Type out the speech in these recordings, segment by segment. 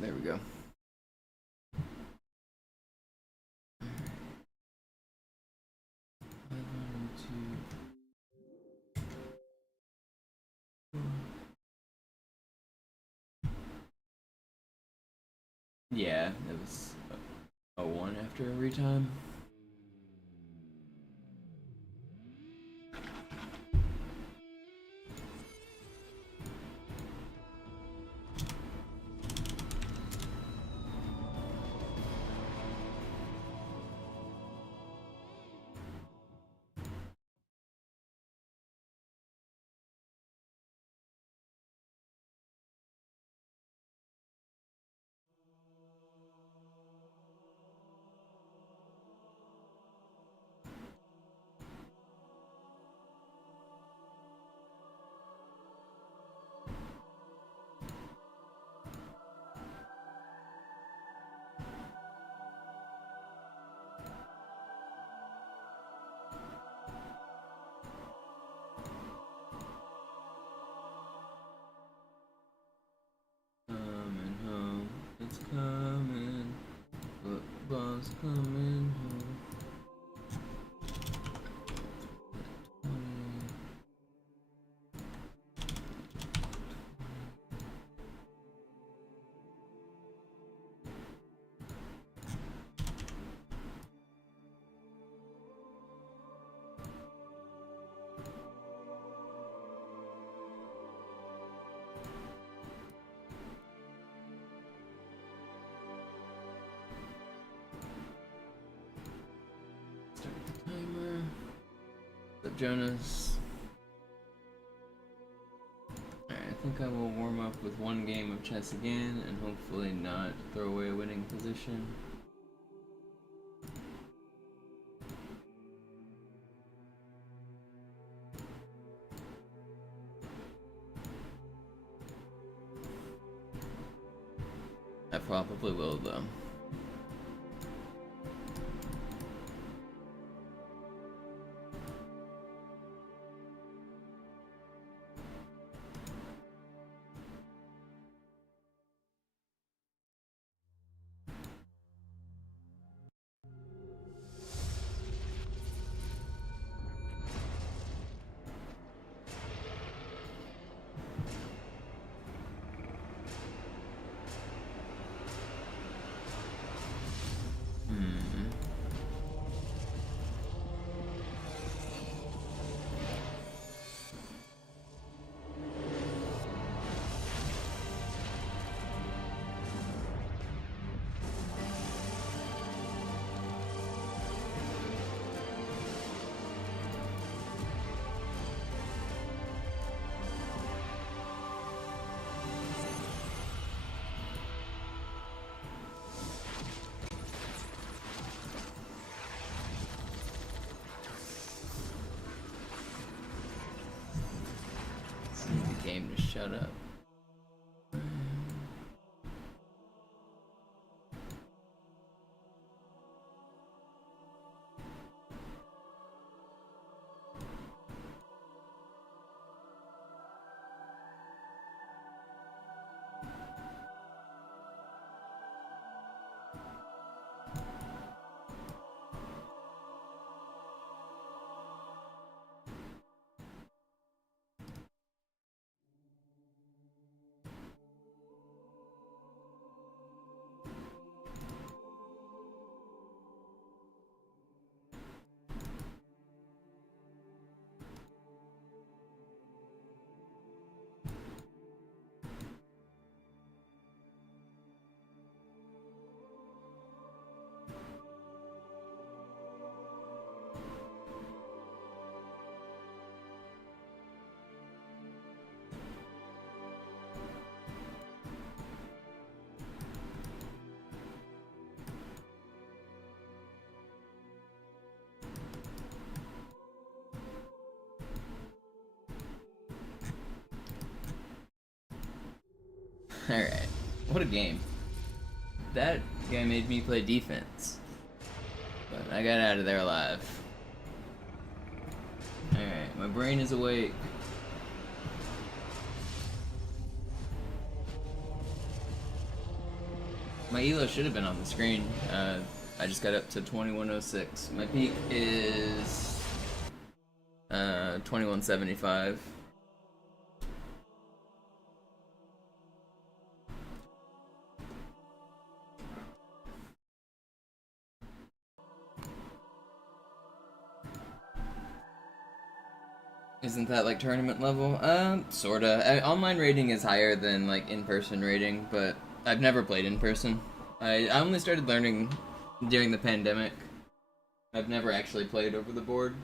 There we go. Yeah, it was a 1 after every time. Coming home, it's coming. Football's coming home. Start the timer. What's up, Jonas? Alright, I think I will warm up with one game of chess again and hopefully not throw away a winning position. I probably will, though. The game to shut up. Alright, what a game. That guy made me play defense. But I got out of there alive. Alright, my brain is awake. My elo should have been on the screen. I just got up to 2106. My peak is 2175. Isn't that like tournament level? Sorta. Online rating is higher than like in-person rating, but I've never played in person. I only started learning during the pandemic. I've never actually played over the board.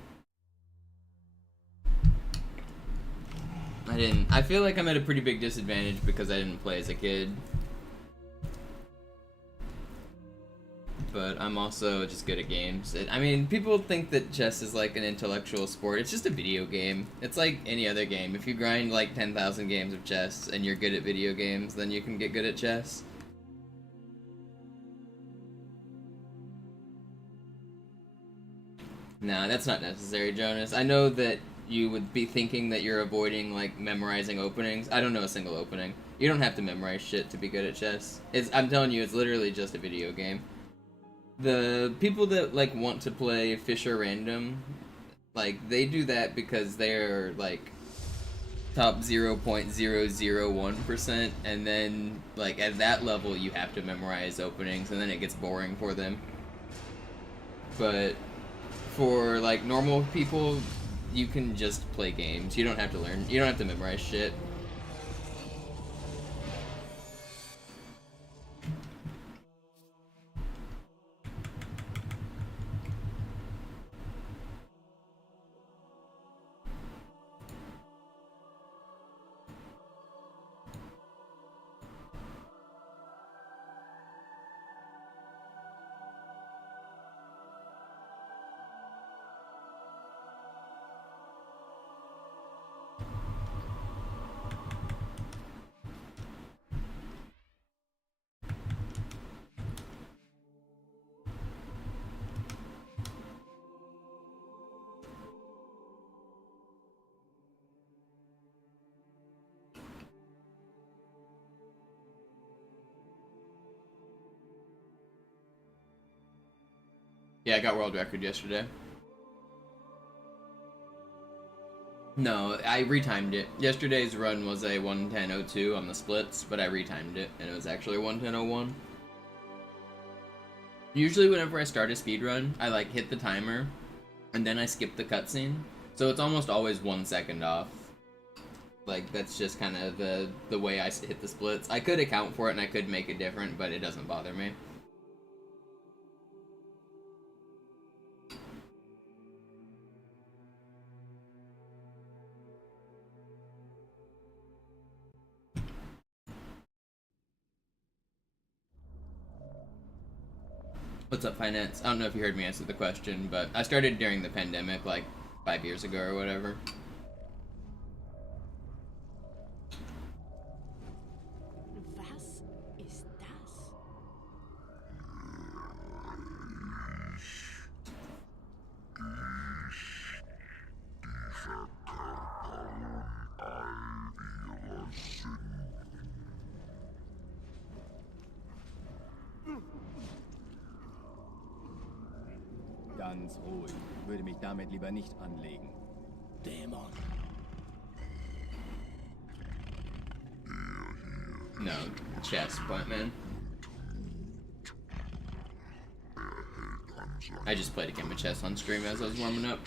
I feel like I'm at a pretty big disadvantage because I didn't play as a kid. But I'm also just good at games. I mean, people think that chess is like an intellectual sport. It's just a video game. It's like any other game. If you grind like 10,000 games of chess and you're good at video games, then you can get good at chess. Nah, that's not necessary, Jonas. I know that you would be thinking that you're avoiding like memorizing openings. I don't know a single opening. You don't have to memorize shit to be good at chess. I'm telling you, it's literally just a video game. The people that like want to play Fisher Random, like they do that because they're like top 0.001%, and then like at that level you have to memorize openings, and then it gets boring for them. But for like normal people, you can just play games. You don't have to learn. You don't have to memorize shit. Yeah, I got world record yesterday. No, I retimed it. Yesterday's run was a 1:10:02 on the splits, but I retimed it, and it was actually 1:10:01. Usually whenever I start a speedrun, I like hit the timer, and then I skip the cutscene, so it's almost always 1 second off. Like, that's just kind of the way I hit the splits. I could account for it, and I could make it different, but it doesn't bother me. What's up, Finance? I don't know if you heard me answer the question, but I started during the pandemic, like 5 years ago or whatever. Was ist das? Ganz ruhig. Würde mich damit lieber nicht anlegen. Dämon. No, chess, man. I just played a game of chess on stream as I was warming up.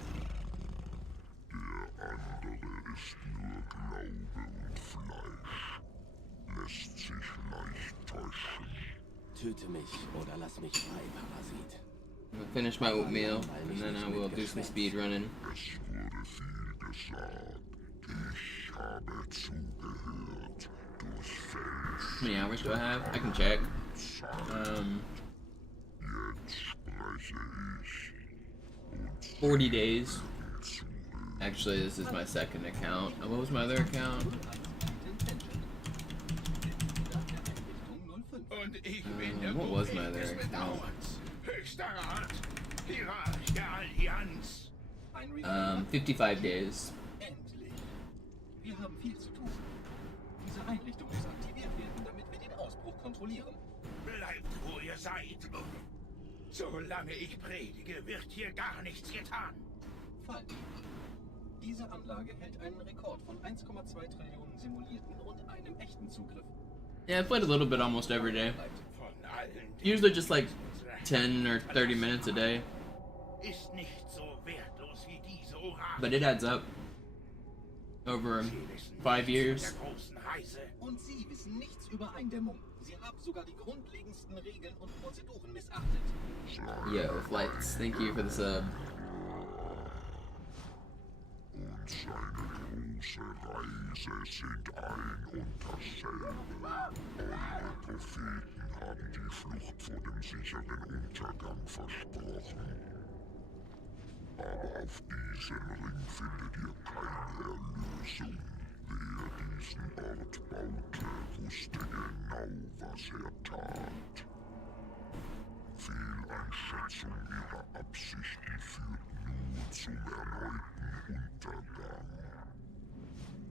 Töte mich oder lass mich frei, Parasit. I'm gonna finish my oatmeal, and then I will do some speed running. How many hours do I have? I can check. 40 days. Actually, this is my second account. What was my other account? What was my other account? 55 days. Wir haben viel zu tun. Diese Einrichtung muss aktiviert werden, damit wir den Ausbruch kontrollieren. Bleibt, wo ihr seid. Solange ich predige, wird hier gar nichts getan. Falsch. Diese Anlage hält einen Rekord von 1,2 Trillionen simulierten und einem echten Zugriff. Yeah, I played a little bit almost every day. Von allen Usually just like 10 or 30 minutes a day. ist nicht so wertlos wie diese Orakel. But it adds up over 5 years. Der großen Reise. Und Sie wissen nichts über Eindämmung. Sie haben sogar die grundlegendsten Regeln und Prozeduren missachtet. Yo, Flights, thank you for the sub. Und seine große Reise sind ein und dasselbe. Eure Propheten haben die Flucht vor dem sicheren Untergang versprochen. Aber auf diesem Ring findet ihr keine Erlösung. Wer diesen Ort baute, wusste genau, was er tat. Fehleinschätzung ihrer Absichten führt nur zum erneuten Untergang.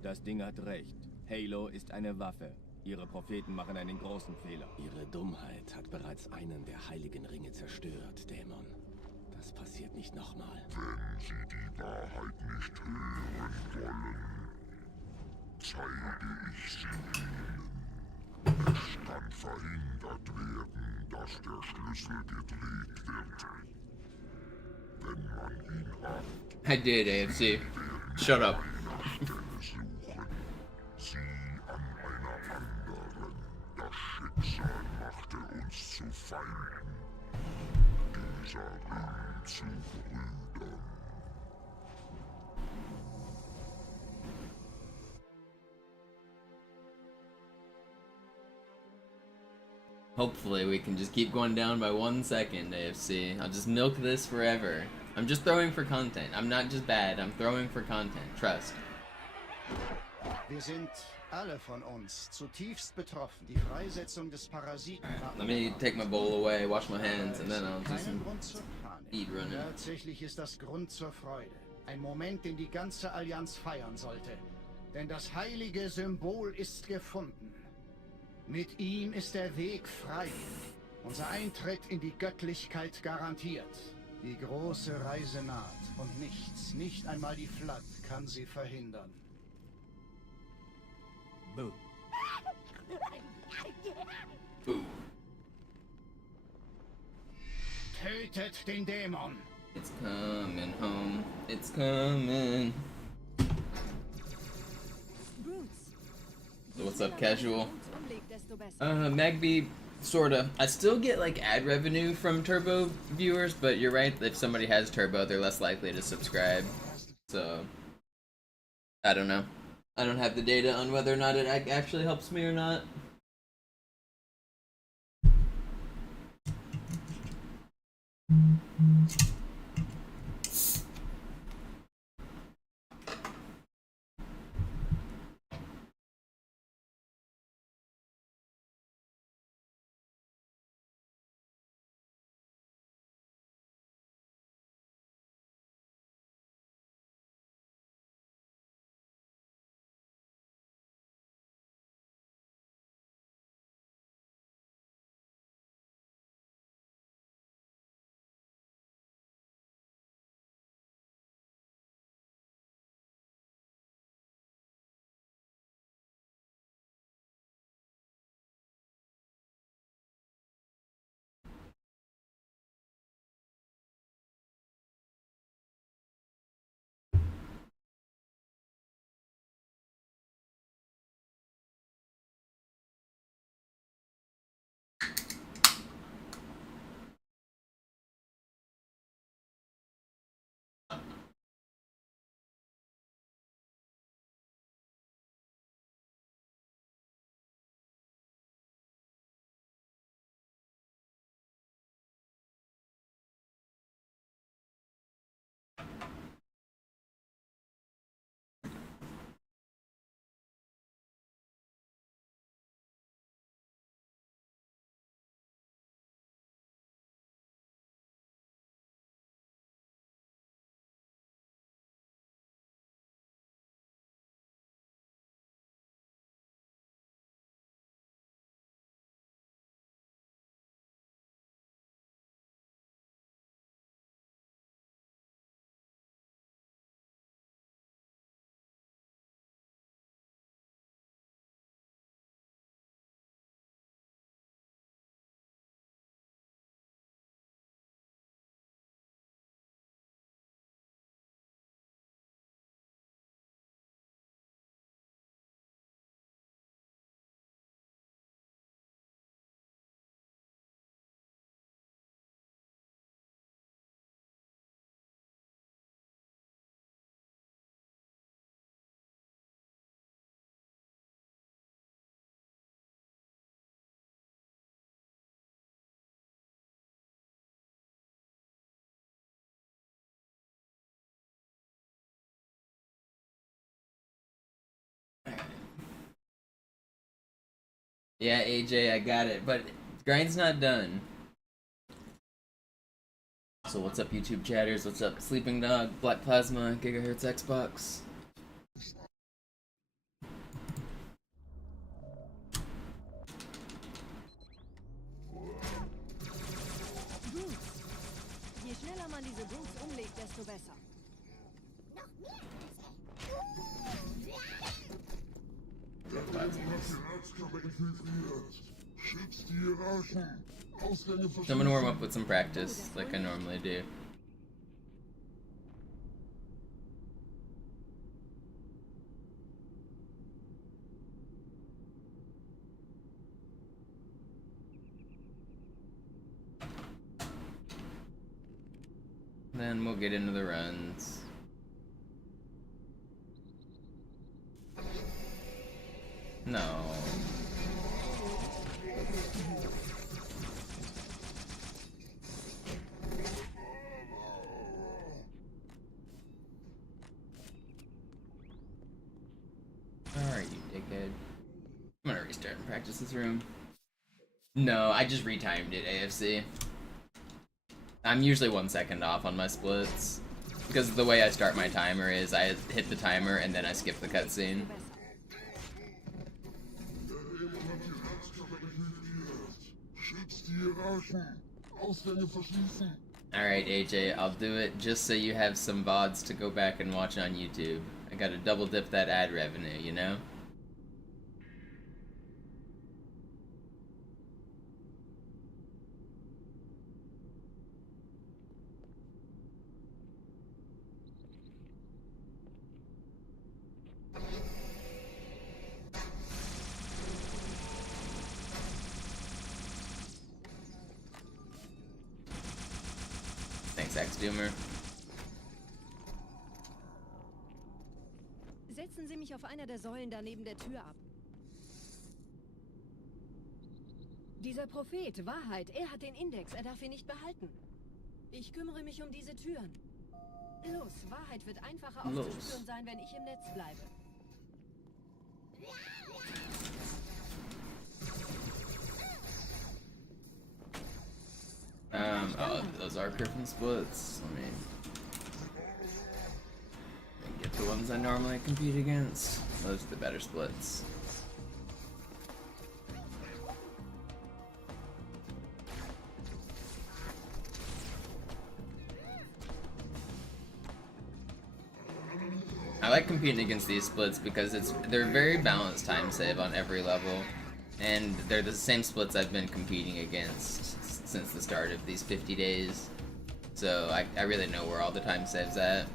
Das Ding hat recht. Halo ist eine Waffe. Ihre Propheten machen einen großen Fehler. Ihre Dummheit hat bereits einen der heiligen Ringe zerstört, Dämon. Das passiert nicht nochmal. Wenn Sie die Wahrheit nicht hören wollen, zeige ich sie Ihnen. Es kann verhindert werden, dass der Schlüssel gedreht wird. Wenn man ihn hat, I did, AFC. Shut up. suchen Sie an einer anderen. Das Schicksal machte uns zu Feinden. Dieser Ring zu Brüdern. Hopefully we can just keep going down by 1 second, AFC. I'll just milk this forever. I'm just throwing for content. I'm not just bad, I'm throwing for content. Trust. Wir sind alle von uns zutiefst betroffen. Die Freisetzung des Parasiten war Let me take my bowl away, wash my hands, and then I'll do keinen some Grund zur Panik. speedrunning. Tatsächlich ist das Grund zur Freude. Ein Moment, den die ganze Allianz feiern sollte. Denn das heilige Symbol ist gefunden. Mit ihm ist der Weg frei. Unser Eintritt in die Göttlichkeit garantiert. Die große Reise naht und nichts, nicht einmal die Flat, kann sie verhindern. Boo. Tötet den Dämon! It's coming home. It's coming. So what's up, casual? Magby, sorta. I still get like ad revenue from Turbo viewers, but you're right. If somebody has Turbo, they're less likely to subscribe. So I don't know. I don't have the data on whether or not it actually helps me or not. Yeah, AJ, I got it, but grind's not done. So what's up, YouTube chatters? What's up, Sleeping Dog, Black Plasma, Gigahertz Xbox? Je schneller man diese Boots umlegt, desto besser. So I'm gonna warm up with some practice, like I normally do. Then we'll get into the runs. No. Alright, you dickhead. I'm gonna restart and practice this room. No, I just retimed it, AFC. I'm usually 1 second off on my splits. Because the way I start my timer is I hit the timer and then I skip the cutscene. Alright, AJ, I'll do it just so you have some VODs to go back and watch on YouTube. I gotta double dip that ad revenue, you know? Thanks, X-Doomer. Setzen Sie mich auf einer der Säulen da neben der Tür ab. Dieser Prophet, Wahrheit, er hat den Index, er darf ihn nicht behalten. Ich kümmere mich um diese Türen. Los, Wahrheit wird einfacher aufzuspüren sein, wenn ich im Netz bleibe. Oh, those are Griffin splits. Let me get the ones I normally compete against. Those are the better splits. I like competing against these splits because they're very balanced time save on every level, and they're the same splits I've been competing against since the start of these 50 days. So I really know where all the time saves at.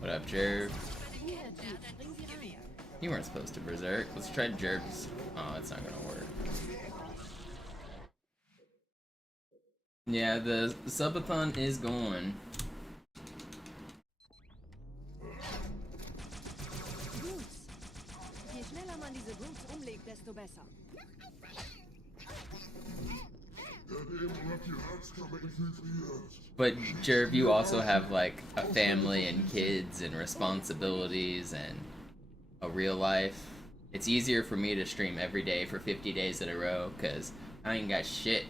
What up, Jerv? You weren't supposed to berserk. Let's try Jerv's. Oh, it's not gonna work. Yeah, the subathon is gone. Je schneller man diese Boots umlegt, desto besser. But Jerv, you also have like a family and kids and responsibilities and a real life. It's easier for me to stream every day for 50 days in a row because I ain't got shit.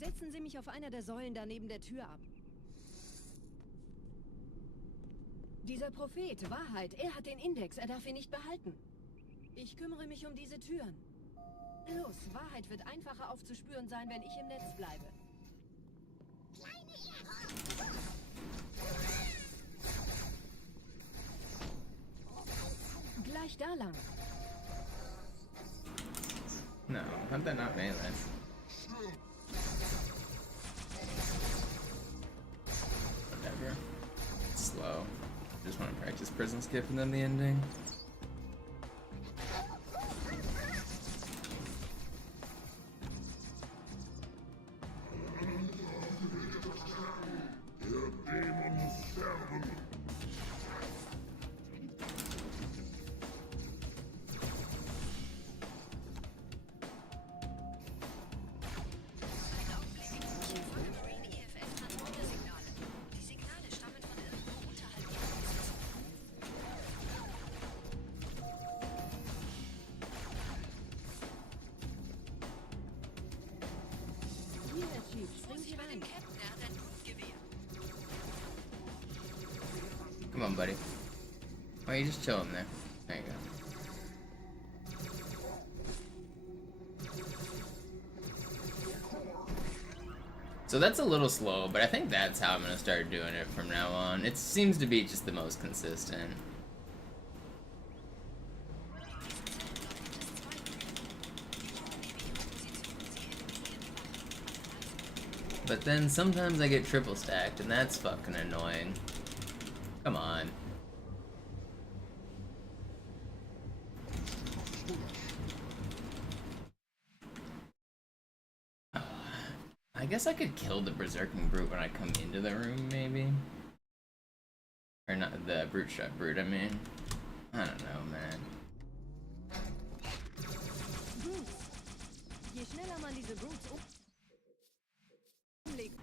Setzen Sie mich auf einer der Säulen da neben der Tür ab. Dieser Prophet, Wahrheit, er hat den Index, er darf ihn nicht behalten. Ich kümmere mich um diese Türen. Los, Wahrheit wird einfacher aufzuspüren sein, wenn ich im Netz bleibe. Gleich da lang. No, how'd that not melee? want to practice prison skip and then the ending. Come on, buddy. Why are you just chilling there? There you go. So that's a little slow, but I think that's how I'm gonna start doing it from now on. It seems to be just the most consistent. But then sometimes I get triple stacked, and that's fucking annoying. Come on. I guess I could kill the Berserking Brute when I come into the room, maybe? Or not, the Brute Shot Brute, I mean. I don't know, man. Je schneller man diese Brutes umlegt.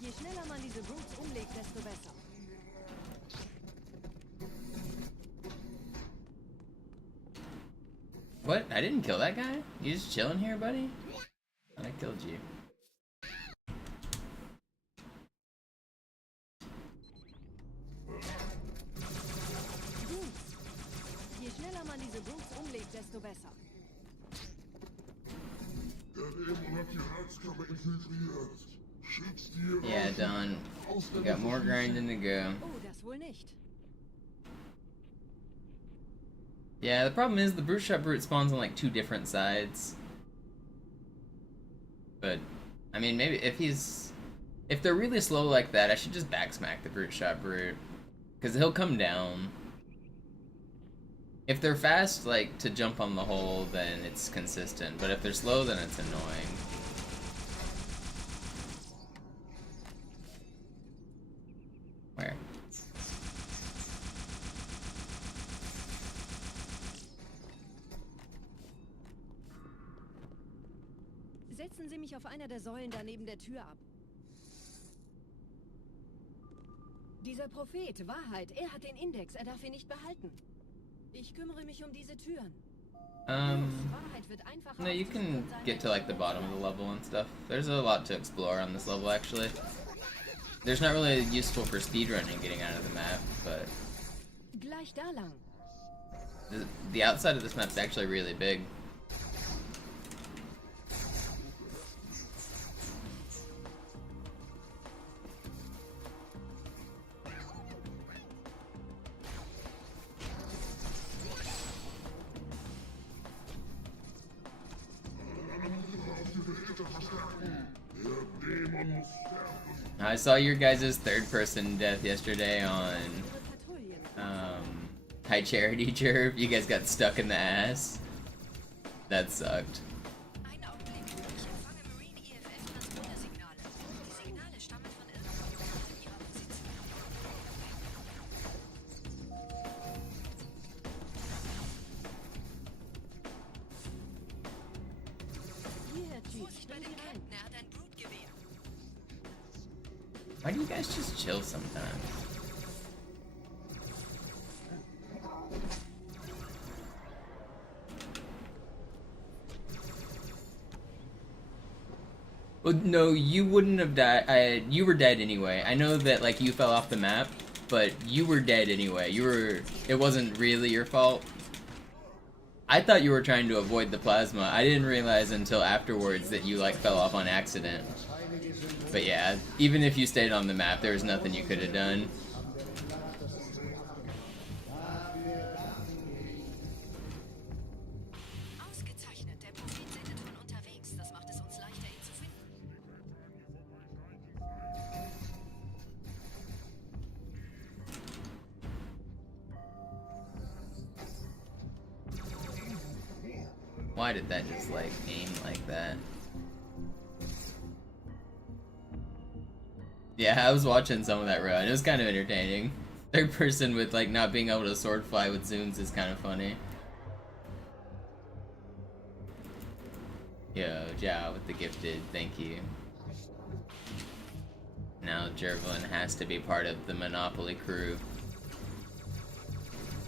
Je schneller man diese Brutes umlegt, desto besser. What? I didn't kill that guy? You just chilling here, buddy? I killed you. Je schneller man diese Brutes umlegt, desto besser. Yeah, Don. We got more grinding to go. Oh, das wohl nicht. Yeah, the problem is the Brute Shot Brute spawns on like two different sides. But, I mean, maybe if they're really slow like that, I should just backsmack the Brute Shot Brute. Because he'll come down. If they're fast, like, to jump on the hole, then it's consistent. But if they're slow, then it's annoying. Where? Setzen Sie mich auf einer der Säulen daneben der Tür ab. Dieser Prophet, Wahrheit, er hat den Index, er darf ihn nicht behalten. Ich kümmere mich um diese Türen. Wahrheit wird einfacher. No, you can get to like the bottom of the level and stuff. There's a lot to explore on this level, actually. There's not really useful for speedrunning getting out of the map, but Gleich da lang. the outside of this map's actually really big. I saw your guys' third-person death yesterday on High Charity Jerv. You guys got stuck in the ass. That sucked. Why do you guys just chill sometimes? Well, no, you wouldn't have died. You were dead anyway. I know that, like, you fell off the map, but you were dead anyway. It wasn't really your fault. I thought you were trying to avoid the plasma. I didn't realize until afterwards that you, like, fell off on accident. But yeah, even if you stayed on the map, there was nothing you could have done. Ausgezeichnet. Der Prophet sendet von unterwegs. Das macht es uns leichter, Why did that just, like, aim like that? Yeah, I was watching some of that run. It was kind of entertaining. Third person with, like, not being able to sword fly with zooms is kind of funny. Yo, Jao with the gifted, thank you. Now Jervelin has to be part of the Monopoly crew.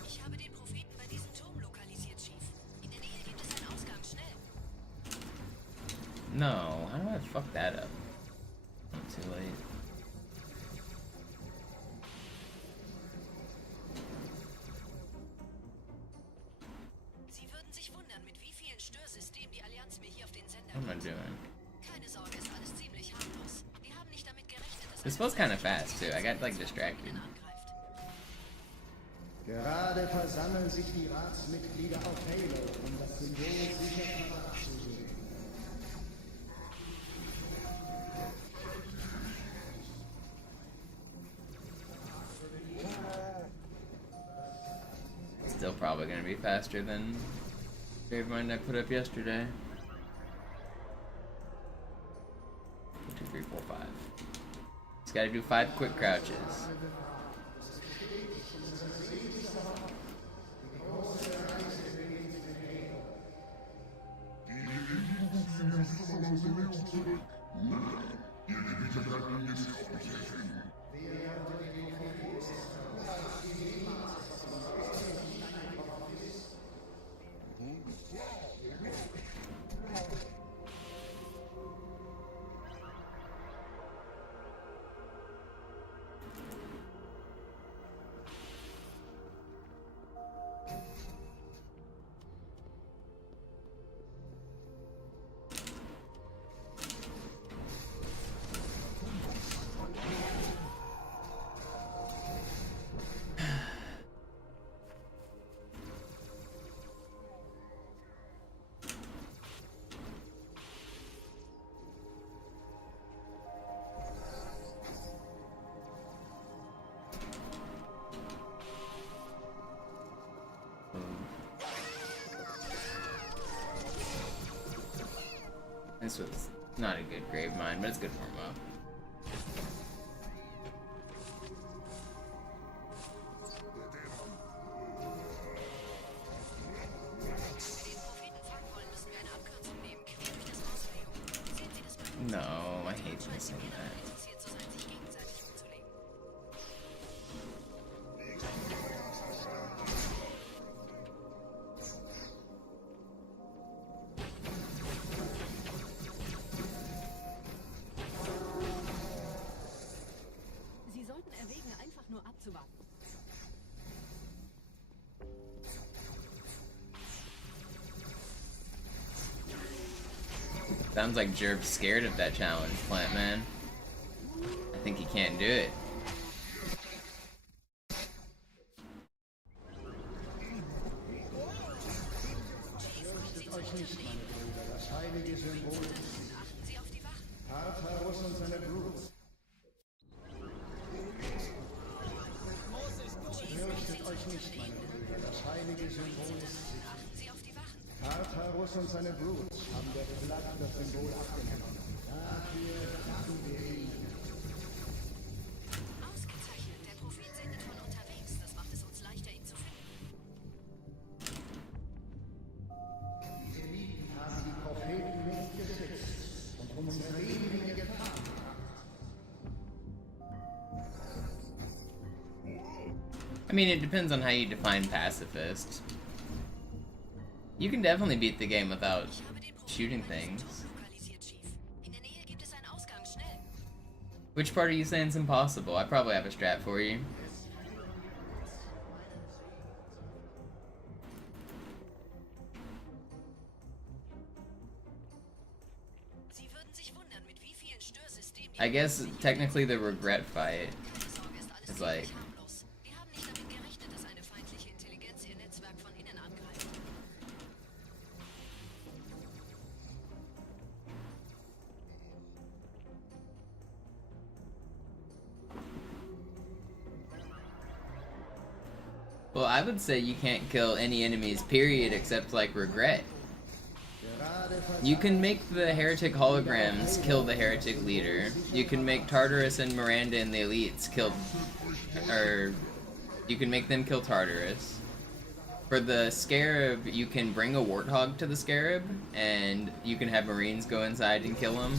Ich habe den Propheten bei diesem Turm lokalisiert, Chief. In der Nähe gibt es einen Ausgang, schnell. No, how do I fuck that up? I'm too late. Sie würden sich wundern, mit wie vielen Störsystemen die Allianz mir hier auf den Sender What am I gibt. doing? Keine Sorge, ist alles ziemlich harmlos. Die haben nicht damit gerechnet, dass This was kind of fast too. I got like distracted. angreift. Gerade versammeln sich die Ratsmitglieder auf Halo, um das Symbol sicher verwahrt zu sehen. Still probably gonna be faster than Gravemind I put up yesterday. 2, 3, 4, 5. Just gotta do 5 quick crouches. This was not a good Gravemind, but it's good warm-up. No, I hate missing that. Sie sollten erwägen, einfach nur abzuwarten. Sounds like Jerb's scared of that challenge, Plant Man. I think he can't do it. Das heilige Symbol Achten Sie auf die Wachen. Tartarus und seine Brut. Fürchtet euch nicht, meine Brüder, das heilige Symbol ist sicher. Achten Sie auf die Wachen. Tartarus und seine Brut haben der Blatt das Symbol abgenommen. Dafür danken wir ihnen. Ausgezeichnet. Der Prophet sendet von unterwegs. Das macht es uns leichter, ihn zu finden. Die Eliten haben die Propheten nicht geschützt und um unser Leben in Gefahr gebracht. I mean, it depends on how you define pacifist. You can definitely beat the game without Ich habe den Propheten shooting bei diesem things. Turm lokalisiert, Chief. In der Nähe gibt es einen Ausgang, schnell. Which part are you saying is impossible? I probably have a strat for you. Sie würden sich wundern, mit wie vielen Störsystemen die I guess technically the regret fight Keine Sorge, ist alles is ziemlich like harmlos. Die haben nicht damit gerechnet, dass eine feindliche Intelligenz ihr Netzwerk von innen angreift. well, I would say you can't kill any enemies, period, except like regret. You can make the heretic holograms kill the heretic leader. You can make Tartarus and Miranda and the elites kill, or you can make them kill Tartarus. For the Scarab, you can bring a Warthog to the Scarab, and you can have Marines go inside and kill him.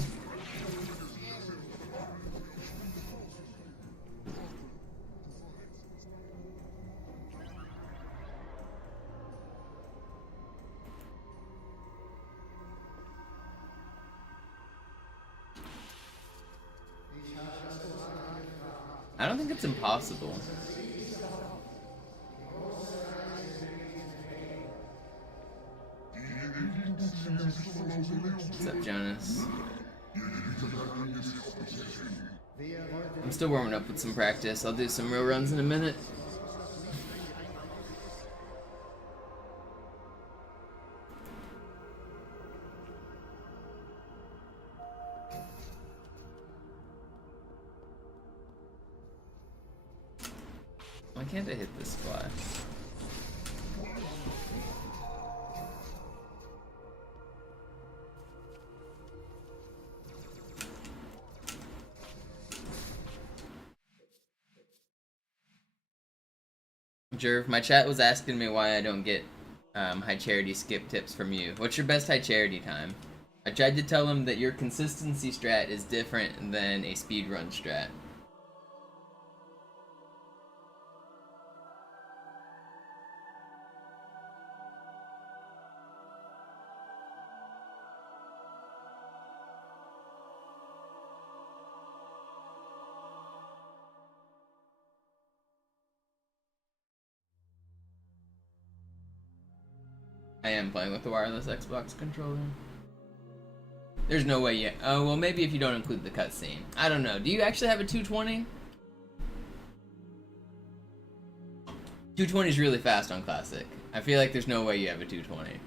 I don't think it's impossible. What's up, Jonas? I'm still warming up with some practice. I'll do some real runs in a minute. Why can't I hit this spot? Jerv, my chat was asking me why I don't get high charity skip tips from you. What's your best high charity time? I tried to tell him that your consistency strat is different than a speedrun strat. I am playing with the wireless Xbox controller. There's no way yet. Oh, well, maybe if you don't include the cutscene. I don't know. Do you actually have a 220? 220 is really fast on Classic. I feel like there's no way you have a 220.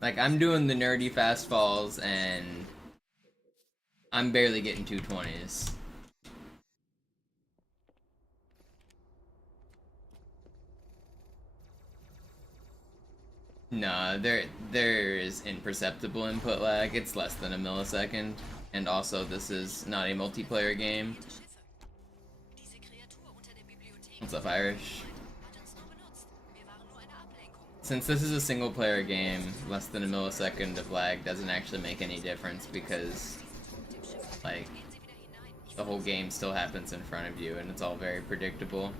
Like, I'm doing the nerdy fast falls, and I'm barely getting 220s. No, there is imperceptible input lag. It's less than a millisecond. And also, this is not a multiplayer game. What's up, Irish? Since this is a single player game, less than a millisecond of lag doesn't actually make any difference because, like, the whole game still happens in front of you and it's all very predictable.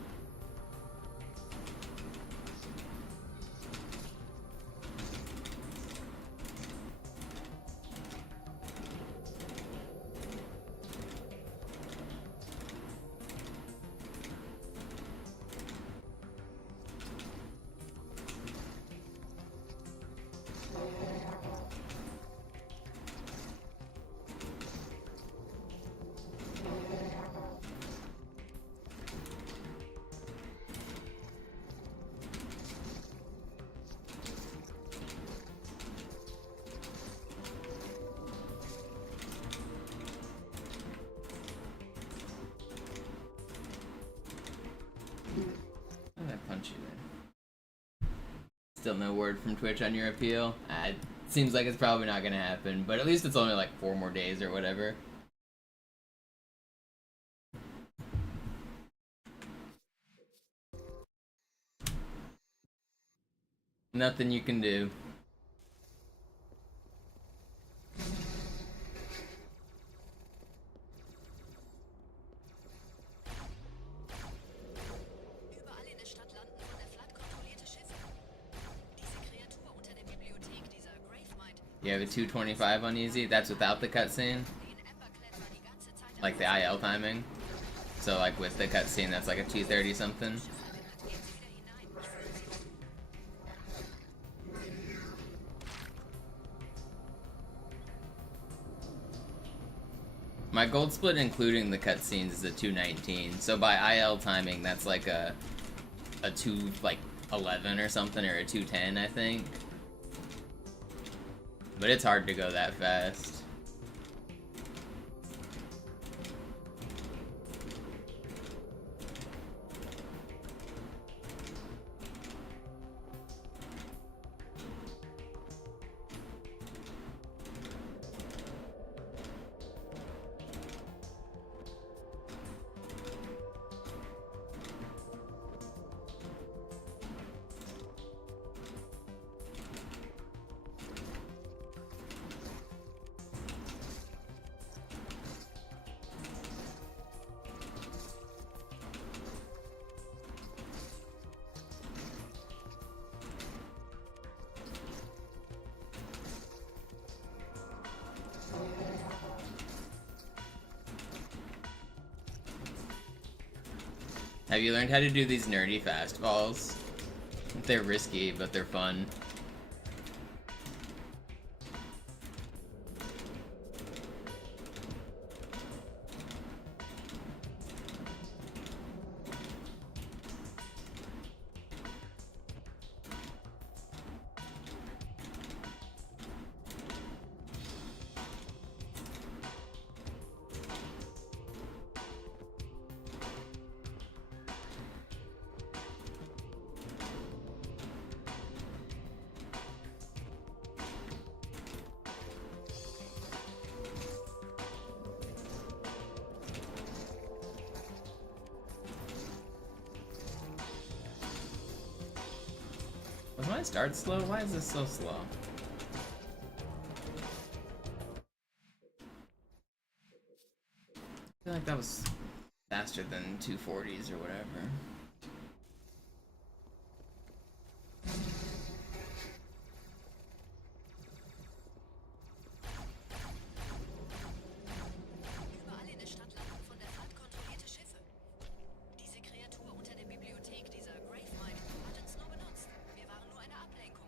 Still no word from Twitch on your appeal? It seems like it's probably not gonna happen, but at least it's only like 4 more days or whatever. Nothing you can do. You have a 225 on easy? That's without the cutscene? Like the IL timing? So like with the cutscene that's like a 230 something? My gold split including the cutscenes is a 219, so by IL timing that's like a 211 or something, or a 210 I think. But it's hard to go that fast. Have you learned how to do these nerdy fastballs? They're risky, but they're fun. Was my start slow? Why is this so slow? I feel like that was faster than 240s or whatever. Überall in der Stadt landen von der Fahrt kontrollierte Schiffe. Diese Kreatur unter der Bibliothek, dieser Gravemind, hat uns nur benutzt. Wir waren nur eine Ablenkung.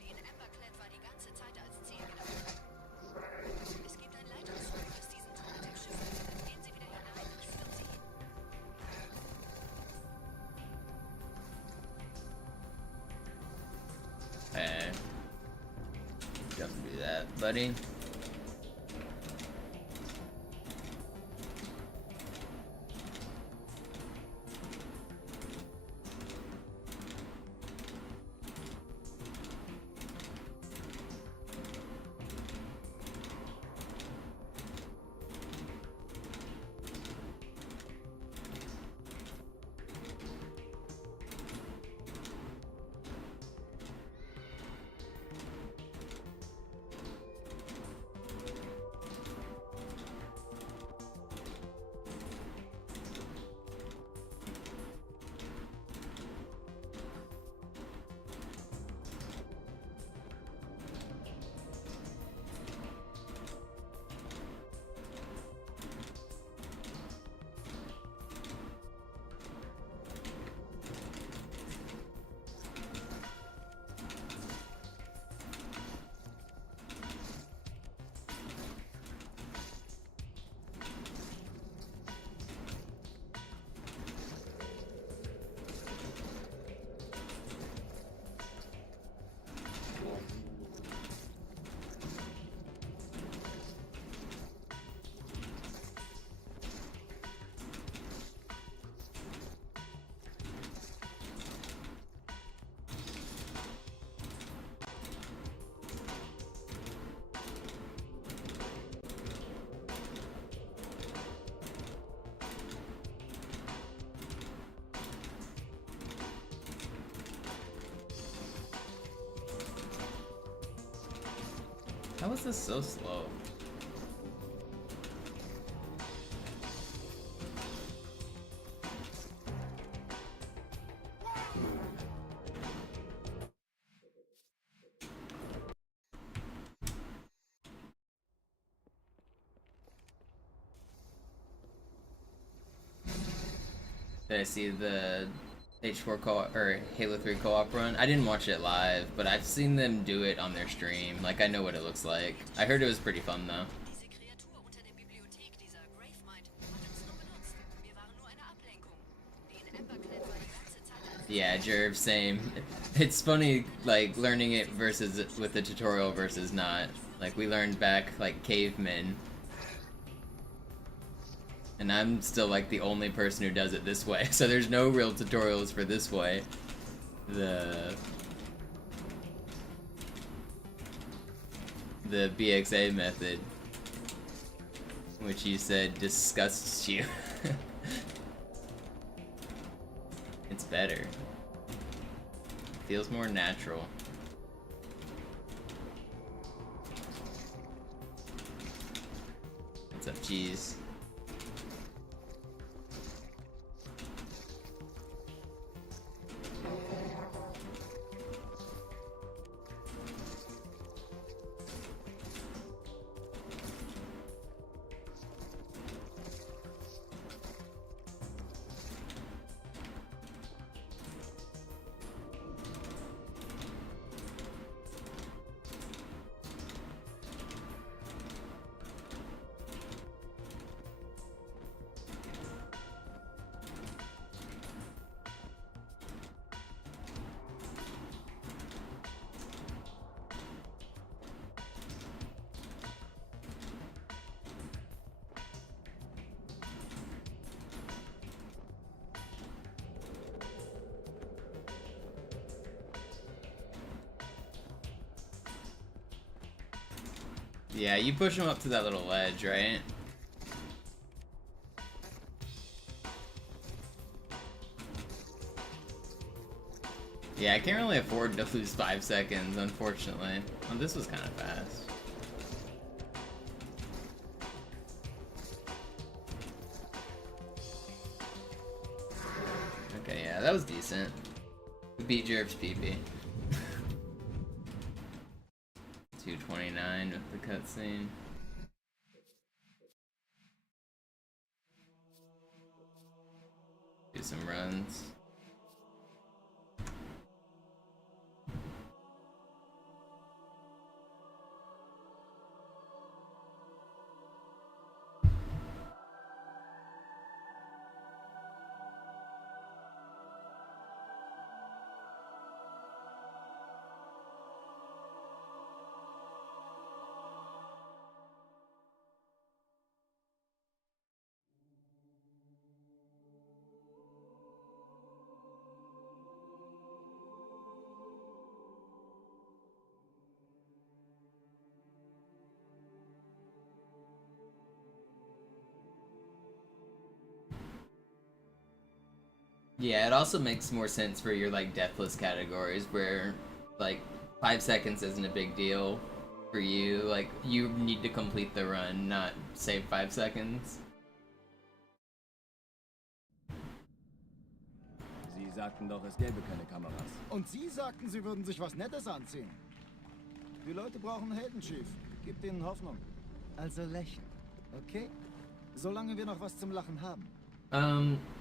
Die in Amberclad war die ganze Zeit als Ziel gedacht. Es gibt ein Leitungsrohr, das diesen Turm mit dem Schiff verbindet. Gehen Sie wieder hinein, ich führe Sie hin. Hey. Don't do that, buddy. How is this so slow? Did I see the H4 co-op or Halo 3 co-op run? I didn't watch it live, but I've seen them do it on their stream. Like, I know what it looks like. I heard it was pretty fun though. Diese Kreatur unter der Bibliothek, dieser Yeah, Jerv, same. It's funny, like, learning it versus with the tutorial versus not. Like, we learned back, like, cavemen. And I'm still, like, the only person who does it this way. So there's no real tutorials for this way. The BXA method, which you said disgusts you. It's better. Feels more natural. What's up, cheese? Yeah, you push him up to that little ledge, right? Yeah, I can't really afford to lose 5 seconds, unfortunately. Oh, this was kind of fast. Okay, yeah, that was decent. We beat Jerv's PP. 229 with the cutscene. Do some runs. Yeah, it also makes more sense for your like deathless categories where like 5 seconds isn't a big deal for you. Like you need to complete the run, not save 5 seconds. Sie sagten doch, es gäbe keine Kameras. Und Sie sagten, Sie würden sich was Nettes anziehen. Die Leute brauchen Helden, Chief. Gib ihnen Hoffnung. Also lächeln, okay? Solange wir noch was zum Lachen haben.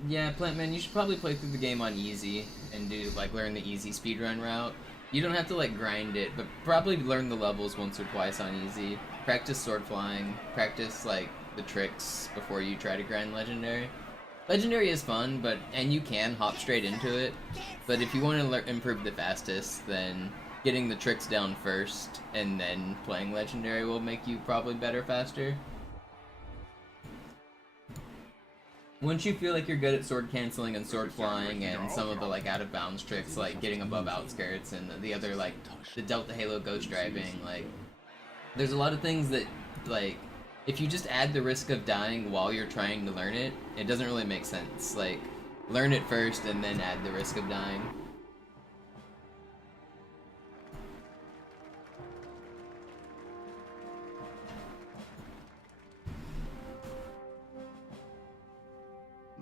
Yeah, Plantman, you should probably play through the game on easy and do, like, learn the easy speedrun route. You don't have to, like, grind it, but probably learn the levels once or twice on easy. Practice sword flying, practice, like, the tricks before you try to grind Legendary. Legendary is fun, and you can hop straight into it, but if you want to improve the fastest, then getting the tricks down first and then playing Legendary will make you probably better faster. Once you feel like you're good at sword canceling and sword flying and some of the like out of bounds tricks like getting above outskirts and the other like the Delta Halo ghost driving, like there's a lot of things that like if you just add the risk of dying while you're trying to learn it, it doesn't really make sense. Like learn it first and then add the risk of dying.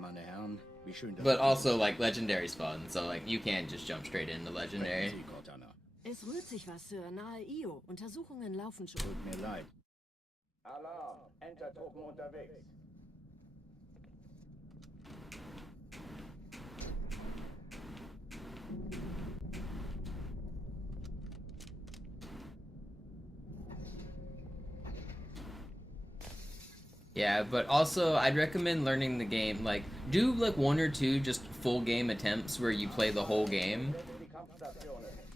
Meine Herren, wie schön, dass But also like Legendary's fun, so like you can't just jump straight into Legendary. Sie, Cortana. Es rührt sich was, Sir. Nahe Io. Untersuchungen laufen schon. Tut mir leid. Alarm! Entertruppen unterwegs. Yeah, but also I'd recommend learning the game, like, do like 1 or 2 just full game attempts where you play the whole game,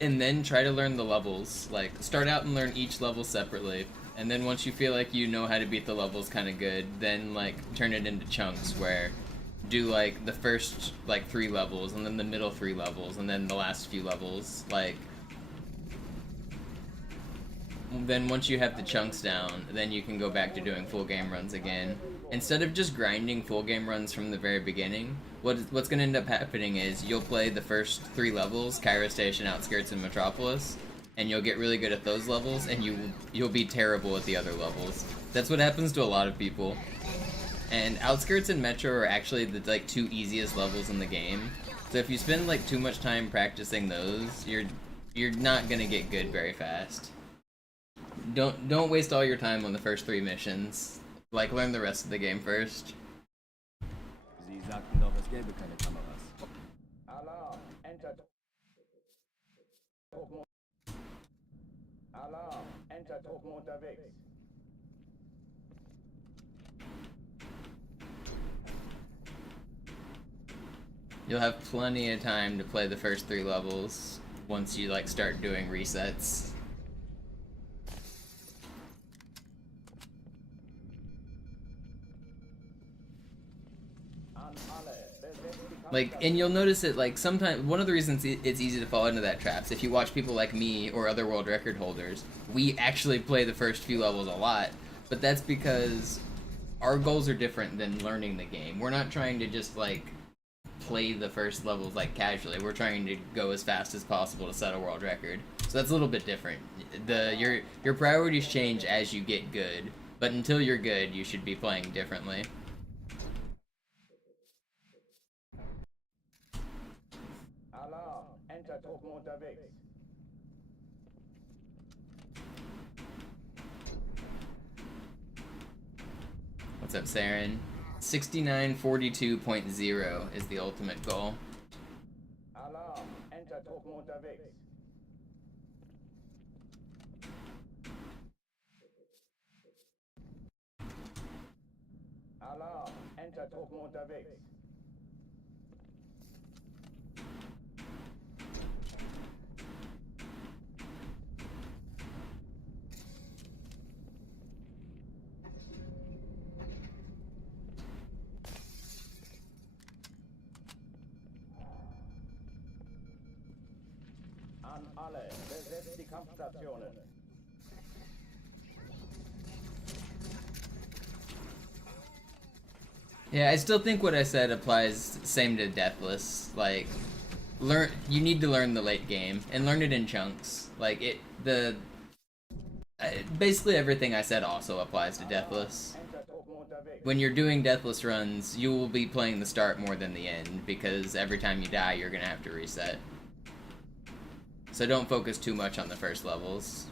and then try to learn the levels. Like, start out and learn each level separately, and then once you feel like you know how to beat the levels kind of good, then like turn it into chunks where do like the first like 3 levels, and then the middle 3 levels, and then the last few levels. Like, then once you have the chunks down, then you can go back to doing full game runs again. Instead of just grinding full game runs from the very beginning, what's going to end up happening is you'll play the first 3 levels, Cairo Station, Outskirts, and Metropolis, and you'll get really good at those levels, and you'll be terrible at the other levels. That's what happens to a lot of people. And Outskirts and Metro are actually the like 2 easiest levels in the game. So if you spend like too much time practicing those, you're not gonna get good very fast. Don't waste all your time on the first 3 missions. Like, learn the rest of the game first. Sie sagten doch, es gäbe keine Kameras. Alarm! Alarm! Enter-Truppen unterwegs. You'll have plenty of time to play the first 3 levels once you like start doing resets. Like, and you'll notice it, like, sometimes, one of the reasons it's easy to fall into that trap is if you watch people like me or other world record holders, we actually play the first few levels a lot, but that's because our goals are different than learning the game. We're not trying to just, like, play the first levels, like, casually. We're trying to go as fast as possible to set a world record. So that's a little bit different. Your priorities change as you get good, but until you're good, you should be playing differently. Enter-Truppen unterwegs. What's up, Saren? 6942.0 is the ultimate goal. Alarm! Enter-Truppen unterwegs. Alarm! Enter-Truppen unterwegs. An alle, besetzt die Kampfstationen. Yeah, I still think what I said applies same to Deathless. Like, you need to learn the late game and learn it in chunks. Like, basically everything I said also applies to Deathless. When you're doing Deathless runs, you will be playing the start more than the end, because every time you die, you're gonna have to reset. So don't focus too much on the first levels.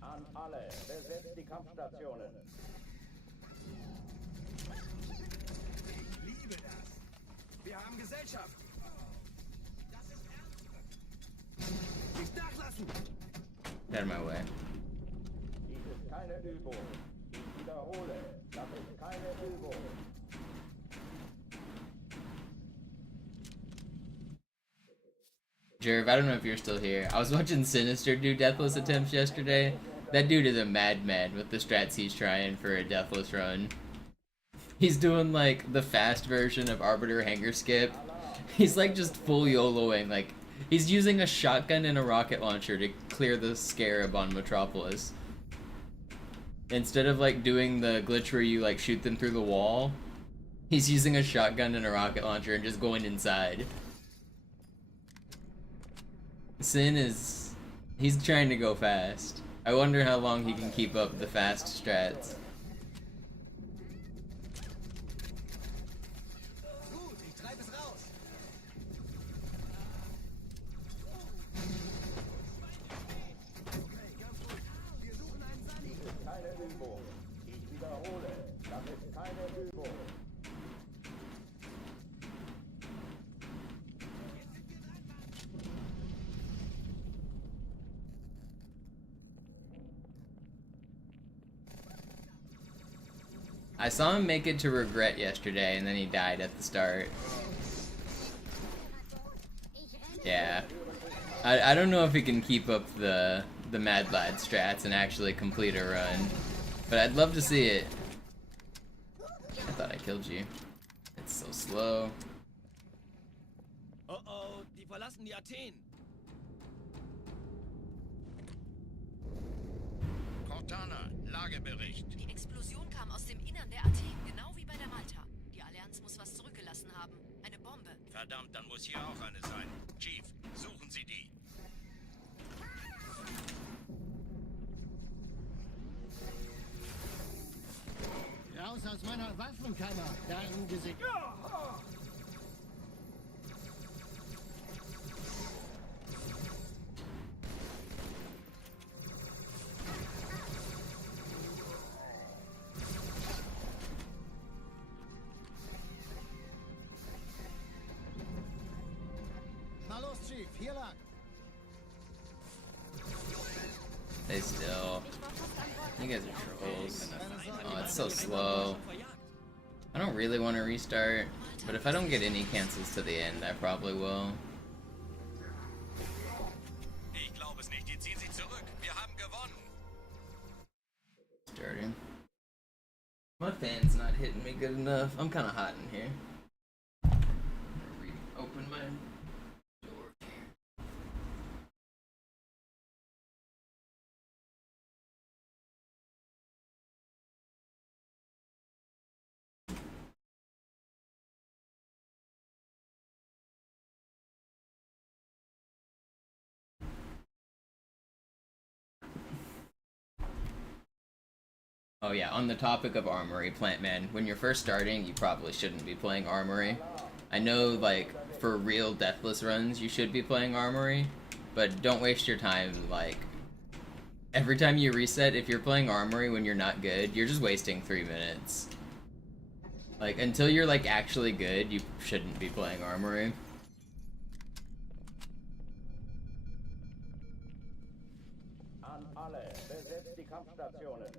An alle, besetzt die Kampfstationen. Ich liebe das. Wir haben Gesellschaft. Das ist ernst. Nicht nachlassen. Get out of my way. Dies ist keine Übung. Ich wiederhole, das ist keine Übung. Jerv, I don't know if you're still here. I was watching Sinister do Deathless attempts yesterday. That dude is a madman with the strats he's trying for a Deathless run. He's doing, like, the fast version of Arbiter Hanger Skip. He's, like, just full YOLOing. Like, he's using a shotgun and a rocket launcher to clear the scarab on Metropolis. Instead of, like, doing the glitch where you, like, shoot them through the wall, he's using a shotgun and a rocket launcher and just going inside. Sin he's trying to go fast. I wonder how long he can keep up the fast strats. Gut, ich treibe es raus. Wir suchen einen Sunny. Dies ist keine Übung. Ich wiederhole, das ist keine Übung. I saw him make it to Regret yesterday, and then he died at the start. Yeah. I don't know if he can keep up the Mad Lad strats and actually complete a run, but I'd love to see it. I thought I killed you. It's so slow. Oh oh, die verlassen die Athen. Cortana, Lagebericht. Die Explosion kam aus dem Innern der Athen, genau wie bei der Malta. Die Allianz muss was zurückgelassen haben. Eine Bombe. Verdammt, dann muss hier auch eine sein. Chief, suchen Sie die. Raus aus meiner Waffenkammer, Darmgesicht. Na los, Chief, hier lang. They still. You guys are trolls. Oh, it's so slow. I don't really want to restart, but if I don't get any cancels to the end, I probably will. Ich glaube es nicht. Die ziehen sich zurück. Wir haben gewonnen. Starting. My fan's not hitting me good enough. I'm kind of hot in here. Open my door. Oh yeah, on the topic of Armory, Plant Man, when you're first starting, you probably shouldn't be playing Armory. I know, like, for real Deathless runs, you should be playing Armory, but don't waste your time, like, every time you reset, if you're playing Armory when you're not good, you're just wasting 3 minutes. Like, until you're, like, actually good, you shouldn't be playing Armory. An alle, besetzt die Kampfstationen.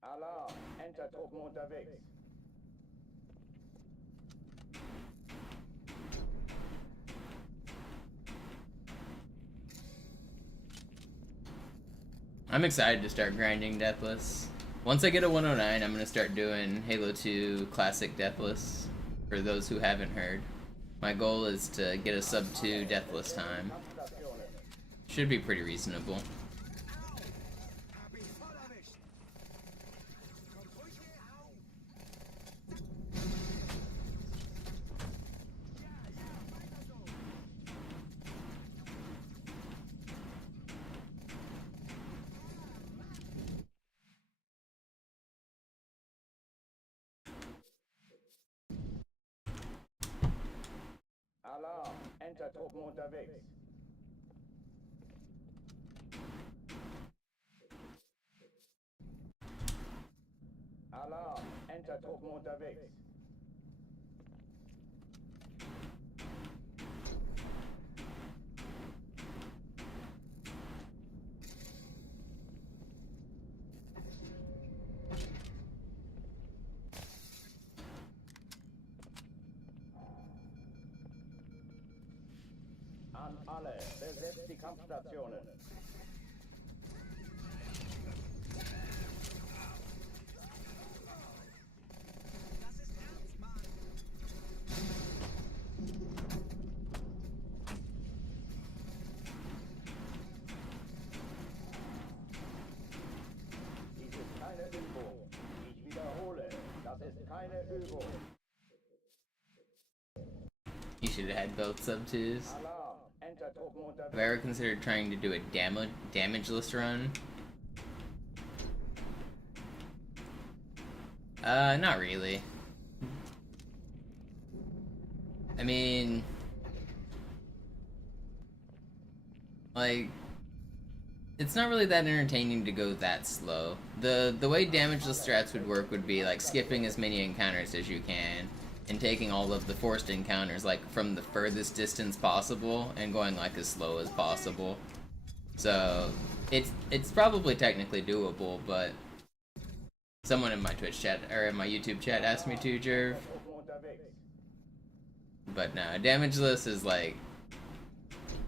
Alarm, Entertruppen unterwegs. I'm excited to start grinding Deathless. Once I get a 109, I'm going to start doing Halo 2 Classic Deathless, for those who haven't heard. My goal is to get a sub 2 Deathless time. Should be pretty reasonable. Alarm, Entertruppen unterwegs. Alarm, Entertruppen unterwegs. An alle, besetzt die Kampfstationen. Dies ist keine Übung. Ich wiederhole, das ist keine Übung. You should have had both sub 2s. Alarm, Entertruppen unterwegs. Have I ever considered trying to do a damageless run? Not really. I mean, Like, it's not really that entertaining to go that slow. The way damageless strats would work would be like skipping as many encounters as you can and taking all of the forced encounters like from the furthest distance possible and going like as slow as possible. So it's probably technically doable, but someone in my Twitch chat or in my YouTube chat asked me to, Jerv. But no, damageless is like,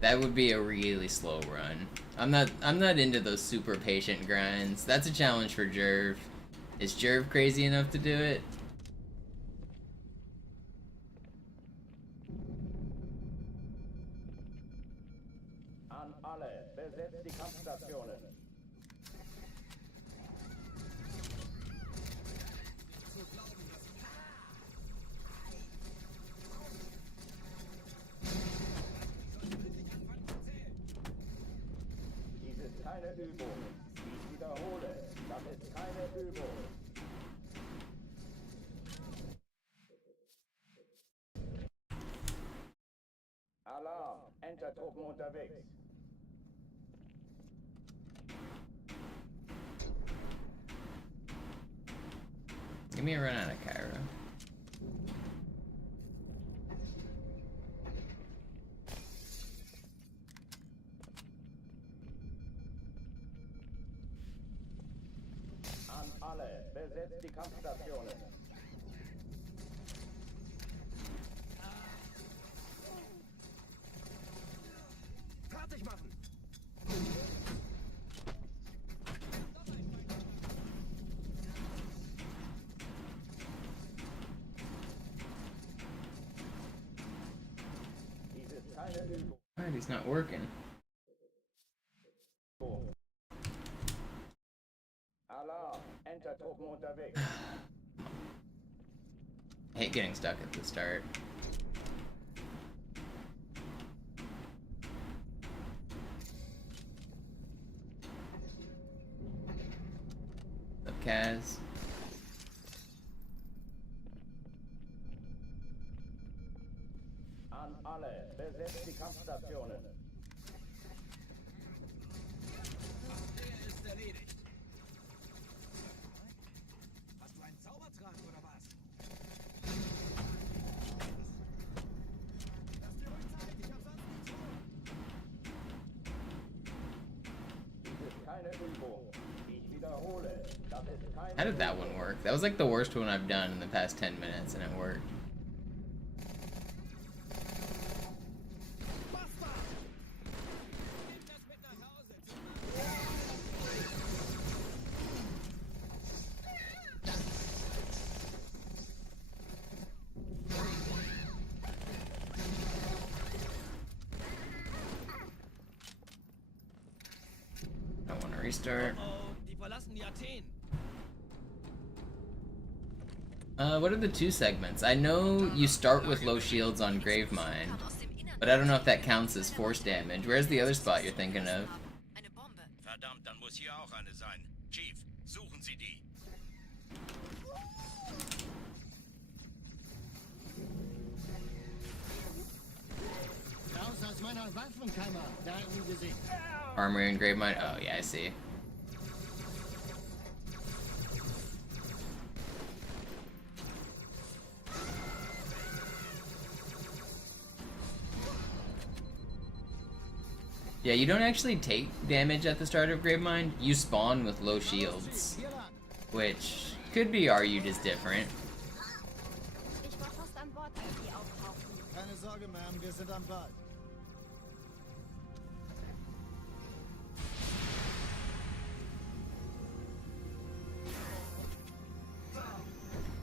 that would be a really slow run. I'm not into those super patient grinds. That's a challenge for Jerv. Is Jerv crazy enough to do it? An alle, besetzt die Kampfstationen. Dies ist keine Übung. Ich wiederhole, das ist keine Übung. Alarm, Entertruppen unterwegs. Give me a run out of Cairo. An alle, besetzt die Kampfstationen. Fertig machen! Dies ist keine Übung. Alright, he's not working. Alarm, Entertruppen unterwegs. I hate getting stuck at the start. Up, Kaz. An alle, besetzt die Kampfstationen. Der ist erledigt. Hast du einen Zaubertrank oder was? Lass dir ruhig Zeit, ich hab sonst nichts vor. Dies ist keine Übung. Ich wiederhole, das ist keine How did that one work? That was like the worst one I've done in the past 10 minutes and it worked. I want to restart. Die verlassen die Athen. What are the two segments? I know you start with low shields on Gravemind, but I don't know if that counts as force damage. Where's the other spot you're thinking of? Verdammt, dann muss hier auch eine sein. Chief, suchen Sie die. Raus aus meiner Waffenkammer, dein Gesicht. Armory and Gravemind? Oh, yeah, I see. Yeah, you don't actually take damage at the start of Gravemind. You spawn with low shields, which could be argued as different. Ich war fast an Bord, als sie auftauchten. Keine Sorge, Ma'am, wir sind am Ball.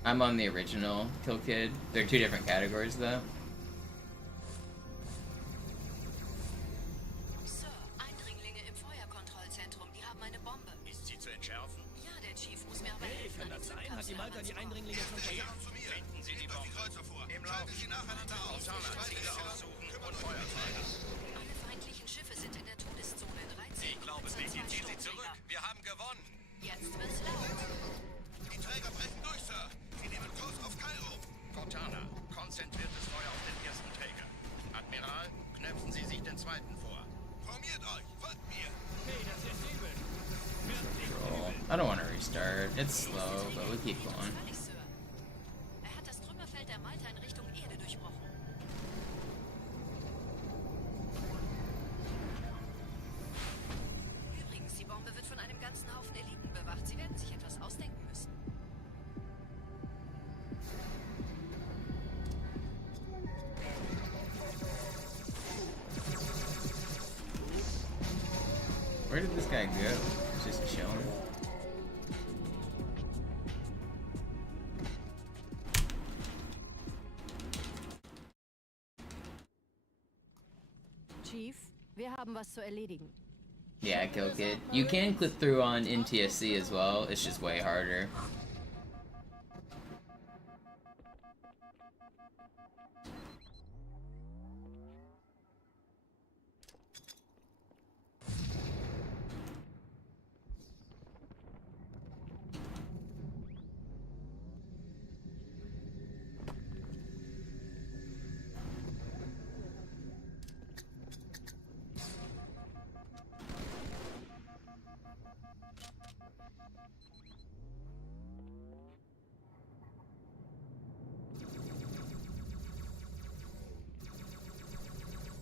I'm on the original Kill Kid. They're two different categories, though. Sir, Eindringlinge im Feuerkontrollzentrum, die haben eine Bombe. Ist sie zu entschärfen? Ja, der Chief muss mir aber helfen. Kann das sein? Hat die Malta die Eindringlinge schon verjagt? Finden Sie die Bombe. Im Lauf. Montana, Ziele aussuchen und Feuer treiben. Alle feindlichen Schiffe sind in der Todeszone. 13 Ich glaube nicht. Ziehen Sie zurück. Wir haben gewonnen. Jetzt wird's laut. Die Träger brechen durch, Sir. Sie nehmen Kurs auf Kairo. Cortana, konzentriertes Feuer auf den ersten Träger. Admiral, knöpfen Sie sich den zweiten vor. Cool. I don't want to restart. It's slow, but we keep going. Er hat das Trümmerfeld der Malta in Richtung Erde durchbrochen. Übrigens, die Bombe wird von einem ganzen Haufen Eliten bewacht. Sie werden sich etwas ausdenken müssen. Where did this guy go? He's just chilling. Chief, wir haben was zu erledigen. Yeah, Kill Kid. You can clip through on NTSC as well, it's just way harder.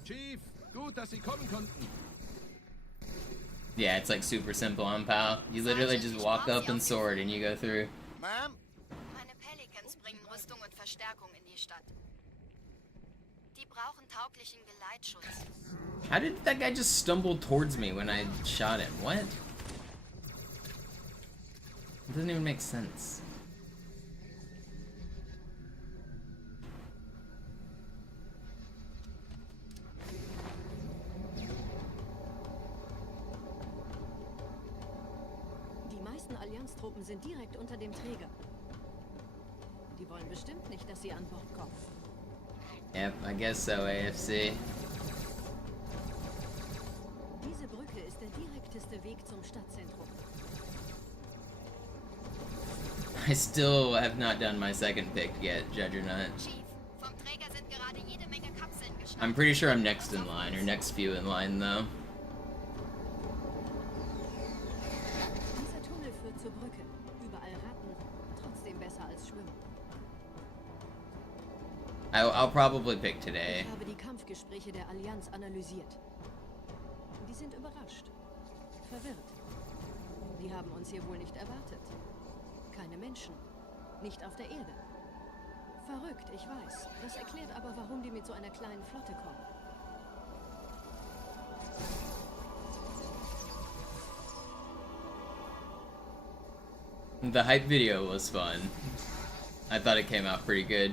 Chief, gut, dass Sie kommen konnten. Yeah, it's like super simple on PAL. You literally just walk up and sword and you go through. Ma'am? Meine Pelicans bringen Rüstung und Verstärkung in die Stadt. Die brauchen tauglichen Geleitschutz. How did that guy just stumble towards me when I shot him? What? It doesn't even make sense. Die meisten Allianztruppen sind direkt unter dem Träger. Die wollen bestimmt nicht, dass sie an Bord kommen. Yep, I guess so, AFC. Diese Brücke ist der direkteste Weg zum Stadtzentrum. I still have not done my second pick yet, Judge or not. Chief, vom Träger sind gerade jede Menge Kapseln geschnappt. I'm pretty sure I'm next in line, or next few in line, though. Dieser Tunnel führt zur Brücke. Überall Ratten, trotzdem besser als Schwimmen. I'll probably pick today. Ich habe die Kampfgespräche der Allianz analysiert. Die sind überrascht. Verwirrt. Die haben uns hier wohl nicht erwartet. Keine Menschen. Nicht auf der Erde. Verrückt, ich weiß. Das erklärt aber, warum die mit so einer kleinen Flotte kommen. The hype video was fun. I thought it came out pretty good.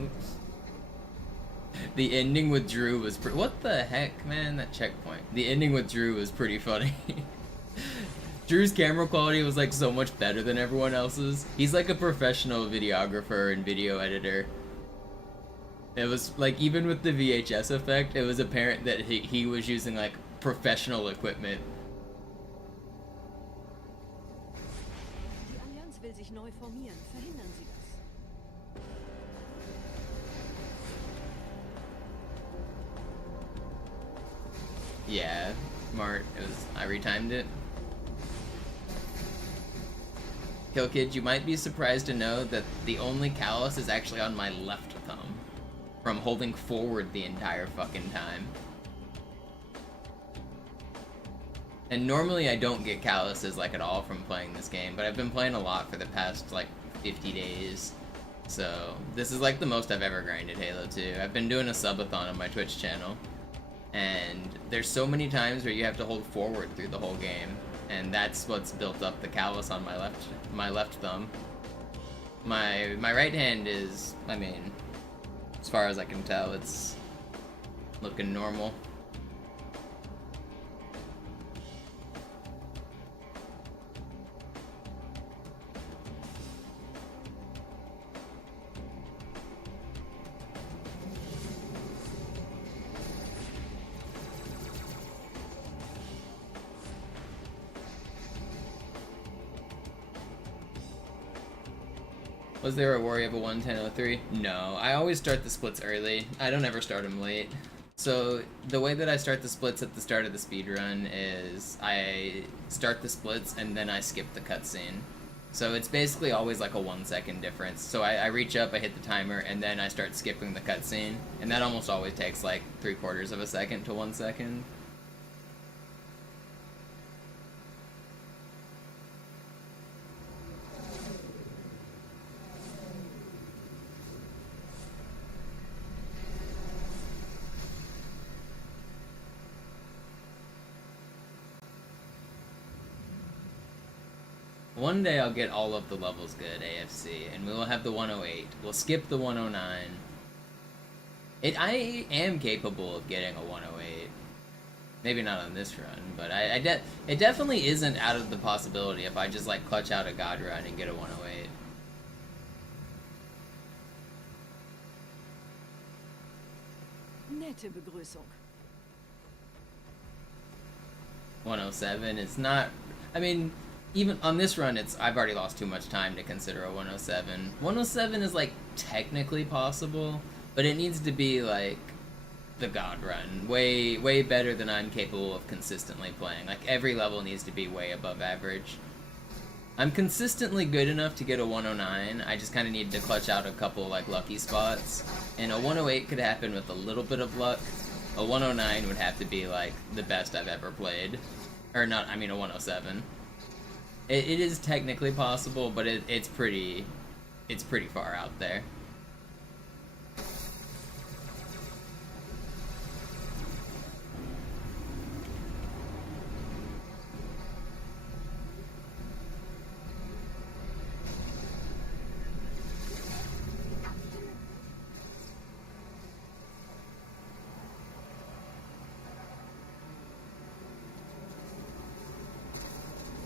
Oops. The ending with Drew was what the heck, man? That checkpoint. The ending with Drew was pretty funny. Drew's camera quality was like so much better than everyone else's. He's like a professional videographer and video editor. It was like, even with the VHS effect, it was apparent that he was using like professional equipment. Die Allianz will sich neu formieren. Verhindern Sie das. Yeah, smart. I retimed it. Kill Kid, you might be surprised to know that the only callus is actually on my left thumb. From holding forward the entire fucking time. And normally I don't get calluses like at all from playing this game, but I've been playing a lot for the past like 50 days. So this is like the most I've ever grinded Halo 2. I've been doing a subathon on my Twitch channel. And there's so many times where you have to hold forward through the whole game. And that's what's built up the callus on my left thumb. My right hand is, I mean, as far as I can tell, it's looking normal. Was there a worry of a 1:10:03? No, I always start the splits early. I don't ever start them late. So the way that I start the splits at the start of the speedrun is I start the splits and then I skip the cutscene. So it's basically always like a 1 second difference. So I reach up, I hit the timer, and then I start skipping the cutscene. And that almost always takes like 3/4 of a second to 1 second. One day I'll get all of the levels good, AFC, and we will have the 108. We'll skip the 109. I am capable of getting a 108. Maybe not on this run, but it definitely isn't out of the possibility if I just like clutch out a god run and get a 108. Nette Begrüßung. 107, it's not, I mean, even on this run, I've already lost too much time to consider a 107. 107 is, like, technically possible, but it needs to be, like, the god run. Way better than I'm capable of consistently playing. Like, every level needs to be way above average. I'm consistently good enough to get a 109, I just kind of need to clutch out a couple, like, lucky spots. And a 108 could happen with a little bit of luck. A 109 would have to be, like, the best I've ever played. Or not, I mean a 107. It is technically possible, but it's pretty far out there.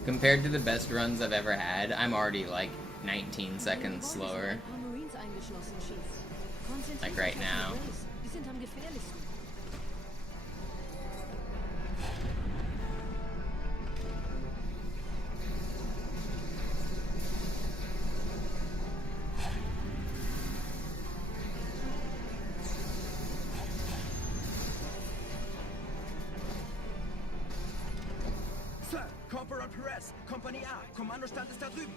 Compared to the best runs I've ever had, I'm already like 19 seconds slower. Like right now. Corporal Perez, Kompanie A, Kommandostand ist da drüben.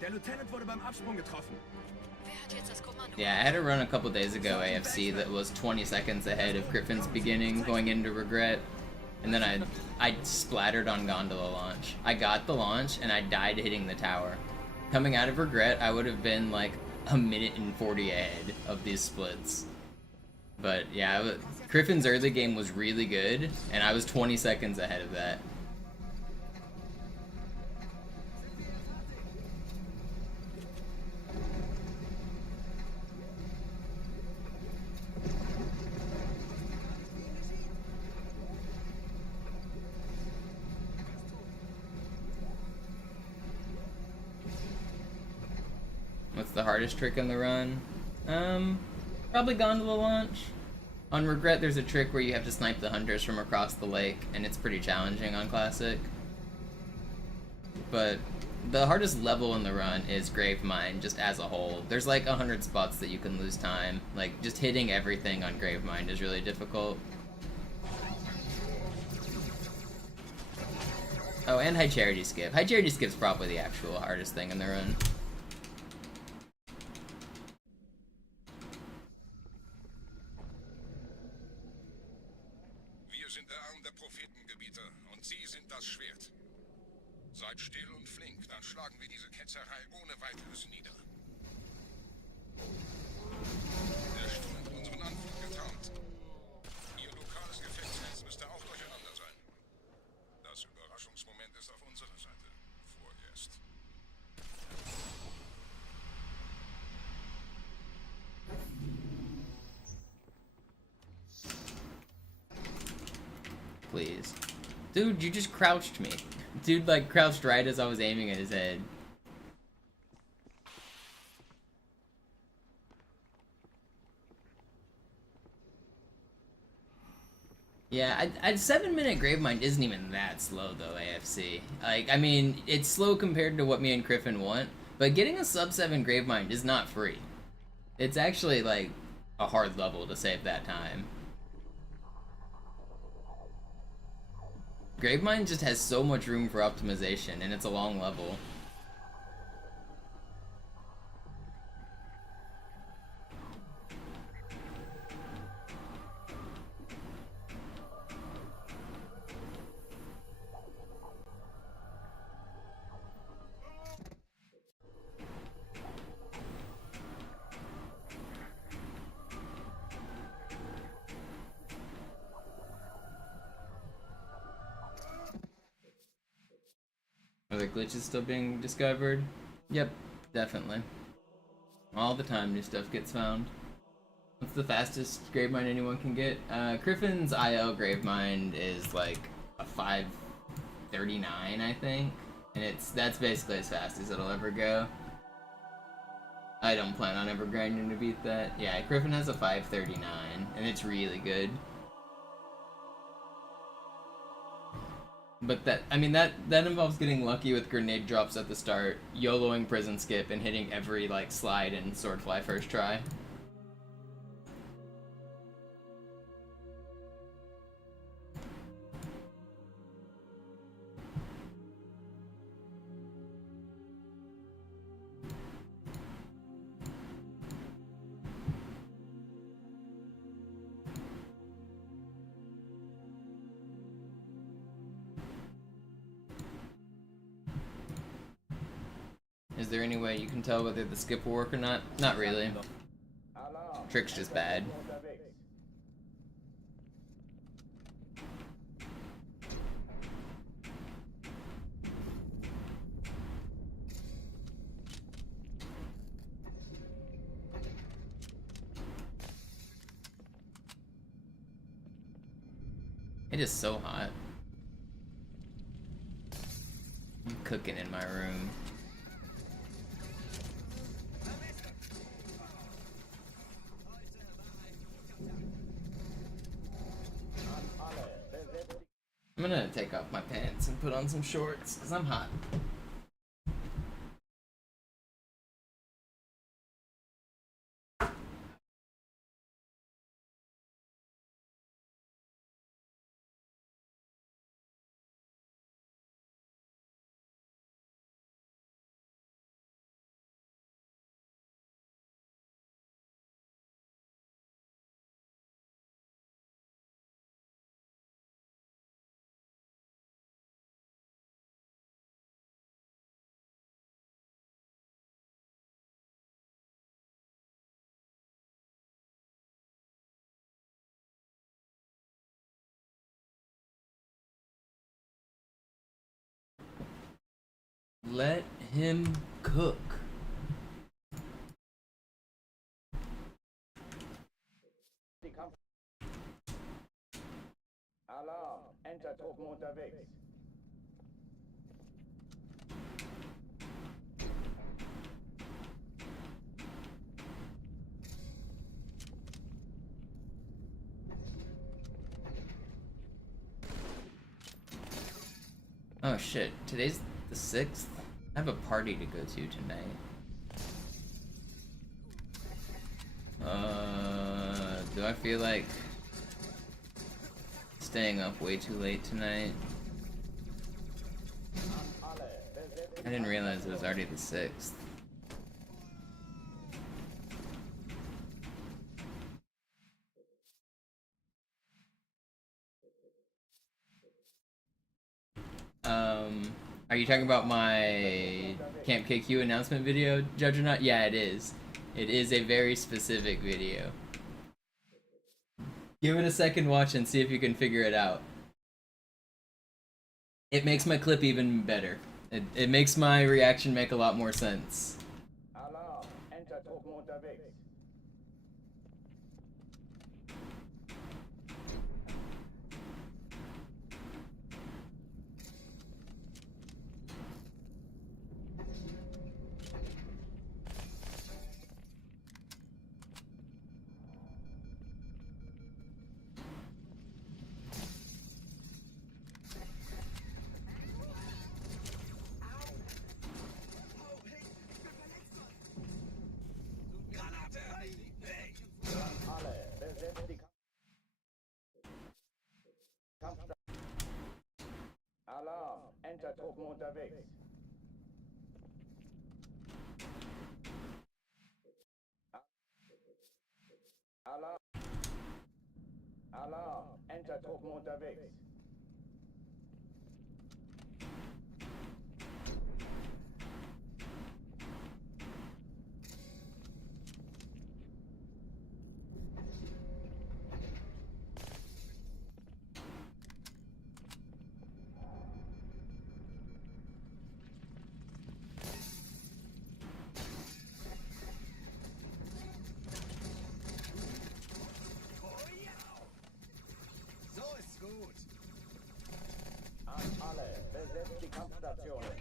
Der Lieutenant wurde beim Absprung getroffen. Wer hat jetzt das Kommando? Yeah, I had a run a couple days ago, AFC, that was 20 seconds ahead of Griffin's beginning, going into Regret. And then I splattered on Gondola launch. I got the launch, and I died hitting the tower. Coming out of Regret, I would have been like a minute and 40 ahead of these splits. But yeah, Griffin's early game was really good, and I was 20 seconds ahead of that. What's the hardest trick in the run? Probably Gondola launch. On Regret, there's a trick where you have to snipe the hunters from across the lake, and it's pretty challenging on Classic. But the hardest level in the run is Grave Mine, just as a whole. There's like 100 spots that you can lose time. Like, just hitting everything on Grave Mine is really difficult. Oh, and High Charity Skip. High Charity Skip's probably the actual hardest thing in the run. Seid still und flink, dann schlagen wir diese Ketzerei ohne weiteres nieder. Der Sturm hat unseren Anflug getarnt. Ihr lokales Gefechtsnetz müsste auch durcheinander sein. Das Überraschungsmoment ist auf unserer Seite. Vorerst. Please. Dude, you just crouched me. Dude, like, crouched right as I was aiming at his head. Yeah, 7-minute Gravemind isn't even that slow, though, AFC. Like, I mean, it's slow compared to what me and Griffin want, But getting a sub 7 Gravemind is not free. It's actually like a hard level to save that time. Gravemind just has so much room for optimization, and it's a long level. Are there glitches still being discovered? Yep, definitely. All the time new stuff gets found. What's the fastest Gravemind anyone can get? Griffin's IL Gravemind is like a 539, I think. And that's basically as fast as it'll ever go. I don't plan on ever grinding to beat that. Yeah, Griffin has a 539, and it's really good. But that involves getting lucky with grenade drops at the start, YOLOing prison skip, and hitting every like slide and swordfly first try. Is there any way you can tell whether the skip will work or not? Not really. Trick's just bad. It is so hot. I'm cooking in my room. I'm gonna take off my pants and put on some shorts, because I'm hot. Let him cook. Alarm! Entertruppen unterwegs. Oh shit, today's the 6th? I have a party to go to tonight. Do I feel like staying up way too late tonight? I didn't realize it was already the 6th. Are you talking about my Camp KQ announcement video, Judge or not? Yeah, it is. It is a very specific video. Give it a second watch and see if you can figure it out. It makes my clip even better. It makes my reaction make a lot more sense. Alarm! Entertruppen unterwegs. Einsatzgruppen unterwegs. Alarm! Alarm! Entertruppen unterwegs. Alle, besetzt die Kampfstationen.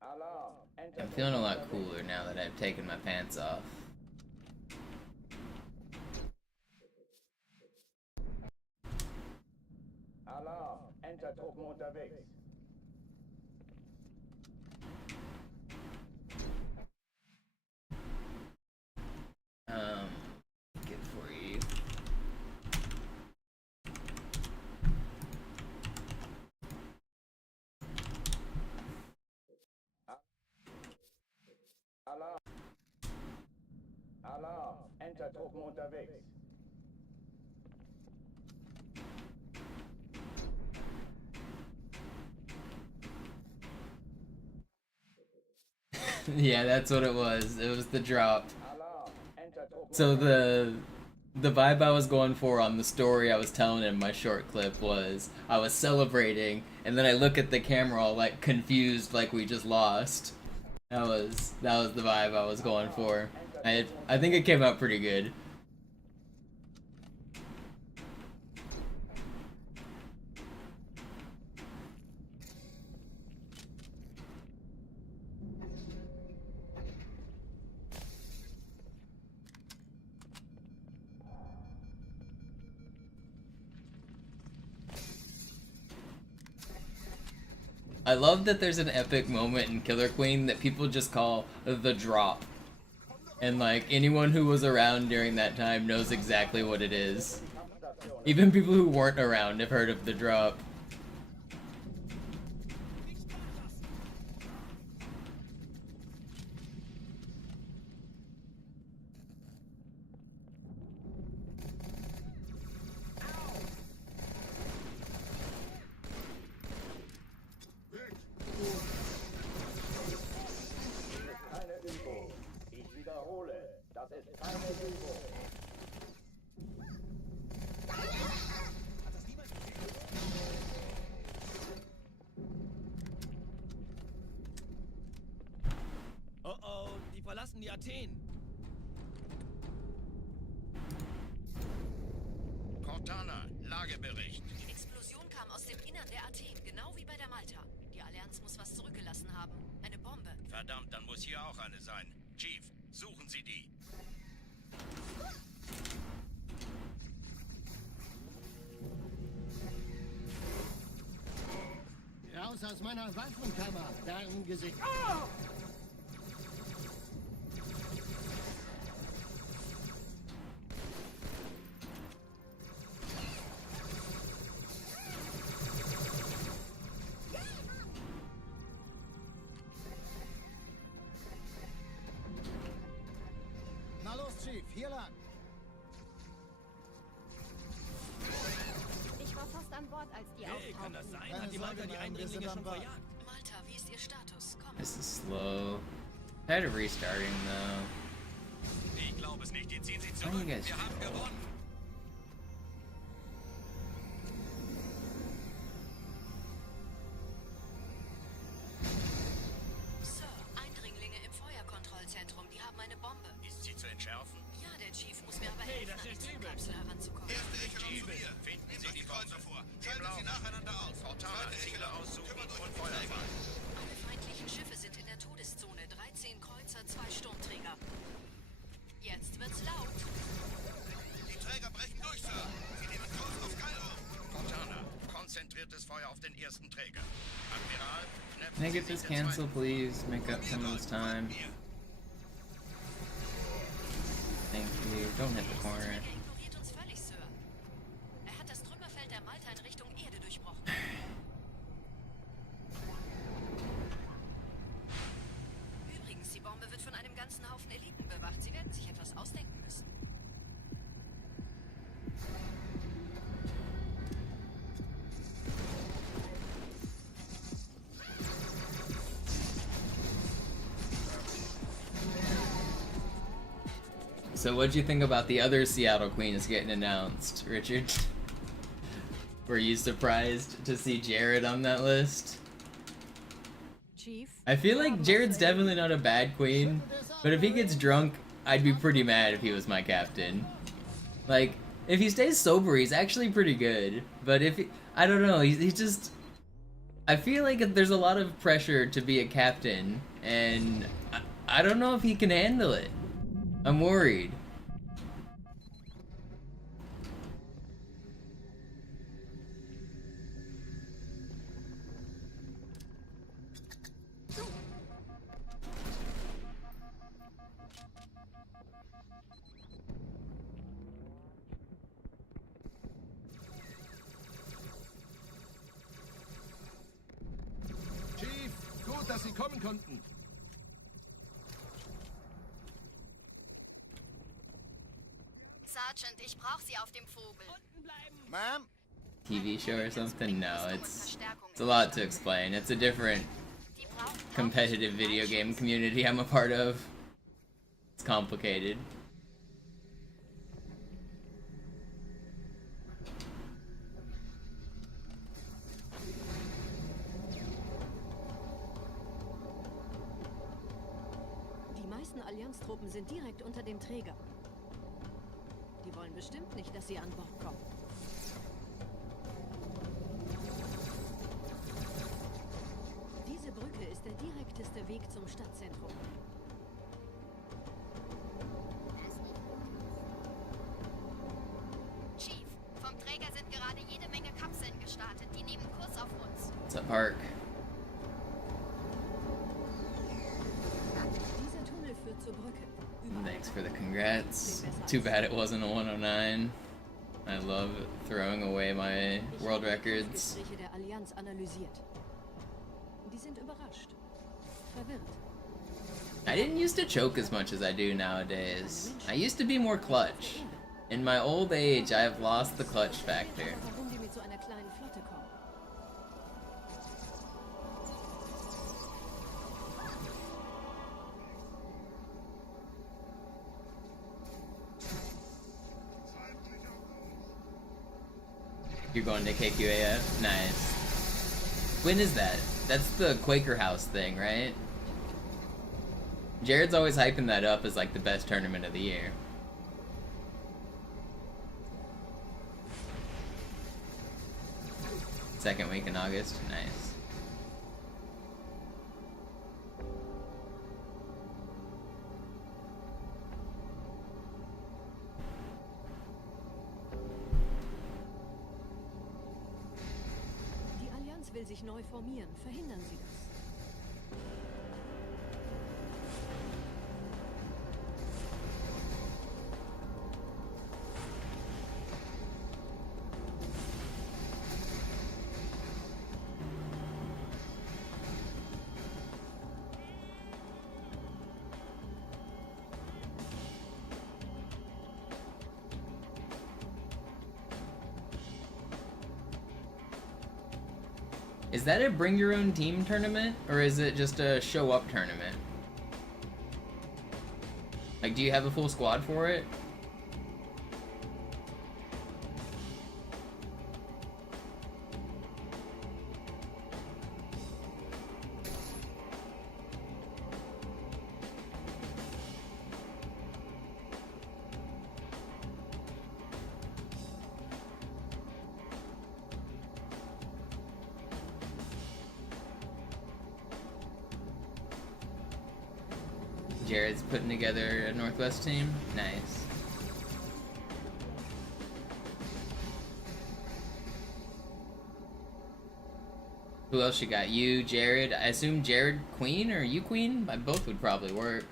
Alarm! I'm feeling a lot cooler now that I've taken my pants off. Alarm! Entertruppen unterwegs. Good for you. Alarm! Alarm! Entertruppen unterwegs. Yeah, that's what it was. It was the drop. Alarm! Entertruppen So the vibe I was going for on the story I was telling in my short clip was I was celebrating, and then I look at the camera all like confused, like we just lost. That was the vibe I was going for. I think it came out pretty good. I love that there's an epic moment in Killer Queen that people just call the drop. And like anyone who was around during that time knows exactly what it is. Even people who weren't around have heard of the drop. keine Übung. Ich wiederhole, das ist keine Übung. Oh oh, die verlassen die Athen. Cortana, Lagebericht. Die Explosion kam aus dem Innern der Athen, genau wie bei der Malta. Die Allianz muss was zurückgelassen haben. Eine Bombe. Verdammt, dann muss hier auch eine sein. Chief, suchen Sie die. Raus aus meiner Waffenkammer, Darmgesicht. Na los, Chief, hier lang. Ich war fast an Bord, als die Hey, kann das auftauchten. sein? Hat die Malta die Eindringlinge schon verjagt? Malta, wie ist Ihr Status? Komm. This is slow. I had a restarting though. Ich glaube es nicht, die ziehen sich Why zurück. you guys Wir haben gewonnen. Sir, Eindringlinge im Feuerkontrollzentrum. Die haben eine Bombe. Ist sie zu entschärfen? Ja, der Chief muss mir aber Hey, helfen, das an die ist übel. Zugkapsel heranzukommen. Chief, finden Sie die Bombe. Schalten Sie nacheinander aus. Cortana, Ziele aussuchen und Feuer fahren. Alle feindlichen Schiffe sind in der Todeszone. 13 Kreuzer, 2 Sturmträger. Jetzt wird's laut. Die Träger brechen durch, Sir. Sie nehmen Kurs auf Kairo. Cortana, konzentriertes Feuer auf den ersten Träger. Admiral, Can I get this canceled, please? Make up some of this time. Thank you. Don't hit the corner. Er ignoriert uns völlig, Sir. Er hat das Trümmerfeld der Malta in Richtung Erde durchbrochen. Übrigens, die Bombe wird von einem ganzen Haufen Eliten bewacht. Sie werden sich etwas ausdenken müssen. So what'd you think about the other Seattle Queens getting announced, Richard? Were you surprised to see Jared on that list? Chief? I feel like Jared's definitely not a bad queen, but if he gets drunk, I'd be pretty mad if he was my captain. Like, if he stays sober, he's actually pretty good, but if he, I don't know, he's just... I feel like there's a lot of pressure to be a captain, and I don't know if he can handle it. I'm worried. Chief, gut, dass Sie kommen konnten. Sergeant, ich brauche Sie auf dem Vogel. Ma'am? TV show or something? No, it's a lot to explain. It's a different competitive video game community I'm a part of. It's complicated. Die meisten Allianztruppen sind direkt unter dem Träger. Die wollen bestimmt nicht, dass sie an Bord kommen. Diese Brücke ist der direkteste Weg zum Stadtzentrum. Chief, vom Träger sind gerade jede Menge Kapseln gestartet. Die nehmen Kurs auf uns. It's a park. Dieser Tunnel führt zur Brücke. Thanks for the congrats. Too bad it wasn't a 109. I love throwing away my world records. Die Gespräche der Allianz analysiert. Die sind überrascht. Verwirrt. I didn't used to choke as much as I do nowadays. I used to be more clutch. In my old age, I have lost the clutch factor. Warum die mit so einer kleinen Flotte kommen. You're going to KQAF? Nice. When is that? That's the Quaker House thing, right? Jared's always hyping that up as like the best tournament of the year. Second week in August? Nice. Die Allianz will sich neu formieren. Verhindern Sie das. Is that a bring your own team tournament, or is it just a show up tournament? Like, do you have a full squad for it? Jared's putting together a Northwest team. Nice. Who else you got? You, Jared. I assume Jared Queen or you Queen? Both would probably work.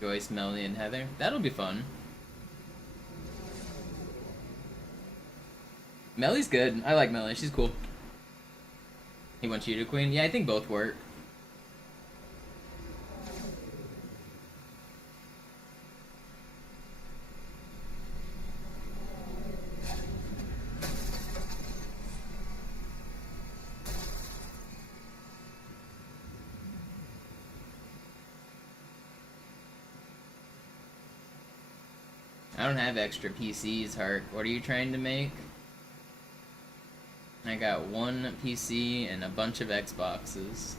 Joyce, Melanie, and Heather. That'll be fun. Melly's good. I like Melly. She's cool. He wants you to Queen? Yeah, I think both work. I don't have extra PCs, Hark. What are you trying to make? I got one PC and a bunch of Xboxes.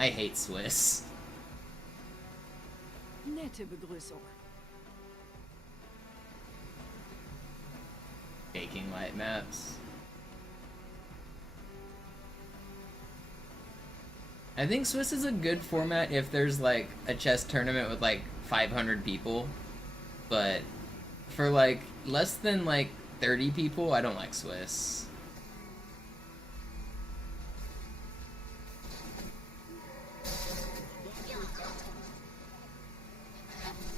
I hate Swiss. Nette Begrüßung. Baking light maps. I think Swiss is a good format if there's like a chess tournament with like 500 people, but for like less than like 30 people, I don't like Swiss.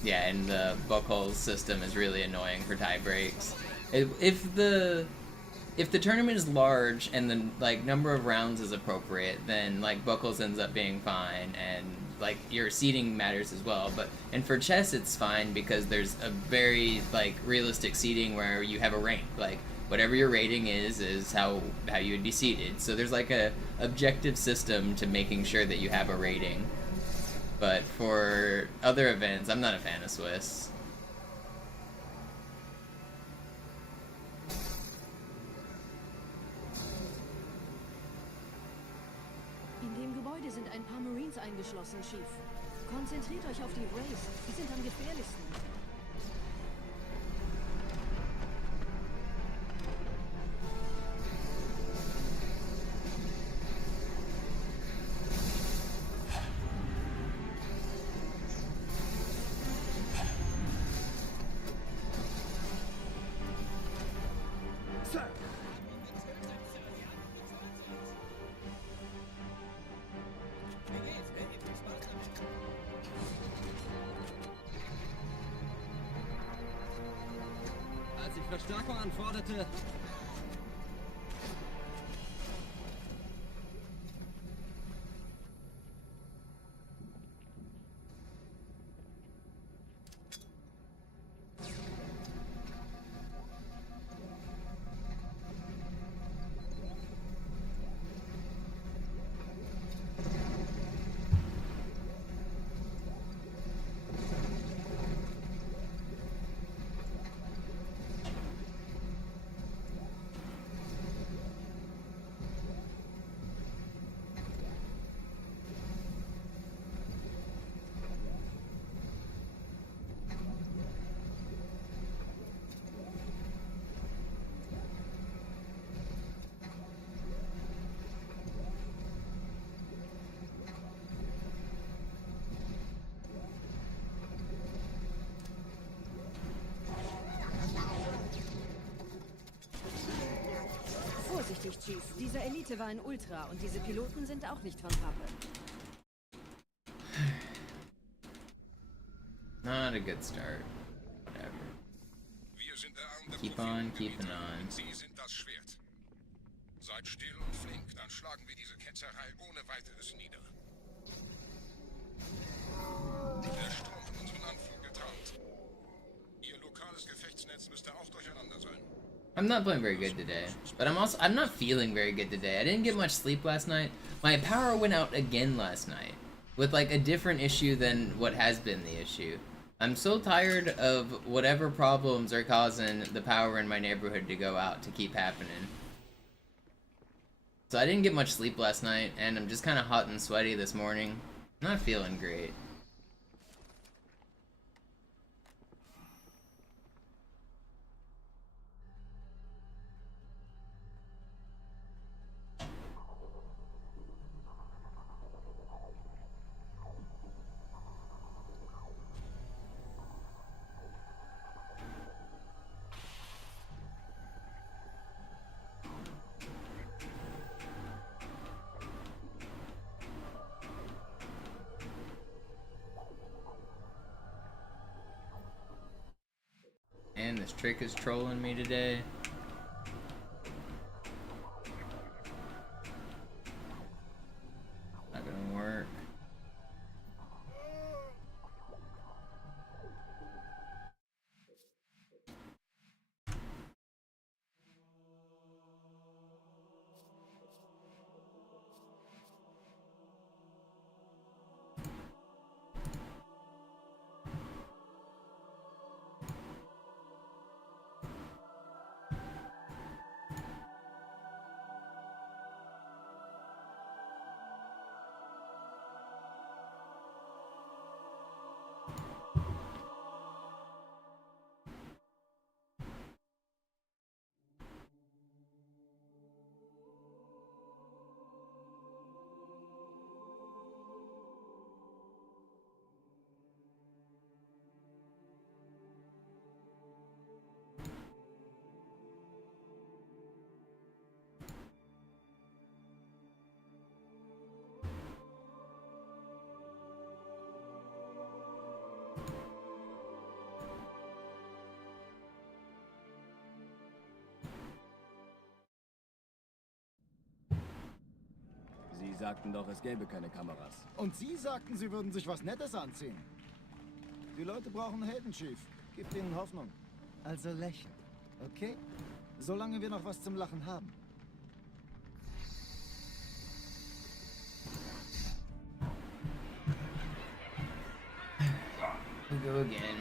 Yeah, and the Buckles system is really annoying for tie breaks. If the tournament is large and the like number of rounds is appropriate, then like Buckles ends up being fine, and like your seeding matters as well. And for chess it's fine because there's a very like realistic seeding where you have a rank. Like whatever your rating is how you would be seeded. So there's like a objective system to making sure that you have a rating. But for other events, I'm not a fan of Swiss. In dem Gebäude sind ein paar Marines eingeschlossen, Chief. Konzentriert euch auf die Wraiths. Die sind am gefährlichsten. Als ich Verstärkung anforderte... Vorsichtig, Chief. Diese Elite war ein Ultra und diese Piloten sind auch nicht von Pappe. Not a good start. Whatever. Wir sind der Arm der Keep on keeping on. Sie sind das Schwert. Seid still und flink, dann schlagen wir diese Ketzerei ohne weiteres nieder. Der Sturm hat unseren Anflug getarnt. Ihr lokales Gefechtsnetz müsste auch durcheinander sein. I'm not playing very good today, but I'm not feeling very good today. I didn't get much sleep last night. My power went out again last night, with like a different issue than what has been the issue. I'm so tired of whatever problems are causing the power in my neighborhood to go out to keep happening. So I didn't get much sleep last night, and I'm just kind of hot and sweaty this morning. I'm not feeling great. This trick is trolling me today. Not gonna work. Sie sagten doch, es gäbe keine Kameras. Und Sie sagten, Sie würden sich was Nettes anziehen. Die Leute brauchen Helden, Chief. Gibt ihnen Hoffnung. Also lächeln, okay? Solange wir noch was zum Lachen haben. We go again.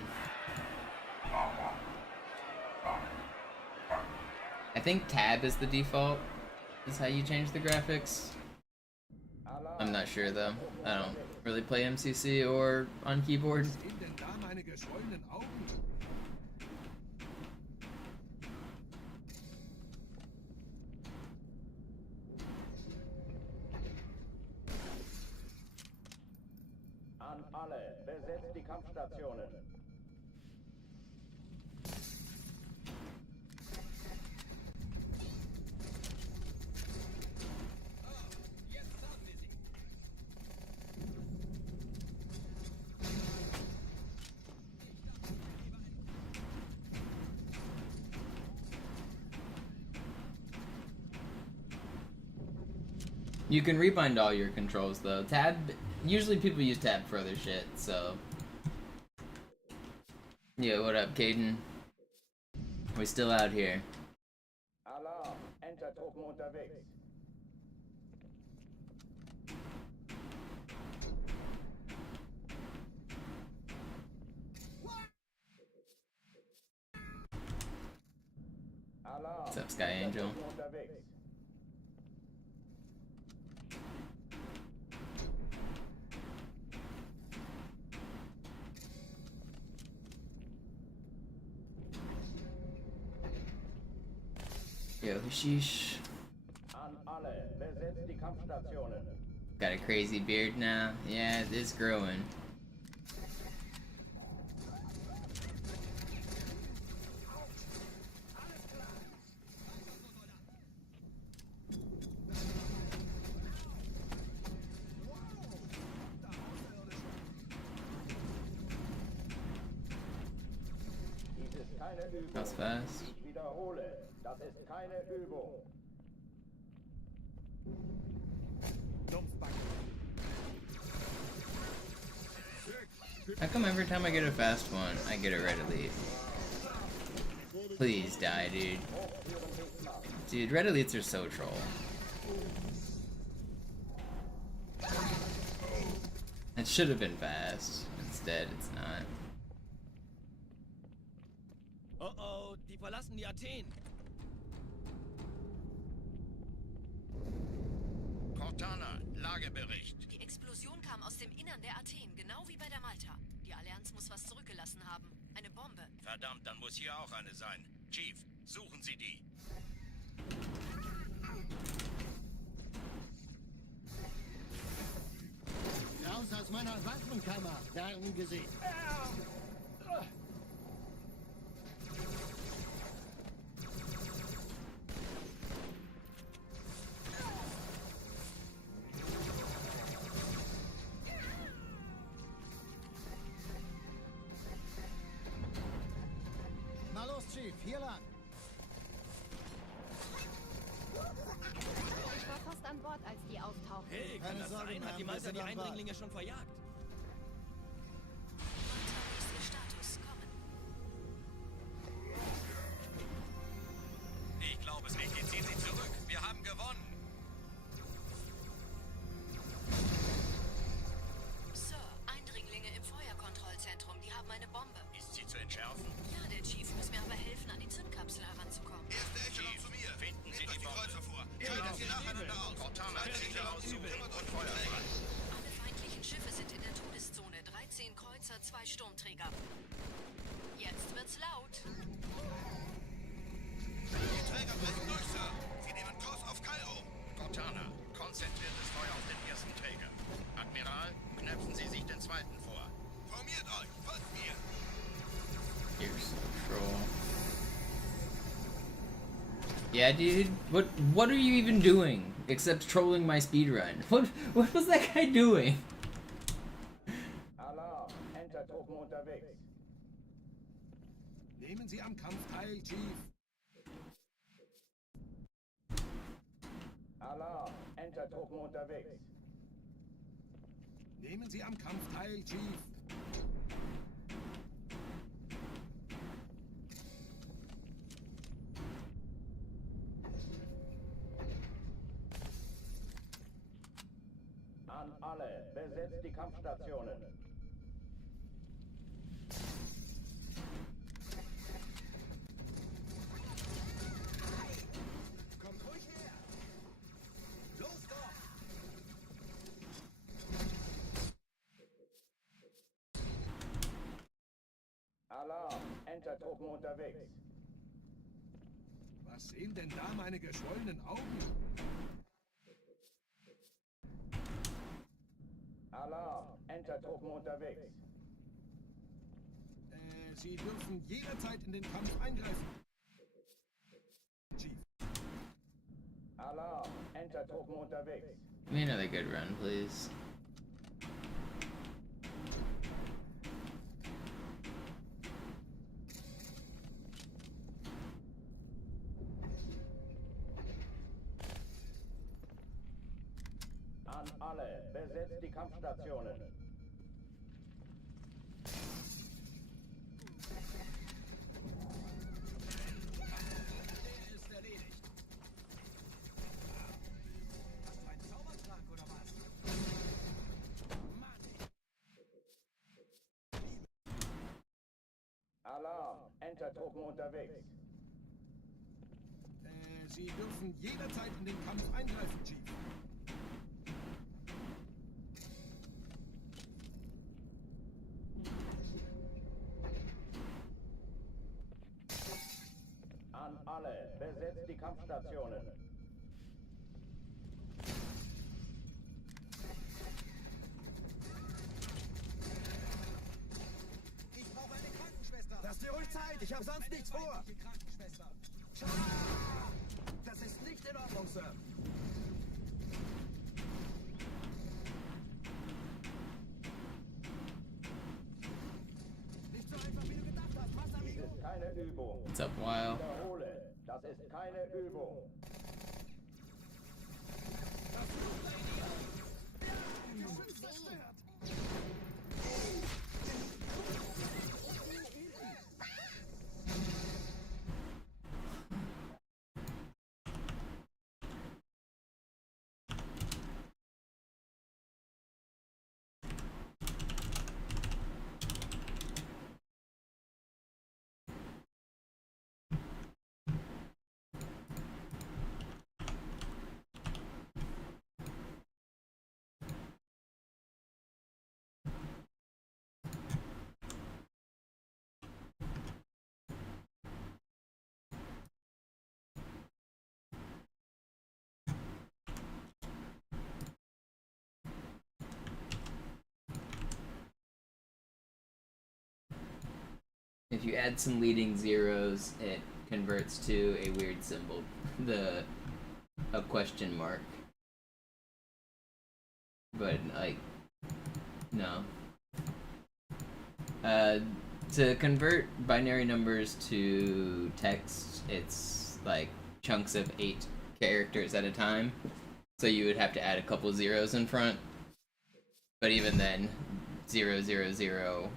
I think tab is the default. Is how you change the graphics. I'm not sure though. I don't really play MCC or on keyboard. An alle, besetzt die Kampfstationen. You can rebind all your controls though. Tab, usually people use tab for other shit, so. Yeah, what up, Caden? We're still out here. Alarm, Entertruppen unterwegs. Alarm, What's up, Sky Angel? Entertruppen unterwegs. Yo, sheesh. An alle, besetzt die Kampfstationen. Got a crazy beard now. Yeah, it is growing. Dies ist keine Übung. That was fast. Ich wiederhole, das ist keine Übung. How come every time I get a fast one, I get a red elite? Please die, dude. Dude, red elites are so troll. It should have been fast. Instead, it's not. Oh oh, die verlassen die Athen. Cortana, Lagebericht. Die Explosion kam aus dem Innern der Athen, genau wie bei der Malta. Die Allianz muss was zurückgelassen haben. Eine Bombe. Verdammt, dann muss hier auch eine sein. Chief, suchen Sie die. Raus aus meiner Waffenkammer, gern gesehen. Na los, Chief. Chief, hier lang. Ich war fast an Bord, als die auftauchten. Hey, kann das sein? Hat die Malta die Eindringlinge schon verjagt? Ich glaube es nicht. Jetzt ziehen sie zurück. Wir haben gewonnen. Sir, Eindringlinge im Feuerkontrollzentrum. Die haben eine Bombe. Ist sie zu entschärfen? Ja, der Chief muss mir aber helfen, an die Zündkapsel heranzukommen. Erste Echelon zu mir. Finden Sie die Kreuzer vor. Schaltet sie nacheinander aus. Cortana, Echelon zu und Feuer frei. Alle feindlichen Schiffe sind in der Todeszone. 13 Kreuzer, 2 Sturmträger. Jetzt wird's laut. Die Träger brechen durch, Sir. Sie nehmen Kurs auf Kairo. Cortana, konzentriertes Feuer auf den ersten Träger. Admiral, knöpfen Sie sich den zweiten vor. Formiert euch, folgt mir. You're so troll. Yeah, dude. What are you even doing except trolling my speedrun? What was that guy doing? Alarm, Entertruppen unterwegs. Nehmen Sie am Kampf teil, Chief. Alarm, Entertruppen unterwegs. Nehmen Sie am Kampf teil, Chief. An alle, besetzt die Kampfstationen. Kommt ruhig her. Los doch. Alarm, Entertruppen unterwegs. Was sehen denn da meine geschwollenen Augen? Alarm, Entertruppen unterwegs. Sie dürfen jederzeit in den Kampf eingreifen. Chief. Alarm, Entertruppen unterwegs. Give me another good run, please. An alle, besetzt die Kampfstationen. Ist erledigt. Hast du einen Zaubertrank oder was? Mann. Alarm, Entertruppen unterwegs. Sie dürfen jederzeit in den Kampf eingreifen, Chief. An alle, besetzt die Kampfstationen. Ich brauche eine Krankenschwester. Lass dir ruhig Zeit, ich habe sonst nichts vor. Krankenschwester. Das ist nicht in Ordnung, Sir. Nicht so einfach, wie du gedacht hast. Was, Dies amigo? ist keine Übung. What's up, Weil? Wiederhole, das ist keine Übung. If you add some leading zeros, it converts to a weird symbol, a question mark. But like, no. To convert binary numbers to text, it's like chunks of 8 characters at a time. So you would have to add a couple zeros in front. But even then, 0001,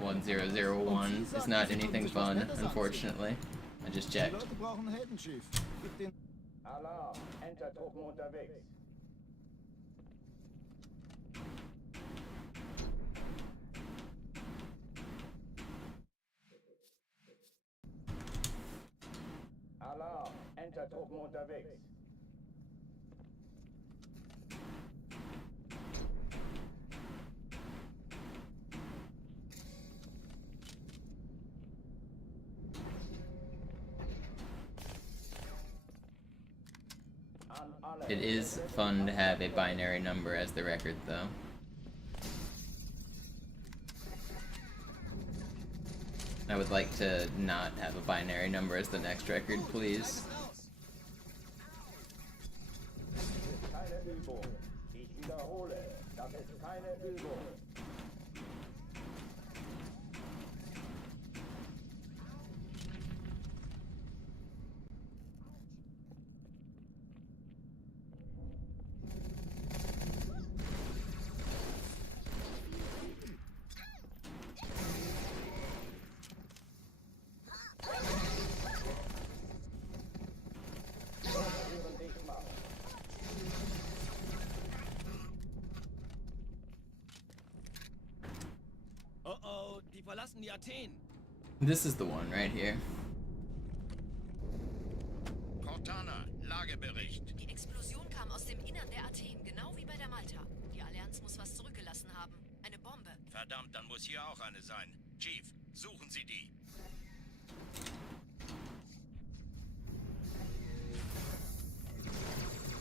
1001 is not anything fun, unfortunately. I just checked. Die Leute brauchen Helden, Chief. Gib den... Alarm! Entertruppen unterwegs. Alarm! Entertruppen unterwegs. It is fun to have a binary number as the record, though. I would like to not have a binary number as the next record, please. Keine Übung. Ich wiederhole, das ist keine Übung. Oh oh, die verlassen die Athen. This is the one right here. Cortana, Lagebericht. Die Explosion kam aus dem Innern der Athen, genau wie bei der Malta. Die Allianz muss was zurückgelassen haben. Eine Bombe. Verdammt, dann muss hier auch eine sein. Chief, suchen Sie die.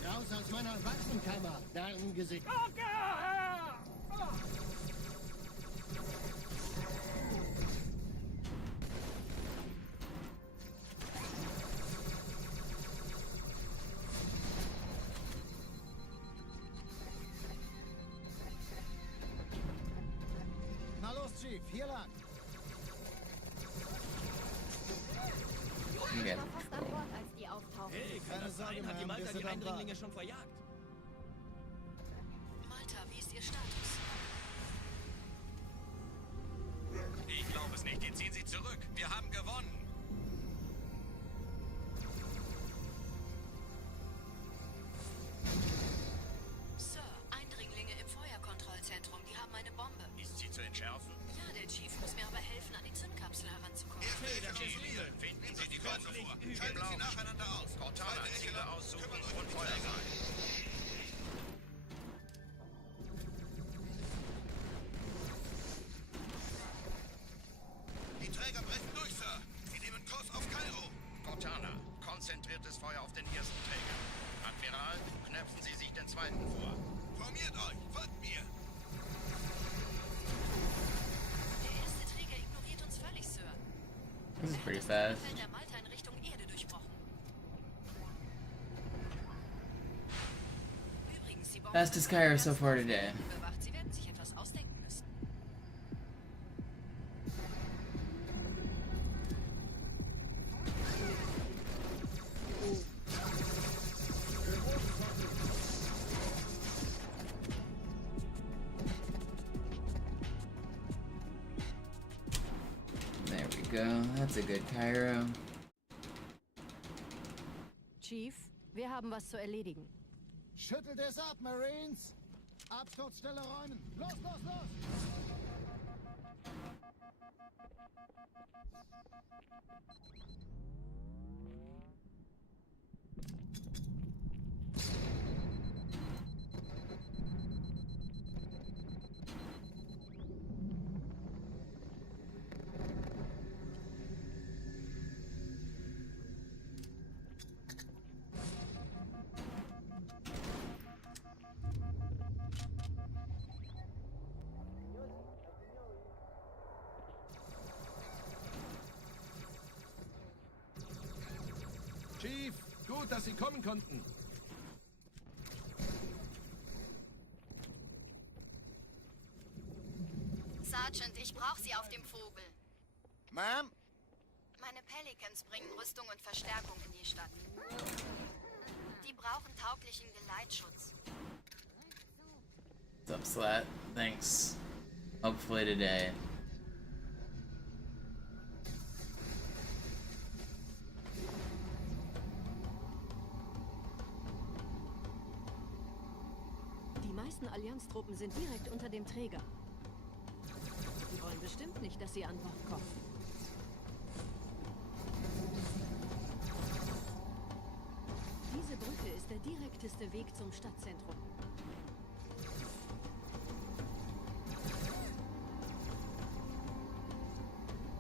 Raus aus meiner Waffenkammer, Darmgesicht. Na los, Chief, hier lang. Ich war fast an Bord, als die auftauchten. Hey, kann Keine das Sorge, sein? Hat die Ma'am, Malta wir sind die am Eindringlinge Bord. schon verjagt? Malta, wie ist Ihr Status? Ich glaube es nicht, den ziehen Sie zurück. Wir haben gewonnen. Sir, Eindringlinge im Feuerkontrollzentrum, die haben eine Bombe. Ist sie zu entschärfen? Ja, der Chief muss mir aber helfen, an die Zündkapsel heranzukommen. Hey, das ist Liebe. Finden Sie die Bombe vor. Schalten Sie nacheinander auf. Cortana, Ziele aussuchen und Feuer sein. Die Träger brechen durch, Sir. Sie nehmen Kurs auf Kairo. Cortana, konzentriertes Feuer auf den ersten Träger. Admiral, knöpfen Sie sich den zweiten vor. Formiert euch, folgt mir. Der erste Träger ignoriert uns völlig, Sir. This is pretty fast. Fällt der Malta in Richtung Erde durchbrochen. Übrigens, die Bombe... Fastest Cairo so far today. Bewacht, Sie werden sich etwas ausdenken müssen. There we go. That's a good Cairo. Chief, wir haben was zu erledigen. Schüttelt es ab, Marines. Absturzstelle räumen. Los, los, los. Chief, gut, dass Sie kommen konnten. Sergeant, ich brauche sie auf dem Vogel. Ma'am? Meine Pelicans bringen Rüstung und Verstärkung in die Stadt. Die brauchen tauglichen Geleitschutz. What's up, Slat? Thanks. Hopefully today. Die meisten Allianztruppen sind direkt unter dem Träger. Die wollen bestimmt nicht, dass sie an Bord kommen. Diese Brücke ist der direkteste Weg zum Stadtzentrum.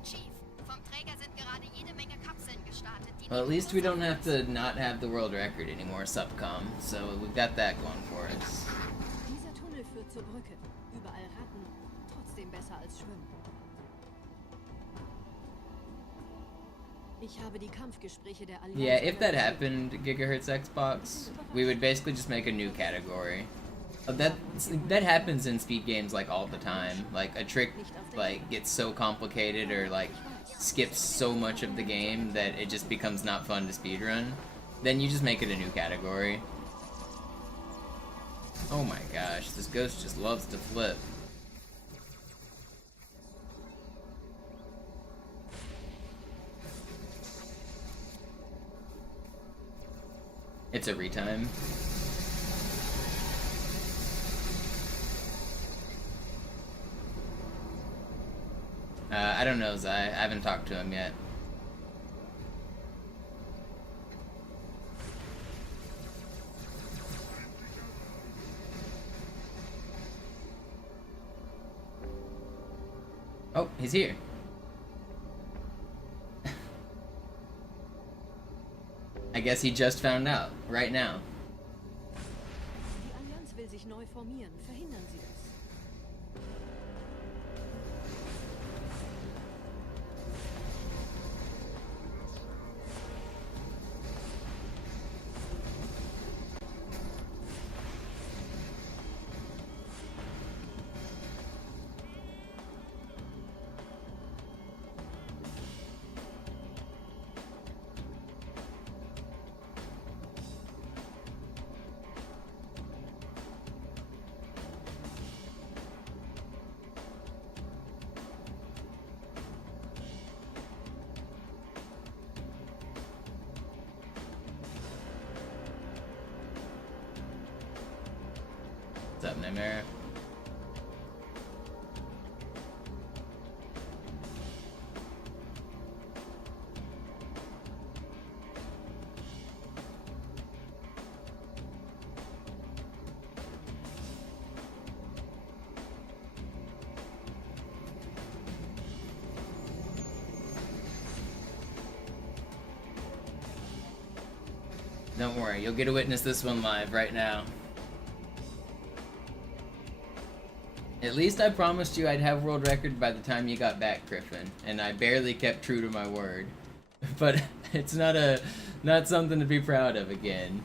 Chief, vom Träger sind gerade jede Menge Kapseln gestartet, die... Well, at least we don't have to not have the world record anymore, Subcom. So we've got that going for us. Dieser Tunnel führt zur Brücke. Überall Ratten. Trotzdem besser als Schwimmen. Ich habe die Kampfgespräche der Allianz... Yeah, if that happened, Gigahertz Xbox, we would basically just make a new category. That happens in speed games like all the time. Like a trick like gets so complicated or like skips so much of the game that it just becomes not fun to speedrun. Then you just make it a new category. Oh my gosh, this ghost just loves to flip. It's a retime. I don't know, Zai. I haven't talked to him yet. Oh, he's here. I guess he just found out, right now. Die Allianz will sich neu formieren. Verhindern Sie das. What's up, Nightmare? Don't worry, you'll get to witness this one live right now. At least I promised you I'd have world record by the time you got back, Griffin, and I barely kept true to my word. But it's not something to be proud of again.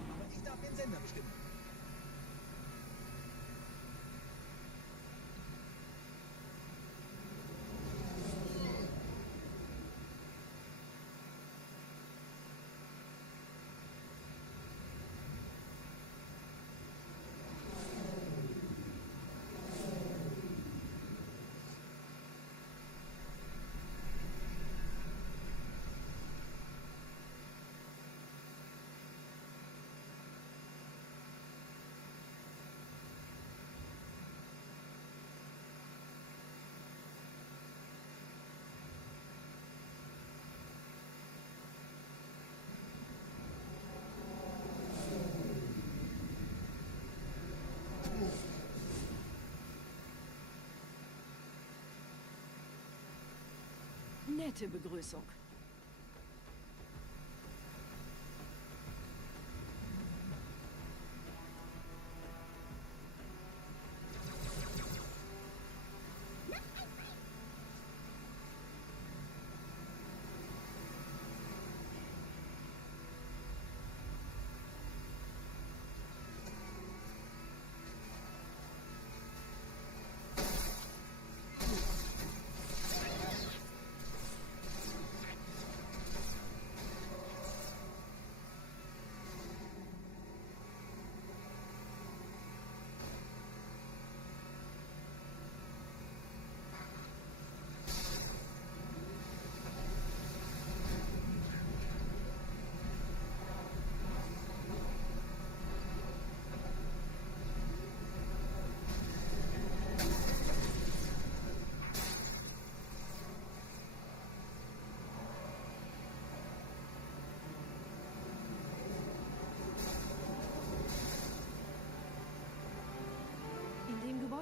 Nette Begrüßung.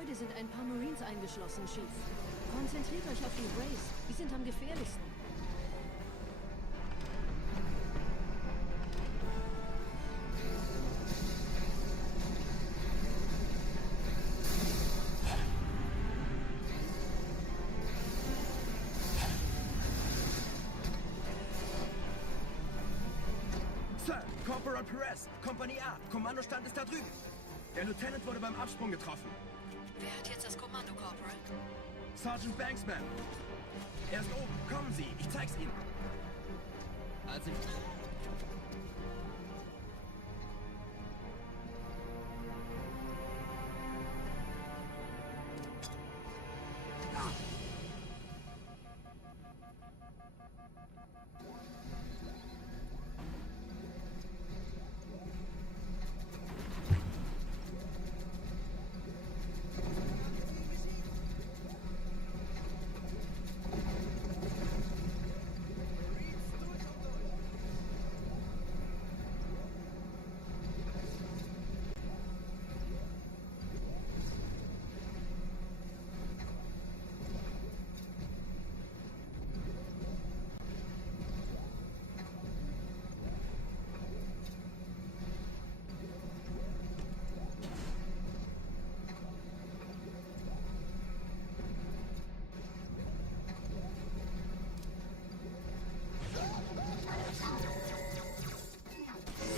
Gebäude sind ein paar Marines eingeschlossen, Chief. Konzentriert euch auf die Rays. Die sind am gefährlichsten. Sir, Corporal Perez, Kompanie A, Kommandostand ist da drüben. Der Lieutenant wurde beim Absprung getroffen. Wer hat jetzt das Kommando, Corporal? Sergeant Banksman. Er ist oben. Kommen Sie, ich zeig's Ihnen. Also.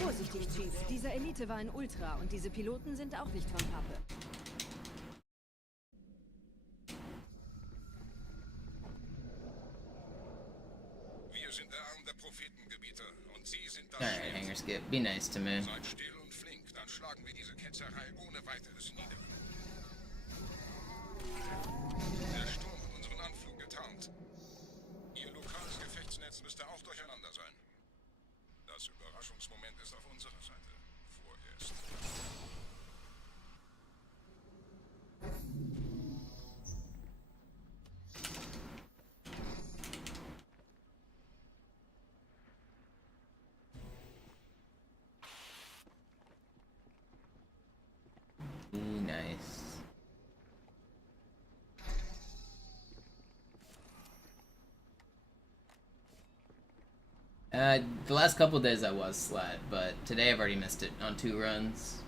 Vorsichtig, Chief. Dieser Elite war ein Ultra und diese Piloten sind auch nicht von Pappe. Wir sind der Arm der Prophetengebieter und Sie sind das Alright, Hanger Skip. Be nice to me. Seid still und flink, dann schlagen wir diese Ketzerei ohne weiteres nieder. Der Sturm hat unseren Anflug getarnt. Ihr lokales Gefechtsnetz müsste auch durcheinander sein. Das Überraschungsmoment ist auf unserer Seite. Vorerst. Be nice. The last couple days I was slat, but today I've already missed it on 2 runs.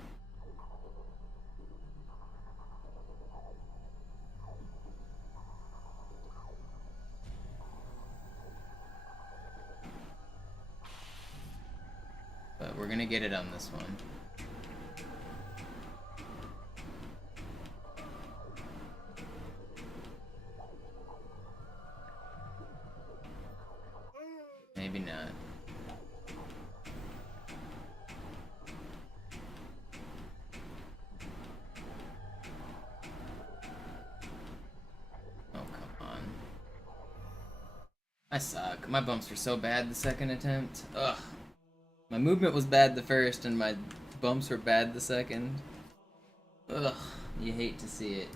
But we're gonna get it on this one. Maybe not. Oh, come on. I suck. My bumps were so bad the second attempt. Ugh. My movement was bad the first, and my bumps were bad the second. Ugh. You hate to see it.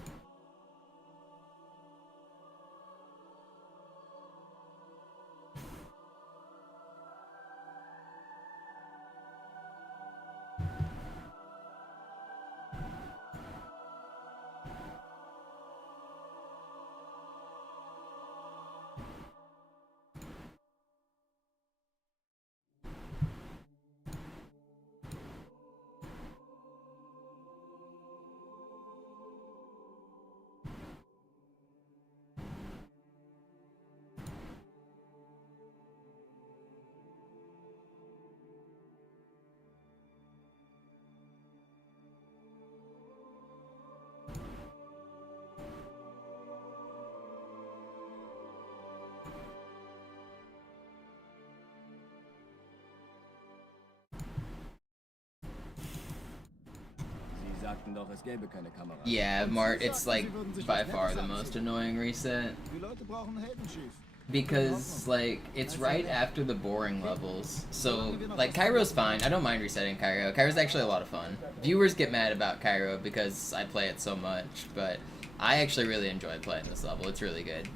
sagten doch, es gäbe keine Kamera. Yeah, Mart, it's like by far the most annoying reset. Die Leute brauchen Helden, Chief. Because, like, it's right after the boring levels. So, like, Cairo's fine. I don't mind resetting Cairo. Cairo's actually a lot of fun. Viewers get mad about Cairo because I play it so much, but I actually really enjoy playing this level. It's really good.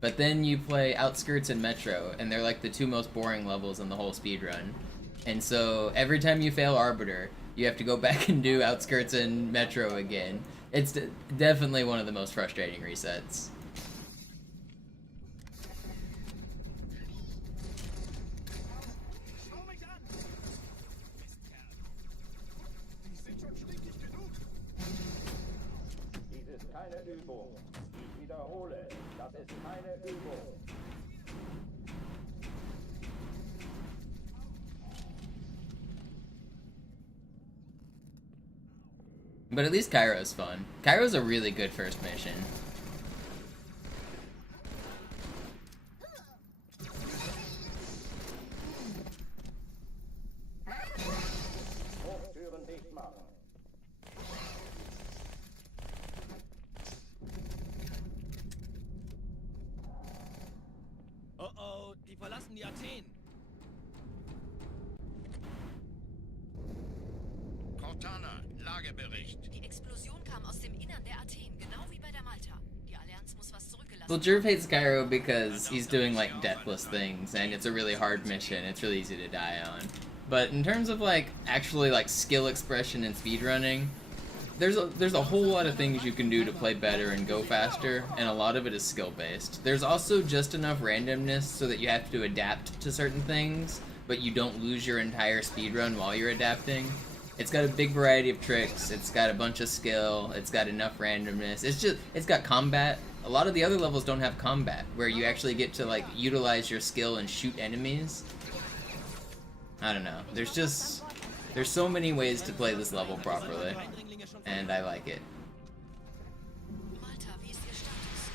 But then you play Outskirts and Metro, and they're like the two most boring levels in the whole speedrun. And so, every time you fail Arbiter, you have to go back and do Outskirts and Metro again. It's definitely one of the most frustrating resets. Dies ist keine Übung. Ich wiederhole, das ist keine Übung. But at least Cairo's fun. Cairo's a really good first mission. Hochtüren dicht machen. Oh oh, die verlassen die Athen. Cortana, Lagebericht. Die Explosion kam aus dem Innern der Athen, genau wie bei der Malta. Die Allianz muss was zurückgelassen Well, Jerv hates Cairo because he's doing like deathless things, and it's a really hard mission. It's really easy to die on. But in terms of like actually like skill expression and speedrunning, there's a whole lot of things you can do to play better and go faster, and a lot of it is skill based. There's also just enough randomness so that you have to adapt to certain things, but you don't lose your entire speedrun while you're adapting. It's got a big variety of tricks, it's got a bunch of skill, it's got enough randomness, it's got combat. A lot of the other levels don't have combat, where you actually get to like utilize your skill and shoot enemies. I don't know, there's so many ways to play this level properly, and I like it. Malta, wie ist Ihr Status?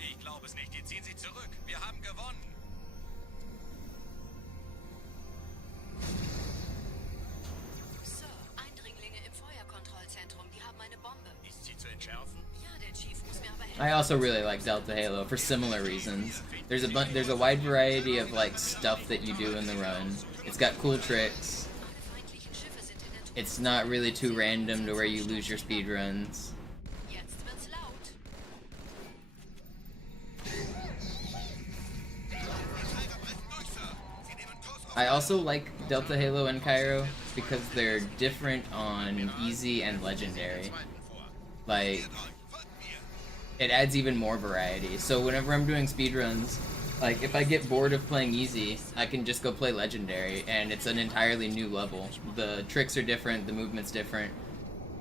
Ich glaube es nicht, die ziehen sich zurück. Wir haben gewonnen. Sir, Eindringlinge im Feuerkontrollzentrum, die haben eine Bombe. Ist sie zu entschärfen? Ja, der Chief muss mir aber helfen. I also really like Delta Halo for similar reasons. There's a wide variety of like stuff that you do in the run. It's got cool tricks. It's not really too random to where you lose your speedruns. Jetzt wird's laut. I also like Delta Halo and Cairo because they're different on easy and legendary. Like, it adds even more variety. So whenever I'm doing speedruns, like if I get bored of playing easy, I can just go play legendary, and it's an entirely new level. The tricks are different, the movement's different,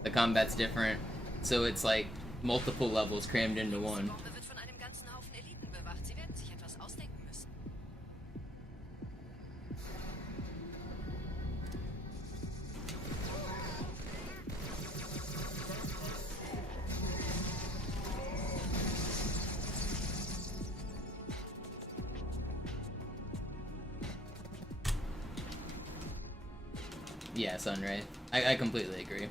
the combat's different, so it's like multiple levels crammed into one. Die Bombe wird von einem ganzen Haufen Eliten bewacht. Sie werden sich etwas ausdenken müssen. Yeah, Sunray. I completely agree.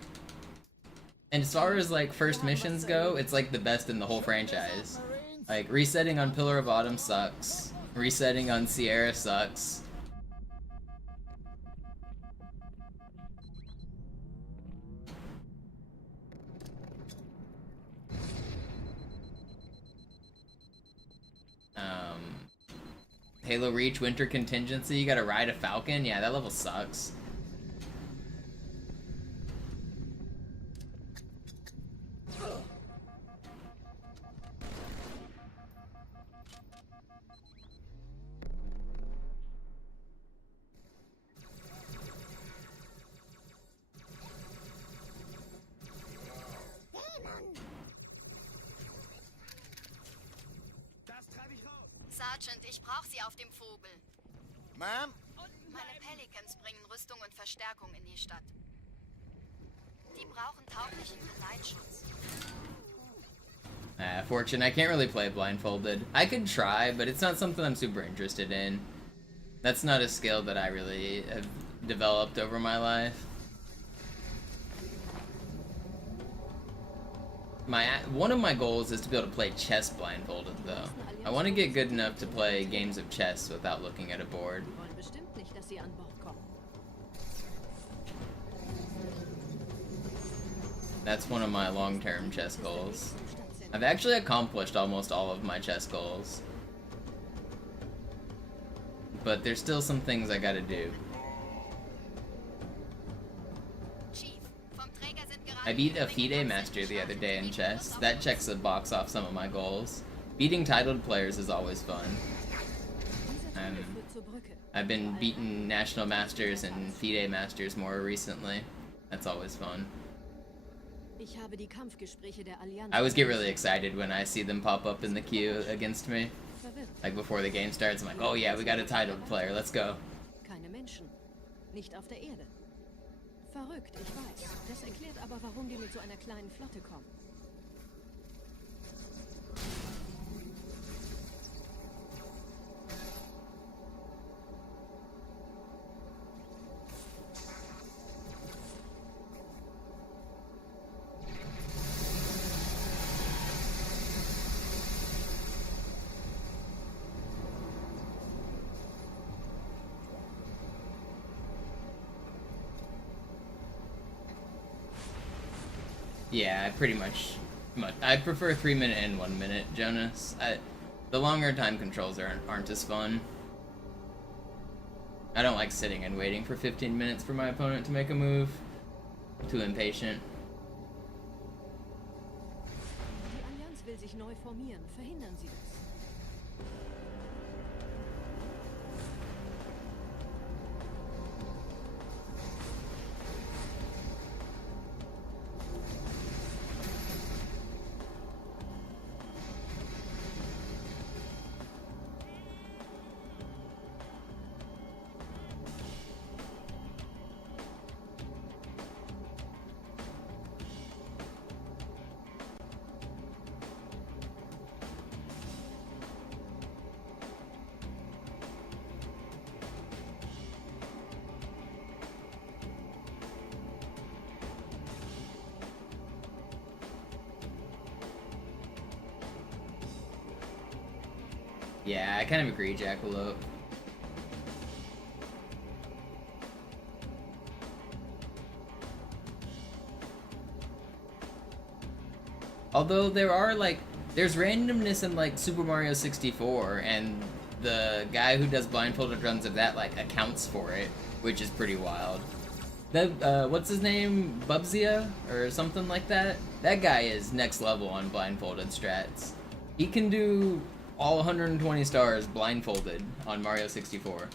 And as far as like first missions go, it's like the best in the whole franchise. Like resetting on Pillar of Autumn sucks. Resetting on Sierra sucks. Halo Reach Winter Contingency, you gotta ride a Falcon? Yeah, that level sucks. Sergeant, ich brauche Sie auf dem Vogel. Ma'am? Meine Pelicans bringen Rüstung und Verstärkung in die Stadt. Die brauchen tauglichen Geleitschutz. Fortune, I can't really play blindfolded. I could try, but it's not something I'm super interested in. That's not a skill that I really have developed over my life. One of my goals is to be able to play chess blindfolded, though. I want to get good enough to play games of chess without looking at a board. That's one of my long-term chess goals. I've actually accomplished almost all of my chess goals. But there's still some things I gotta do. I beat a FIDE master the other day in chess. That checks the box off some of my goals. Beating titled players is always fun. I've been beating national masters and FIDE masters more recently. That's always fun. I always get really excited when I see them pop up in the queue against me. Like before the game starts, I'm like, oh yeah, we got a titled player, let's go. Keine Menschen. Nicht auf der Erde. Verrückt, ich weiß. Das erklärt aber, warum die mit so einer kleinen Flotte kommen. Yeah, I prefer 3 minute and 1 minute, Jonas. The longer time controls aren't as fun. I don't like sitting and waiting for 15 minutes for my opponent to make a move. Too impatient. Die Allianz will sich neu formieren. Verhindern Sie das. Yeah, I kind of agree, Jackalope. Although there's randomness in like Super Mario 64, and the guy who does blindfolded runs of that like accounts for it, which is pretty wild. That what's his name, Bubzia or something like that? That guy is next level on blindfolded strats. He can do all 120 stars blindfolded on Mario 64.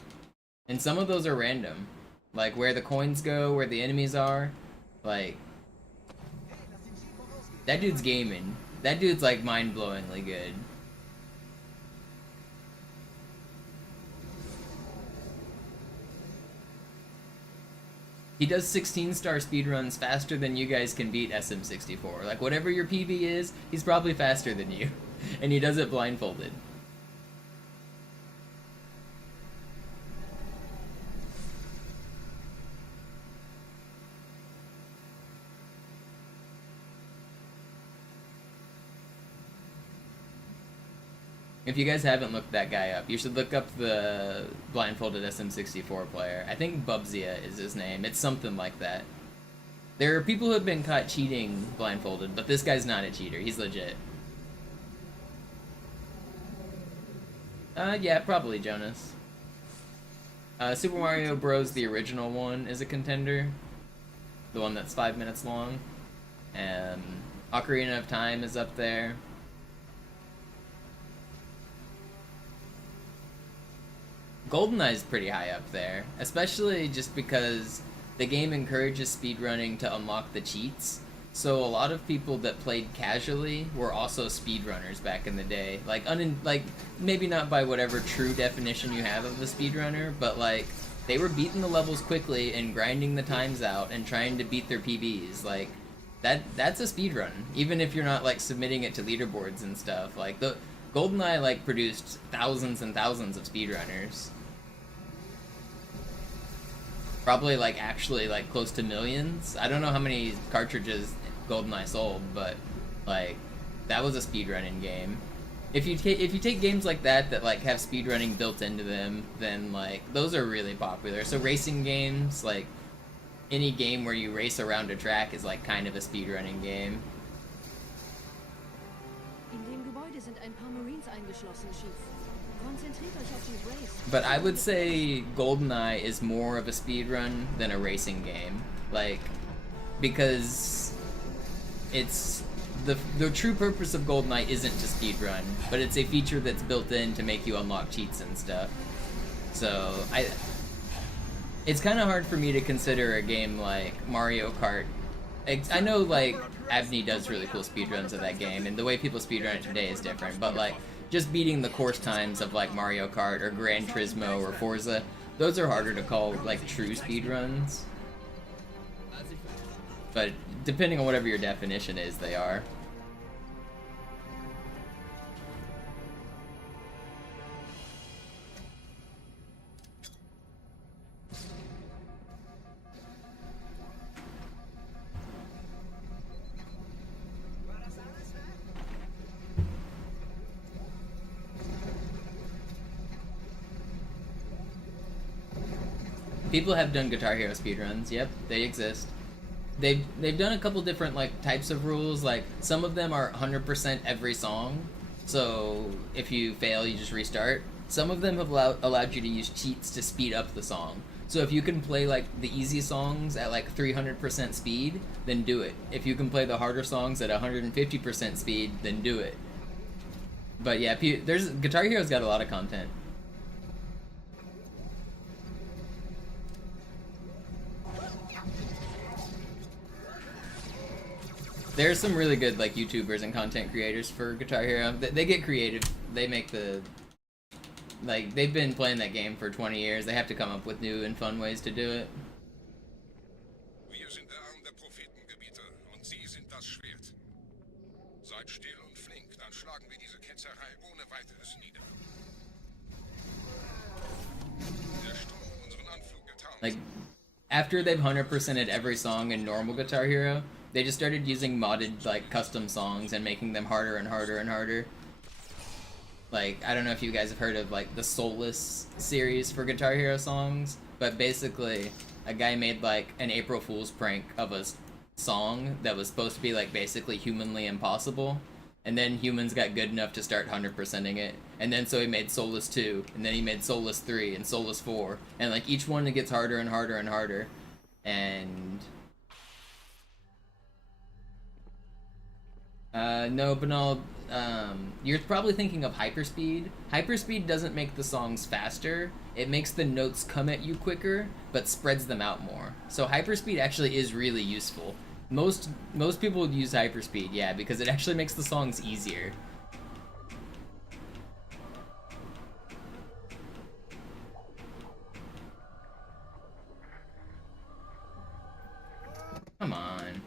And some of those are random. Like where the coins go, where the enemies are. Like, that dude's gaming. That dude's like mind-blowingly good. He does 16-star speedruns faster than you guys can beat SM64. Like whatever your PB is, he's probably faster than you. And he does it blindfolded. If you guys haven't looked that guy up, you should look up the blindfolded SM64 player. I think Bubzia is his name. It's something like that. There are people who have been caught cheating blindfolded, but this guy's not a cheater. He's legit. Yeah, probably, Jonas. Super Mario Bros. The original one is a contender. The one that's 5 minutes long. And Ocarina of Time is up there. GoldenEye's pretty high up there, especially just because the game encourages speedrunning to unlock the cheats. So a lot of people that played casually were also speedrunners back in the day. Like, maybe not by whatever true definition you have of a speedrunner, but like, they were beating the levels quickly and grinding the times out and trying to beat their PBs. Like, that's a speedrun, even if you're not like submitting it to leaderboards and stuff. Like, the GoldenEye like produced thousands and thousands of speedrunners. Probably like actually like close to millions. I don't know how many cartridges GoldenEye sold, but like that was a speedrunning game. If you take games like that like have speedrunning built into them, then like those are really popular. So racing games, like any game where you race around a track is like kind of a speedrunning game. In dem Gebäude sind ein paar Marines eingeschlossen, Chief. Konzentriert euch auf die Race. But I would say GoldenEye is more of a speedrun than a racing game. Like, because it's the true purpose of GoldenEye isn't to speedrun, but it's a feature that's built in to make you unlock cheats and stuff. So it's kind of hard for me to consider a game like Mario Kart. I know like Abney does really cool speedruns of that game, and the way people speedrun it today is different, but like just beating the course times of like Mario Kart or Gran Turismo or Forza, those are harder to call like true speedruns. But depending on whatever your definition is, they are. People have done Guitar Hero speedruns. Yep, they exist. They've done a couple different like types of rules. Like some of them are 100% every song, so if you fail, you just restart. Some of them have allowed you to use cheats to speed up the song. So if you can play like the easy songs at like 300% speed, then do it. If you can play the harder songs at 150% speed, then do it. But yeah, there's Guitar Hero's got a lot of content. There's some really good like YouTubers and content creators for Guitar Hero. They get creative. They make like they've been playing that game for 20 years. They have to come up with new and fun ways to do it. Wir sind der Arm der Prophetengebiete und Sie sind das Schwert. Seid still und flink, dann schlagen wir diese Ketzerei ohne weiteres nieder. Der Sturm unseren Anflug getan. Like after they've 100%ed every song in normal Guitar Hero, they just started using modded like custom songs and making them harder and harder and harder. Like, I don't know if you guys have heard of like the Soulless series for Guitar Hero songs, but basically a guy made like an April Fool's prank of a song that was supposed to be like basically humanly impossible, and then humans got good enough to start 100%ing it, and then so he made Soulless 2, and then he made Soulless 3 and Soulless 4, and like each one it gets harder and harder and harder, and no, Banal, you're probably thinking of Hyperspeed. Hyperspeed doesn't make the songs faster, it makes the notes come at you quicker, but spreads them out more. So Hyperspeed actually is really useful. Most people would use Hyperspeed, yeah, because it actually makes the songs easier. Come on.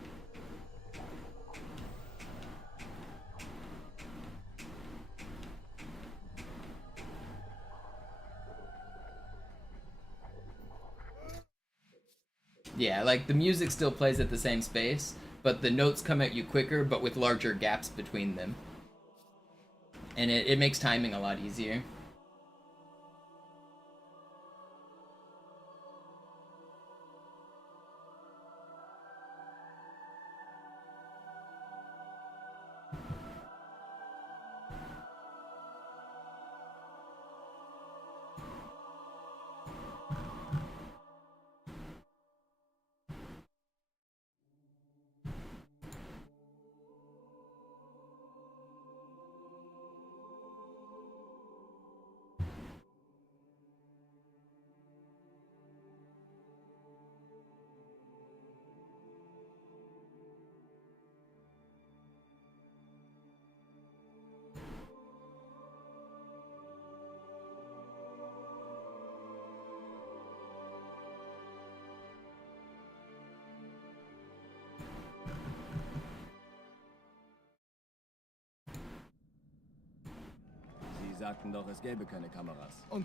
Yeah, like the music still plays at the same space, but the notes come at you quicker, but with larger gaps between them. And it makes timing a lot easier.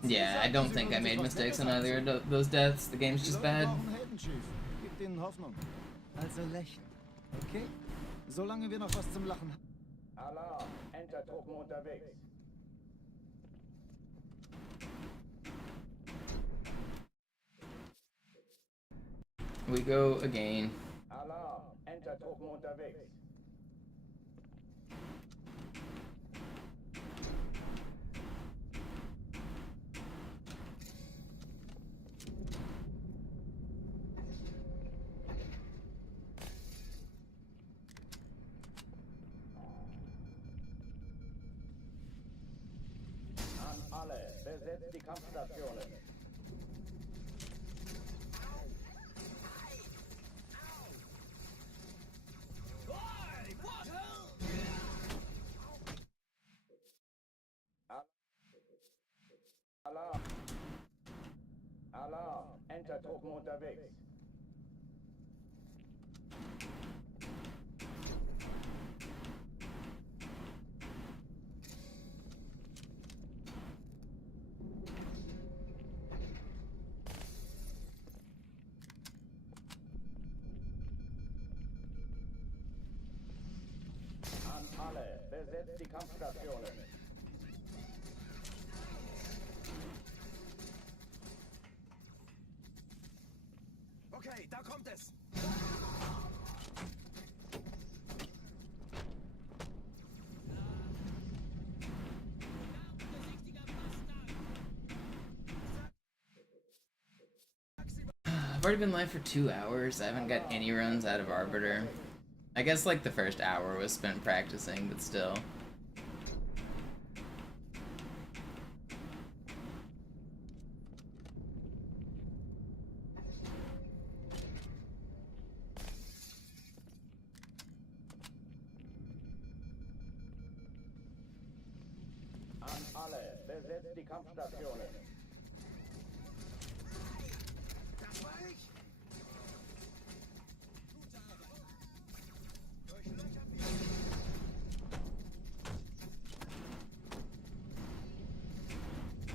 Yeah, I don't think I made mistakes on either of those deaths. The game's just bad. Gib ihnen Hoffnung. Also lächeln, okay? Solange wir noch was zum Lachen haben. Alarm, Entertruppen unterwegs. We go again. Alarm, Entertruppen unterwegs. besetzt die Kampfstationen. Alarm! Alarm! Entertruppen unterwegs. An alle, besetzt die Kampfstationen. Okay, da kommt es. I've already been live for 2 hours. I haven't got any runs out of Arbiter. I guess like the first hour was spent practicing, but still. An alle, besetzt die Kampfstationen. Das war ich.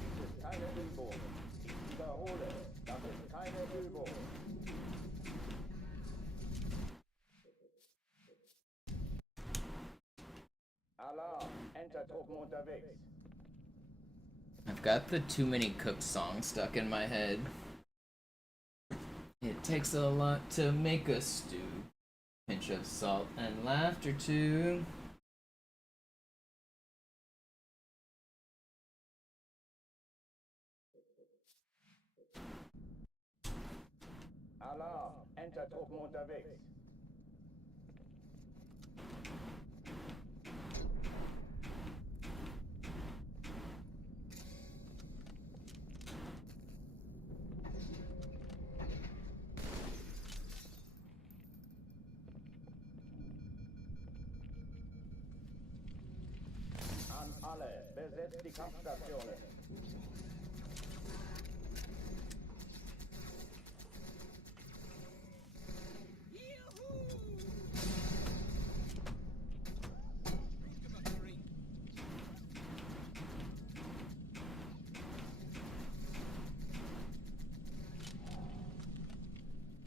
Das ist keine Übung. Ich wiederhole, das ist keine Übung. Alarm! Entertruppen unterwegs. I've got the Too Many Cooks song stuck in my head. It takes a lot to make a stew. Pinch of salt and laughter too. Alarm! Entertruppen unterwegs. An alle, besetzt die Kampfstationen.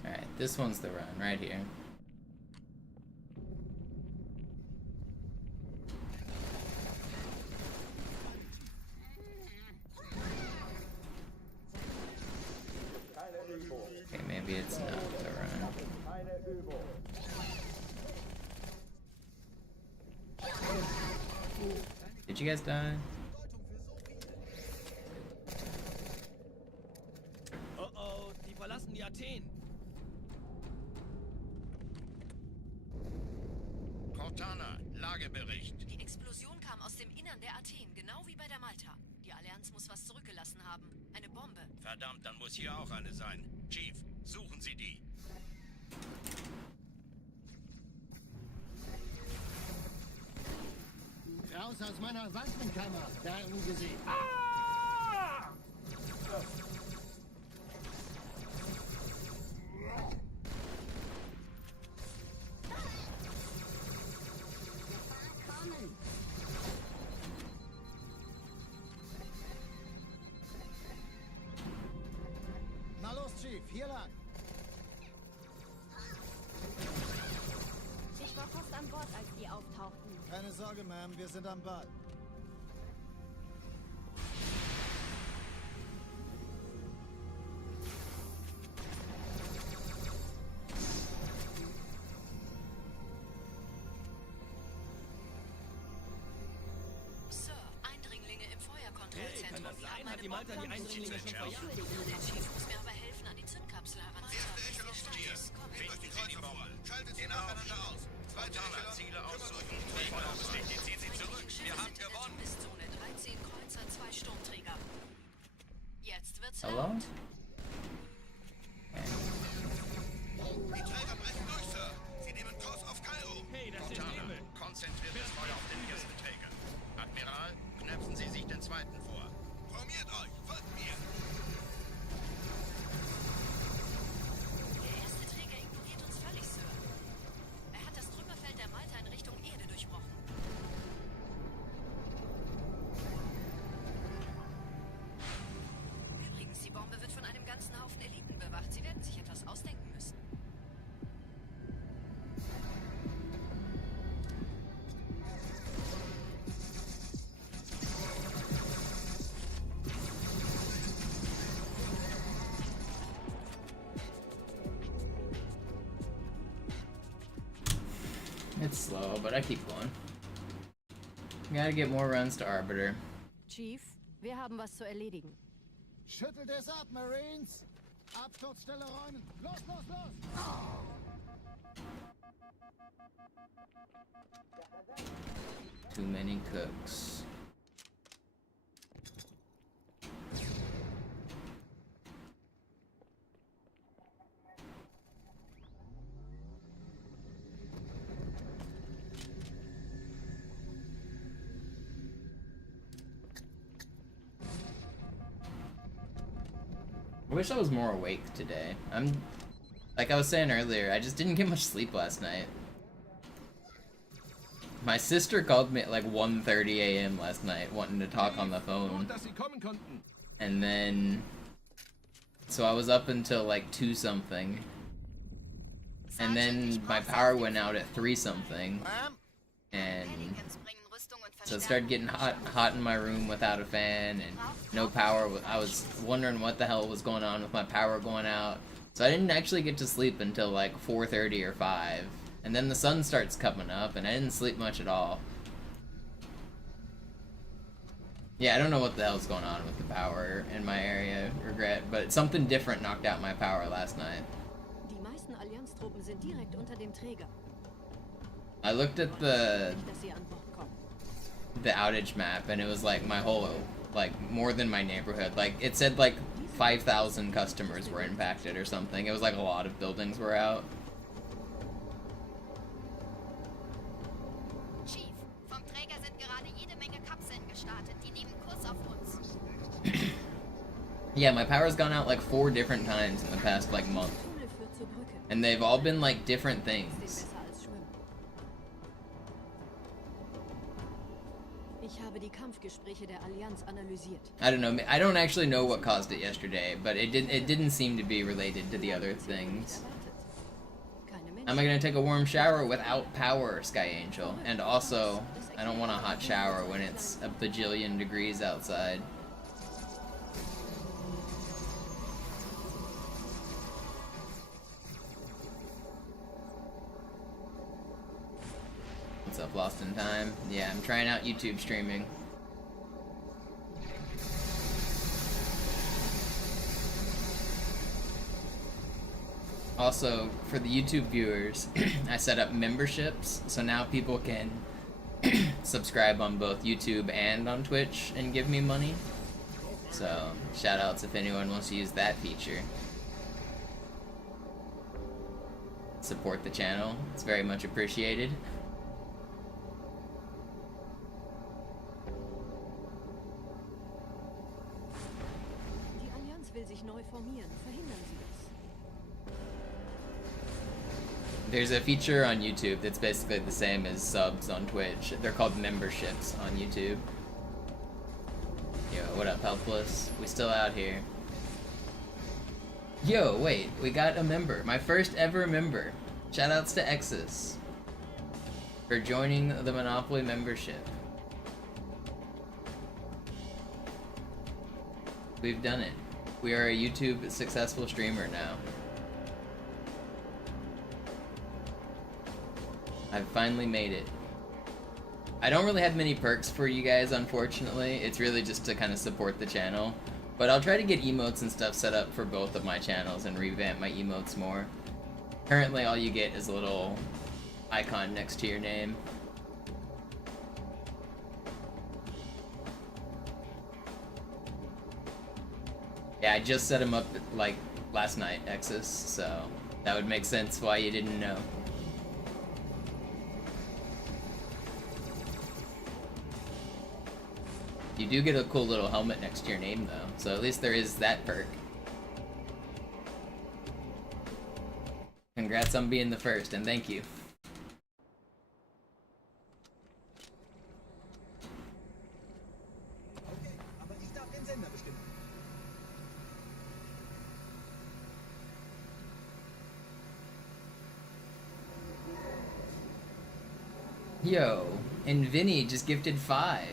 Alright, this one's the run, right here. Keine Übung. Okay, maybe it's not the run. Keine Übung. Did you guys die? Oh oh, die verlassen die Athen. Cortana, Lagebericht. Die Explosion kam aus dem Innern der Athen, genau wie bei der Malta. Die Allianz muss was zurückgelassen haben. Eine Bombe. Verdammt, dann muss hier auch eine sein. Chief, suchen Sie die. Raus aus meiner Waffenkammer, Gern gesehen. Na los, Chief, hier lang. Ich war fast an Bord, als die auftauchten. Keine Sorge, Ma'am, wir sind am Ball. Sir, Eindringlinge im Feuerkontrollzentrum. Kann das Wir sein? haben Hat eine die Malta die Bombe. Eindringlinge schon verjagt? Der Chief muss mir aber helfen, an die Zündkapsel heranzukommen. Erste Echelon hier. Nehmt euch die Kreuzer vor. Schaltet sie nacheinander aus. Zweite Echelon, Ziele aussuchen. Ziehen Sie zurück. Wir haben gewonnen. Bistzone 13 Kreuzer, 2 Sturmträger. Hello? Die Träger brechen durch, Sir. Sie nehmen Kurs auf Kairo. Hey, das ist Himmel. Konzentriertes Feuer auf den ersten Träger. Admiral, knöpfen Sie sich den zweiten vor. Formiert euch, folgt mir. Der erste Träger ignoriert uns völlig, Sir. Er hat das Trümmerfeld der Malta in Richtung Erde durchbrochen. Übrigens, die Bombe wird von einem ganzen Haufen Eliten bewacht. Sie werden sich etwas ausdenken müssen. It's slow, but I keep going. Gotta get more runs to Arbiter. Chief, wir haben was zu erledigen. Schüttelt es ab, Marines! Absturzstelle räumen! Los, los, los! Too many cooks. I wish I was more awake today. Like I was saying earlier, I just didn't get much sleep last night. My sister called me at like 1:30 a.m. last night wanting to talk on the phone. And then... So I was up until like 2 something. And then my power went out at 3 something. And... So it started getting hot in my room without a fan and no power. I was wondering what the hell was going on with my power going out. So I didn't actually get to sleep until like 4:30 or 5. And then the sun starts coming up and I didn't sleep much at all. Yeah, I don't know what the hell's going on with the power in my area, regret, but something different knocked out my power last night. Die meisten Allianztruppen sind direkt unter dem Träger. I looked at the Nicht, dass sie an Bord kommen. outage map and it was like my whole, like more than my neighborhood. Like it said like 5,000 customers were impacted or something. It was like a lot of buildings were out. Chief, vom Träger sind gerade jede Menge Kapseln gestartet. Die nehmen Kurs auf uns. Yeah, my power's gone out like 4 different times in the past like month. And they've all been like different things. Ich habe die Kampfgespräche der Allianz analysiert. I don't know. I don't actually know what caused it yesterday, but it didn't seem to be related to the other things. Am I gonna take a warm shower without power, Sky Angel? And also, I don't want a hot shower when it's a bajillion degrees outside. What's up, Lost in Time? Yeah, I'm trying out YouTube streaming. Also, for the YouTube viewers, I set up memberships, so now people can subscribe on both YouTube and on Twitch and give me money. So, shoutouts if anyone wants to use that feature. Support the channel, it's very much appreciated. Die Allianz will sich neu formieren. Verhindern Sie das. There's a feature on YouTube that's basically the same as subs on Twitch. They're called memberships on YouTube. Yo, what up, Helpless? We still out here. Yo, wait, we got a member. My first ever member. Shoutouts to Exus for joining the Monopoly membership. We've done it. We are a YouTube successful streamer now. I've finally made it. I don't really have many perks for you guys, unfortunately. It's really just to kind of support the channel. But I'll try to get emotes and stuff set up for both of my channels and revamp my emotes more. Currently, all you get is a little icon next to your name. Yeah, I just set him up like last night, Exus, so that would make sense why you didn't know. You do get a cool little helmet next to your name though, so at least there is that perk. Congrats on being the first, and thank you. Yo, and Vinny just gifted 5.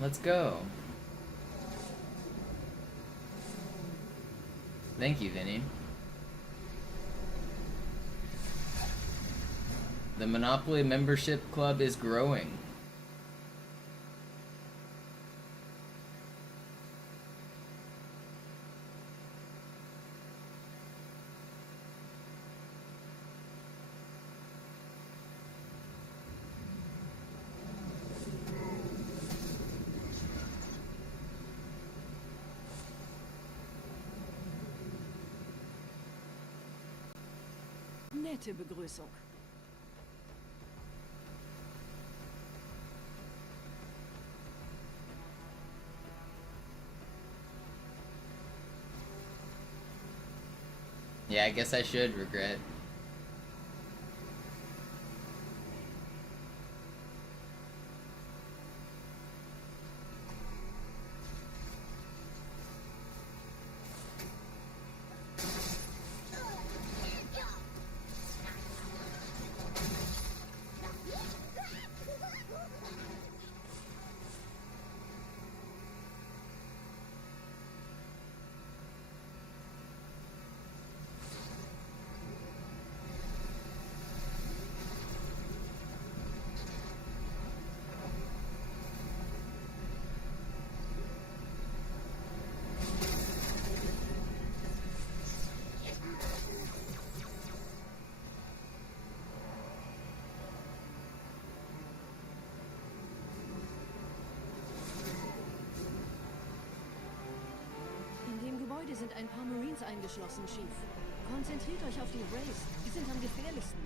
Let's go. Thank you, Vinny. The Monopoly membership club is growing. Nette Begrüßung. Yeah, I guess I should regret. Gebäude sind ein paar Marines eingeschlossen, Chief. Konzentriert euch auf die Rays. Die sind am gefährlichsten.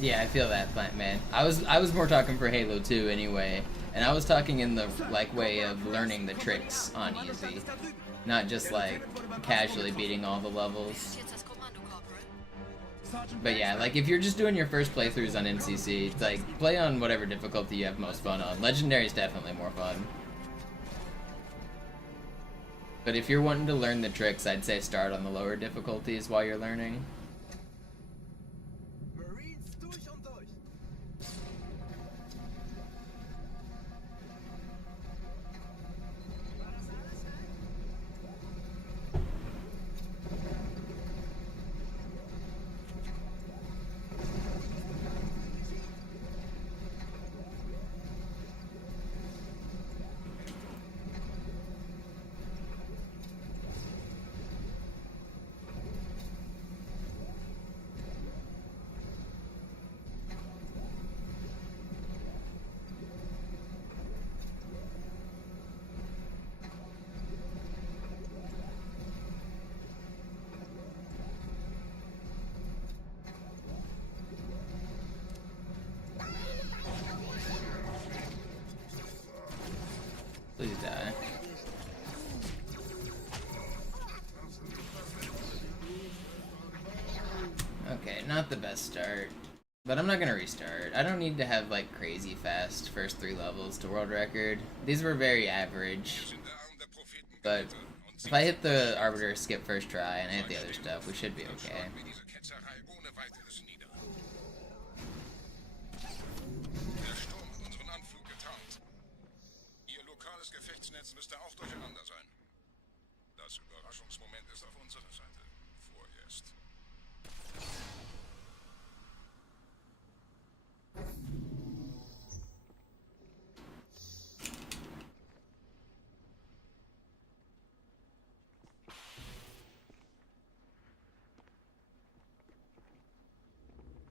Yeah, I feel that, man. I was more talking for Halo 2 anyway, and I was talking in the like way of learning the tricks on easy, not just like casually beating all the levels. But yeah, like if you're just doing your first playthroughs on MCC, like play on whatever difficulty you have most fun on. Legendary is definitely more fun. But if you're wanting to learn the tricks, I'd say start on the lower difficulties while you're learning. Please die. Okay, not the best start. But I'm not gonna restart. I don't need to have like crazy fast first 3 levels to world record. These were very average. But if I hit the Arbiter skip first try and I hit the other stuff, we should be okay. Gefechtsnetz müsste auch durcheinander sein. Das Überraschungsmoment ist auf unserer Seite. Vorerst.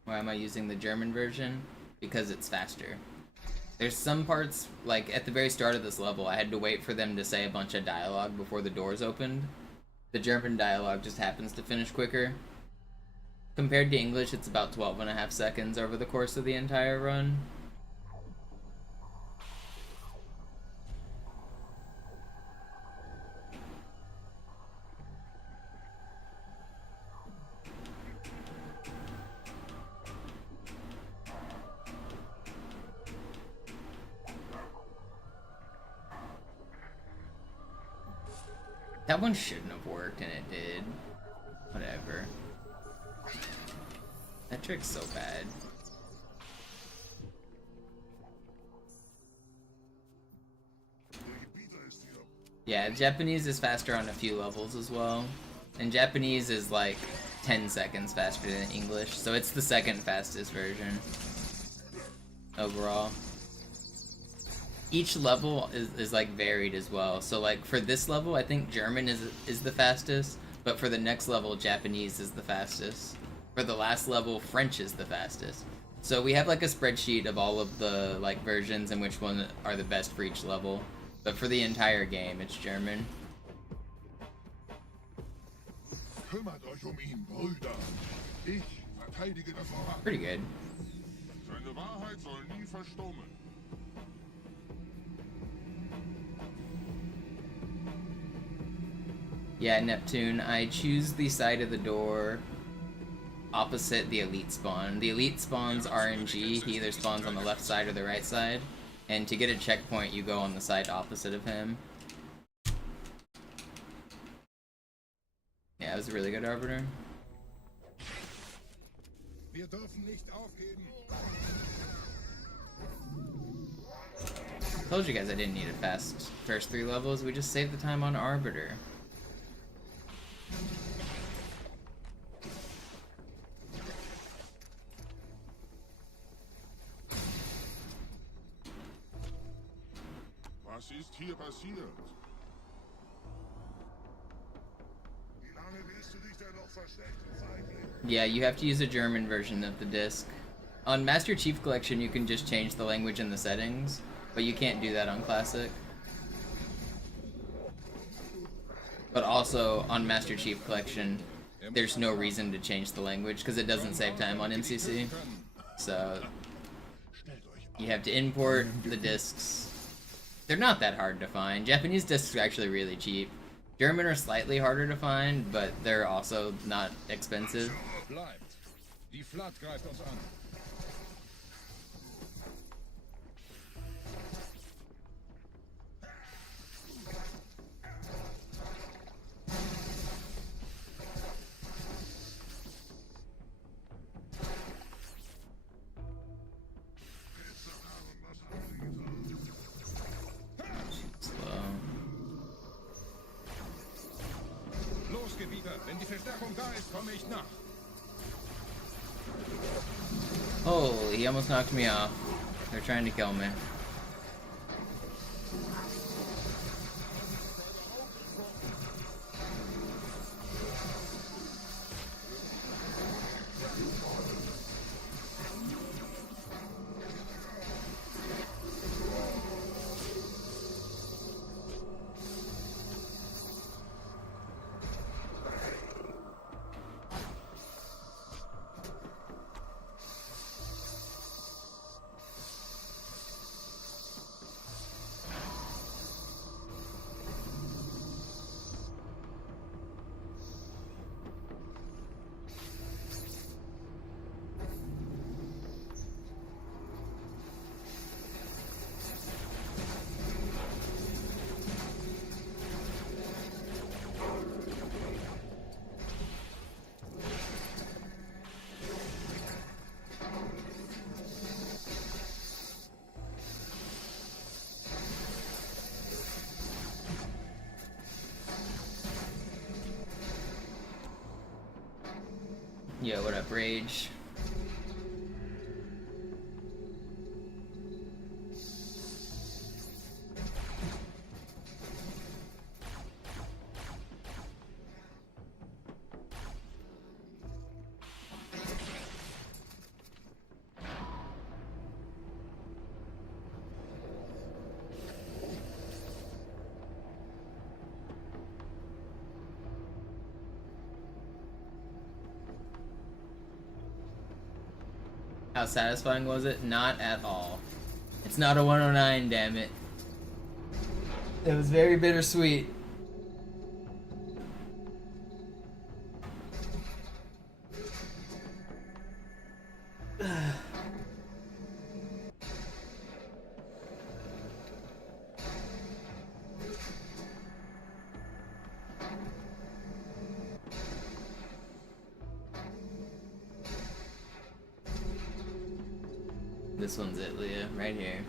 Why am I using the German version? Because it's faster. There's some parts, like at the very start of this level, I had to wait for them to say a bunch of dialogue before the doors opened. The German dialogue just happens to finish quicker. Compared to English, it's about 12.5 seconds over the course of the entire run. That one shouldn't have worked, and it did. Whatever. That trick's so bad. Yeah, Japanese is faster on a few levels as well. And Japanese is like 10 seconds faster than English, so it's the second fastest version overall. Each level is like varied as well. So like for this level, I think German is the fastest, but for the next level, Japanese is the fastest. For the last level, French is the fastest. So we have like a spreadsheet of all of the like versions and which one are the best for each level. But for the entire game, it's German. Kümmert euch ihn, Brüder. Ich verteidige das Orakel. Pretty good. Seine Wahrheit soll nie verstummen. Yeah, Neptune, I choose the side of the door opposite the elite spawn. The elite spawn's RNG, he either spawns on the left side or the right side. And to get a checkpoint, you go on the side opposite of him. Yeah, it was a really good Arbiter. Wir dürfen nicht aufgeben. Told you guys I didn't need a fast first 3 levels, we just saved the time on Arbiter. Was ist hier passiert? Wie lange willst du dich denn noch verstecken, Feigling? Yeah, you have to use a German version of the disc. On Master Chief Collection, you can just change the language in the settings, but you can't do that on Classic. But also, on Master Chief Collection, there's no reason to change the language, because it doesn't save time on MCC. So, you have to import the discs. They're not that hard to find. Japanese discs are actually really cheap. German are slightly harder to find, but they're also not expensive. Bleibt. Die Flat greift uns an. Wenn die Verstärkung da ist, komme ich nach. Oh, he almost knocked me off. They're trying to kill me. Yo, what up, Rage? How satisfying was it? Not at all. It's not a 109, damn it. It was very bittersweet. This one's it, Leah, right here.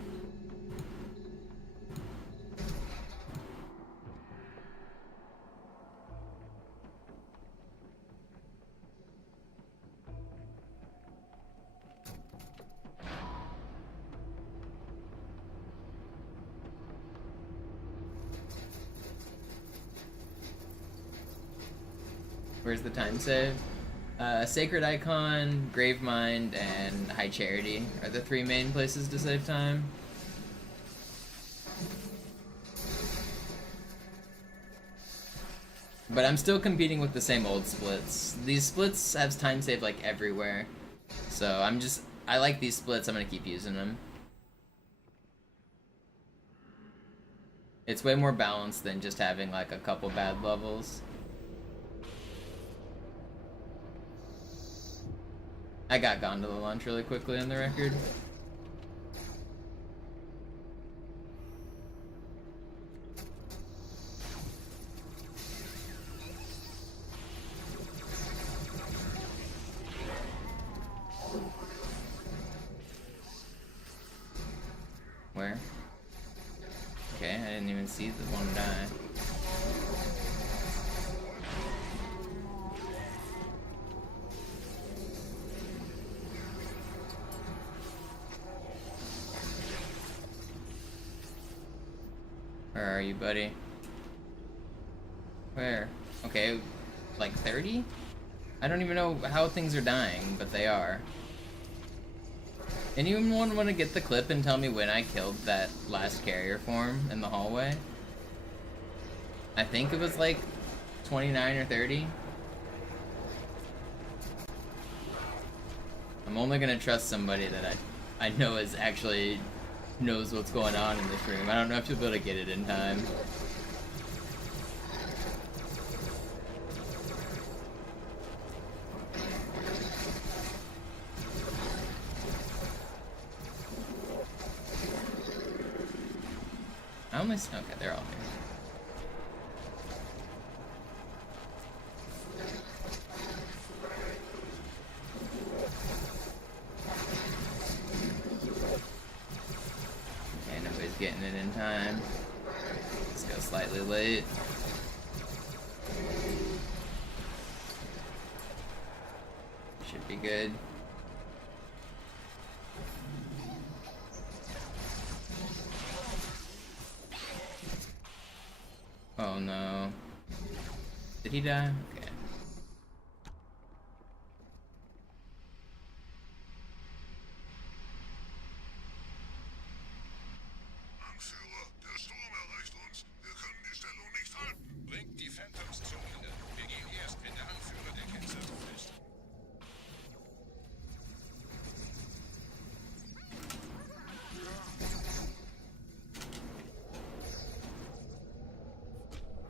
Where's the time save? Sacred Icon, Gravemind, and High Charity are the 3 main places to save time. But I'm still competing with the same old splits. These splits have time save like everywhere. So I like these splits, I'm gonna keep using them. It's way more balanced than just having like a couple bad levels. I got gondola launch really quickly on the record. Where? Okay, I didn't even see the one die. Where are you, buddy? Where? Okay, like 30? I don't even know how things are dying, but they are. Anyone want to get the clip and tell me when I killed that last carrier form in the hallway? I think it was like 29 or 30. I'm only gonna trust somebody that I know is actually knows what's going on in this room. I don't know if you'll be able to get it in time. I almost okay, they're all here. Getting it in time. Let's go slightly late. Should be good. Oh no. Did he die? Okay.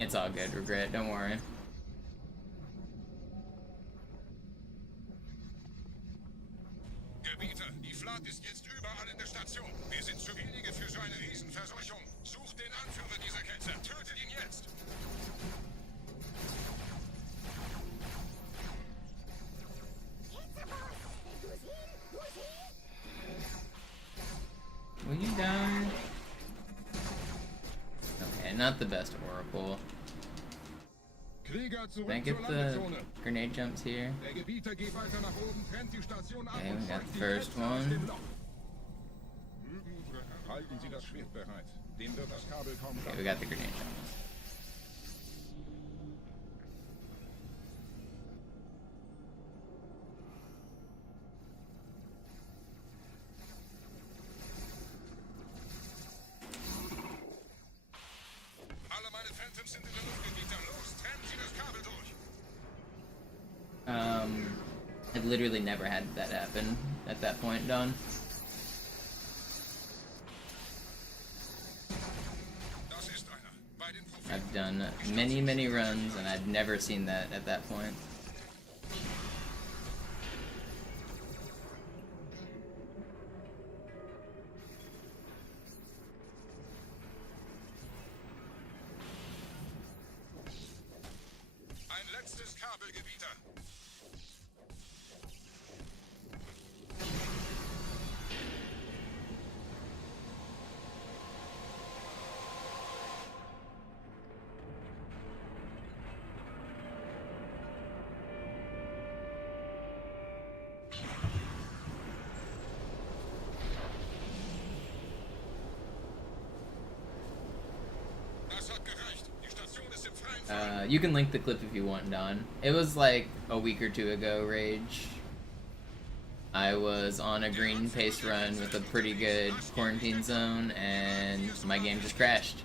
It's all good, Regret, don't worry. Gebieter, die Flat ist jetzt überall in der Station. Wir sind zu wenige für so eine Riesenverseuchung. Sucht den Anführer dieser Ketzer. Tötet ihn jetzt. Will you die? Okay, not the best Oracle. Can I get the grenade jumps here? Okay, we got the first one. Okay, we got the grenade jumps. I've literally never had that happen at that point, Don. I've done many, many runs, and I've never seen that at that point. Ein letztes Kabelgebieter. You can link the clip if you want, Don. It was like a week or two ago, Rage. I was on a green pace run with a pretty good quarantine zone, and my game just crashed.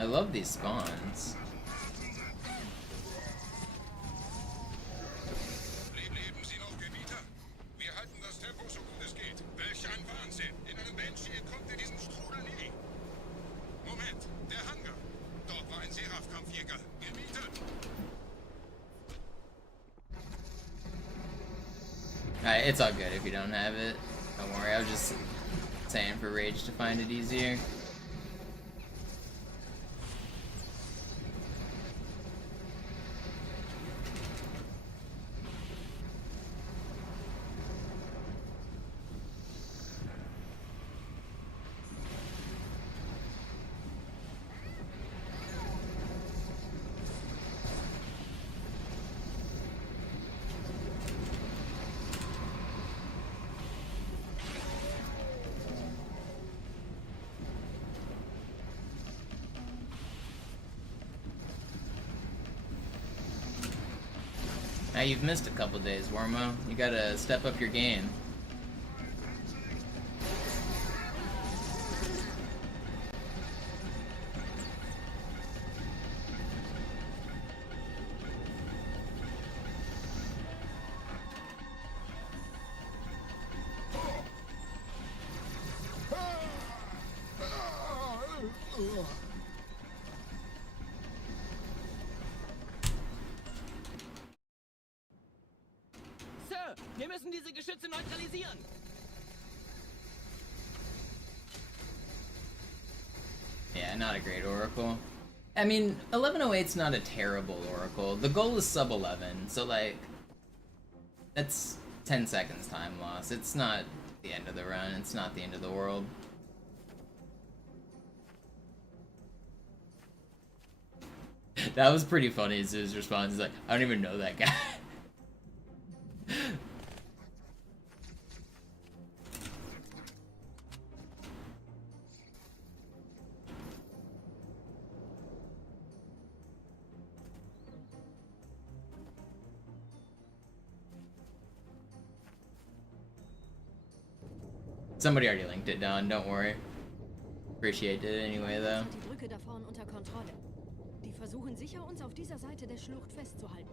I love these spawns. It's all good if you don't have it. Don't worry, I was just saying for Rage to find it easier. Now you've missed a couple days, Wormo. You gotta step up your game. Wir müssen diese Geschütze neutralisieren. Yeah, not a great Oracle. I mean, 1108's not a terrible Oracle. The goal is sub 11, so like, that's 10 seconds time loss. It's not the end of the run, it's not the end of the world. That was pretty funny, his response is like, I don't even know that guy. Somebody already linked it down, don't worry. Appreciate it anyway, though. Die Brücke da vorne unter Kontrolle. Die versuchen sicher, uns auf dieser Seite der Schlucht festzuhalten.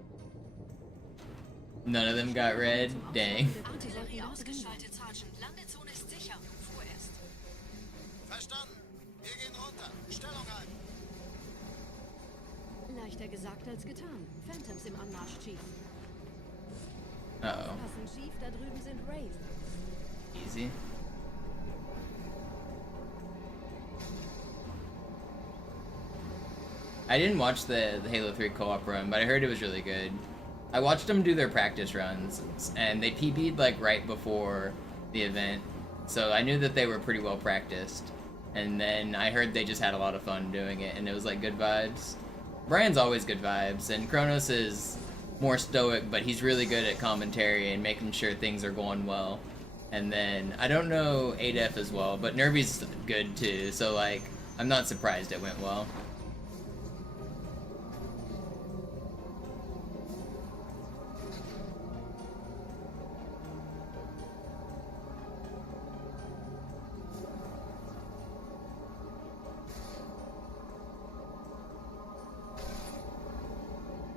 None of them got red? Dang. Artillerie ausgeschaltet, Sergeant. Landezone ist sicher. Vorerst. Verstanden. Wir gehen runter. Stellung ein. Leichter gesagt als getan. Phantoms im Anmarsch, Chief. Uh-oh. Passen, Chief, da drüben sind Wraith. Easy. I didn't watch the Halo 3 co-op run, but I heard it was really good. I watched them do their practice runs, and they PB'd like right before the event, so I knew that they were pretty well practiced. And then I heard they just had a lot of fun doing it, and it was like good vibes. Brian's always good vibes, and Kronos is more stoic, but he's really good at commentary and making sure things are going well. And then, I don't know ADEF as well, but Nervy's good too, so like, I'm not surprised it went well.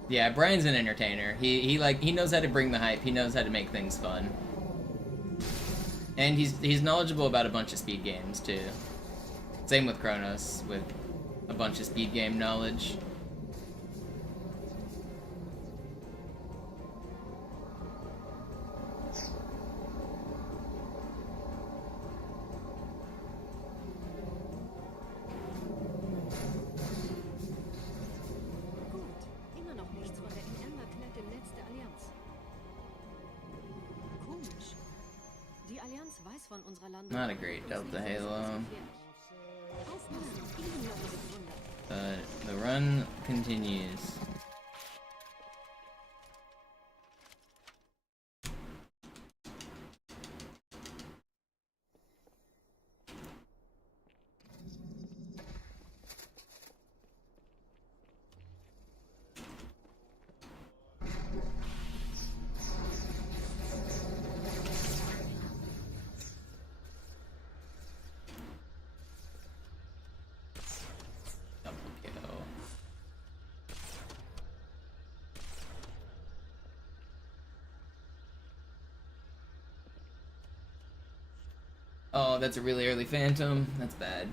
Yeah, Brian's an entertainer. He knows how to bring the hype. He knows how to make things fun. And he's knowledgeable about a bunch of speed games too. Same with Kronos, with a bunch of speed game knowledge. Not a great Delta Halo. But the run continues. Oh, that's a really early Phantom. That's bad.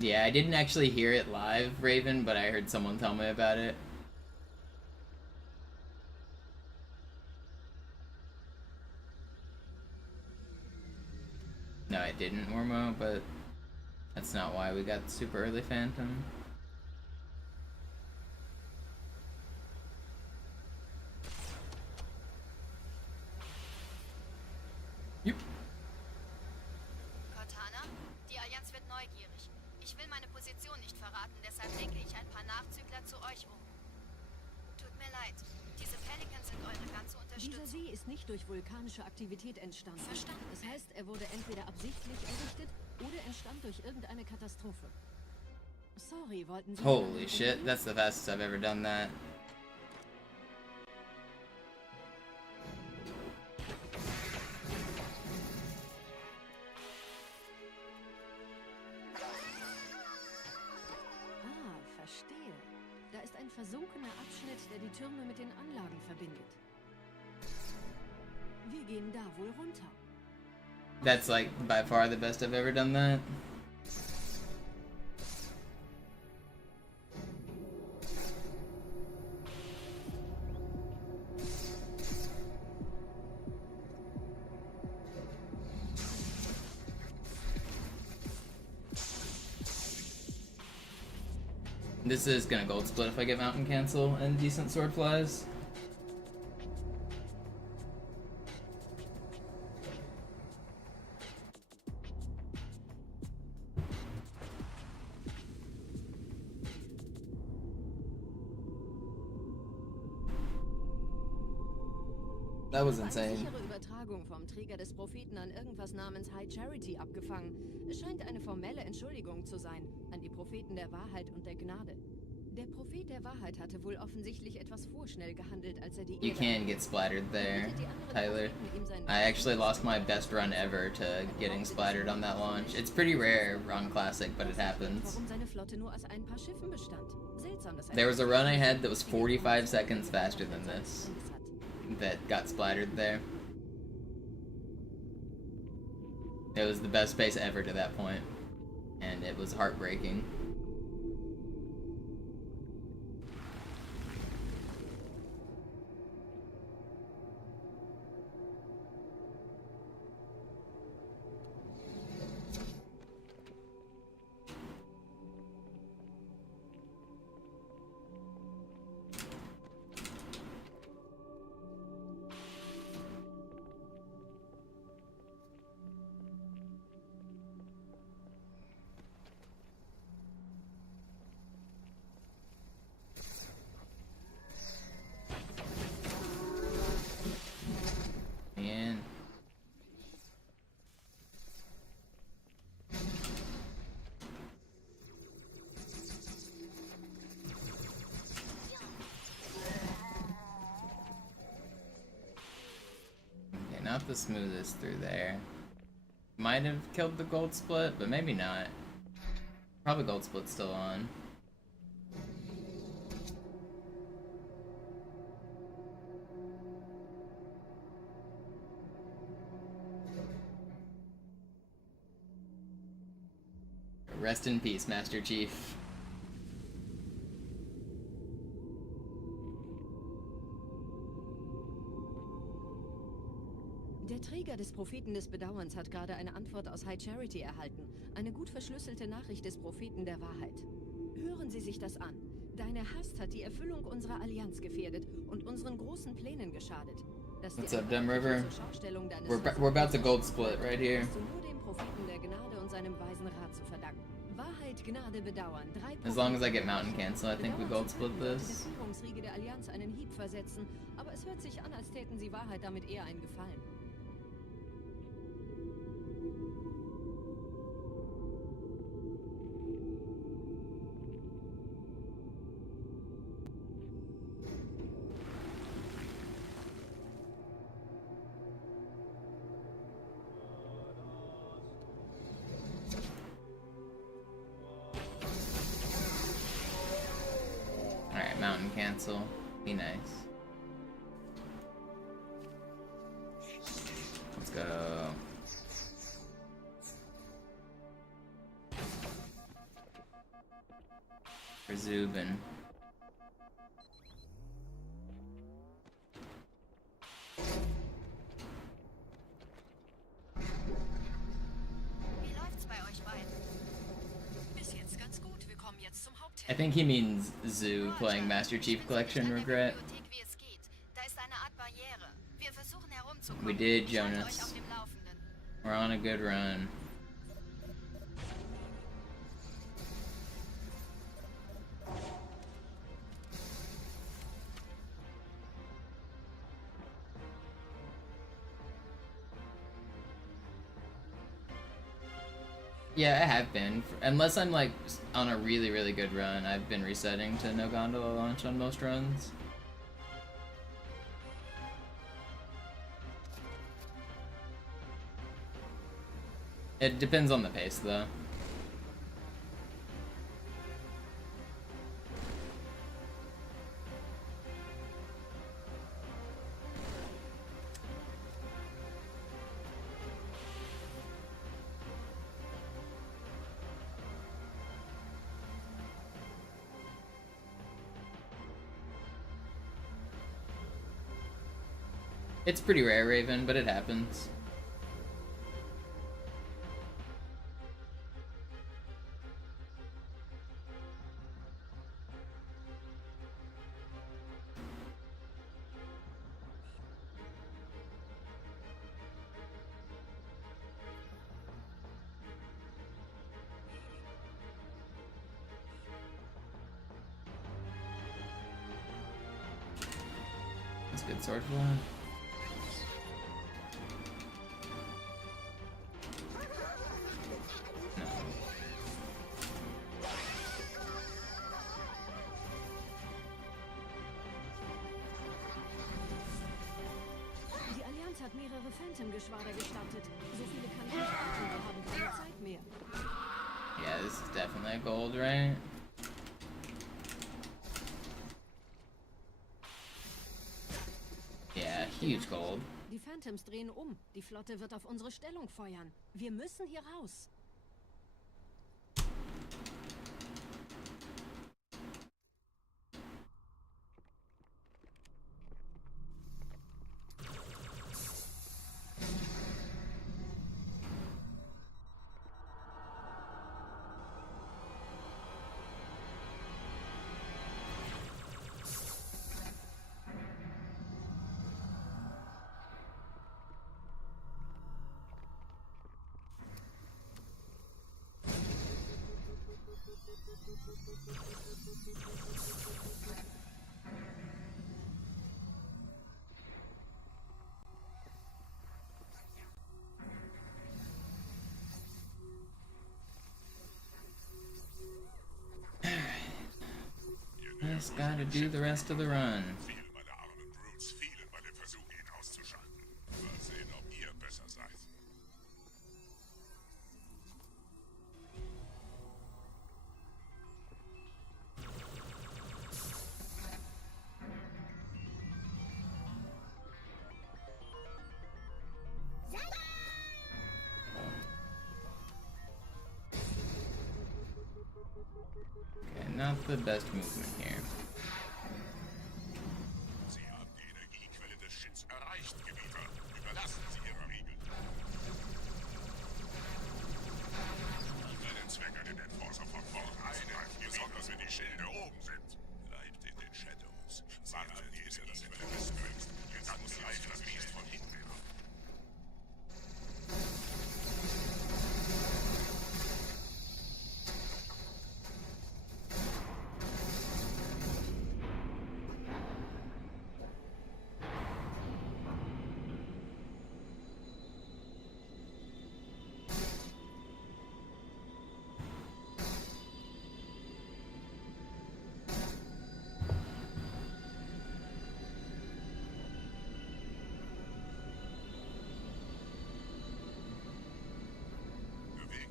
Yeah, I didn't actually hear it live, Raven, but I heard someone tell me about it. No, I didn't, Ormo, but that's not why we got the super early Phantom. Cortana, die Allianz wird neugierig. Ich will meine Position nicht verraten, deshalb lenke ich ein paar Nachzügler zu euch um. Tut mir leid, diese Pelicans sind eure ganze Unterstützung. Dieser See ist nicht durch vulkanische Aktivität entstanden. Verstanden. Das heißt, er wurde entweder absichtlich errichtet oder entstand durch irgendeine Katastrophe. Sorry, wollten Sie... Holy shit, that's the fastest I've ever done that. Verstehe. Da ist ein versunkener Abschnitt, der die Türme mit den Anlagen verbindet. Wir gehen da wohl runter. That's like by far the best I've ever done that. This is gonna gold split if I get mountain cancel and decent sword flies. That was insane. Eine sichere Übertragung vom Träger des Propheten an irgendwas namens High Charity abgefangen. Es scheint eine formelle Entschuldigung zu sein an die Propheten der Wahrheit und der Gnade. Der Prophet der Wahrheit hatte wohl offensichtlich etwas vorschnell gehandelt, als er die You can get splattered there, Tyler. I actually lost my best run ever to getting splattered on that launch. It's pretty rare on Classic, but it happens. Warum seine Flotte nur aus ein paar Schiffen bestand. Seltsam, dass There was a run I had that was 45 seconds faster than this that got splattered there. It was the best pace ever to that point, and it was heartbreaking. Not the smoothest through there. Might have killed the gold split, but maybe not. Probably gold split's still on. Rest in peace, Master Chief. Der Träger des Propheten des Bedauerns hat gerade eine Antwort aus High Charity erhalten. Eine gut verschlüsselte Nachricht des Propheten der Wahrheit. Hören Sie sich das an. Deine Hast hat die Erfüllung unserer Allianz gefährdet und unseren großen Plänen geschadet. What's up, Dumb River? We're about to gold split right here. Nur dem Propheten der Gnade und seinem weisen Rat zu verdanken. Wahrheit, Gnade, Bedauern. As long as I get mountain cancel, I think we gold split this. Der Führungsriege der Allianz einen Hieb versetzen, aber es hört sich an, als täten sie Wahrheit damit eher einen Gefallen. Alright, mountain cancel. Be nice. Let's go. For Zubin. Wie läuft's bei euch beiden? Bis jetzt ganz gut. Wir kommen jetzt zum Hauptthema. I think he means Zoo playing Master Chief Collection Regret. Wie es geht. Da ist eine Art Barriere. Wir versuchen herumzukommen. We did, Haltet euch Jonas. auf dem Laufenden. We're on a good run. Yeah, I have been. Unless I'm like on a really, really good run, I've been resetting to no gondola launch on most runs. It depends on the pace, though. It's pretty rare, Raven, but it happens. That's good sword flow. Die Allianz hat mehrere Phantom-Geschwader gestartet. So viele kann ich nicht machen, wir haben keine Zeit mehr. Yeah, this is definitely a gold, right? Yeah, huge gold. Die Phantoms drehen um. Die Flotte wird auf unsere Stellung feuern. Wir müssen hier raus. Just gotta do the rest of the run. Viele meiner armen Brutes fielen bei dem Versuch, ihn auszuschalten. Mal sehen, ob ihr besser seid. not the best movement here. Sie haben die Energiequelle des Schiffs erreicht, Gebieter. Überlassen Sie Ihre Regeln. Für den Zweck an den Enforcer von Bord eingreifen, besonders wenn die Schilde oben sind. Bleibt in den Shadows. Sie haben die Energiequelle des Königs. Jetzt muss greifen das Biest von hinten ab.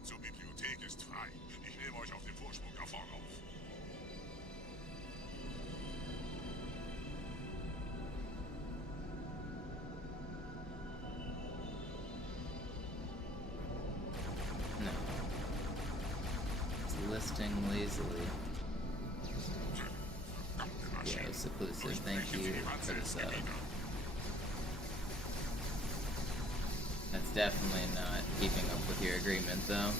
Zur Bibliothek ist frei. Ich nehme euch auf dem Vorsprung da vorne auf. No. It's listing lazily. Yeah, it's seclusive. Thank you for the sub. That's definitely not keeping up with your agreement, though.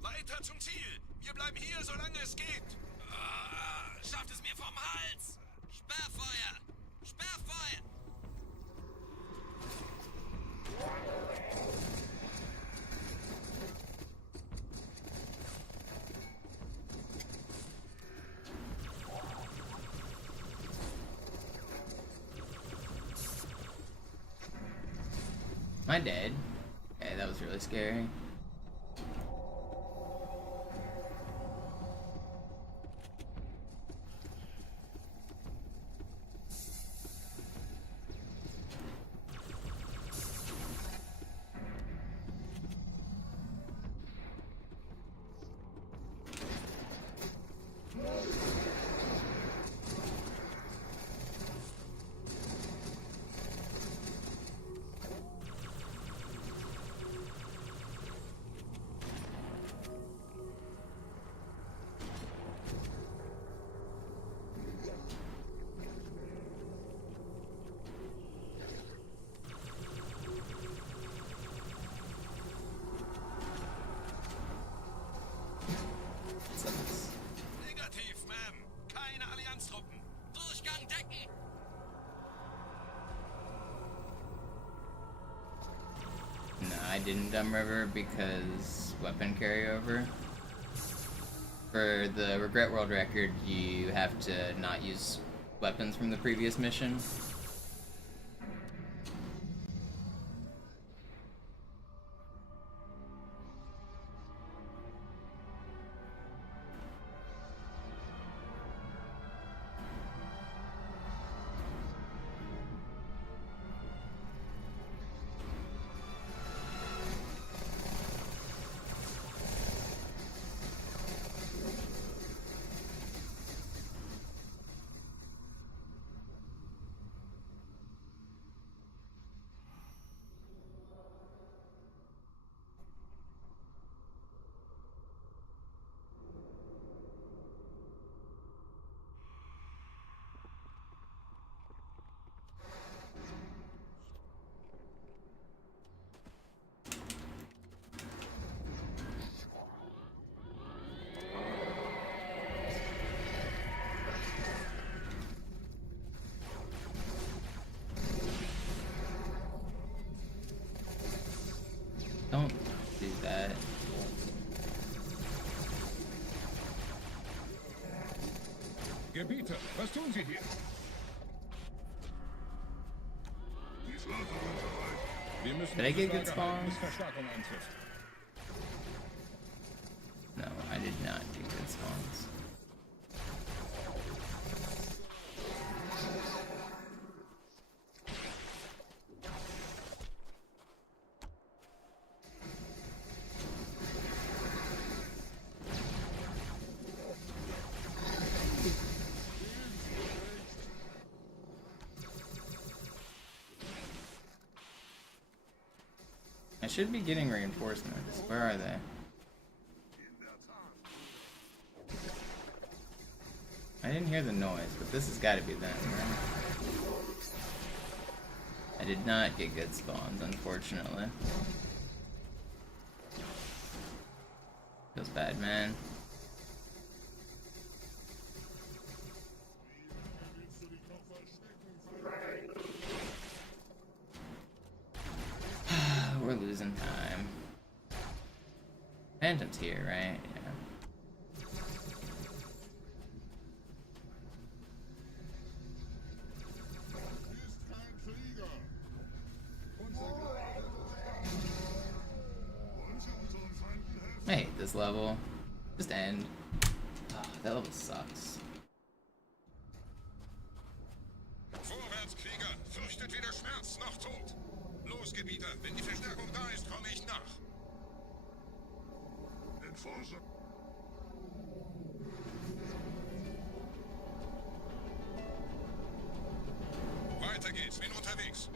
Weiter zum Ziel! Wir bleiben hier, solange es geht! Schafft es mir vom Hals! Sperrfeuer! Sperrfeuer! Am I dead? Okay, that was really scary. Negativ, Ma'am. Keine Allianztruppen. Durchgang decken. No, I didn't dumb river because weapon carryover. For the Regret World record, you have to not use weapons from the previous mission. Don't do that. Gebieter, was tun Sie hier? Wir müssen Did I get good spawns? bis Verstärkung eintrifft. No, I did not do good spawns. I should be getting reinforcements. Where are they? I didn't hear the noise, but this has got to be them, right? I did not get good spawns, unfortunately. Feels bad, man. We're losing time. Phantom's here, right? Yeah. I hate this level. Just end. Oh, that level sucks. Vorwärts, Krieger! Fürchtet weder Schmerz noch Tod! Los, Gebieter! Wenn die Verstärkung da ist, komme ich nach! Enforcer! Weiter geht's, bin unterwegs!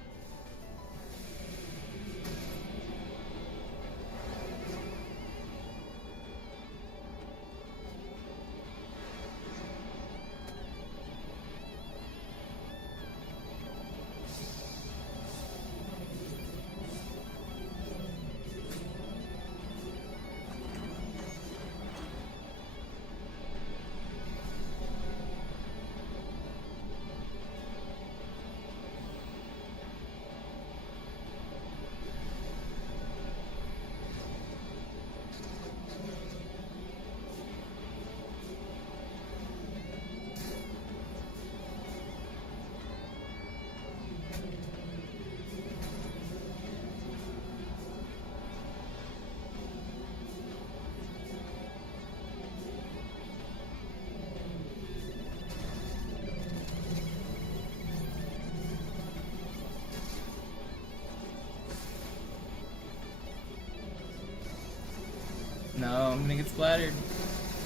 No, I'm gonna get splattered.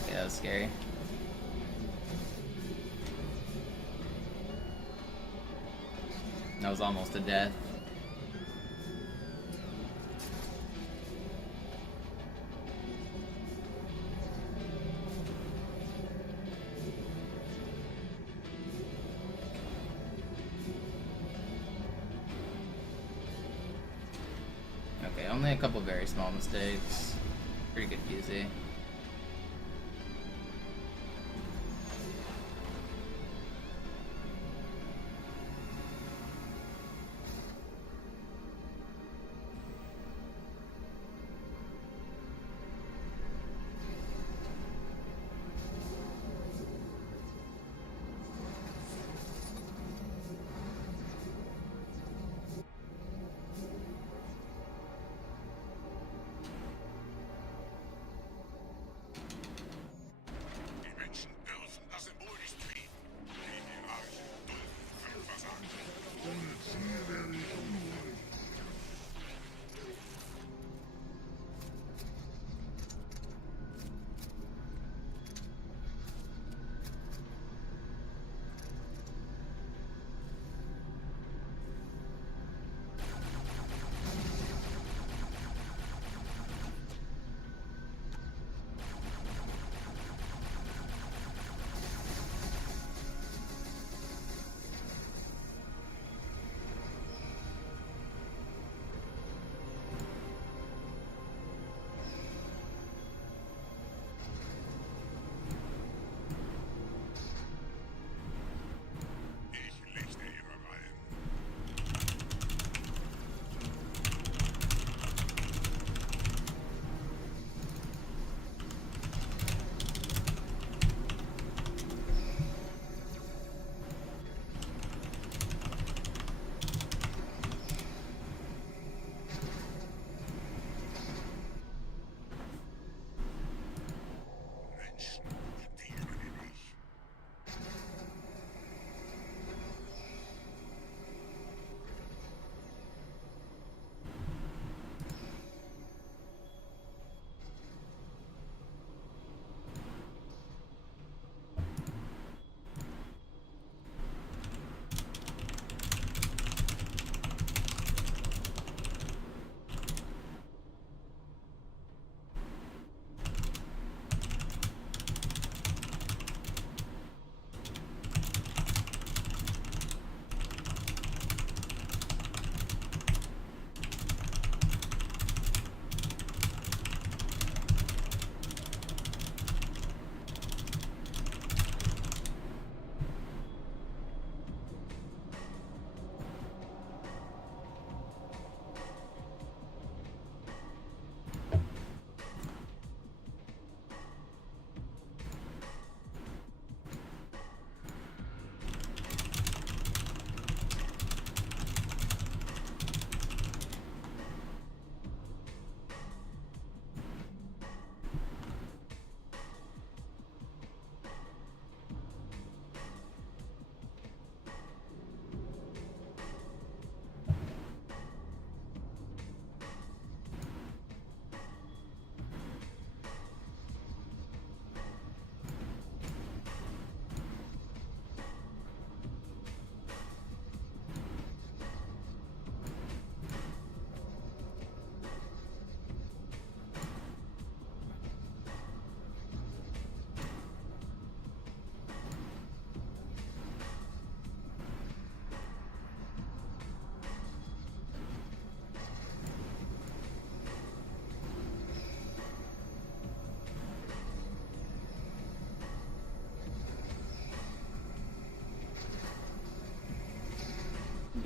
Yeah, that was scary. That was almost a death. Okay, only a couple very small mistakes. Pretty good easy.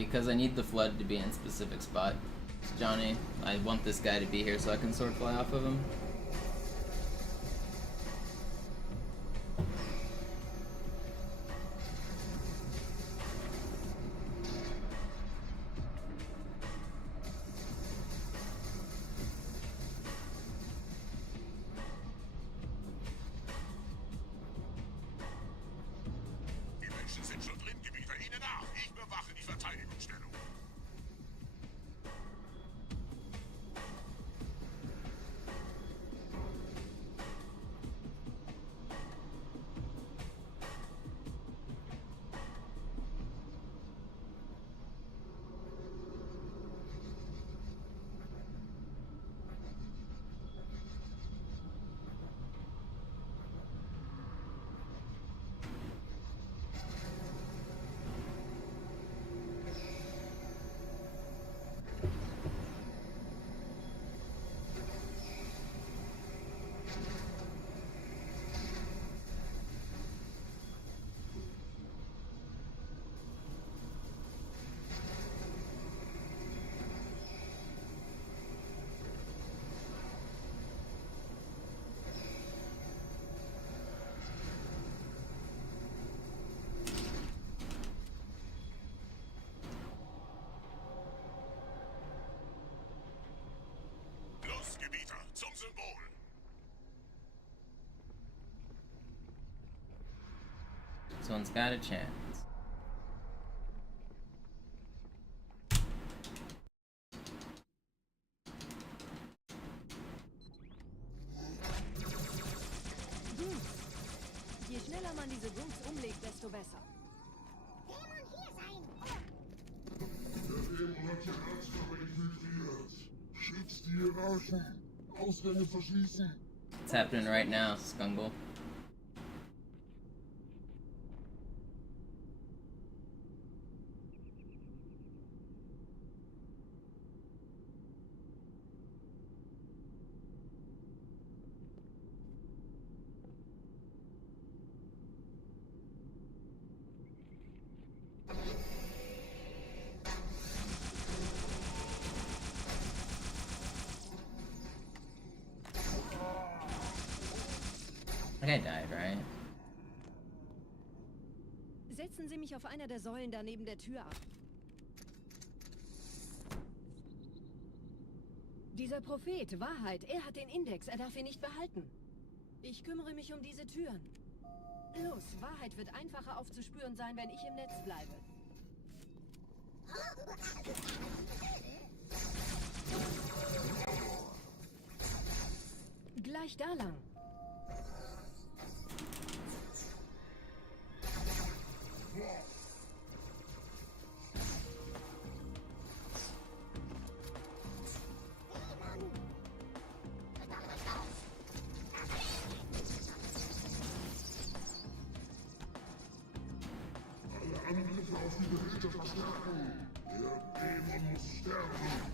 because I need the flood to be in a specific spot. Johnny, I want this guy to be here so I can sword fly off of him. Die Menschen sind schon drin, Gebieter. Ihnen nach. Ich bewache die Verteidigungsstellung. Los, Gebieter, zum Symbol. This one's got a chance. Je schneller man diese Boots umlegt, desto besser. Der Dämon hat die Herzkammer infiltriert. Schiffshierarchen. Ausgänge verschließen. It's happening right now, Skungle. I think I died, right? Setzen Sie mich auf einer der Säulen da neben der Tür ab. Dieser Prophet, Wahrheit, er hat den Index, er darf ihn nicht behalten. Ich kümmere mich um diese Türen. Los, Wahrheit wird einfacher aufzuspüren sein, wenn ich im Netz bleibe. Gleich da lang. Alle Angriffe auf die Geräte verstärken. Der Dämon muss sterben.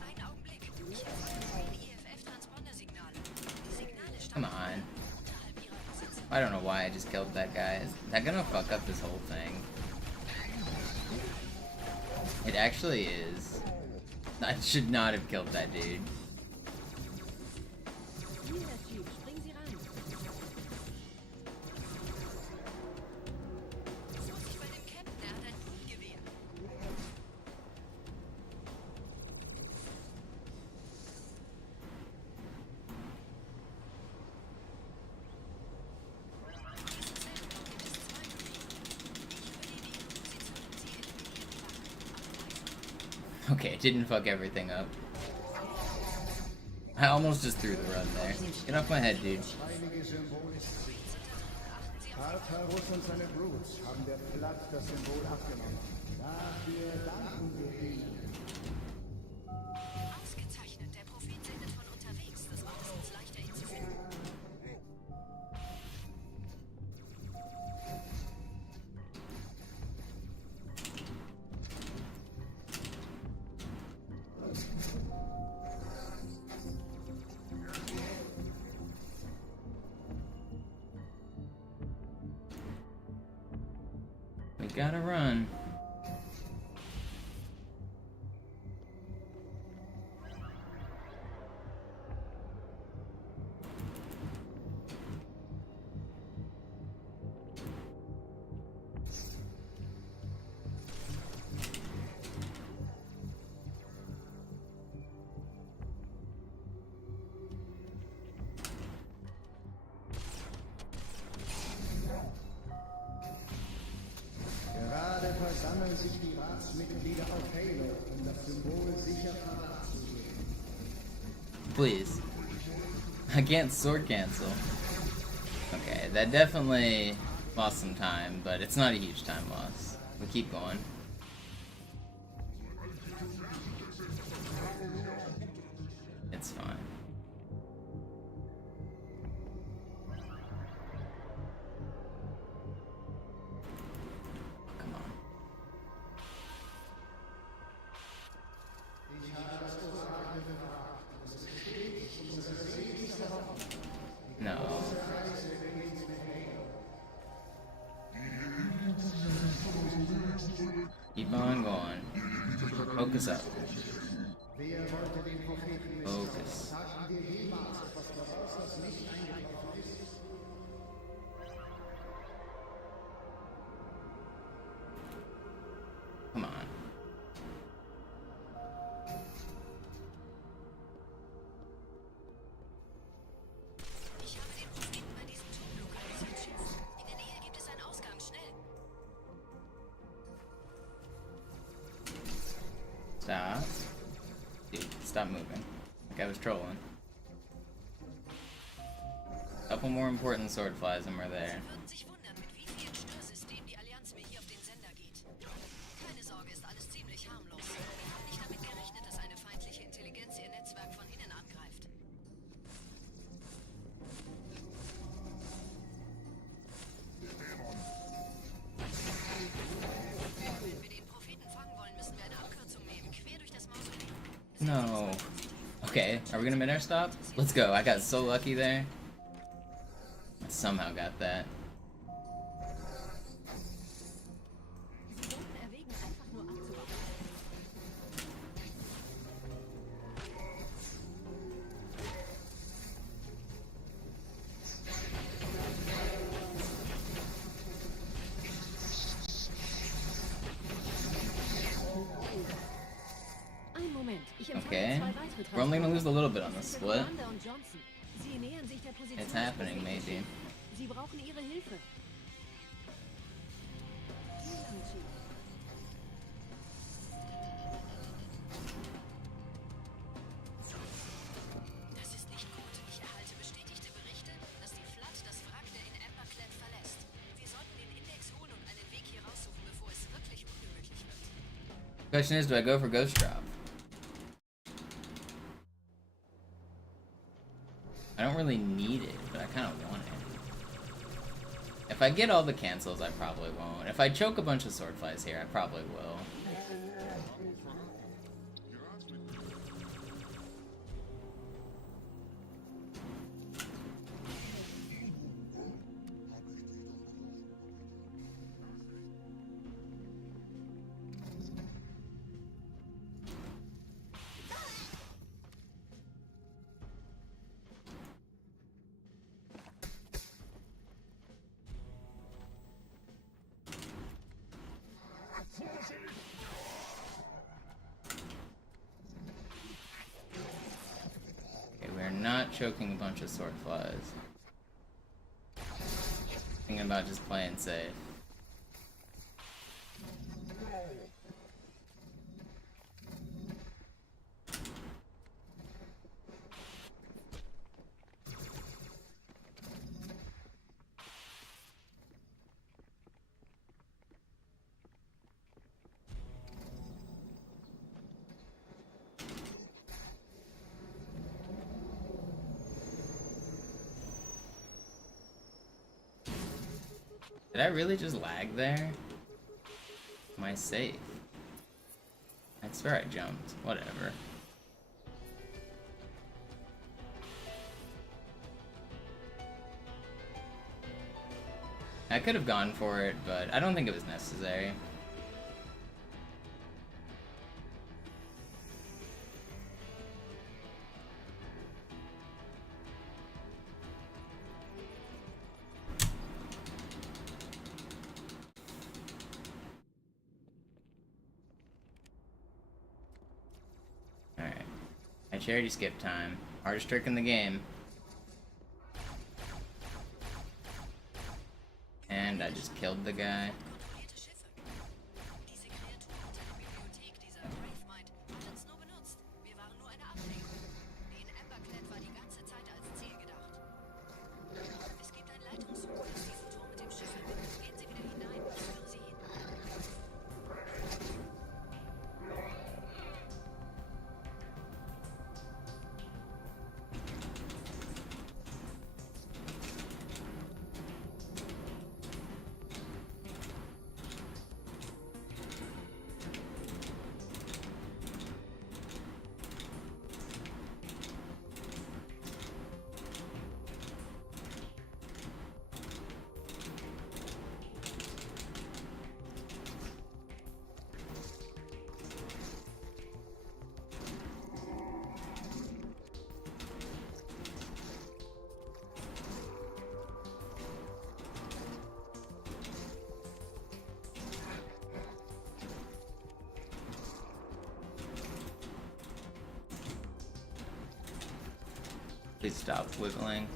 Einen Augenblick. Ich empfange EFF-Transponder-Signale. Die Signale Come stammen on. unterhalb ihrer Position. I don't know why I just killed that guy. Is that gonna fuck up this whole thing? It actually is. I should not have killed that dude. Hier, Herr Chief, springen Sie rein. Vorsicht bei dem Captain, er hat ein Funkgewehr. Okay, it didn't fuck everything up. I almost just threw the run there. Get off my head, dude. Heilige Symbol ist sicher. Tartarus und seine Brutes haben der Platt das Symbol abgenommen. Dafür danken wir ihnen. Ausgezeichnet. Der Prophet sendet von unterwegs. Das macht es uns leichter, ihn zu finden. gotta run. Gerade versammeln sich die Ratsmitglieder auf Halo, um das Symbol sicher verwahrt zu geben. Please. I can't sword cancel. Okay, that definitely lost some time, but it's not a huge time loss. We keep going. It's fine. Come on. No. Keep on going. Focus up. Focus. Come on. Ich habe den Propheten bei diesem Turm lokalisiert, Chef. In der Nähe gibt es einen Ausgang. Schnell! Stop. Dude, stop moving. Like I was trolling. Couple more important sword flies and we're there. Sie würden sich wundern, mit wie vielen Störsystemen die Allianz mir hier auf den Sender geht. Keine Sorge, ist alles ziemlich harmlos. Wir haben nicht damit gerechnet, dass eine feindliche Intelligenz ihr Netzwerk von innen angreift. Wenn wir den Propheten fangen wollen, müssen wir eine Abkürzung nehmen. Quer durch das Mausoleum. No. Okay, are we gonna mid-air stop? Let's go. I got so lucky there. I somehow got that. Diese Bomben erwägen einfach nur abzuwarten. Ein Moment, ich empfange Okay. zwei weitere We're only gonna lose a little bit on the Das ist split. Commander und Johnson. Sie nähern sich der Position. It's happening, maybe. Sie brauchen ihre Hilfe. Hier lang, Chief. Das ist nicht gut. Ich erhalte bestätigte Berichte, dass die Flood das Wrack der in Amberclad verlässt. Wir sollten den Index holen und einen Weg hier raussuchen, bevor es wirklich ungemütlich wird. Question is, do I go for Ghost Drop? I don't really need it, but I kind of want it. If I get all the cancels, I probably won't. If I choke a bunch of sword flies here, I probably will. Okay, we're not choking a bunch of sword flies. Thinking about just playing safe. Did I really just lag there? Am I safe? I swear I jumped. Whatever. I could have gone for it, but I don't think it was necessary. Alright. I charity skip time. Hardest trick in the game. And I just killed the guy. Kontrollierte Schiffe. Diese Kreatur unter der Bibliothek, dieser Gravemind, hat uns nur benutzt. Wir waren nur eine Ablenkung. Die in Emberclad war die ganze Zeit als Ziel gedacht. Es gibt ein Leitungsrohr, das diesen Turm mit dem Schiff verbindet. Gehen Sie wieder hinein. Ich führe Sie hin. Please stop wiggling.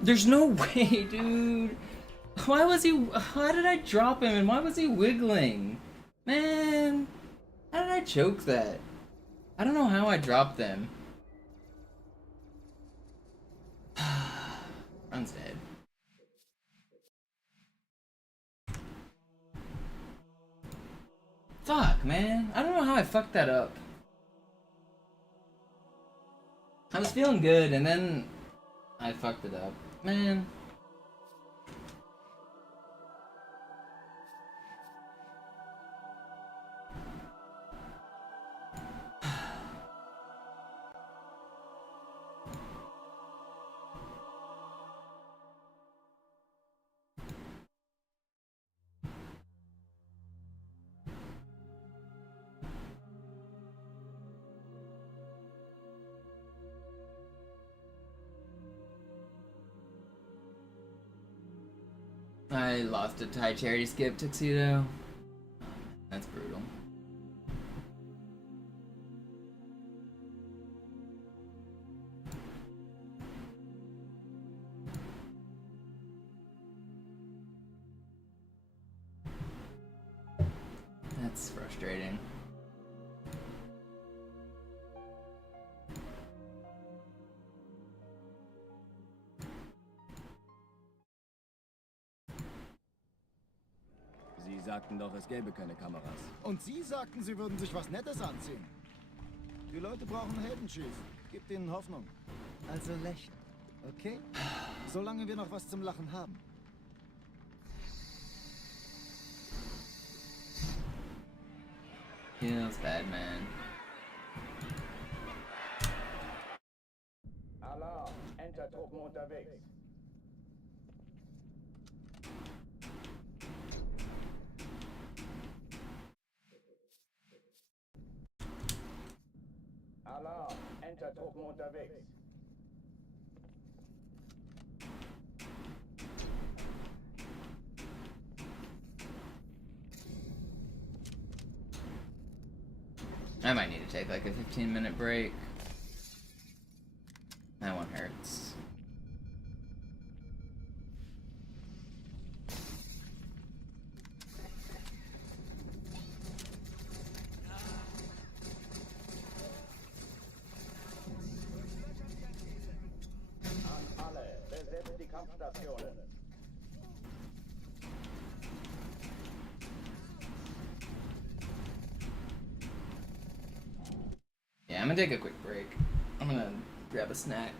There's no way, dude. Why was he? How did I drop him and why was he wiggling? Man, how did I choke that? I don't know how I dropped them. Run's dead. Fuck, man. I don't know how I fucked that up. I was feeling good, and then I fucked it up. Man. I lost a Thai charity skip tuxedo. That's brutal. That's frustrating. Sie sagten doch, es gäbe keine Kameras. Und Sie sagten, Sie würden sich was Nettes anziehen. Die Leute brauchen Helden, Chief. Gebt ihnen Hoffnung. Also lächeln, okay? Solange wir noch was zum Lachen haben. Feels bad, man. Alarm! Entertruppen unterwegs. Alarm! Entertruppen unterwegs. I might need to take like a 15-minute break. That one hurts. An alle, besetzt die Kampfstationen. Yeah, I'm gonna take a quick break. I'm gonna grab a snack.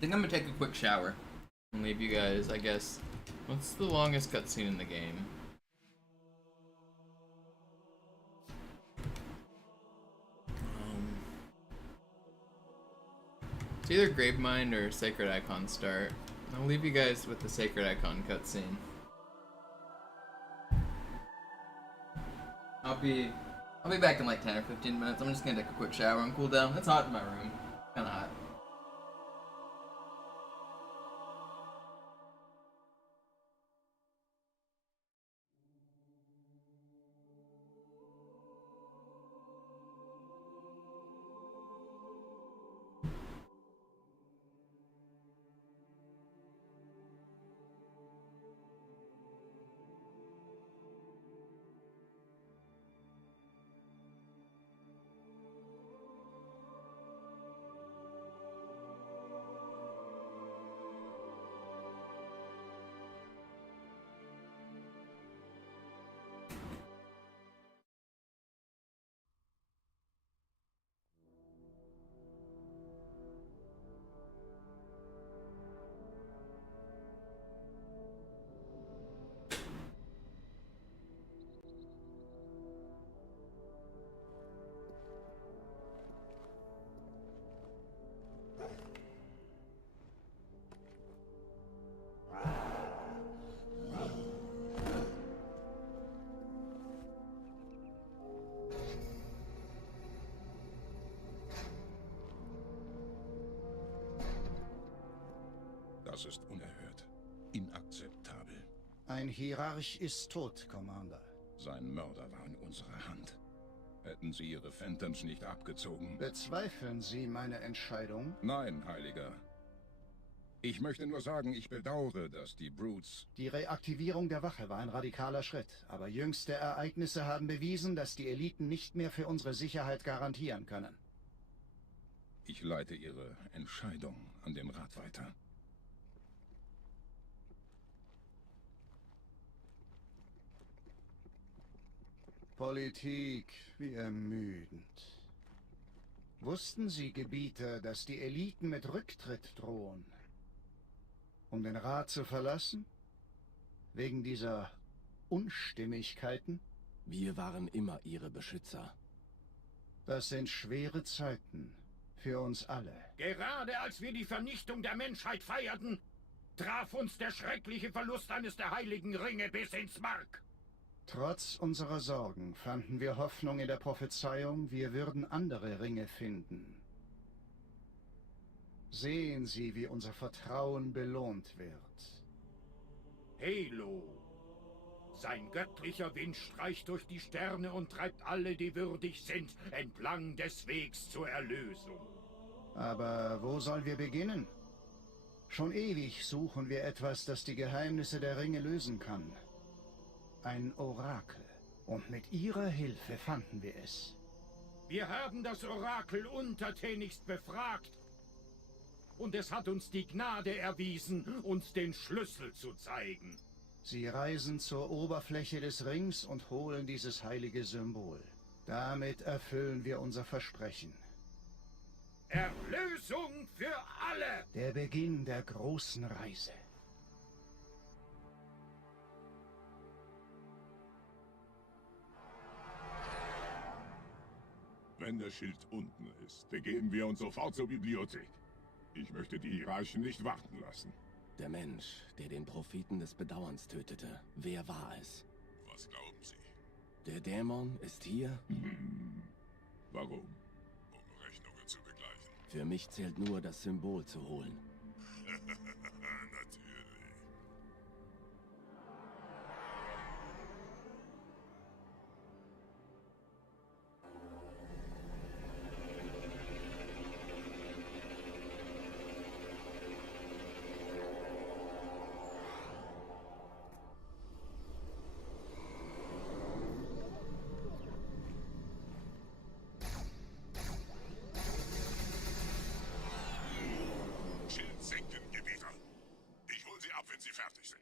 think I'm gonna take a quick shower and leave you guys, I guess. What's the longest cutscene in the game? It's either Gravemind or Sacred Icon start. I'll leave you guys with the Sacred Icon cutscene. I'll be back in like 10 or 15 minutes. I'm just gonna take a quick shower and cool down. It's hot in my room. Kinda hot. Das ist unerhört. Inakzeptabel. Ein Hierarch ist tot, Commander. Sein Mörder war in unserer Hand. Hätten Sie Ihre Phantoms nicht abgezogen? Bezweifeln Sie meine Entscheidung? Nein, Heiliger. Ich möchte nur sagen, ich bedauere, dass die Brutes... Die Reaktivierung der Wache war ein radikaler Schritt, aber jüngste Ereignisse haben bewiesen, dass die Eliten nicht mehr für unsere Sicherheit garantieren können. Ich leite Ihre Entscheidung an den Rat weiter. Politik, wie ermüdend. Wussten Sie, Gebieter, dass die Eliten mit Rücktritt drohen? Um den Rat zu verlassen? Wegen dieser Unstimmigkeiten? Wir waren immer Ihre Beschützer. Das sind schwere Zeiten. Für uns alle. Gerade als wir die Vernichtung der Menschheit feierten, traf uns der schreckliche Verlust eines der heiligen Ringe bis ins Mark. Trotz unserer Sorgen fanden wir Hoffnung in der Prophezeiung, wir würden andere Ringe finden. Sehen Sie, wie unser Vertrauen belohnt wird. Halo. Sein göttlicher Wind streicht durch die Sterne und treibt alle, die würdig sind, entlang des Wegs zur Erlösung. Aber wo sollen wir beginnen? Schon ewig suchen wir etwas, das die Geheimnisse der Ringe lösen kann. Ein Orakel. Und mit Ihrer Hilfe fanden wir es. Wir haben das Orakel untertänigst befragt. Und es hat uns die Gnade erwiesen, uns den Schlüssel zu zeigen. Sie reisen zur Oberfläche des Rings und holen dieses heilige Symbol. Damit erfüllen wir unser Versprechen. Erlösung für alle! Der Beginn der großen Reise. Wenn der Schild unten ist, begeben wir uns sofort zur Bibliothek. Ich möchte die Hierarchen nicht warten lassen. Der Mensch, der den Propheten des Bedauerns tötete, wer war es? Was glauben Sie? Der Dämon ist hier? Warum? Um Rechnungen zu begleichen. Für mich zählt nur, das Symbol zu holen. Natürlich. Wenn Sie fertig sind.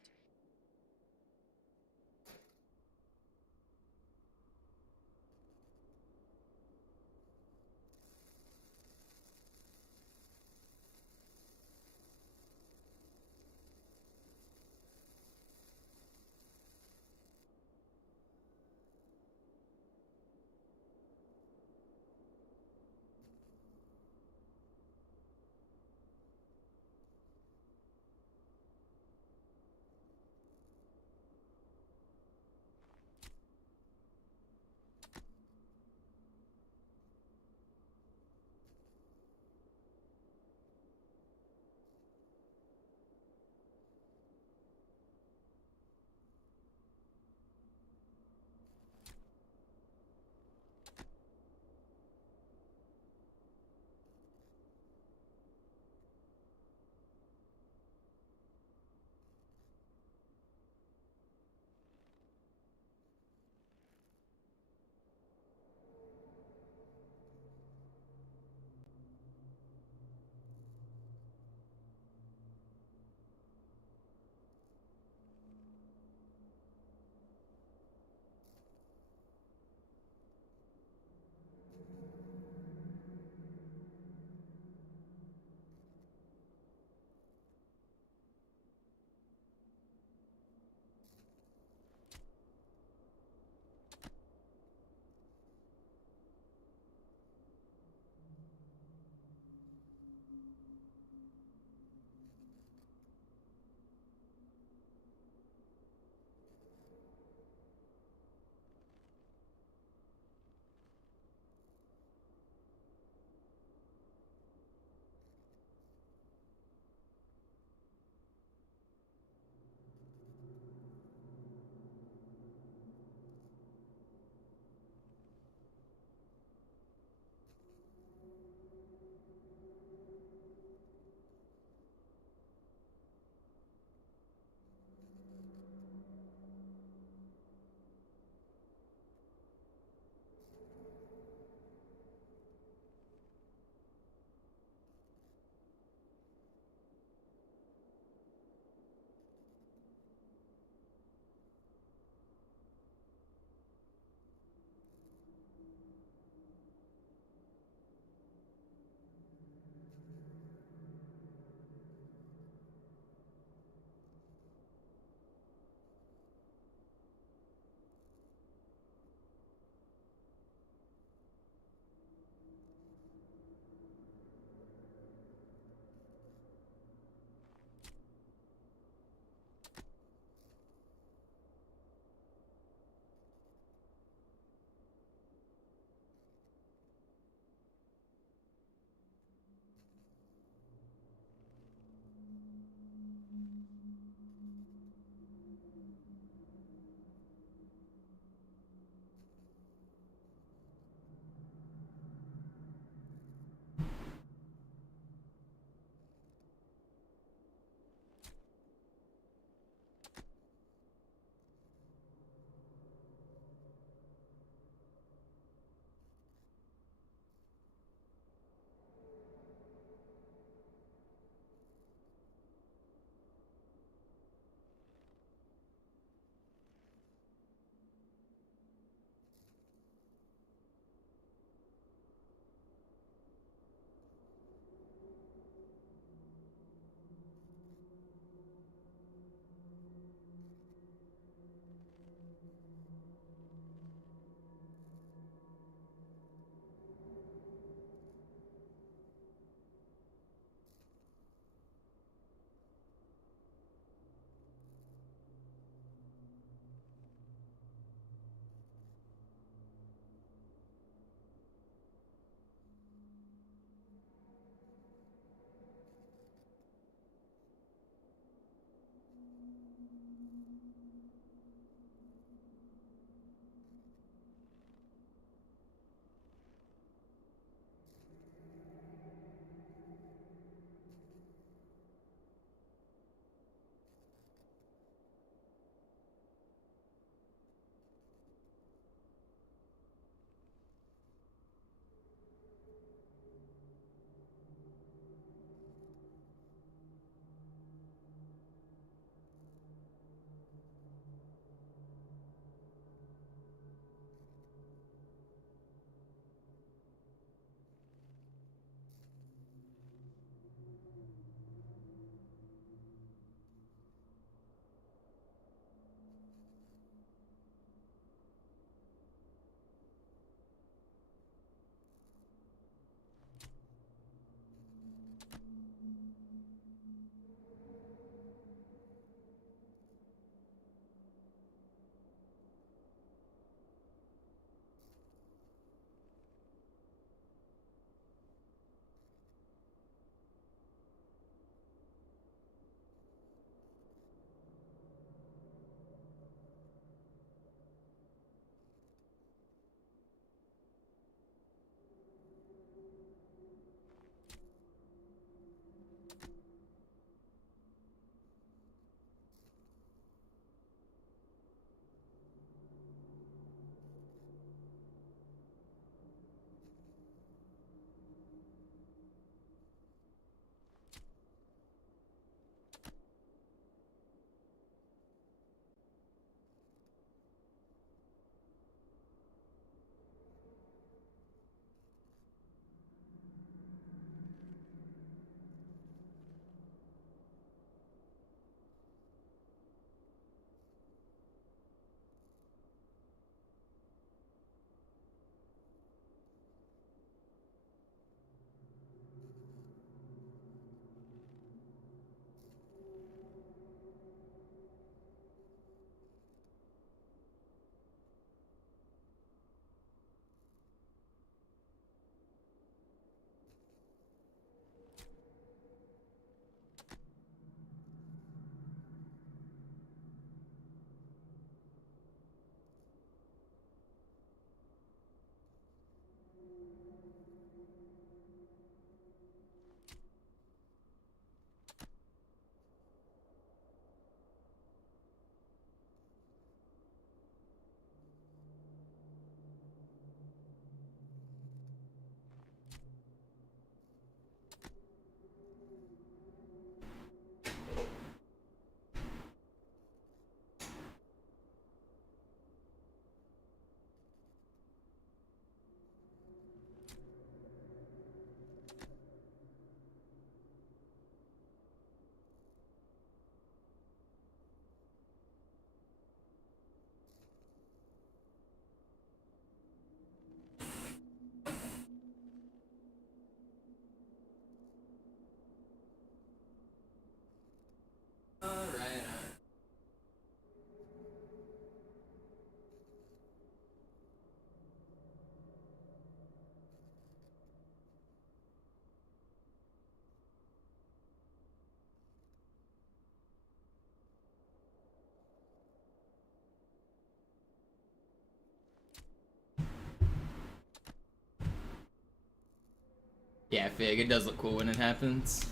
Yeah, Fig, it does look cool when it happens.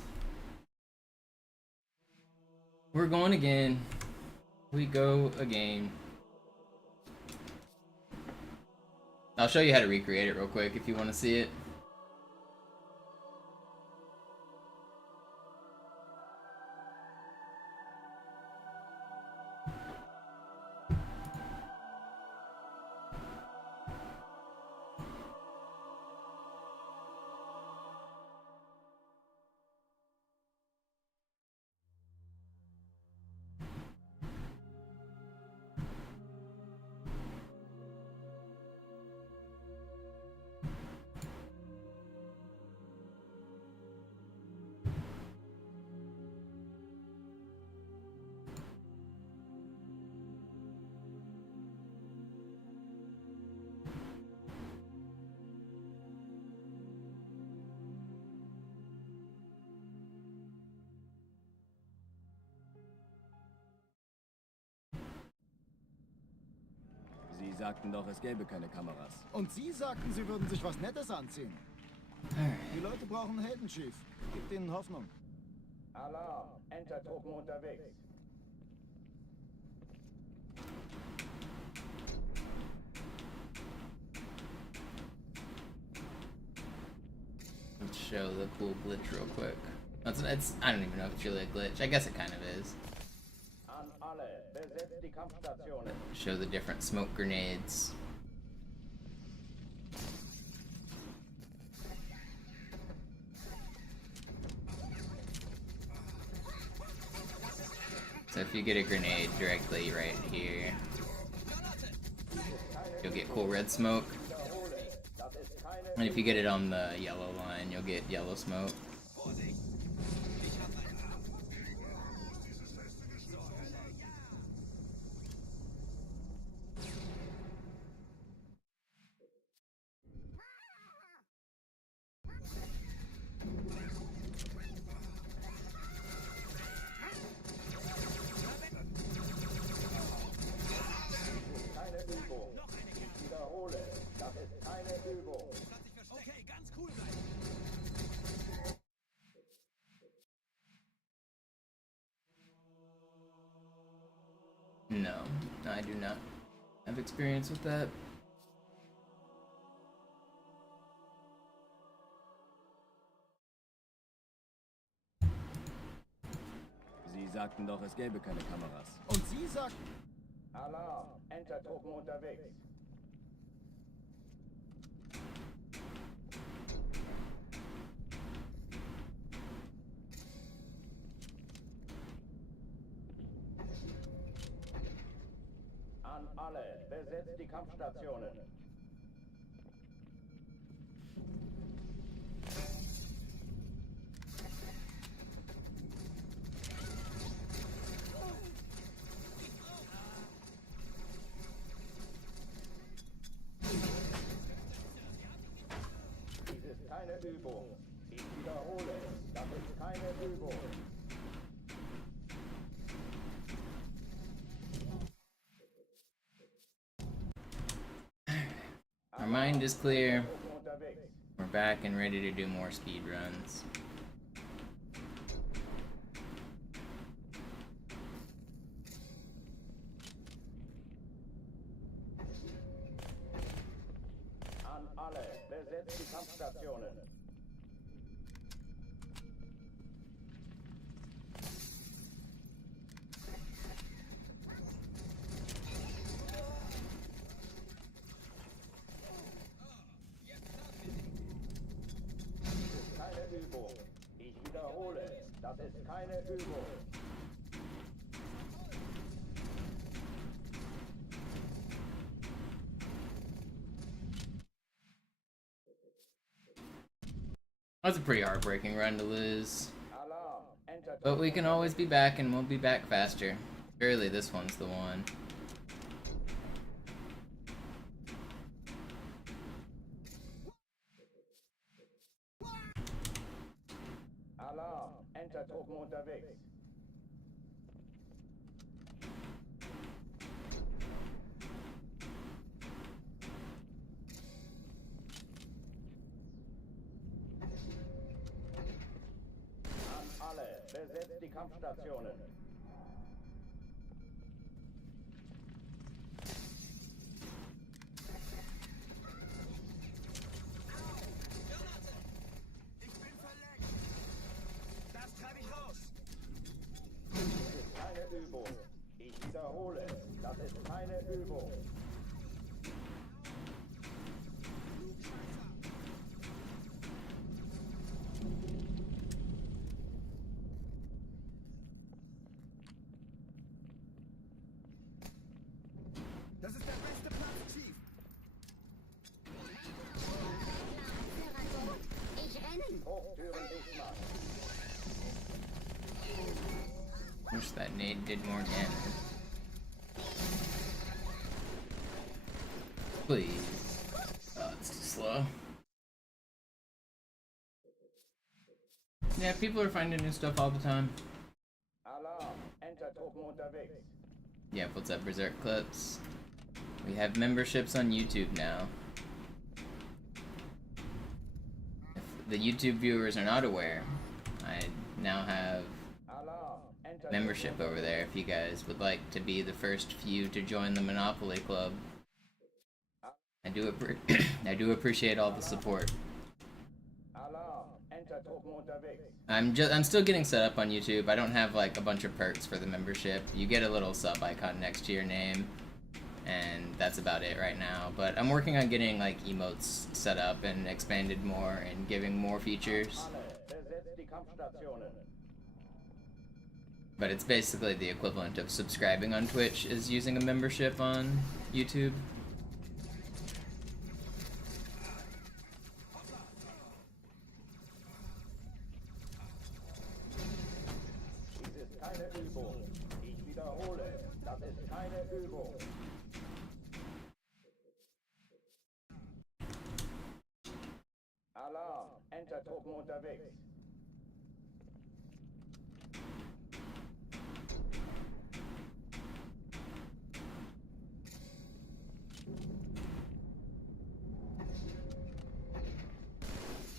We're going again. We go again. I'll show you how to recreate it real quick if you want to see it. Sie sagten doch, es gäbe keine Kameras. Und Sie sagten, Sie würden sich was Nettes anziehen. Die Leute brauchen Helden, Chief. Gibt ihnen Hoffnung. Alarm! Entertruppen unterwegs. Let's show the cool glitch real quick. It's I don't even know if it's really a glitch. I guess it kind of is. An alle, besetzt die Kampfstationen. Show the different smoke grenades. So if you get a grenade directly right here, you'll get cool red smoke. And if you get it on the yellow line, you'll get yellow smoke. Keine Übung. Ich wiederhole, das ist keine Übung. Okay, ganz cool bleiben. No, I do not have experience with that. Sie sagten doch, es gäbe keine Kameras. Und Sie sagten... Alarm! Entertruppen unterwegs. An alle, besetzt die Kampfstationen. Dies ist keine Übung. Ich wiederhole, das ist keine Übung. Our mind is clear. We're back and ready to do more speed runs. An alle, besetzt die Kampfstationen. Dies ist keine Übung. Ich wiederhole, das ist keine Übung. That's a pretty heartbreaking run to lose. Alarm! Entertruppen. But we can always be back, and we'll be back faster. Surely this one's the one. Alarm! Entertruppen unterwegs. die Kampfstationen. Ich bin verleckt. Das treibe ich raus. Das ist keine Übung. Ich wiederhole, das ist keine Übung. Das ist der beste Plan, Chief. Ich renne. Hochtüren dicht machen. Wish that nade did more damage. Please. Oh, it's too slow. Yeah, people are finding new stuff all the time. Alarm, Enter-Truppen unterwegs. Yep, what's up, Berserk Clips? We have memberships on YouTube now. If the YouTube viewers are not aware, I now have membership over there if you guys would like to be the first few to join the Monopoly Club. I do appreciate all the support. Alarm, Enter-Truppen unterwegs. I'm still getting set up on YouTube. I don't have like a bunch of perks for the membership. You get a little sub icon next to your name, and that's about it right now. But I'm working on getting like emotes set up and expanded more and giving more features. Besetzt die Kampfstationen. But it's basically the equivalent of subscribing on Twitch is using a membership on YouTube. Dies ist keine Übung. Ich wiederhole, das ist keine Übung. Alarm, Enter-Truppen unterwegs.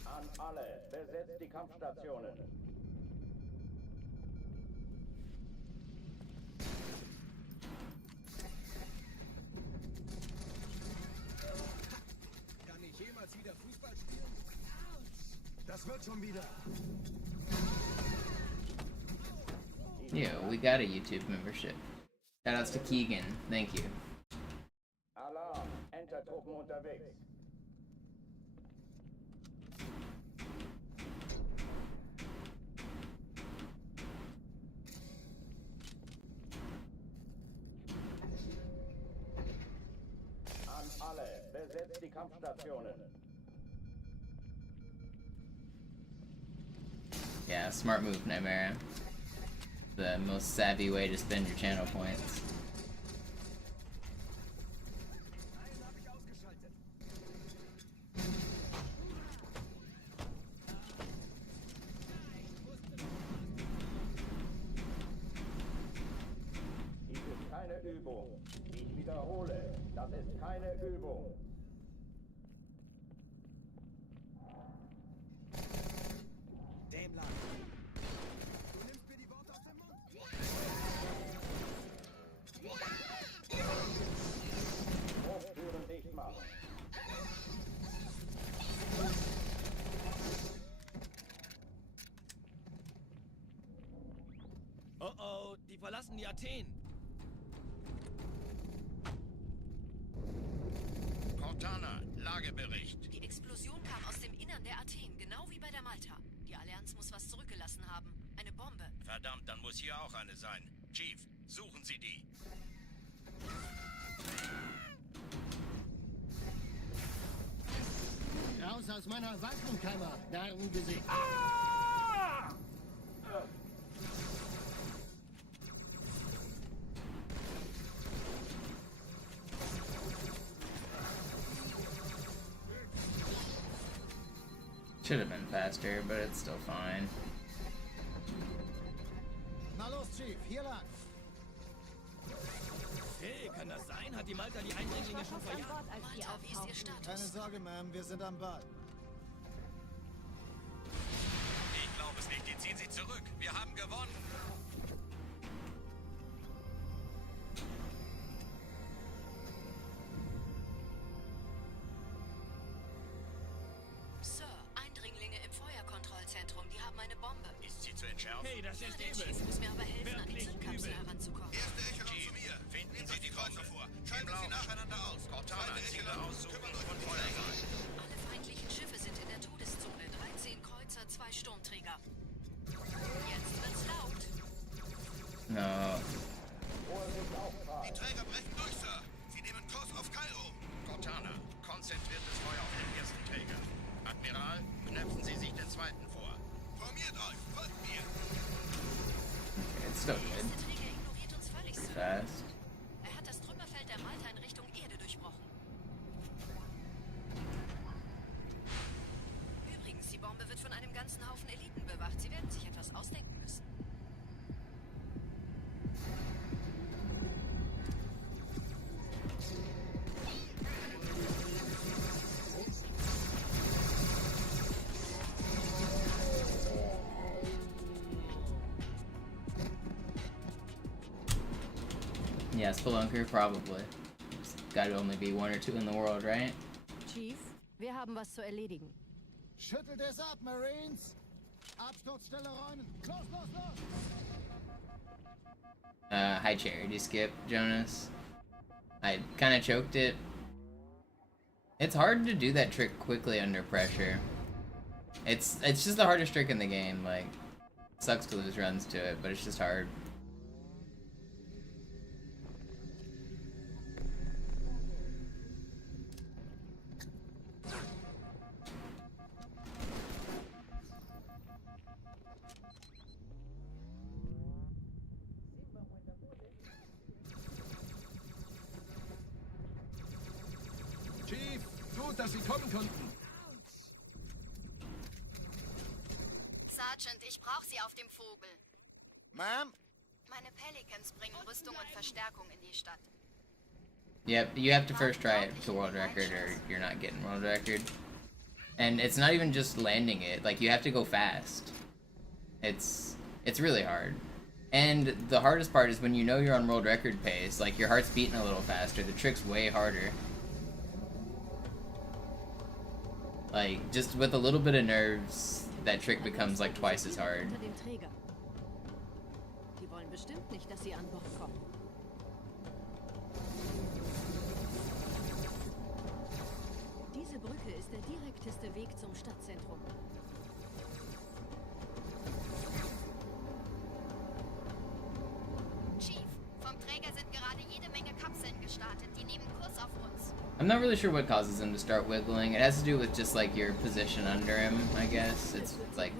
An alle, besetzt die Kampfstationen. Kann ich jemals wieder Fußball spielen? Das wird schon wieder. Yeah, we got a YouTube membership. Shoutouts to Keegan. Thank you. Alarm, Enter-Truppen unterwegs. An alle, besetzt die Kampfstationen. Yeah, smart move, Nightmare. The most savvy way to spend your channel points. Einen habe ich ausgeschaltet. Dies ist keine Übung. Ich wiederhole, das ist keine Übung. Dämler. Du nimmst mir die Worte aus dem Mund. Hochtüren dicht machen. Oh oh, die verlassen die Athen. Cortana, Lagebericht. Die Explosion kam aus dem Innern der Athen, genau wie bei der Malta. Die Allianz muss was zurückgelassen haben. Eine Bombe. Verdammt, dann muss hier auch eine sein. Chief, suchen Sie die. Raus aus meiner Waffenkammer, Narrengesicht. Should have been faster, but it's still fine. Na los, Chief, hier lang. Hey, kann das sein? Hat die Malta die Eindringlinge schon verjagt? Malta, wie ist Ihr Status? Keine Sorge, Ma'am, wir sind am Bad. Ich glaube es nicht, die Ziehen Sie zurück. Wir haben gewonnen. Sir, Eindringlinge im Feuerkontrollzentrum, die haben eine Bombe. Ist sie zu entschärfen? Hey, das ist Der Ebel. Chief muss mir aber helfen, an die Wirklich Zündkapsel übel. heranzukommen. Erste Echelon zu mir. Finden Sie die Kreuzer vor. Schalten Sie nacheinander aus. Cortana, Ziele aussuchen und Feuer sein. Alle feindlichen Schiffe sind in der Todeszone. 13 Kreuzer, 2 Sturmträger. Jetzt wird's laut. No. Die Träger brechen durch, Sir. Sie nehmen Kurs auf Kairo. Cortana, konzentriertes Feuer auf den ersten Träger. Admiral, knöpfen Sie sich den zweiten vor. Formiert euch, folgt mir. It's still Der good. erste Träger ignoriert uns völlig, Sir. Fast. Er hat das Trümmerfeld der Malta in Richtung Erde durchbrochen. Übrigens, die Bombe wird von einem ganzen Haufen Eliten bewacht. Sie werden sich etwas ausdenken müssen. Yeah, Spelunker, probably. There's gotta only be 1 or 2 in the world, right? Chief, wir haben was zu erledigen. Schüttelt es ab, Marines! Absturzstelle räumen! Los, los, los! High charity skip, Jonas. I kind of choked it. It's hard to do that trick quickly under pressure. It's just the hardest trick in the game. Like, sucks to lose runs to it, but it's just hard. Chief, gut, dass Sie kommen konnten. Sergeant, ich brauche Sie auf dem Vogel. Ma'am? Meine Pelicans bringen Rüstung und Verstärkung in die Stadt. Yep, you have to first try it to world record or you're not getting world record. And it's not even just landing it, like you have to go fast. It's really hard. And the hardest part is when you know you're on world record pace, like your heart's beating a little faster, the trick's way harder. Like, just with a little bit of nerves, that trick becomes like twice as hard. Unter dem Träger. Die wollen bestimmt nicht, dass sie an Bord kommen. Diese Brücke ist der direkteste Weg zum Stadtzentrum. Chief, vom Träger sind gerade jede Menge Kapseln gestartet. Die nehmen Kurs auf uns. I'm not really sure what causes him to start wiggling. It has to do with just like your position under him, I guess. It's like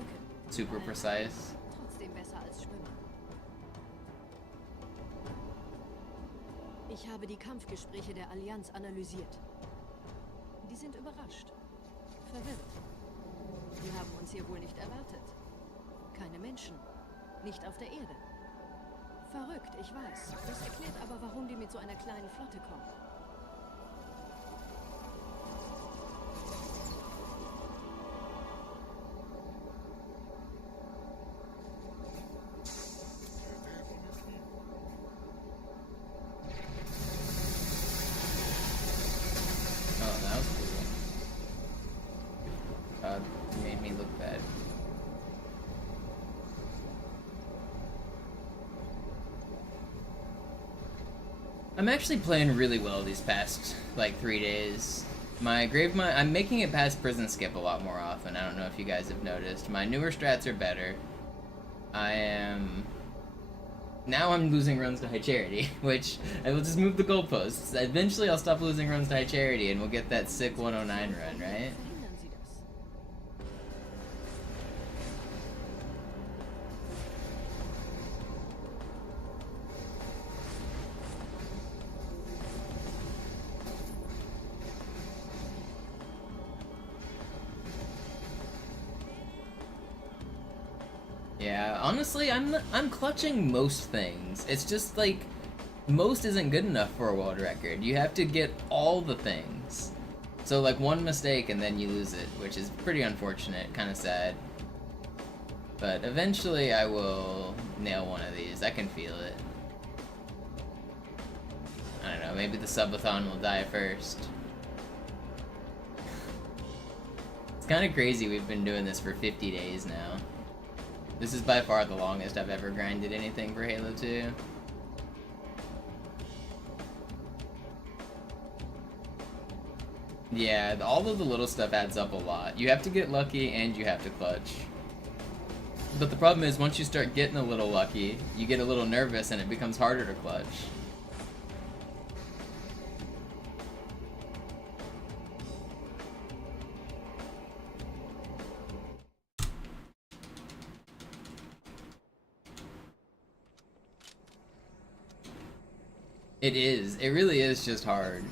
super precise. Trotzdem besser als schwimmen. Ich habe die Kampfgespräche der Allianz analysiert. Die sind überrascht. Verwirrt. Die haben uns hier wohl nicht erwartet. Keine Menschen. Nicht auf der Erde. Verrückt, ich weiß. Das erklärt aber, warum die mit so einer kleinen Flotte kommen. Oh, that was cool. It made me look bad. I'm actually playing really well these past, like, 3 days. My grave mine, I'm making it past prison skip a lot more often. I don't know if you guys have noticed. My newer strats are better. Now I'm losing runs to high charity, which I will just move the goalposts. Eventually I'll stop losing runs to high charity and we'll get that sick 109 run, right? Verhindern Sie das. Yeah, honestly, I'm clutching most things. It's just like most isn't good enough for a world record. You have to get all the things. So like one mistake and then you lose it, which is pretty unfortunate, kind of sad. But eventually I will nail one of these. I can feel it. I don't know, maybe the subathon will die first. It's kind of crazy we've been doing this for 50 days now. This is by far the longest I've ever grinded anything for Halo 2. Yeah, all of the little stuff adds up a lot. You have to get lucky and you have to clutch. But the problem is, once you start getting a little lucky, you get a little nervous and it becomes harder to clutch. It is. It really is just hard.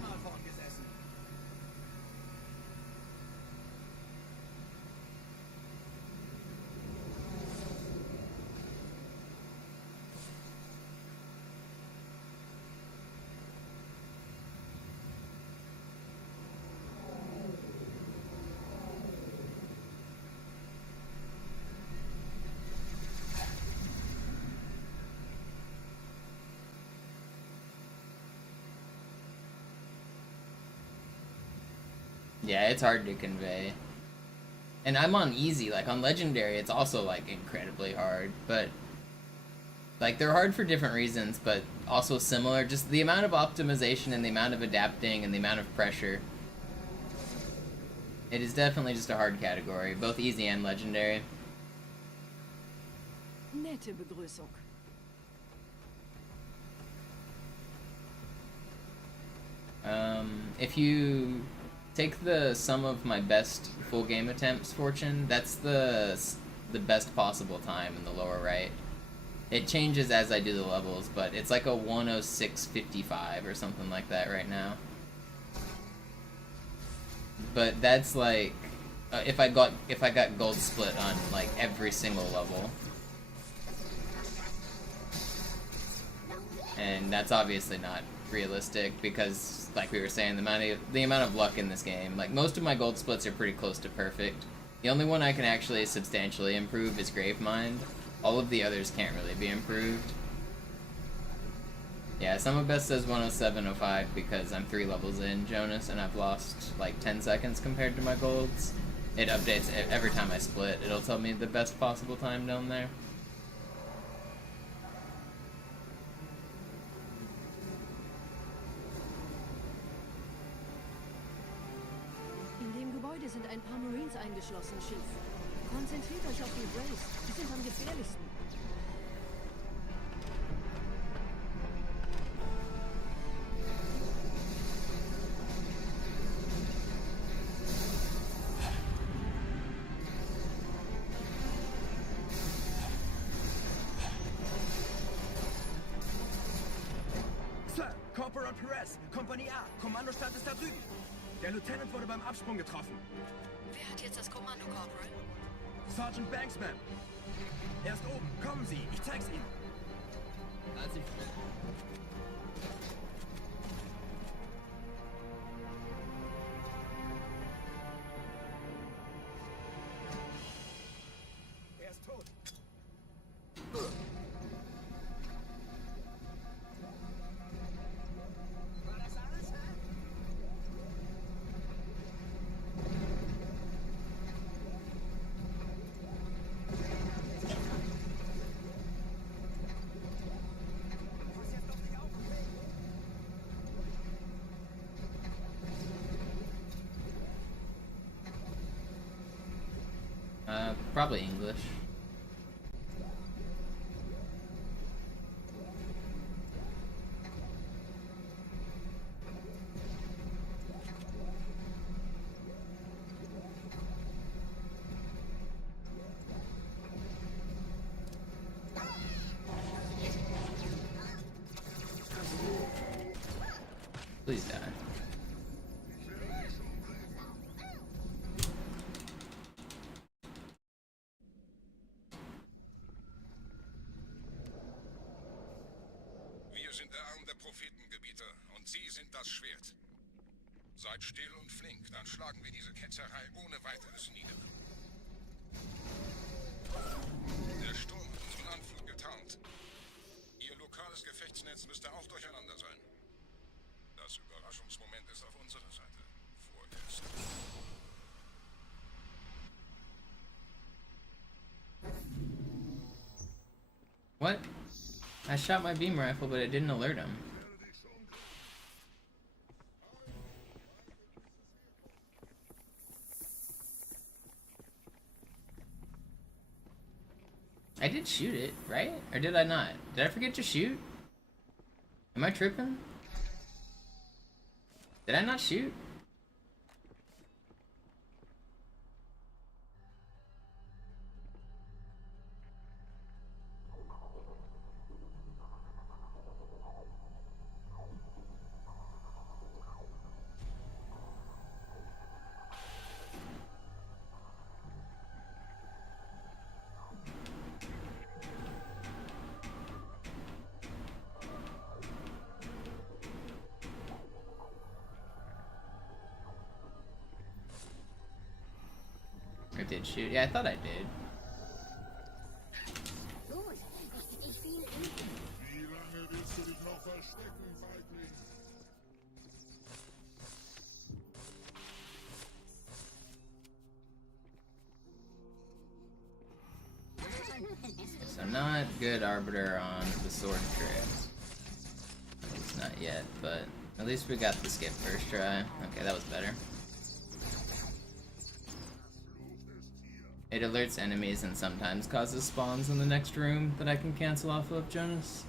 Yeah, it's hard to convey. And I'm on easy, like on legendary it's also like incredibly hard, but like they're hard for different reasons, but also similar. Just the amount of optimization and the amount of adapting and the amount of pressure. It is definitely just a hard category, both easy and legendary. Nette Begrüßung. If you take the sum of my best full game attempts fortune, that's the best possible time in the lower right. It changes as I do the levels, but it's like a 106.55 or something like that right now. But that's like if I got gold split on like every single level. And that's obviously not realistic because, like we were saying, the amount of luck in this game, like most of my gold splits are pretty close to perfect. The only one I can actually substantially improve is Gravemind. All of the others can't really be improved. Yeah, some of best says 107.05 because I'm 3 levels in, Jonas, and I've lost like 10 seconds compared to my golds. It updates every time I split. It'll tell me the best possible time down there. Sind ein paar Marines eingeschlossen, Chief. Konzentriert euch auf die Brace. Die sind am gefährlichsten. Sir, Corporal Perez, Kompanie A, Kommandostand ist da drüben. Der Lieutenant wurde beim Absprung getroffen. Wer hat jetzt das Kommando, Corporal? Sergeant Banksman. Er ist oben. Kommen Sie, ich zeig's Ihnen. Er ist tot. Probably English. Please die. Wir sind der Arm der Prophetengebieter und Sie sind das Schwert. Seid still und flink, dann schlagen wir diese Ketzerei ohne weiteres nieder. Der Sturm hat unseren Anflug getarnt. Ihr lokales Gefechtsnetz müsste auch durcheinander sein. Das Überraschungsmoment ist auf unserer Seite. Vorerst. What? I shot my beam rifle, but it didn't alert him. I did shoot it, right? Or did I not? Did I forget to shoot? Am I tripping? Did I not shoot? I did shoot. Yeah, I thought I did. So not good Arbiter on the sword tricks. At least not yet, but at least we got the skip first try. Okay, that was better. It alerts enemies and sometimes causes spawns in the next room that I can cancel off of, Jonas.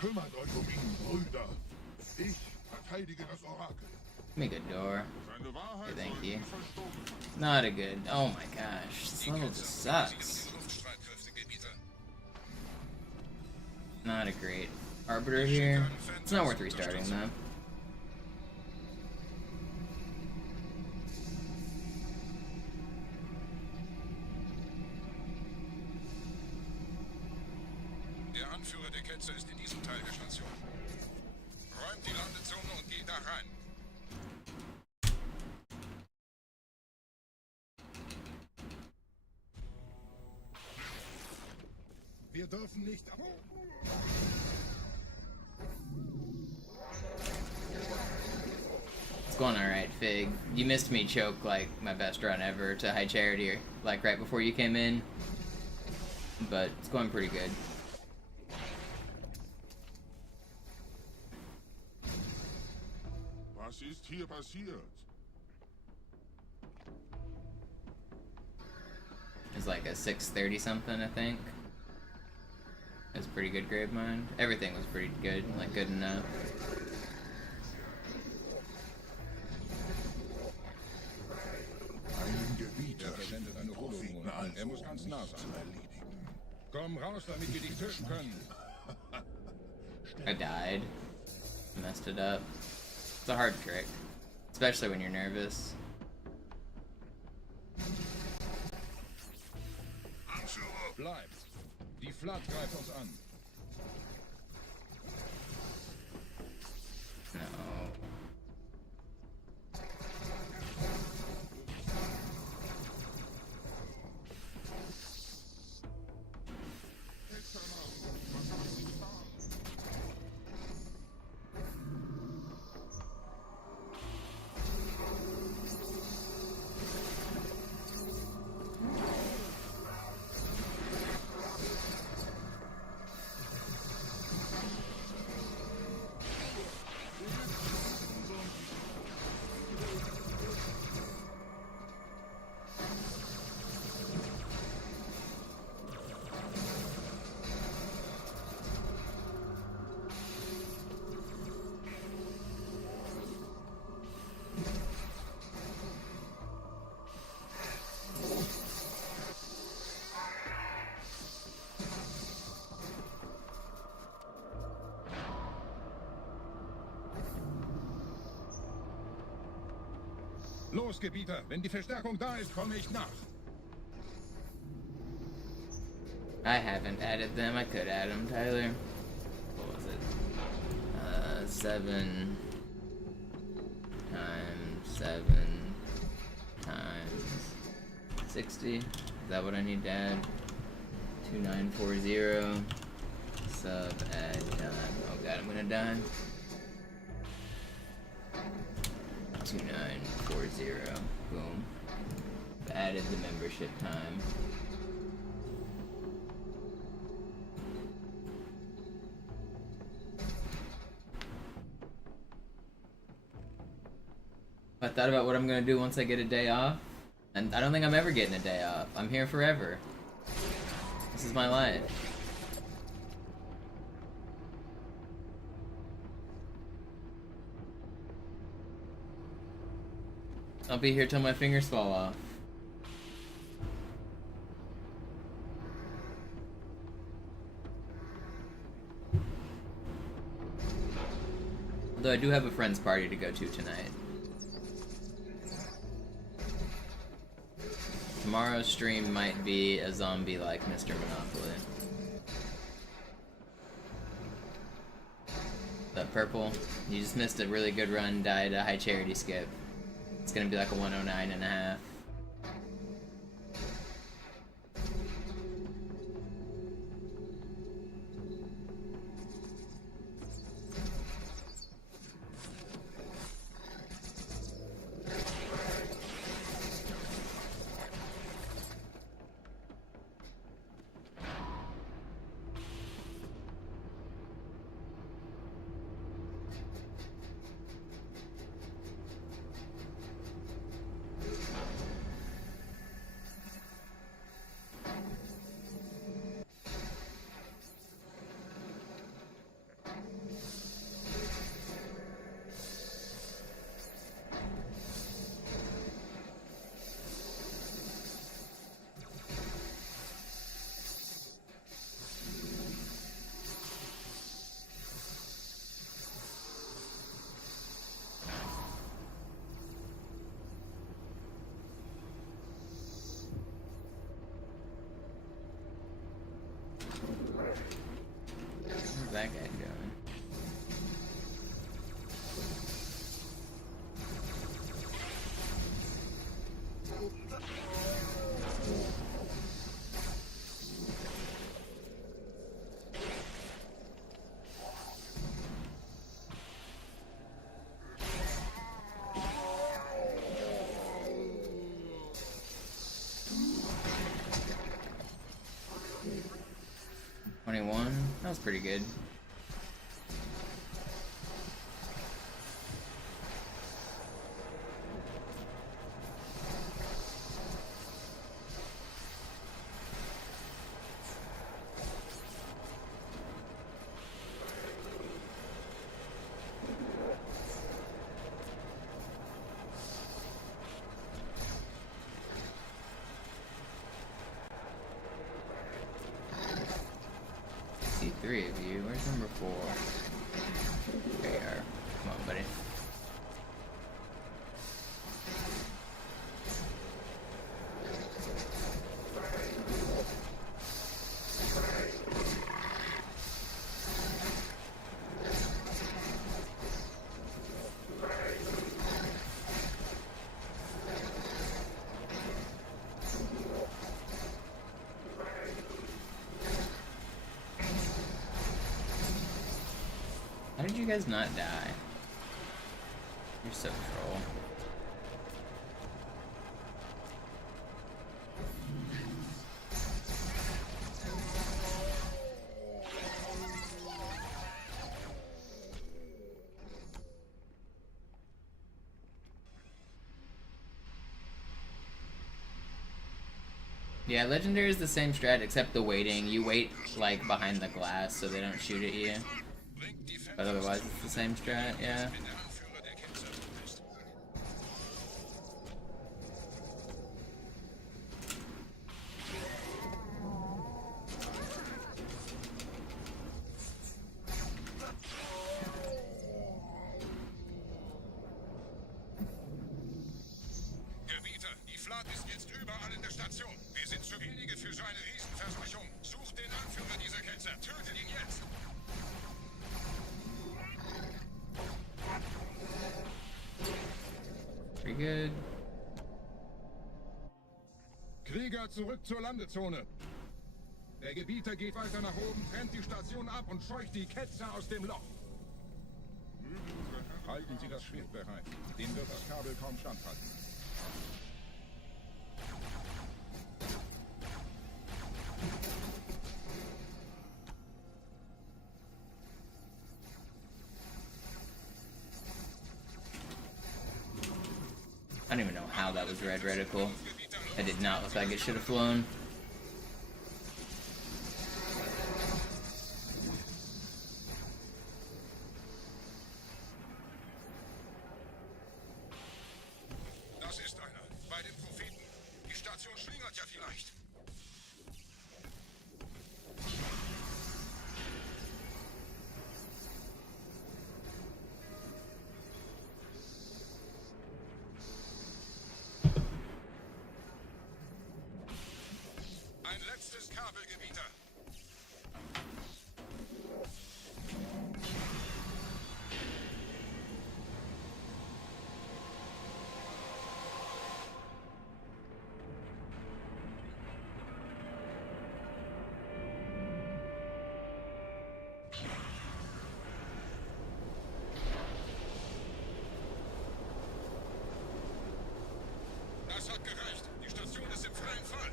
Kümmert euch ihn, Brüder. Ich verteidige das Orakel. Give me a good door. Okay, thank you. Not a good. Oh my gosh, this level just sucks. Not a great Arbiter here. It's not worth restarting though. Der Anführer der Ketzer ist in diesem Teil der Station. Räumt die Landezone und geht da rein. Wir dürfen nicht... It's going alright, Fig. You missed me choke like my best run ever to High Charity, like right before you came in. But it's going pretty good. Was ist hier passiert? It's like a 630 something, I think. It's pretty good grave mine. Everything was pretty good, like good enough. Versendet eine Holo-Mond an. Er muss ganz nah sein. Komm raus, damit wir dich töten können. I died. Messed it up. It's a hard trick. Especially when you're nervous. Bleibt. Die Flat greift uns an. No. Los, Gebieter, wenn die Verstärkung da ist, komme ich nach. I haven't added them. I could add them, Tyler. What was it? 7 times 7 times 60. Is that what I need to add? 2940. Sub add time. Oh god, I'm gonna die. 2940. Boom. Added the membership time. I thought about what I'm gonna do once I get a day off, and I don't think I'm ever getting a day off. I'm here forever. This is my life. I'll be here till my fingers fall off. Although I do have a friend's party to go to tonight. Tomorrow's stream might be a zombie like MisterMonopoli. That purple, you just missed a really good run, died a high charity skip. It's gonna be like a 109.5. Where's that guy going? That was pretty good. Three of you. Where's number 4? There you are. Come on, buddy. How did you guys not die? You're so troll. Yeah, Legendary is the same strat except the waiting. You wait like behind the glass so they don't shoot at you. But otherwise it's the same strat, yeah. Gebieter, die Flat ist jetzt überall in der Station. Wir sind zu wenige für so eine Riesenverseuchung. Sucht Very good. Krieger, zurück zur Landezone. Der Gebieter geht weiter nach oben, trennt die Station ab und scheucht die Ketzer aus dem Loch. Halten Sie das Schwert bereit. Dem wird das Kabel kaum standhalten. I don't even know how that was red reticle. It did not look like it should have flown. Das ist einer. Bei den Propheten. Die Station schlingert ja vielleicht. Ein letztes Kabelgebieter. Das hat gereicht. Die Station ist im freien Fall.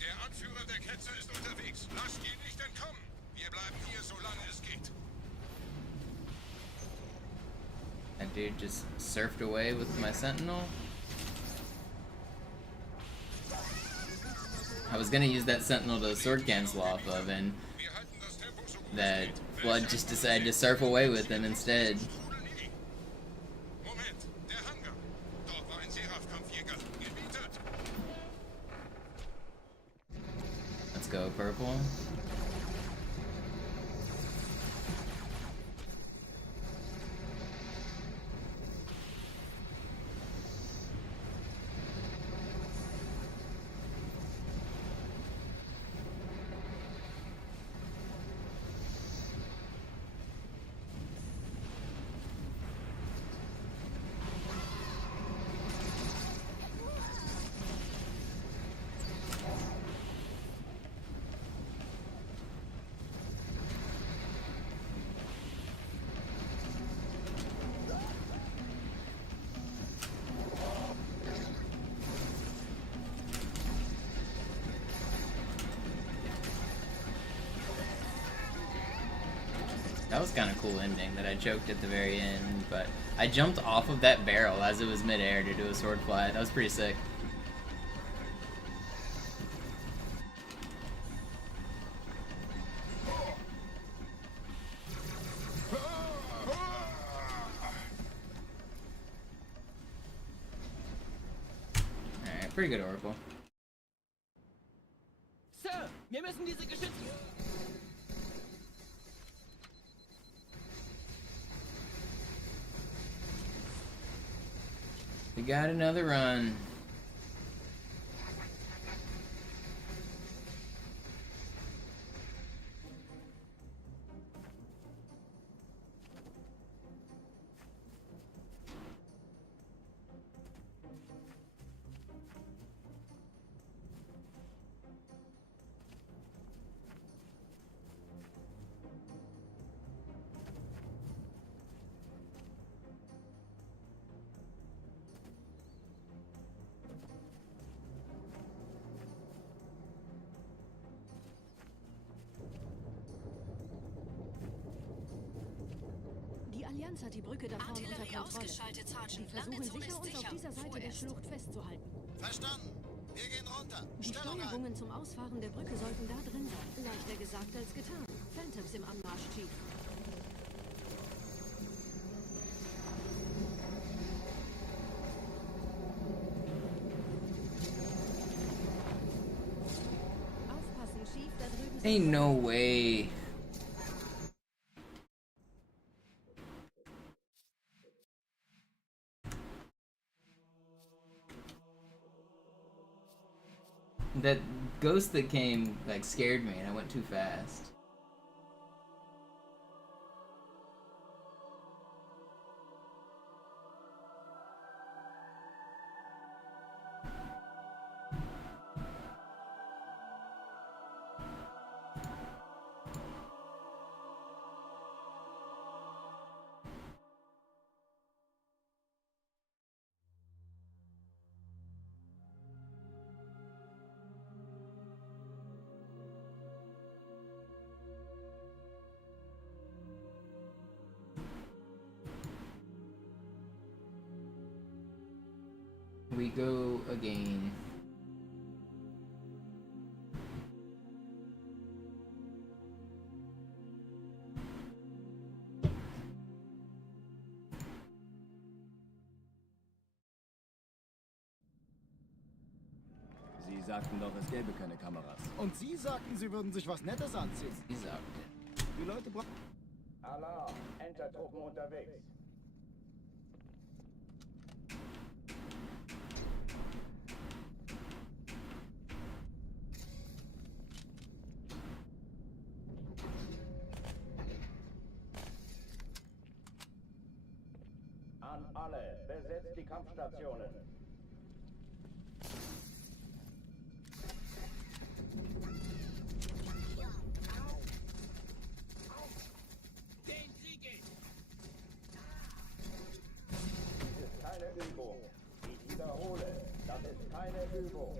Der Anführer der Ketzer ist unterwegs. Lasst ihn nicht entkommen. Wir bleiben hier, solange es geht. That dude just surfed away with my sentinel. I was gonna use that sentinel to sword cancel off of, and that Flood just decided to surf away with him instead. Moment, der Hangar. Dort war ein Seraph-Kampfjäger. Gebieter. Let's go, purple. That was kind of cool ending that I choked at the very end, but I jumped off of that barrel as it was midair to do a sword fly. That was pretty sick. Alright, pretty good Oracle. Sir, wir müssen diese Geschütze... We got another run. Die Allianz hat die Brücke da vorne unter Kontrolle. Ausgeschaltet, Sergeant. Die versuchen Landezone sicher, ist uns auf sicher. dieser Seite der Schlucht festzuhalten. Verstanden. Wir gehen runter. Die Stellung ein. Steuerungen zum Ausfahren der Brücke sollten da drin sein. Leichter gesagt als getan. Phantoms im Anmarsch, Chief. Aufpassen, Chief, da drüben Ain't no way. That ghost that came, like, scared me and I went too fast. we go again. Sie sagten doch, es gäbe keine Kameras. Und Sie sagten, Sie würden sich was Nettes anziehen. Sie sagten. Die Leute brauchen... Alarm, Entertruppen unterwegs. An alle, besetzt die Kampfstationen. Den Krieg! Dies ist keine Übung. Ich wiederhole, das ist keine Übung.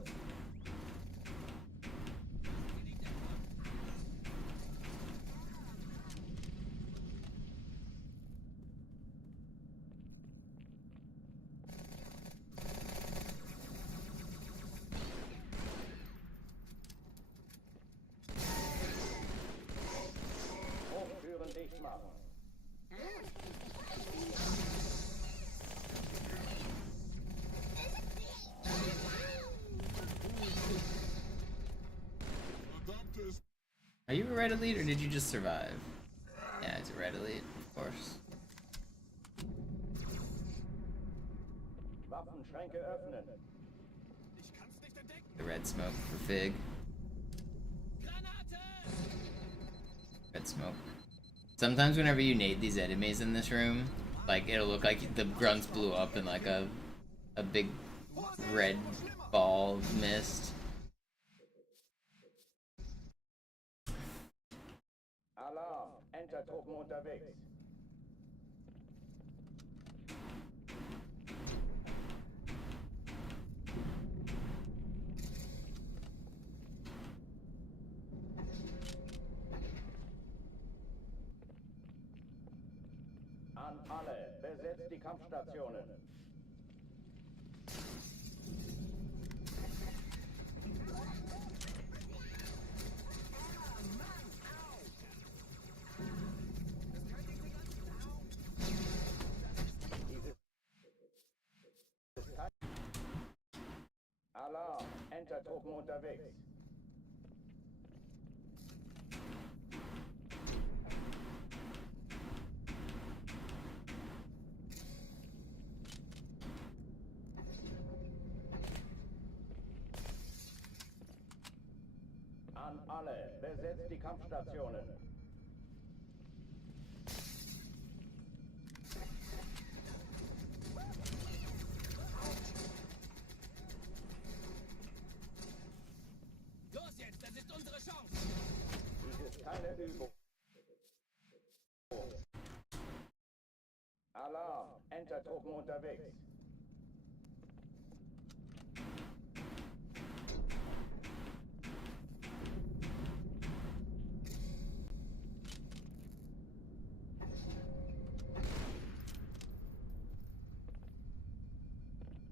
Hochtüren dicht machen. Are you a red elite or did you just survive? Yeah, it's a red elite, of course. Waffenschränke öffnen. The red smoke for Fig. Red smoke. Sometimes whenever you nade these enemies in this room, like it'll look like the grunts blew up in like a big red ball of mist. Alarm, Entertruppen unterwegs. An alle, besetzt die Kampfstationen. Alarm, Entertruppen unterwegs. An alle, besetzt die Kampfstationen. Los jetzt, das ist unsere Chance! Dies ist keine Übung. Alarm, Entertruppen unterwegs.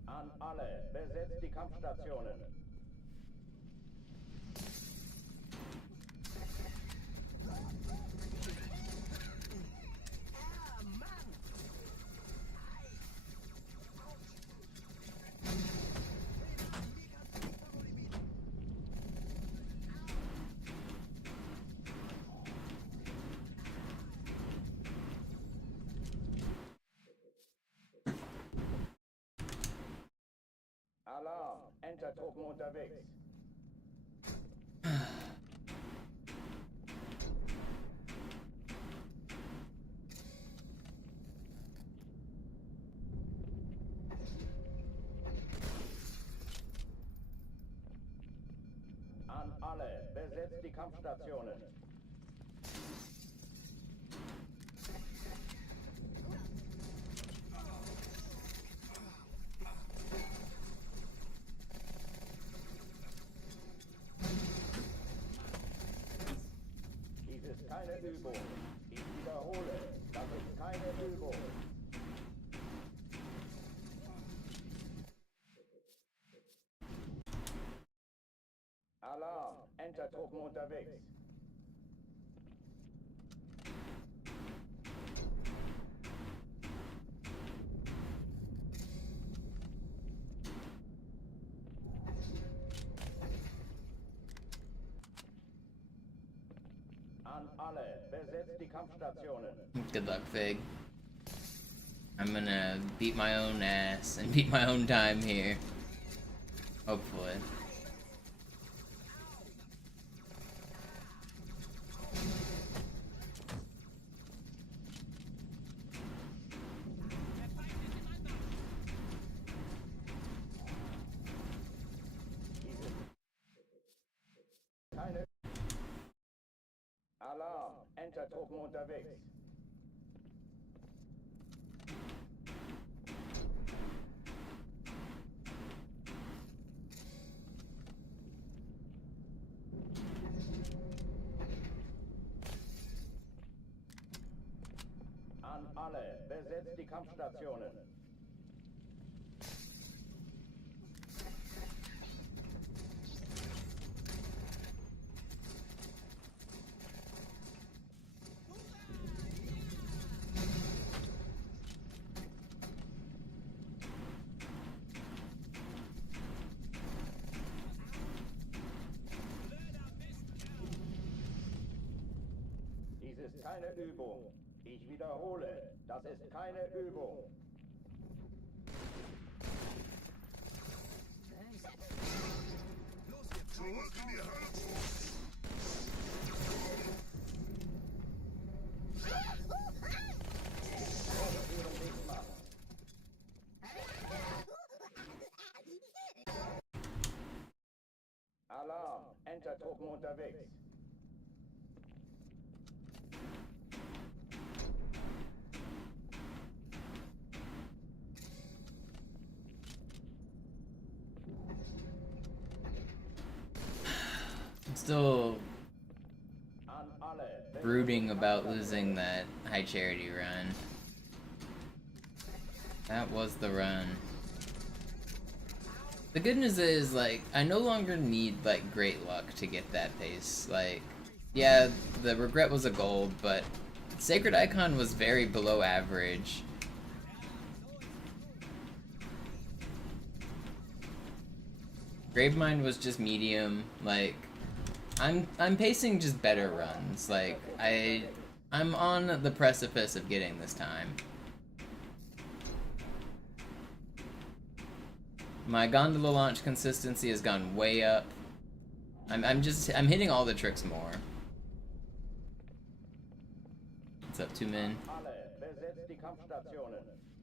An alle, besetzt die Kampfstationen. Alarm, Entertruppen unterwegs. An alle, besetzt die Kampfstationen. Dies ist keine Übung. Ich wiederhole, das ist keine Übung. Alarm! Entertruppen unterwegs. An alle, besetzt die Kampfstationen. Good luck, Fig. I'm gonna beat my own ass and beat my own time here. Hopefully. Alarm! Entertruppen unterwegs. An alle, besetzt die Kampfstationen. Dies ist keine Übung. Ich wiederhole, das ist keine Übung. Zurück in die Hölle! Alarm! Entertruppen unterwegs. Still brooding about losing that high charity run. That was the run. The good news is, like, I no longer need, like, great luck to get that pace. Like, yeah, the regret was a gold, but Sacred Icon was very below average. Gravemind was just medium. Like, I'm pacing just better runs. Like, I'm on the precipice of getting this time. My gondola launch consistency has gone way up. I'm hitting all the tricks more. What's up, 2 men?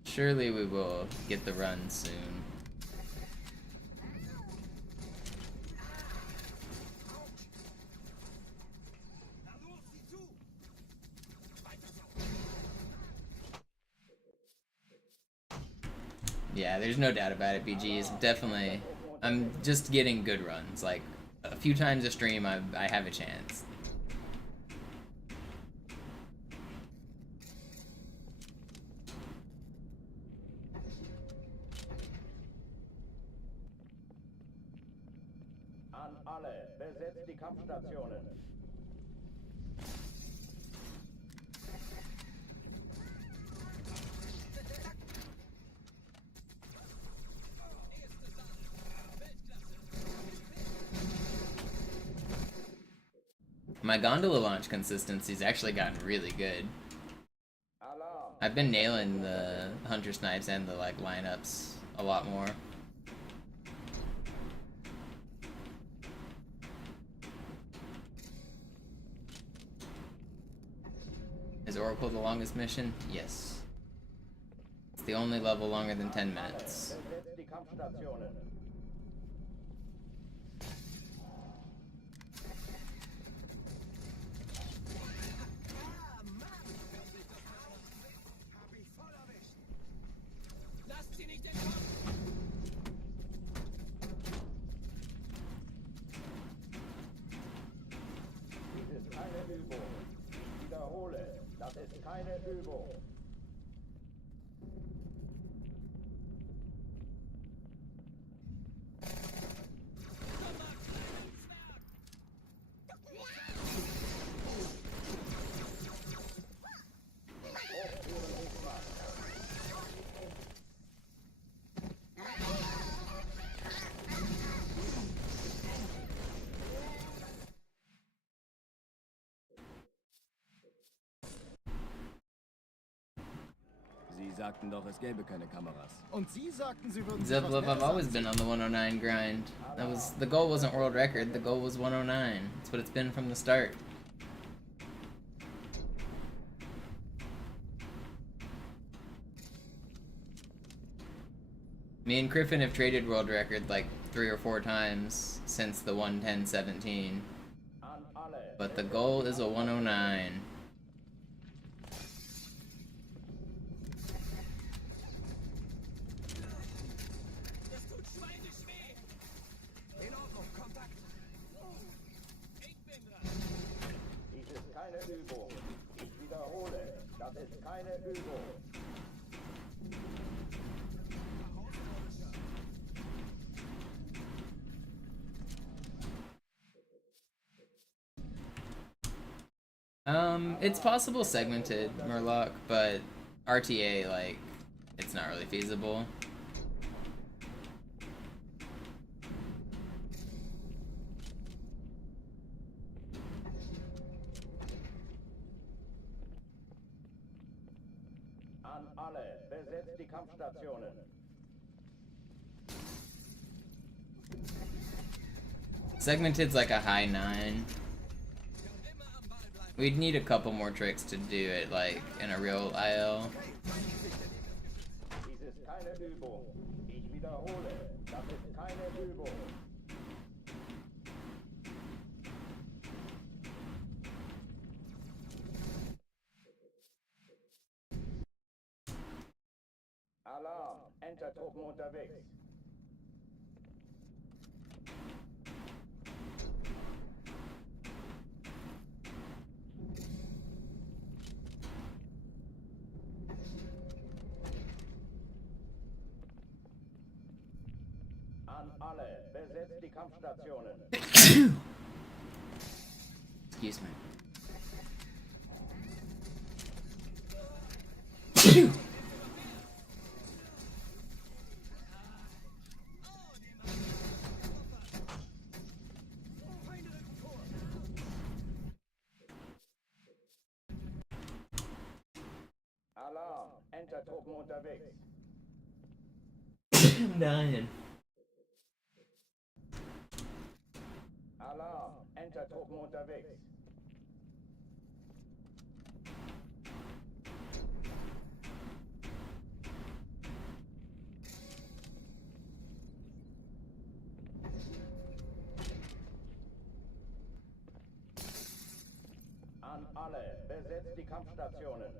Surely we will get the run soon. Yeah, there's no doubt about it, BGs. Definitely, I'm just getting good runs. Like, a few times a stream, I have a chance. An alle, besetzt die Kampfstationen. My gondola launch consistency's actually gotten really good. I've been nailing the hunter snipes and the like lineups a lot more. Is Oracle the longest mission? Yes. It's the only level longer than 10 minutes. Dies ist keine Übung. Ich wiederhole, das ist keine Übung. sagten doch, es gäbe keine Kameras. Und Sie sagten, Sie würden sich was Zevlov, I've Nettes always anziehen. been on the 109 grind. The goal wasn't world record, the goal was 109. That's what it's been from the start. Me and Griffin have traded world record like 3 or 4 times since the 110-17. But the goal is a 109. Dies ist keine Übung. Ich wiederhole, das ist keine Übung. It's possible segmented, Murloc, but RTA, like, it's not really feasible. An alle, besetzt die Kampfstationen. Segmented's like a high 9. We'd need a couple more tricks to do it, like, in a real IL. Dies ist keine Übung. Ich wiederhole, das ist keine Übung. Alarm, Enter-Truppen unterwegs. An alle, besetzt die Kampfstationen. Excuse me. Alarm, Enter-Truppen unterwegs. I'm dying. Alarm, Enter-Truppen unterwegs. An alle, besetzt die Kampfstationen.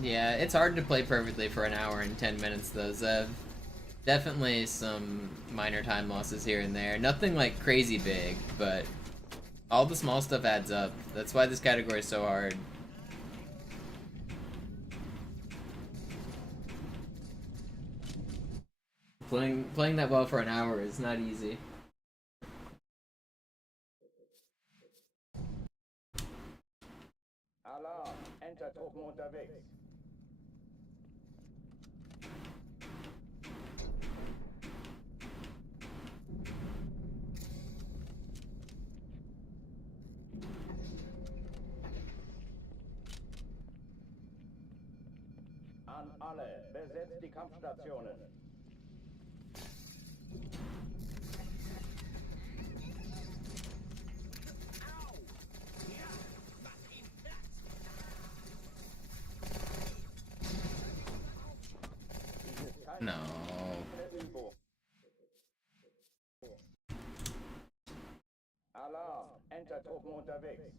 Yeah, it's hard to play perfectly for an hour and 10 minutes though, Zev. Definitely some minor time losses here and there. Nothing like crazy big, but all the small stuff adds up. That's why this category is so hard. Playing that well for an hour is not easy. Alarm, Enter-Truppen unterwegs. An alle, besetzt die Kampfstationen. No. Alarm, Enter-Truppen unterwegs.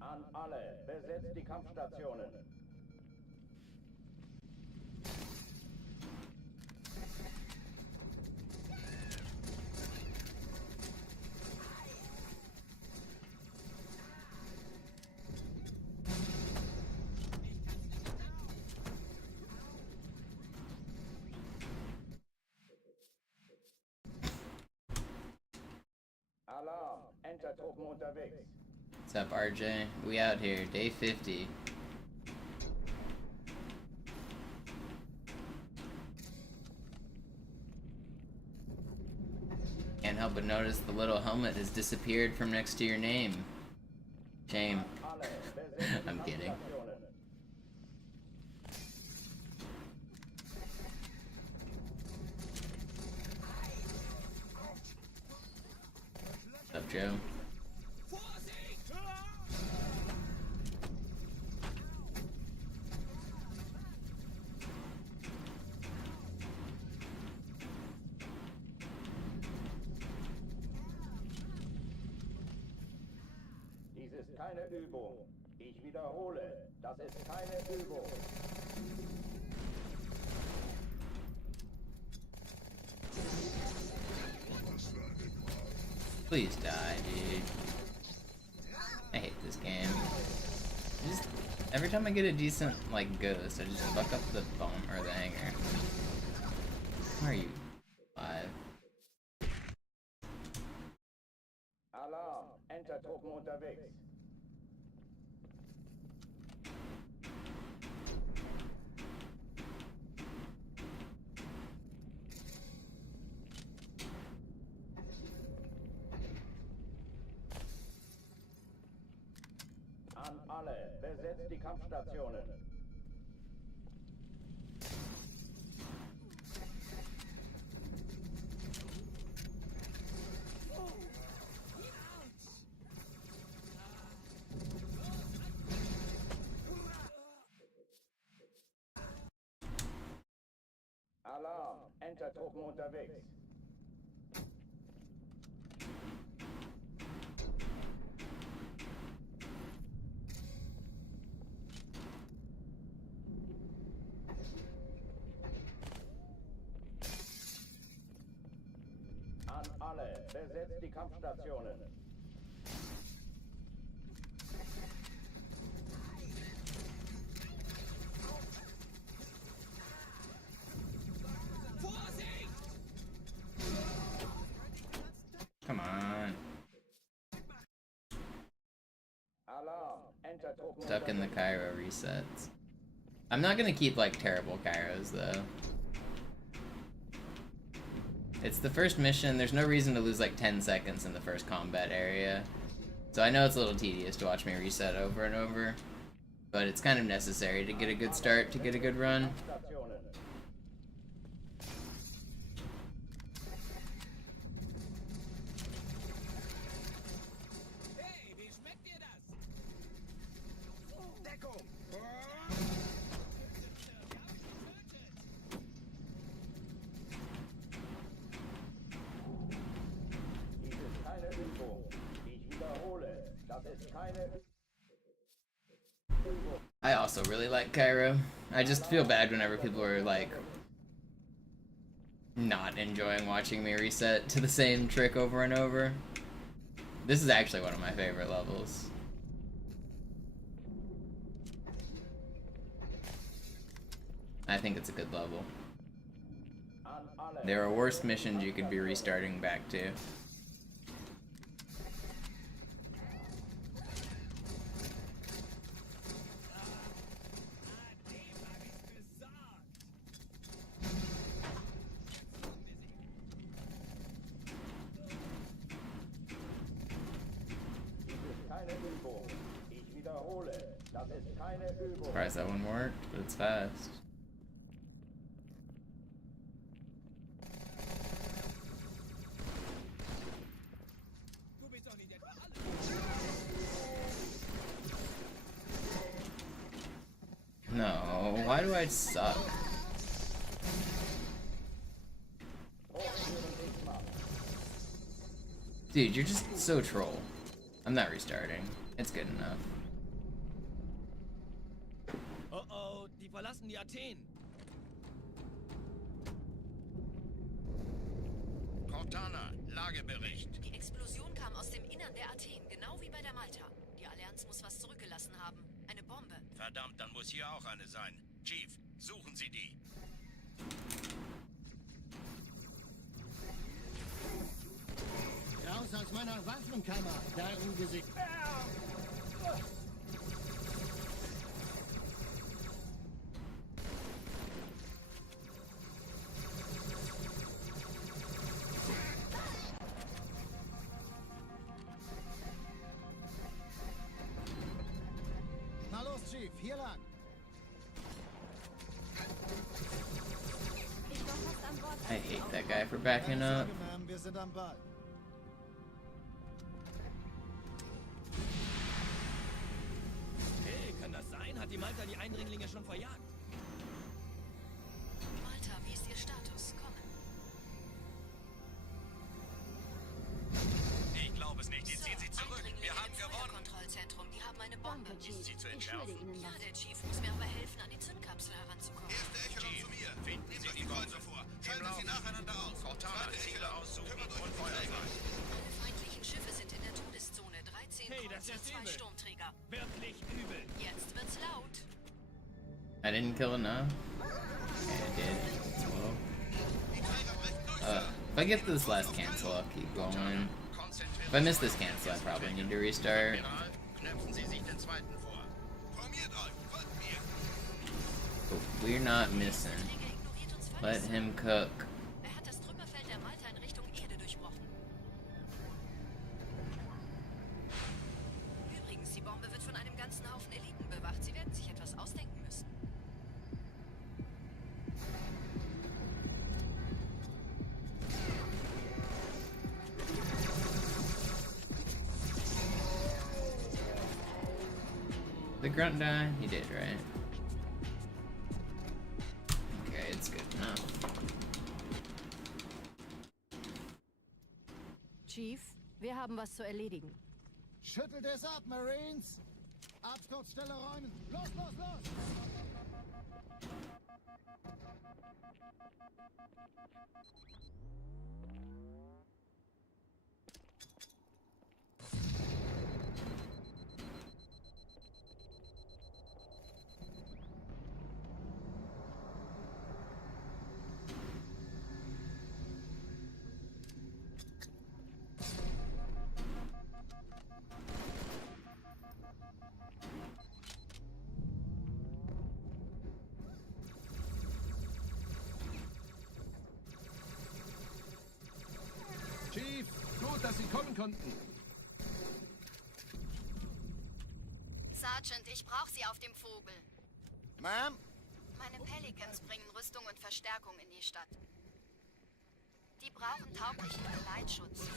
An alle, besetzt die Kampfstationen. Alarm, Enter-Truppen unterwegs. What's up, RJ? We out here, day 50. Can't help but notice the little helmet has disappeared from next to your name. Shame. I'm kidding. What's up, Joe? Dies ist keine Übung. Ich wiederhole, das ist keine Übung. Please die, dude. I hate this game. Every time I get a decent, like, ghost, I just fuck up the bomb or the hanger. Where are you? 5. Alarm, Entertruppen unterwegs. An alle, besetzt die Kampfstationen. Alarm, Entertruppen unterwegs. An alle, besetzt die Kampfstationen. Come on. Alarm, Entertruppen Stuck in the Cairo resets. I'm not gonna keep, like, terrible Kairos, though. It's the first mission, there's no reason to lose, like, 10 seconds in the first combat area. So I know it's a little tedious to watch me reset over and over, but it's kind of necessary to get a good start, to get a good run. Dies ist keine Übung. Ich wiederhole, das ist keine Übung. I also really like Cairo. I just feel bad whenever people are, like, not enjoying watching me reset to the same trick over and over. This is actually one of my favorite levels. I think it's a good level. There are worse missions you could be restarting back to. Keine Übung. Ich wiederhole, das ist keine Übung. Surprised that one worked, but it's fast. No, why do I suck? Dude, you're just so troll. I'm not restarting. It's good enough. Oh oh, die verlassen die Athen. Cortana, Lagebericht. Die Explosion kam aus dem Innern der Athen, genau wie bei der Malta. Die Allianz muss was zurückgelassen haben. Eine Bombe. Verdammt, dann muss hier auch eine sein. Chief, suchen Sie die. Raus aus meiner Waffe! Gefrierenkammer, dein Gesicht. Na los, Chief, hier lang. Ich war fast an Bord. I hate that guy for backing up. Ma'am, wir sind am Ball. Hey, kann das sein? Hat die Malta die Eindringlinge schon verjagt? Malta, wie ist Ihr Status? Kommen. Ich glaube es nicht. Die ziehen sie zurück. Eindringlinge Wir haben im gewonnen. Feuerkontrollzentrum. Die haben eine Bombe. Danke, Chief. Ist sie zu Ich entschärfen? schulde Ihnen Ja, was. der Chief muss mir aber helfen, an die Zündkapsel heranzukommen. Erste Echelon zu mir. Finden Sie die Kreuze vor. Schalten Sie nacheinander aus. Cortana, Ziele aussuchen und Feuer frei. Alle feindlichen Schiffe sind in der Todeszone. 13 Hey, das Kreuzer, ist 2 übel. Sturmträger. Wirklich übel. Jetzt wird's laut. I didn't kill enough. Okay, I did. It's low. If I get this last cancel, I'll keep going. If I miss this cancel, I probably need to restart. Admiral, knöpfen Sie sich den zweiten vor. Formiert euch. Folgt mir. But we're not missing. Let him cook. Er hat das Trümmerfeld der Malta in Richtung Erde durchbrochen. Übrigens, die Bombe wird von einem ganzen Haufen Eliten bewacht. Sie werden sich etwas ausdenken müssen. The grunt die? He did, right? Okay, it's good enough. Chief, wir haben was zu erledigen. Schüttelt es ab, Marines. Absturzstelle räumen. Los, los, los. Chief, gut, dass Sie kommen konnten. Sergeant, ich brauche Sie auf dem Vogel. Ma'am? Meine Pelicans bringen Rüstung und Verstärkung in die Stadt. Die brauchen tauglichen Geleitschutz.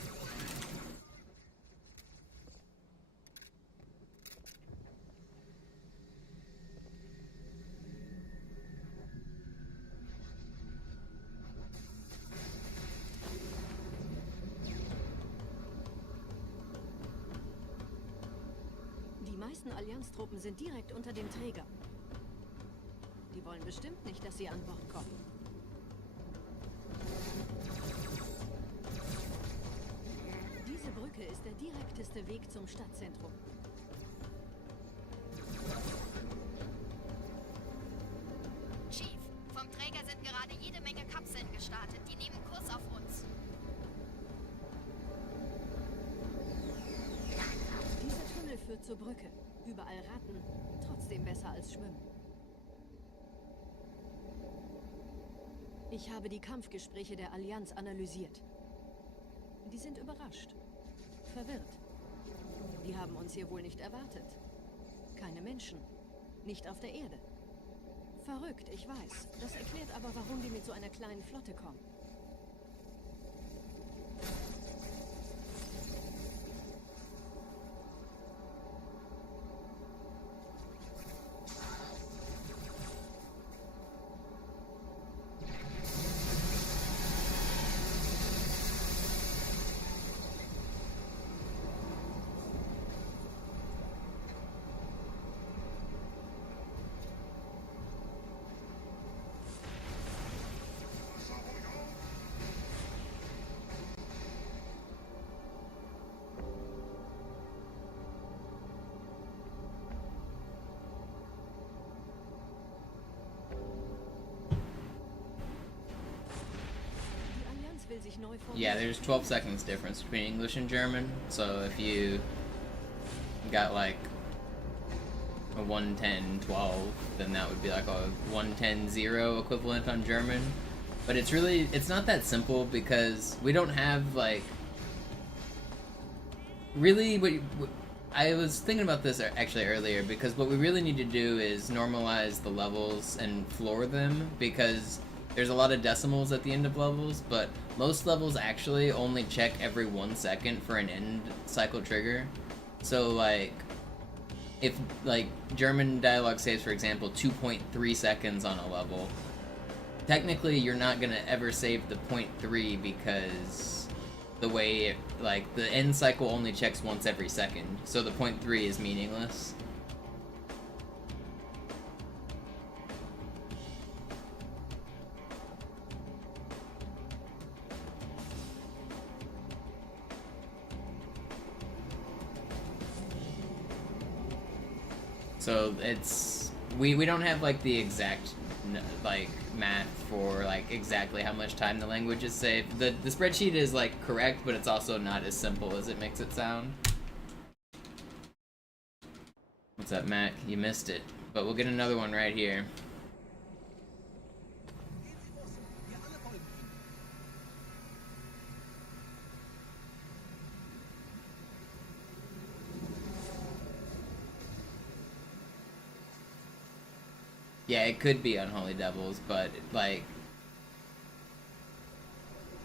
Die meisten Allianztruppen sind direkt unter dem Träger. Die wollen bestimmt nicht, dass sie an Bord kommen. Diese Brücke ist der direkteste Weg zum Stadtzentrum. Chief, vom Träger sind gerade jede Menge Kapseln gestartet. Die nehmen Kurs auf uns. Dieser Tunnel führt zur Brücke. Überall Ratten. Trotzdem besser als Schwimmen. Ich habe die Kampfgespräche der Allianz analysiert. Die sind überrascht. Verwirrt. Die haben uns hier wohl nicht erwartet. Keine Menschen. Nicht auf der Erde. Verrückt, ich weiß. Das erklärt aber, warum die mit so einer kleinen Flotte kommen. sich neu Yeah, there's 12 seconds difference between English and German. So if you got like a 110-12, then that would be like a 110-0 equivalent on German. But it's not that simple because we don't have like really I was thinking about this actually earlier, because what we really need to do is normalize the levels and floor them, because there's a lot of decimals at the end of levels, but most levels actually only check every 1 second for an end cycle trigger. So like, if like German dialogue saves, for example, 2.3 seconds on a level, technically you're not gonna ever save the 0.3 because the way like the end cycle only checks once every second, so the 0.3 is meaningless. So it's we don't have like the exact like math for like exactly how much time the language is saved. The spreadsheet is like correct, but it's also not as simple as it makes it sound. What's up, Mac? You missed it, but we'll get another one right here. Yeah, it could be Unholy Devils, but like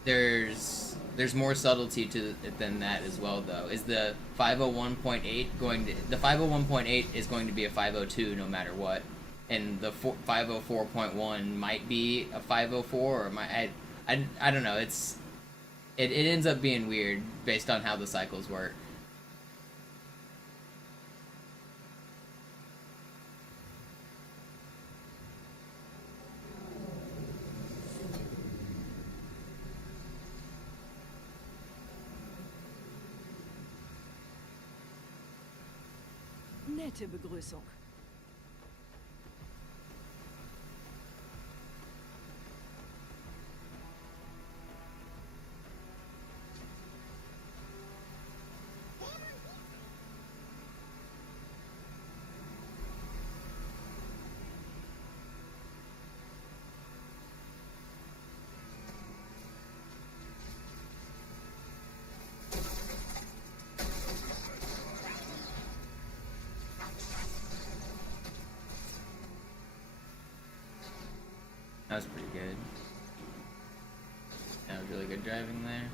there's more subtlety to it than that as well, though. Is the 501.8 going to... The 501.8 is going to be a 502 no matter what. And the 504.1 might be a 504, or might... I don't know. It ends up being weird based on how the cycles work. Nette Begrüßung. That was pretty good. That was really good driving there.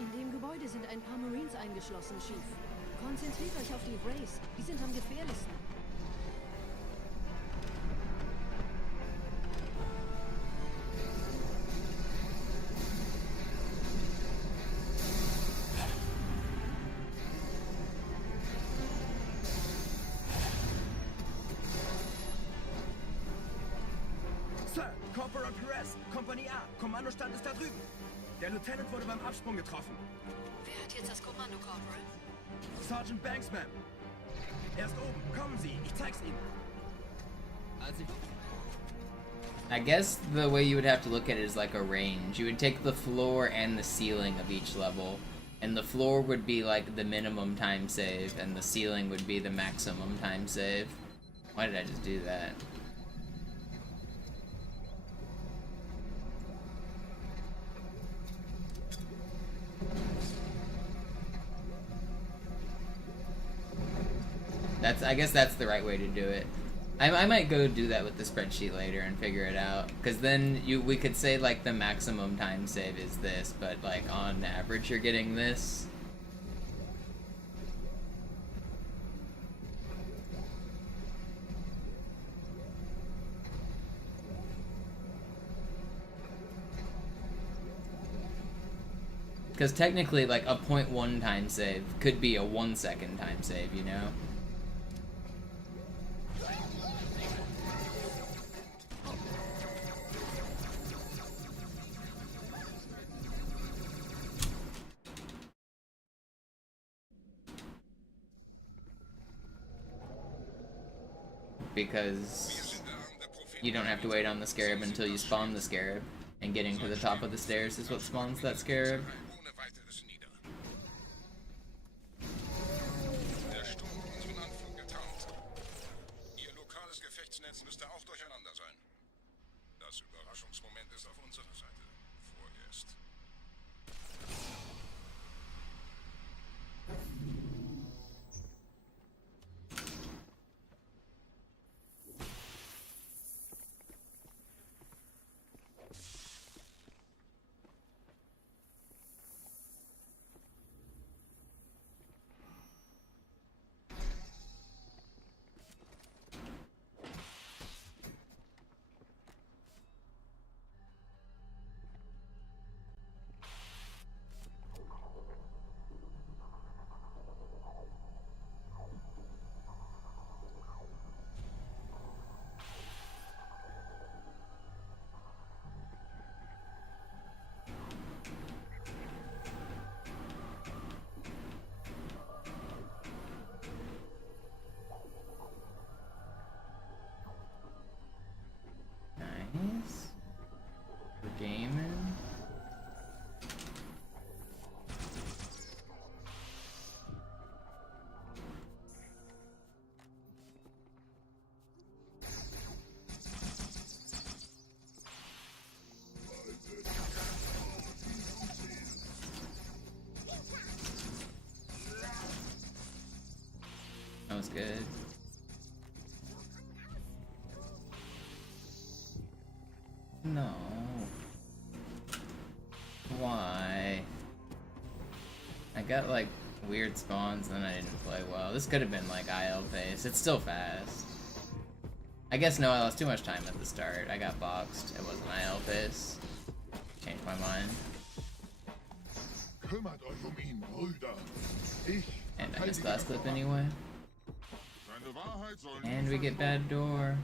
In dem Gebäude sind ein paar Marines eingeschlossen, Chief. Konzentriert euch auf die Wraiths. Die sind am gefährlichsten. Sir, Corporal Perez, Kompanie A. Kommandostand ist da drüben. Der Lieutenant wurde beim Absprung getroffen. Wer hat jetzt das Kommando, Corporal? Sergeant Banks, Ma'am. Er ist oben. Kommen Sie, ich zeig's Ihnen. I guess the way you would have to look at it is like a range. You would take the floor and the ceiling of each level, and the floor would be like the minimum time save, and the ceiling would be the maximum time save. Why did I just do that? I guess that's the right way to do it. I might go do that with the spreadsheet later and figure it out, because then we could say like the maximum time save is this, but like on average you're getting this. Because technically, like, a 0.1 time save could be a 1 second time save, you know? Because you don't have to wait on the scarab until you spawn the scarab, and getting to the top of the stairs is what spawns that scarab. Der Sturm hat unseren Anflug getarnt. Ihr lokales Gefechtsnetz müsste auch durcheinander sein. Das Überraschungsmoment ist auf unserer Seite. Vorerst. Nice. We're gaming. That was good. No. Why? I got like weird spawns and then I didn't play well. This could have been like IL pace. It's still fast. I guess no, I lost too much time at the start. I got boxed. It wasn't IL pace. Changed my mind. Kümmert euch ihn, Brüder. And I missed last clip anyway. Seine Wahrheit soll And we get bad door.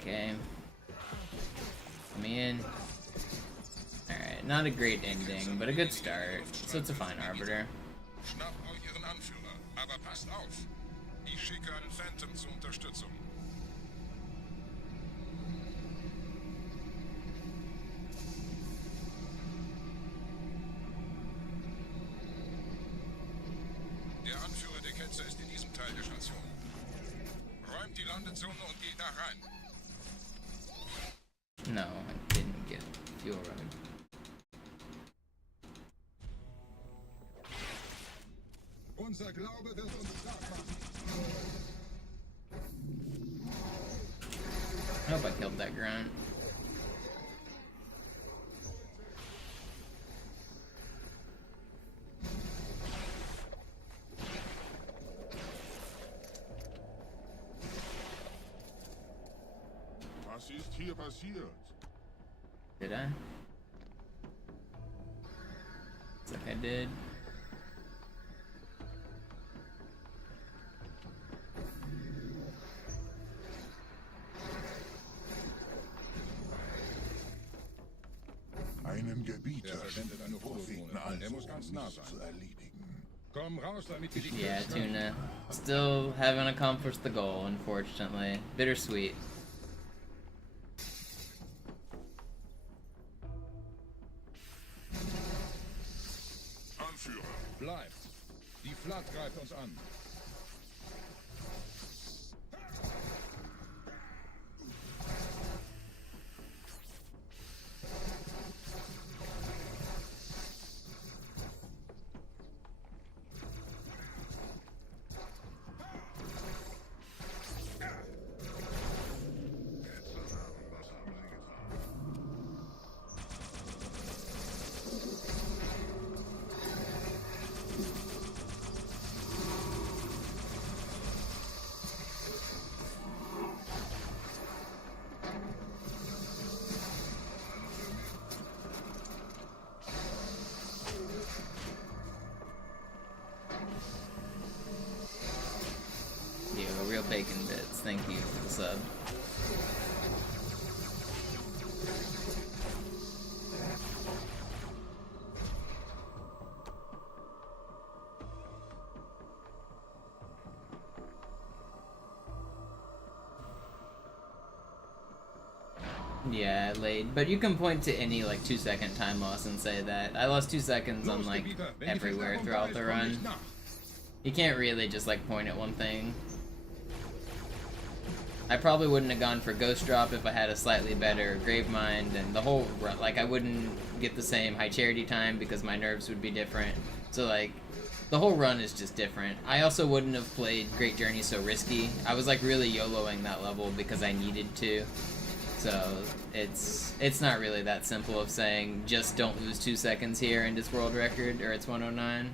Okay. Let me in. Alright, not a great ending, but a good start. So it's a fine arbiter. Schnappt euch ihren Anführer, aber passt auf. Ich schicke einen Phantom zur Unterstützung. Der Anführer der Ketzer ist in diesem Teil der Station. Räumt die Landezone und geht da rein. No, I didn't get fuel running. Unser Glaube wird uns stark machen. I hope I killed that grunt. Was ist hier passiert? Did I? Looks like I did. Einen Gebieter verwendet eine Propheten an. Der muss ganz nah sein. zu erledigen. Komm raus, damit wir die Yeah, Kirche- Tuna. Still haven't accomplished the goal, unfortunately. Bittersweet. Anführer. Bleibt. Die Flat greift uns an. Bacon Bits, thank you for the sub. Yeah, late. But you can point to any like 2-second time loss and say that. I lost 2 seconds on like everywhere throughout the run. You can't really just like point at one thing. I probably wouldn't have gone for Ghost Drop if I had a slightly better Gravemind, and the whole run, like I wouldn't get the same High Charity time because my nerves would be different. So like, the whole run is just different. I also wouldn't have played Great Journey so risky. I was like really YOLOing that level because I needed to. So it's not really that simple of saying just don't lose 2 seconds here and it's world record or it's 109.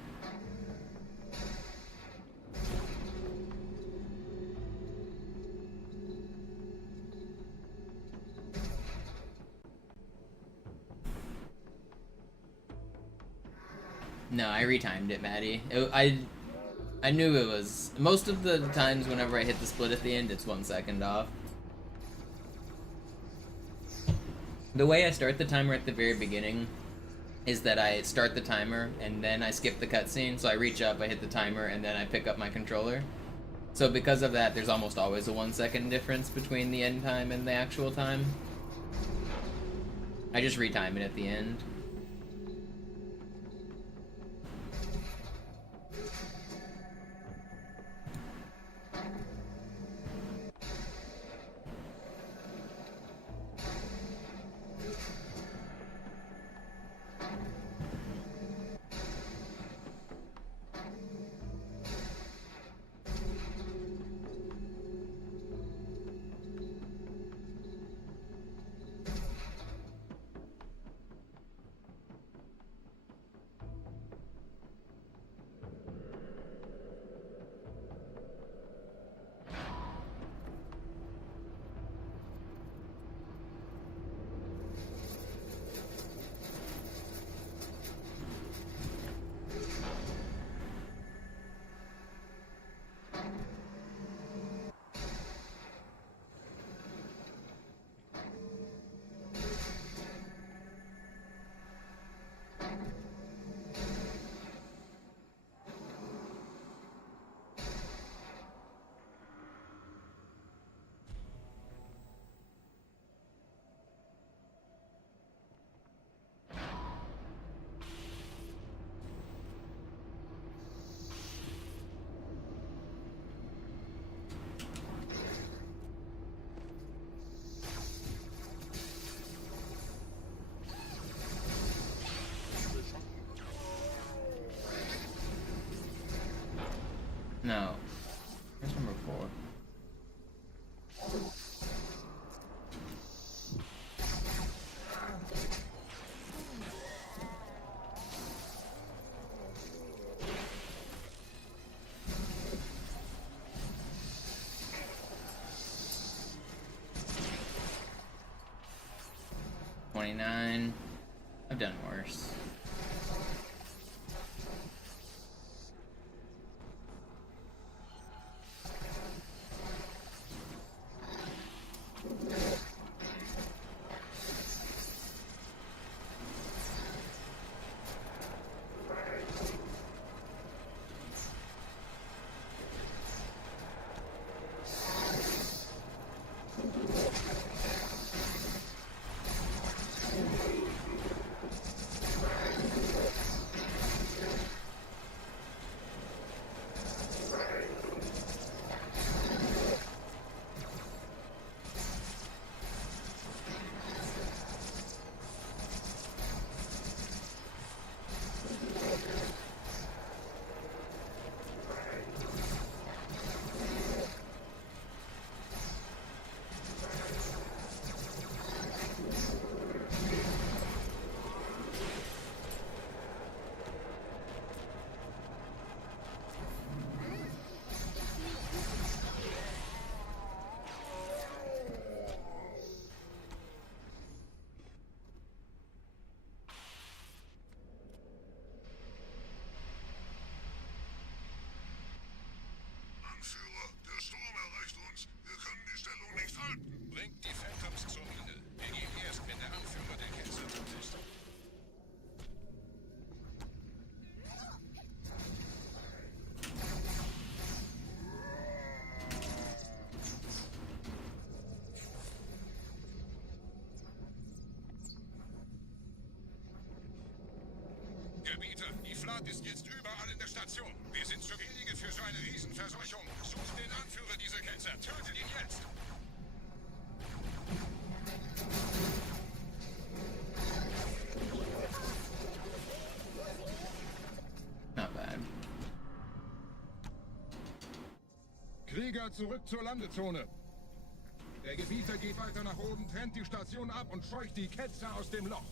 No, I retimed it, Maddie. I knew it was... Most of the times whenever I hit the split at the end, it's 1 second off. The way I start the timer at the very beginning is that I start the timer and then I skip the cutscene. So I reach up, I hit the timer, and then I pick up my controller. So because of that, there's almost always a 1 second difference between the end time and the actual time. I just retime it at the end. No. Where's number 4? $29. I've done worse. Gebieter, die Flat ist jetzt überall in der Station. Wir sind zu wenige für so eine Riesenverseuchung. Sucht den Anführer dieser Ketzer. Tötet ihn jetzt! Not bad. Krieger, zurück zur Landezone. Der Gebieter geht weiter nach oben, trennt die Station ab und scheucht die Ketzer aus dem Loch.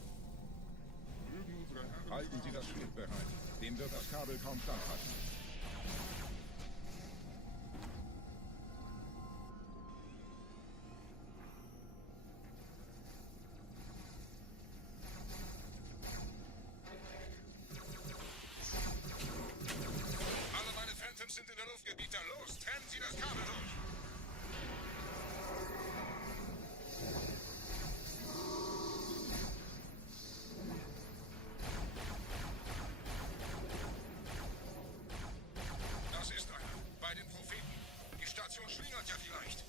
Halten Sie das Schild bereit. Dem wird das Kabel kaum standhalten. Alle meine Phantoms sind in der Luft, Gebieter. Los, trennen Sie das Kabel durch! Das ist einer. Bei den Propheten. Die Station schlingert ja vielleicht.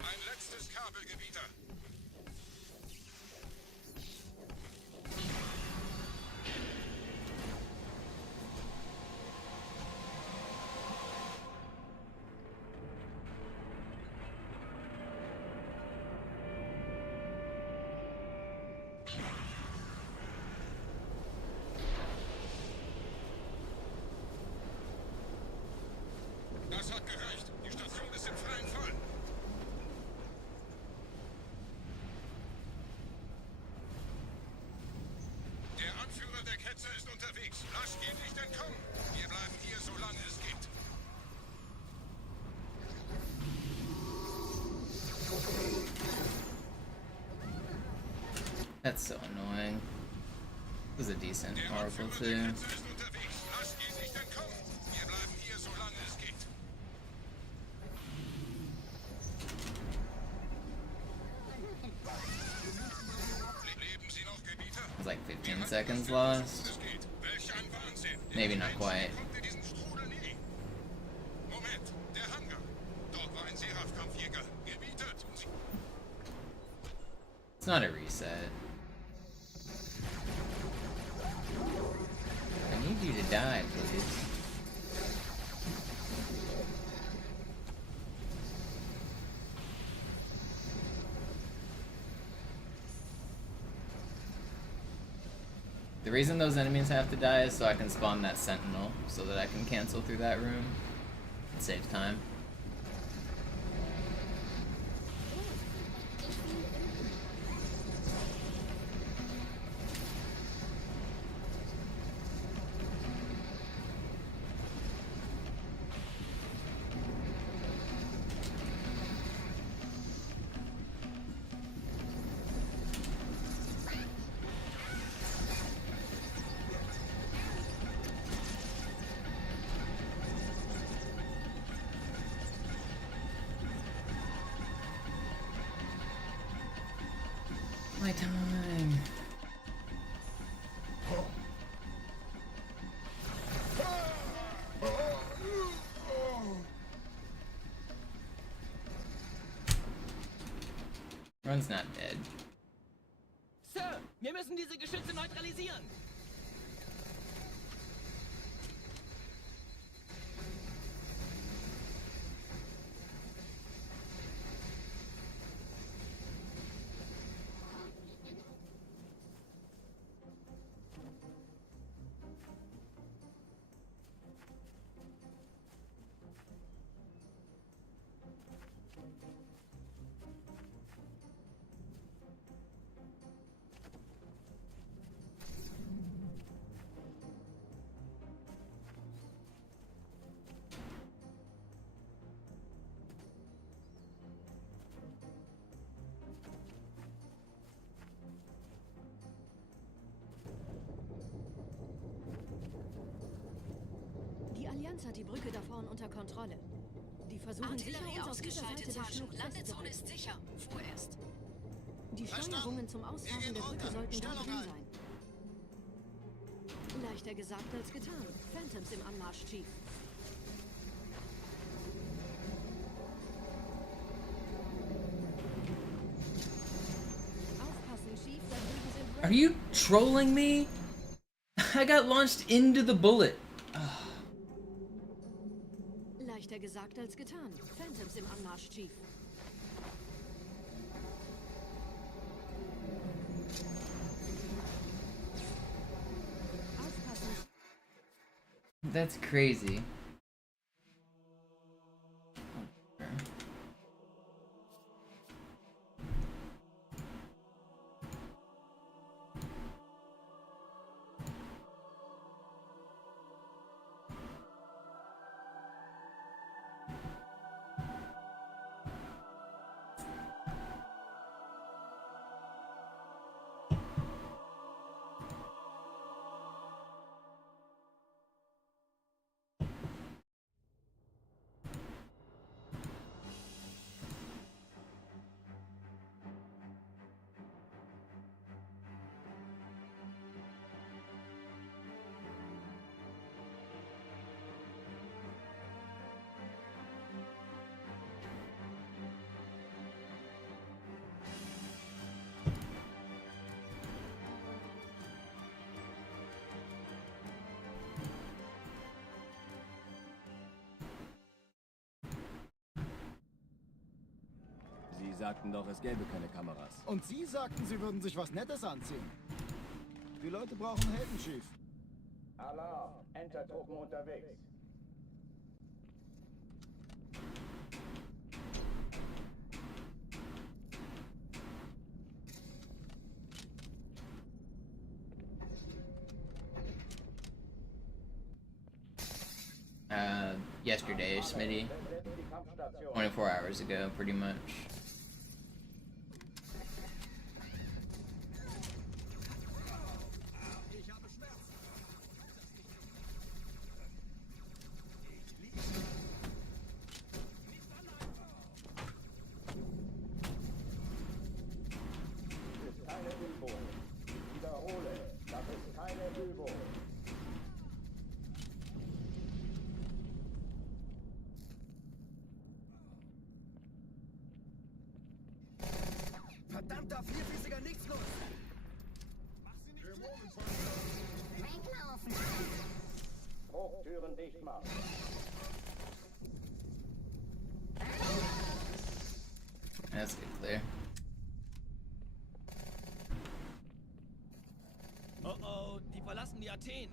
Ein letztes Kabel, Gebieter. Das hat gereicht. Die Station ist im freien Fall. Der Anführer der Ketzer ist unterwegs. Lasst ihn nicht entkommen. Wir bleiben hier, solange es geht. That's so annoying. This is a decent Der oracle Anführer der too. Ketzer ist unterwegs. Lasst ihn nicht entkommen. Wir bleiben hier, solange es geht. Leben Sie noch, Gebieter? It's like 15 seconds lost. Es geht. Welch ein Wahnsinn. Maybe not quite. Kommt in diesen Strudel nie. Moment, der Hangar. Dort war ein Seraph-Kampfjäger. Gebieter, tun Sie. It's not a reset. I need you to die, please. The reason those enemies have to die is so I can spawn that sentinel, so that I can cancel through that room. It saves time. My time. Run's not dead. Sir, wir müssen diese Geschütze neutralisieren. Die Allianz hat die Brücke da vorn unter Kontrolle. Die versuchen sicher, Artillerie uns auf dieser Seite ausgeschaltet, der Sergeant. Schlucht Landezone festzuhalten. ist sicher. Vorerst. Die Steuerungen zum Ausfahren der Brücke sollten da drin sein. Leicht Leichter gesagt als getan. Phantoms im Anmarsch, Chief. Aufpassen, Chief, da drüben sind Are you trolling me? I got launched into the bullet. Leichter gesagt als getan. Phantoms im Anmarsch, Chief. Aufpassen. That's crazy. Sie sagten doch, es gäbe keine Kameras. Und Sie sagten, Sie würden sich was Nettes anziehen. Die Leute brauchen Helden, Chief. Alarm! Entertruppen unterwegs. Yesterday, Smitty. 24 hours ago, pretty much. Verdammter vierfüßiger Nichtsnutz! Hochtüren dicht machen. That's good, clear. Oh oh, die verlassen die Athen.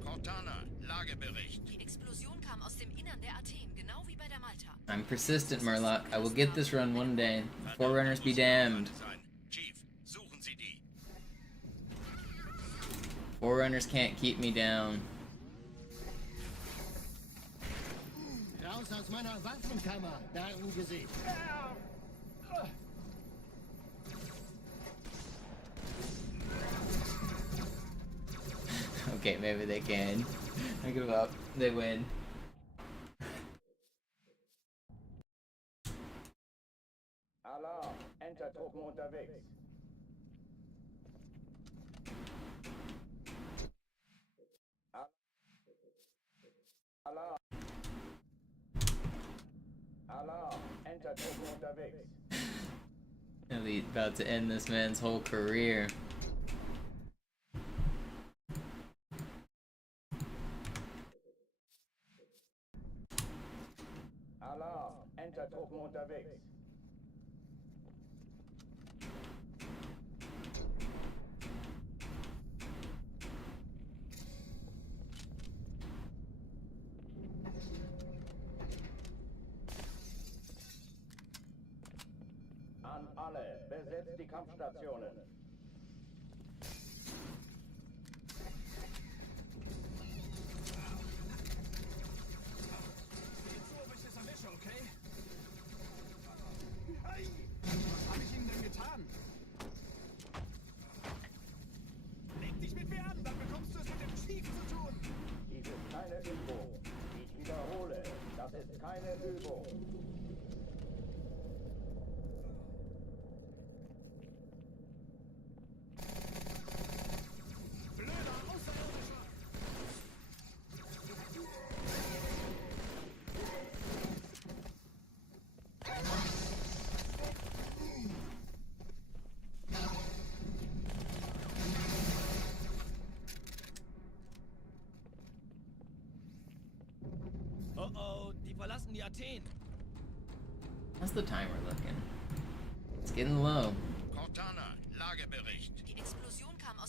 Cortana, Lagebericht. Die Explosion kam aus dem Innern der Athen, genau wie bei der Malta. I'm persistent, Murloc. I will get this run one day. Forerunners be damned. Chief, suchen Sie die. Forerunners can't keep me down. Raus aus meiner Waffenkammer, Narrengesicht. Okay, maybe they can. I give up. They win. Alarm! Entertruppen unterwegs. Alarm! Alarm! Entertruppen unterwegs. Elite about to end this man's whole career. Alarm! Entertruppen unterwegs. An alle, besetzt die Kampfstationen. Okay? Hey! Was habe ich Ihnen denn getan? Leg dich mit mir an, dann bekommst du es mit dem Chief zu tun. Dies ist keine Übung. Ich wiederhole, das ist keine Übung. Compagnie Athen. How's the timer looking? It's getting low. Cortana, Lagebericht.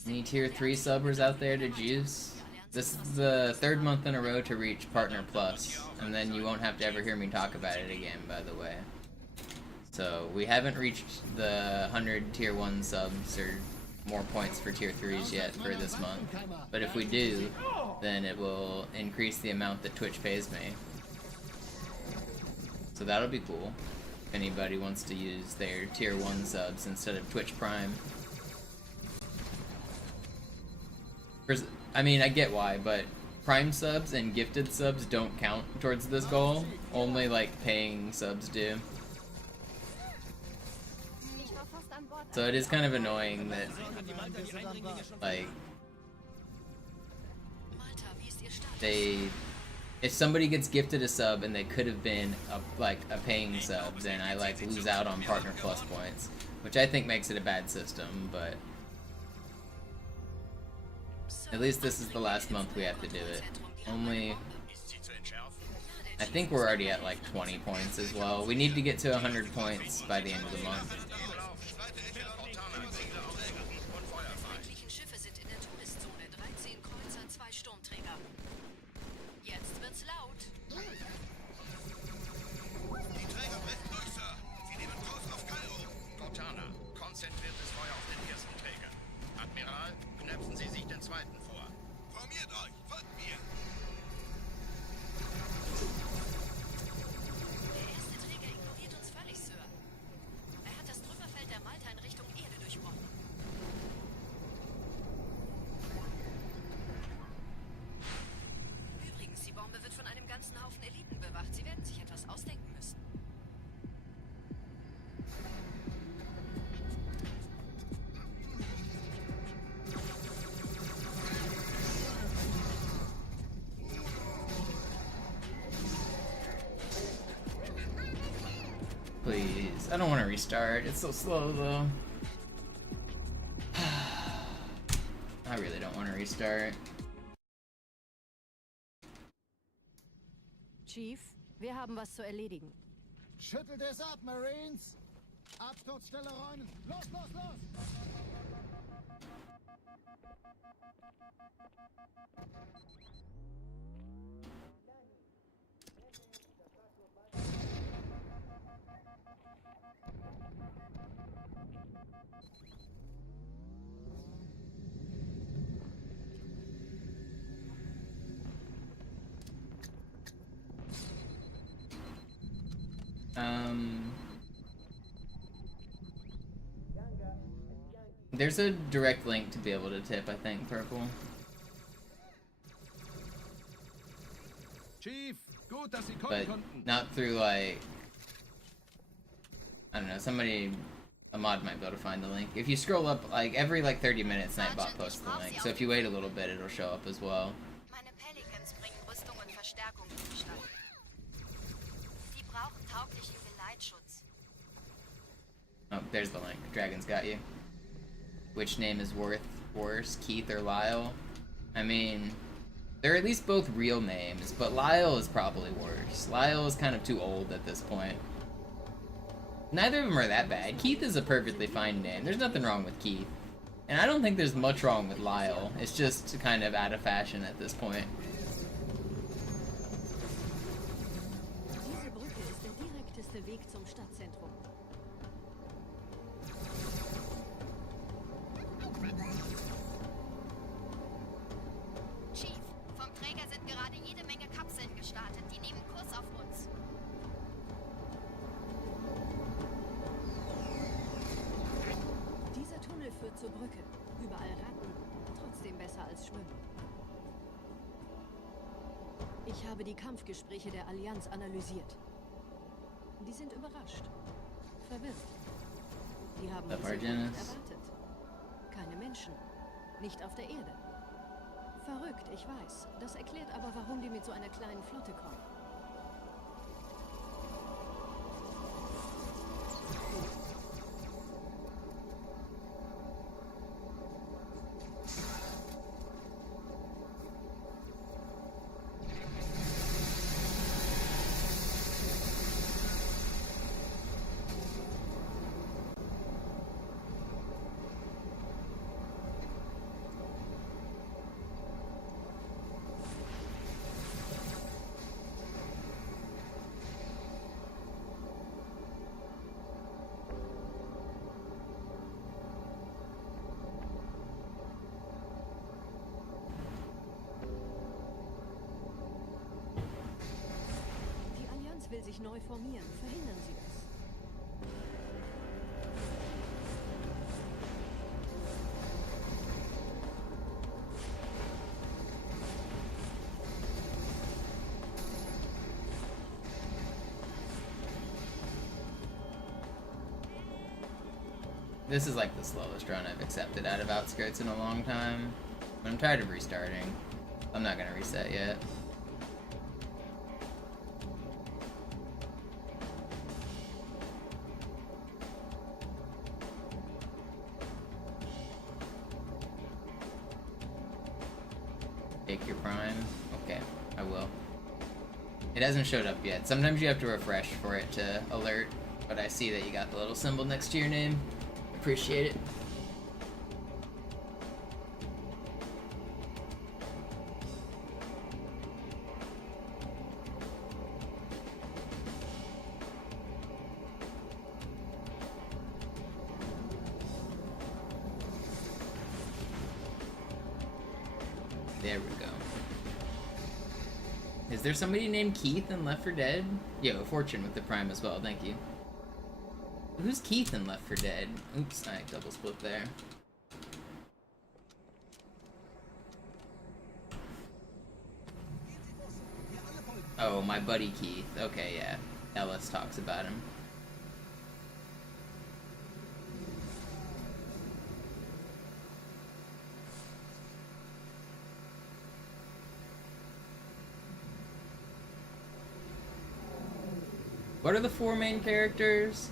Any tier 3 subbers out there to juice? This is the 3rd month in a row to reach Partner Plus, and then you won't have to ever hear me talk about it again, by the way. So, we haven't reached the 100 tier 1 subs or more points for tier 3s yet for this month. But if we do, then it will increase the amount that Twitch pays me. So that'll be cool. If anybody wants to use their tier 1 subs instead of Twitch Prime. I mean, I get why, but Prime subs and gifted subs don't count towards this goal. Only, like, paying subs do. So it is kind of annoying that, like, if somebody gets gifted a sub and they could have been a paying sub, then I like lose out on Partner Plus points, which I think makes it a bad system, but at least this is the last month we have to do it. I think we're already at like 20 points as well. We need to get to 100 points by the end of the month. Konzentriertes Feuer auf den ersten Träger. Admiral, knöpfen Sie sich den zweiten vor. Formiert euch, folgt mir! Der erste Träger ignoriert uns völlig, Sir. Er hat das Trümmerfeld der Malta in Richtung Erde durchbrochen. Übrigens, die Bombe wird von einem ganzen Haufen Eliten bewacht. Sie werden sich etwas ausdenken müssen. Please, I don't want to restart. It's so slow though. I really don't want to restart. Chief, wir haben was zu erledigen. Schüttelt es ab, Marines! Absturzstelle räumen! Los, los, los! There's a direct link to be able to tip, I think, Purple. Chief, gut, dass Sie kommen But konnten. not through, like, I don't know, a mod might be able to find the link. If you scroll up, like, every, like, 30 minutes, Nightbot posts the link. So if you wait a little bit, it'll show up as well. Meine Pelicans bringen Rüstung und Verstärkung in die Stadt. Die brauchen tauglichen Geleitschutz. Oh, there's the link. Dragon's got you. Which name is worse, Keith or Lyle? I mean, they're at least both real names, but Lyle is probably worse. Lyle is kind of too old at this point. Neither of them are that bad. Keith is a perfectly fine name. There's nothing wrong with Keith. And I don't think there's much wrong with Lyle. It's just kind of out of fashion at this point. Diese Brücke ist der direkteste Weg zum Stadtzentrum. Chief, vom Träger sind gerade jede Menge Kapseln gestartet. Die nehmen Kurs auf uns. Dieser Tunnel führt zur Brücke. Überall Ratten. Trotzdem besser als Schwimmen. Ich habe die Kampfgespräche der Allianz analysiert. Die sind überrascht. Verwirrt. Die haben uns nicht erwartet. Keine Menschen. Nicht auf der Erde. Verrückt, ich weiß. Das erklärt aber, warum die mit so einer kleinen Flotte kommen. will sich neu formieren. Verhindern Sie das. This is like the slowest run I've accepted out of Outskirts in a long time. But I'm tired of restarting. I'm not gonna reset yet. Take your prime. Okay, I will. It hasn't showed up yet. Sometimes you have to refresh for it to alert, but I see that you got the little symbol next to your name. Appreciate it. There we go. Is there somebody named Keith in Left 4 Dead? Yo, Fortune with the Prime as well, thank you. Who's Keith in Left 4 Dead? Oops, I double split there. Oh, my buddy Keith. Okay, yeah. Ellis talks about him. What are the 4 main characters?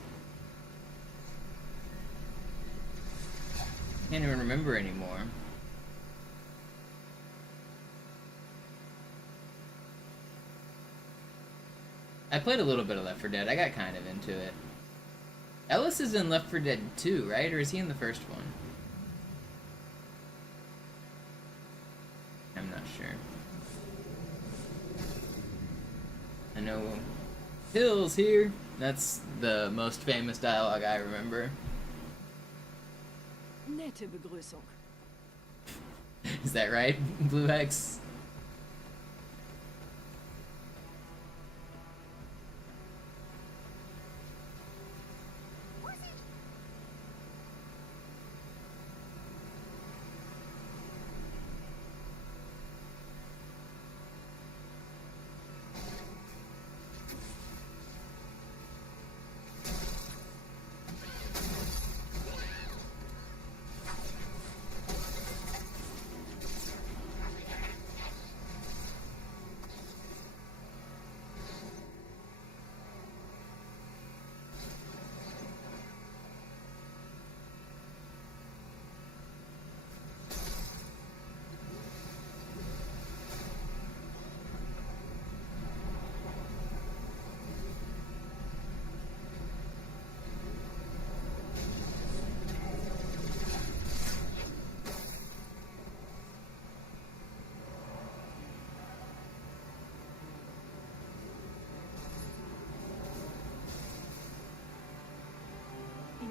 Can't even remember anymore. I played a little bit of Left 4 Dead. I got kind of into it. Ellis is in Left 4 Dead 2, right? Or is he in the first one? I'm not sure. I know Hill's here. That's the most famous dialogue I remember. Nette Begrüßung. Is that right, Blue X?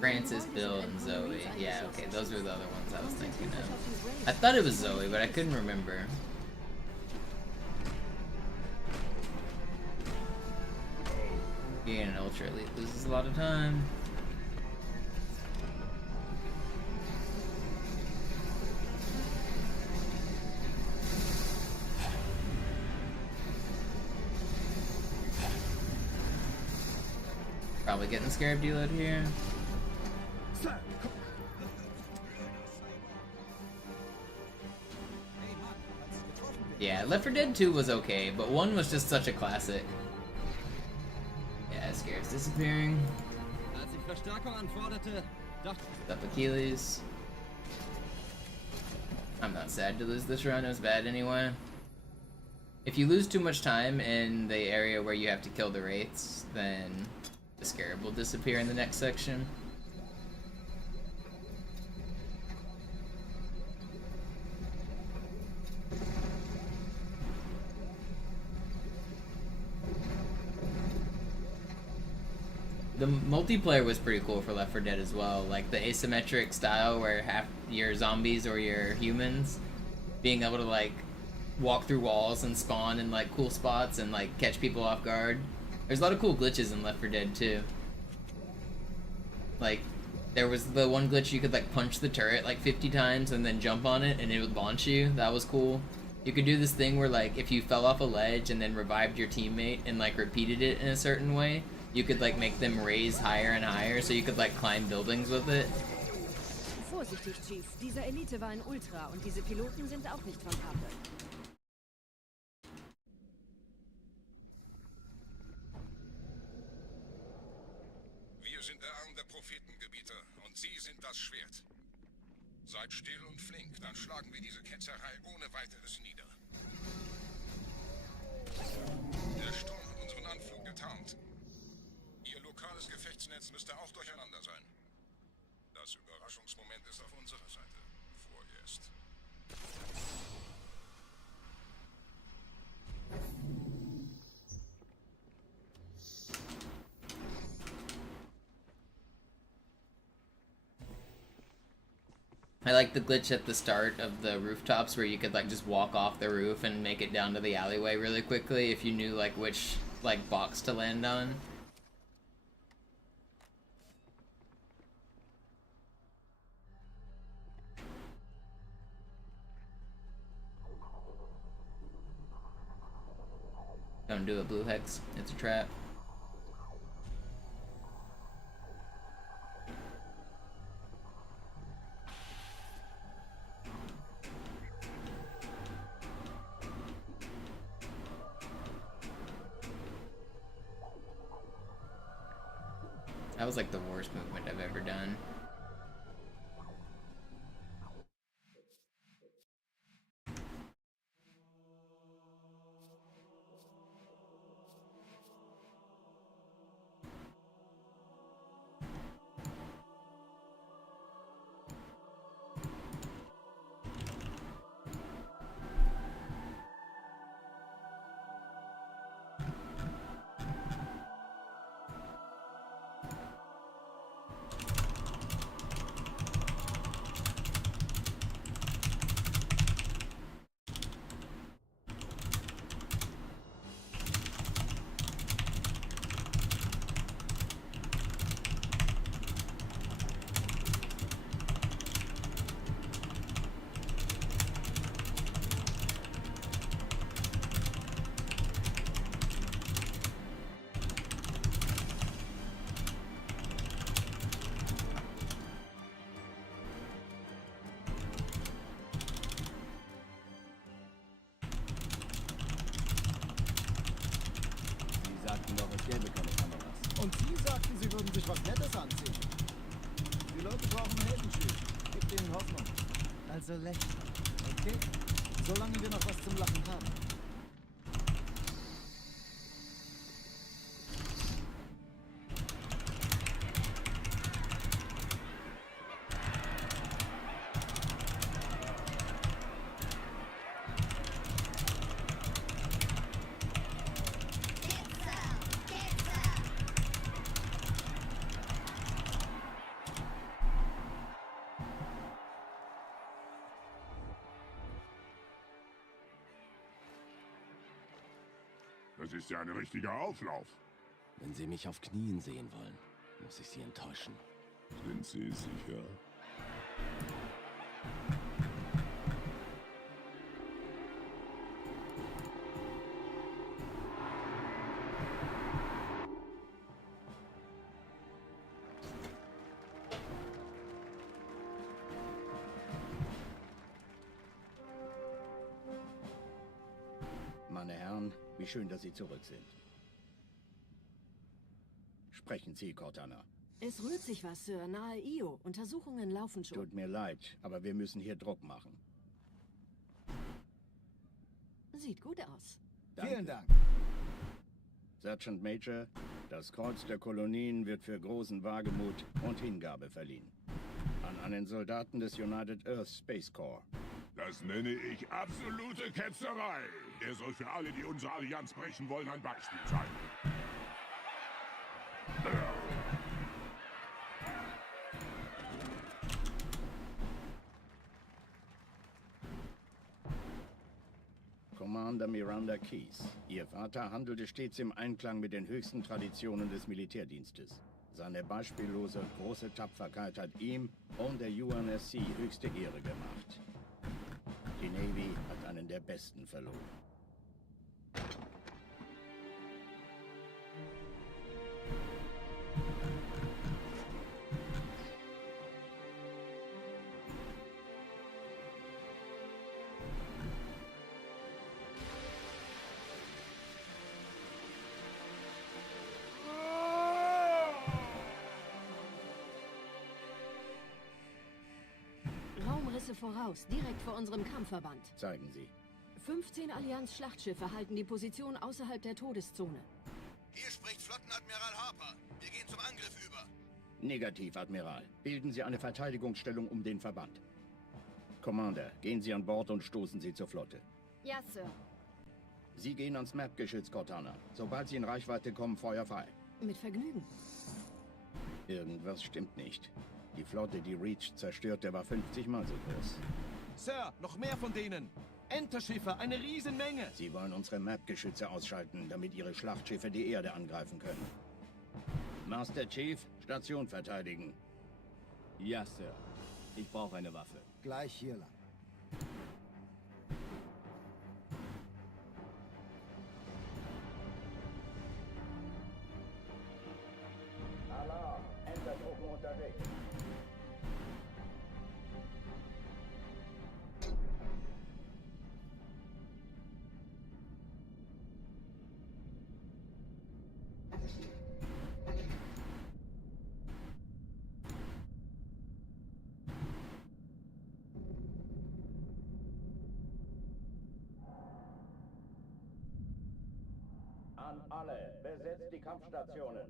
Francis, Bill, and Zoe. Yeah, okay, those were the other ones I was thinking of. I thought it was Zoe, but I couldn't remember. Being an Ultra Elite loses a lot of time. Probably getting Scarab deload here. Yeah, Left 4 Dead 2 was okay, but 1 was just such a classic. Yeah, Scarab's disappearing. Up Achilles. I'm not sad to lose this run, it was bad anyway. If you lose too much time in the area where you have to kill the wraiths, then the Scarab will disappear in the next section. The multiplayer was pretty cool for Left 4 Dead as well, like the asymmetric style where half your zombies or your humans being able to like walk through walls and spawn in like cool spots and like catch people off guard. There's a lot of cool glitches in Left 4 Dead too. Like, there was the one glitch you could like punch the turret like 50 times and then jump on it and it would launch you. That was cool. You could do this thing where like if you fell off a ledge and then revived your teammate and like repeated it in a certain way, you could like make them raise higher and higher, so you could like climb buildings with it. Vorsichtig, Chief. Dieser Elite war ein Ultra und diese Piloten sind auch nicht von Kappe. Wir sind der Arm der Prophetengebieter und Sie sind das Schwert. Seid still und flink, dann schlagen wir diese Ketzerei ohne weiteres nieder. Der Sturm hat unseren Anflug getarnt. Ihr lokales Gefechtsnetz müsste auch durcheinander sein. Das Überraschungsmoment ist auf unserer Seite. Vorerst. I like the glitch at the start of the rooftops where you could like just walk off the roof and make it down to the alleyway really quickly if you knew like which like box to land on. Don't do it, Blue Hex. It's a trap. That was like the worst movement I've ever done. Und Sie sagten, Sie würden sich was Nettes anziehen. Die Leute brauchen Heldenschild. Gib denen Hoffnung. Also lächeln, okay? Solange wir noch was zum Lachen haben. Das ist ja ein richtiger Auflauf. Wenn Sie mich auf Knien sehen wollen, muss ich Sie enttäuschen. Sind Sie sicher? Meine Herren, wie schön, dass Sie zurück sind. Sprechen Sie, Cortana. Es rührt sich was, Sir, nahe Io. Untersuchungen laufen schon. Tut mir leid, aber wir müssen hier Druck machen. Sieht gut aus. Danke. Vielen Dank. Sergeant Major, das Kreuz der Kolonien wird für großen Wagemut und Hingabe verliehen. An einen Soldaten des United Earth Space Corps. Das nenne ich absolute Ketzerei. Er soll für alle, die unsere Allianz brechen wollen, ein Beispiel sein. Commander Miranda Keyes. Ihr Vater handelte stets im Einklang mit den höchsten Traditionen des Militärdienstes. Seine beispiellose und große Tapferkeit hat ihm und der UNSC höchste Ehre gemacht. Die Navy hat einen der besten verloren. Raumrisse voraus, direkt vor unserem Kampfverband. Zeigen Sie. 15 Allianz-Schlachtschiffe halten die Position außerhalb der Todeszone. Hier spricht Flottenadmiral Harper. Wir gehen zum Angriff über. Negativ, Admiral. Bilden Sie eine Verteidigungsstellung um den Verband. Commander, gehen Sie an Bord und stoßen Sie zur Flotte. Ja, Sir. Sie gehen ans Map-Geschütz, Cortana. Sobald Sie in Reichweite kommen, Feuer frei. Mit Vergnügen. Irgendwas stimmt nicht. Die Flotte, die Reach zerstörte, war 50 Mal so groß. Sir, noch mehr von denen! Enterschiffe, eine Riesenmenge! Sie wollen unsere Map-Geschütze ausschalten, damit ihre Schlachtschiffe die Erde angreifen können. Master Chief, Station verteidigen. Ja, Sir. Ich brauche eine Waffe. Gleich hier lang. Alarm! Entertruppen unterwegs. An alle, besetzt die Kampfstationen.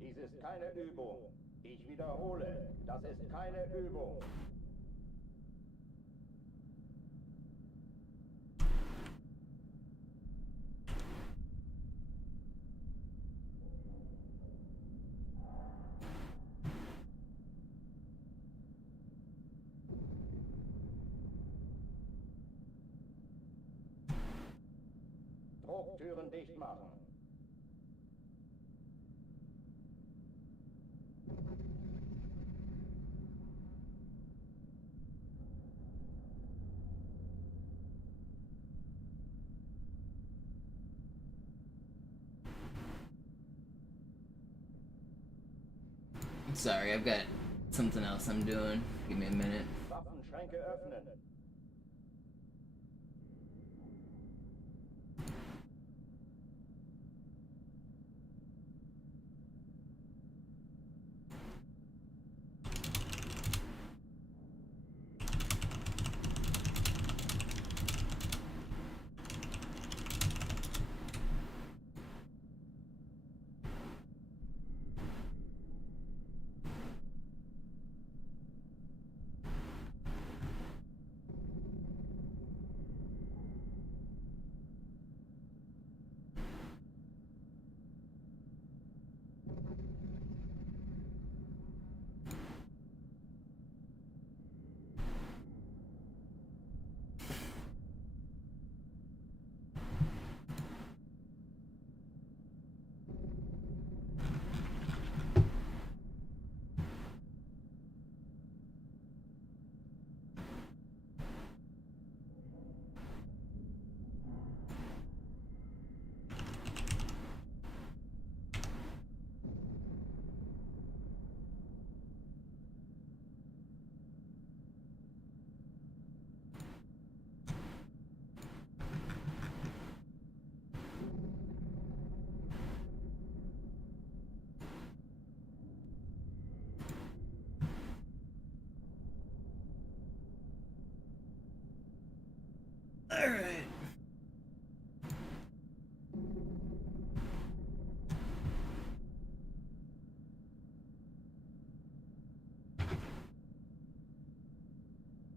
Dies ist keine Übung. Ich wiederhole, das ist keine Übung. Drucktüren dicht machen. Sorry, I've got something else I'm doing. Give me a minute. Waffenschränke öffnen.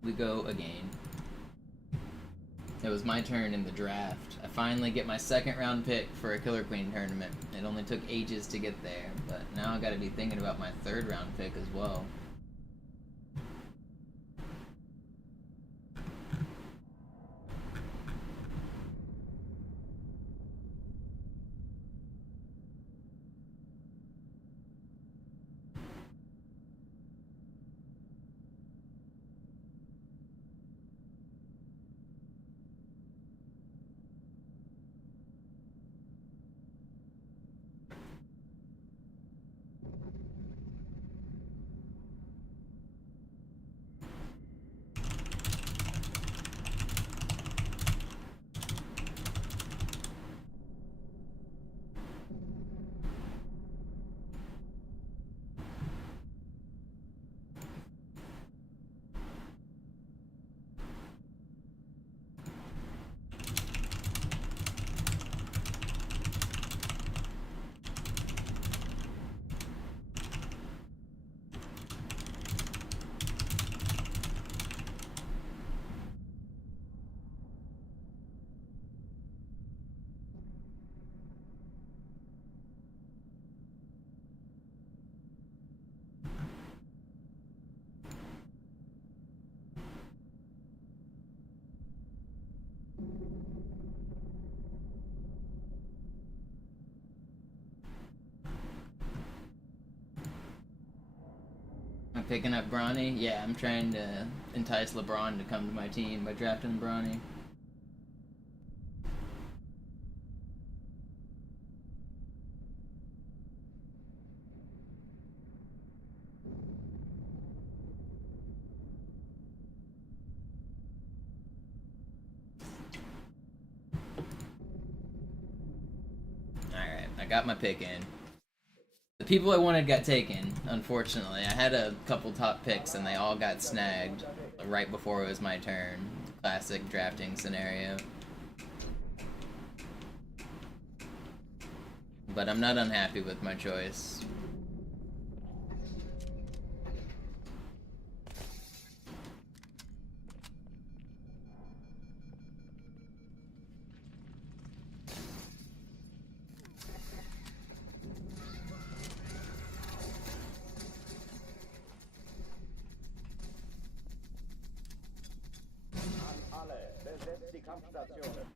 we go again. It was my turn in the draft. I finally get my second round pick for a Killer Queen tournament. It only took ages to get there, but now I gotta be thinking about my third round pick as well. I'm picking up Bronny. Yeah, I'm trying to entice LeBron to come to my team by drafting Bronny. Alright, I got my pick in. The people I wanted got taken, unfortunately. I had a couple top picks and they all got snagged right before it was my turn. Classic drafting scenario. But I'm not unhappy with my choice. Besetzt die Kampfstationen.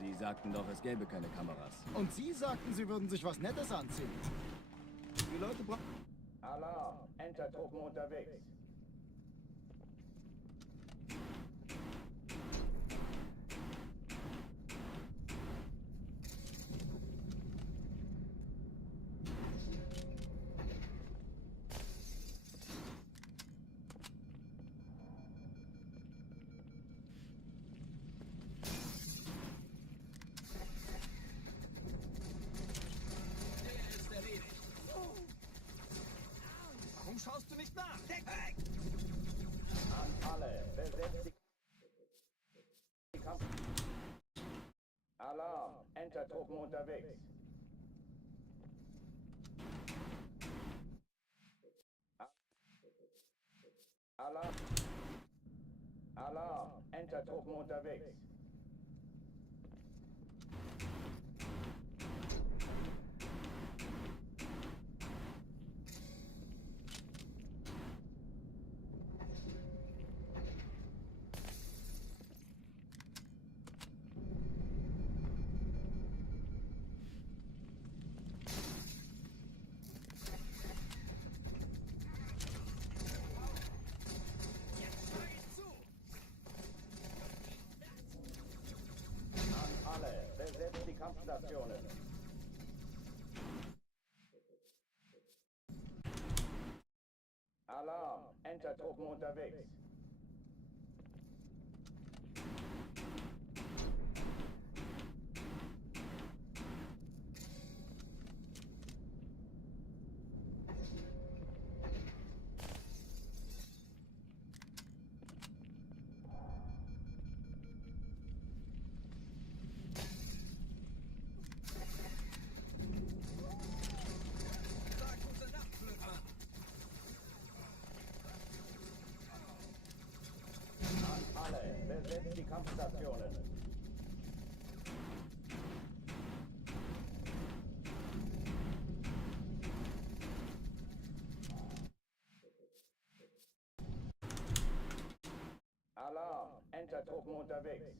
Sie sagten doch, es gäbe keine Kameras. Und Sie sagten, Sie würden sich was Nettes anziehen. Die Leute brauchen... Alarm! Entertruppen unterwegs. Warum schaust du nicht nach? Deck weg! An alle, besetzt die Kampf... Alarm! Entertruppen unterwegs. Alarm! Alarm! Entertruppen unterwegs. Besetzt die Kampfstationen. Alarm! Entertruppen unterwegs. besetzt die Kampfstationen. Alarm! Entertruppen unterwegs.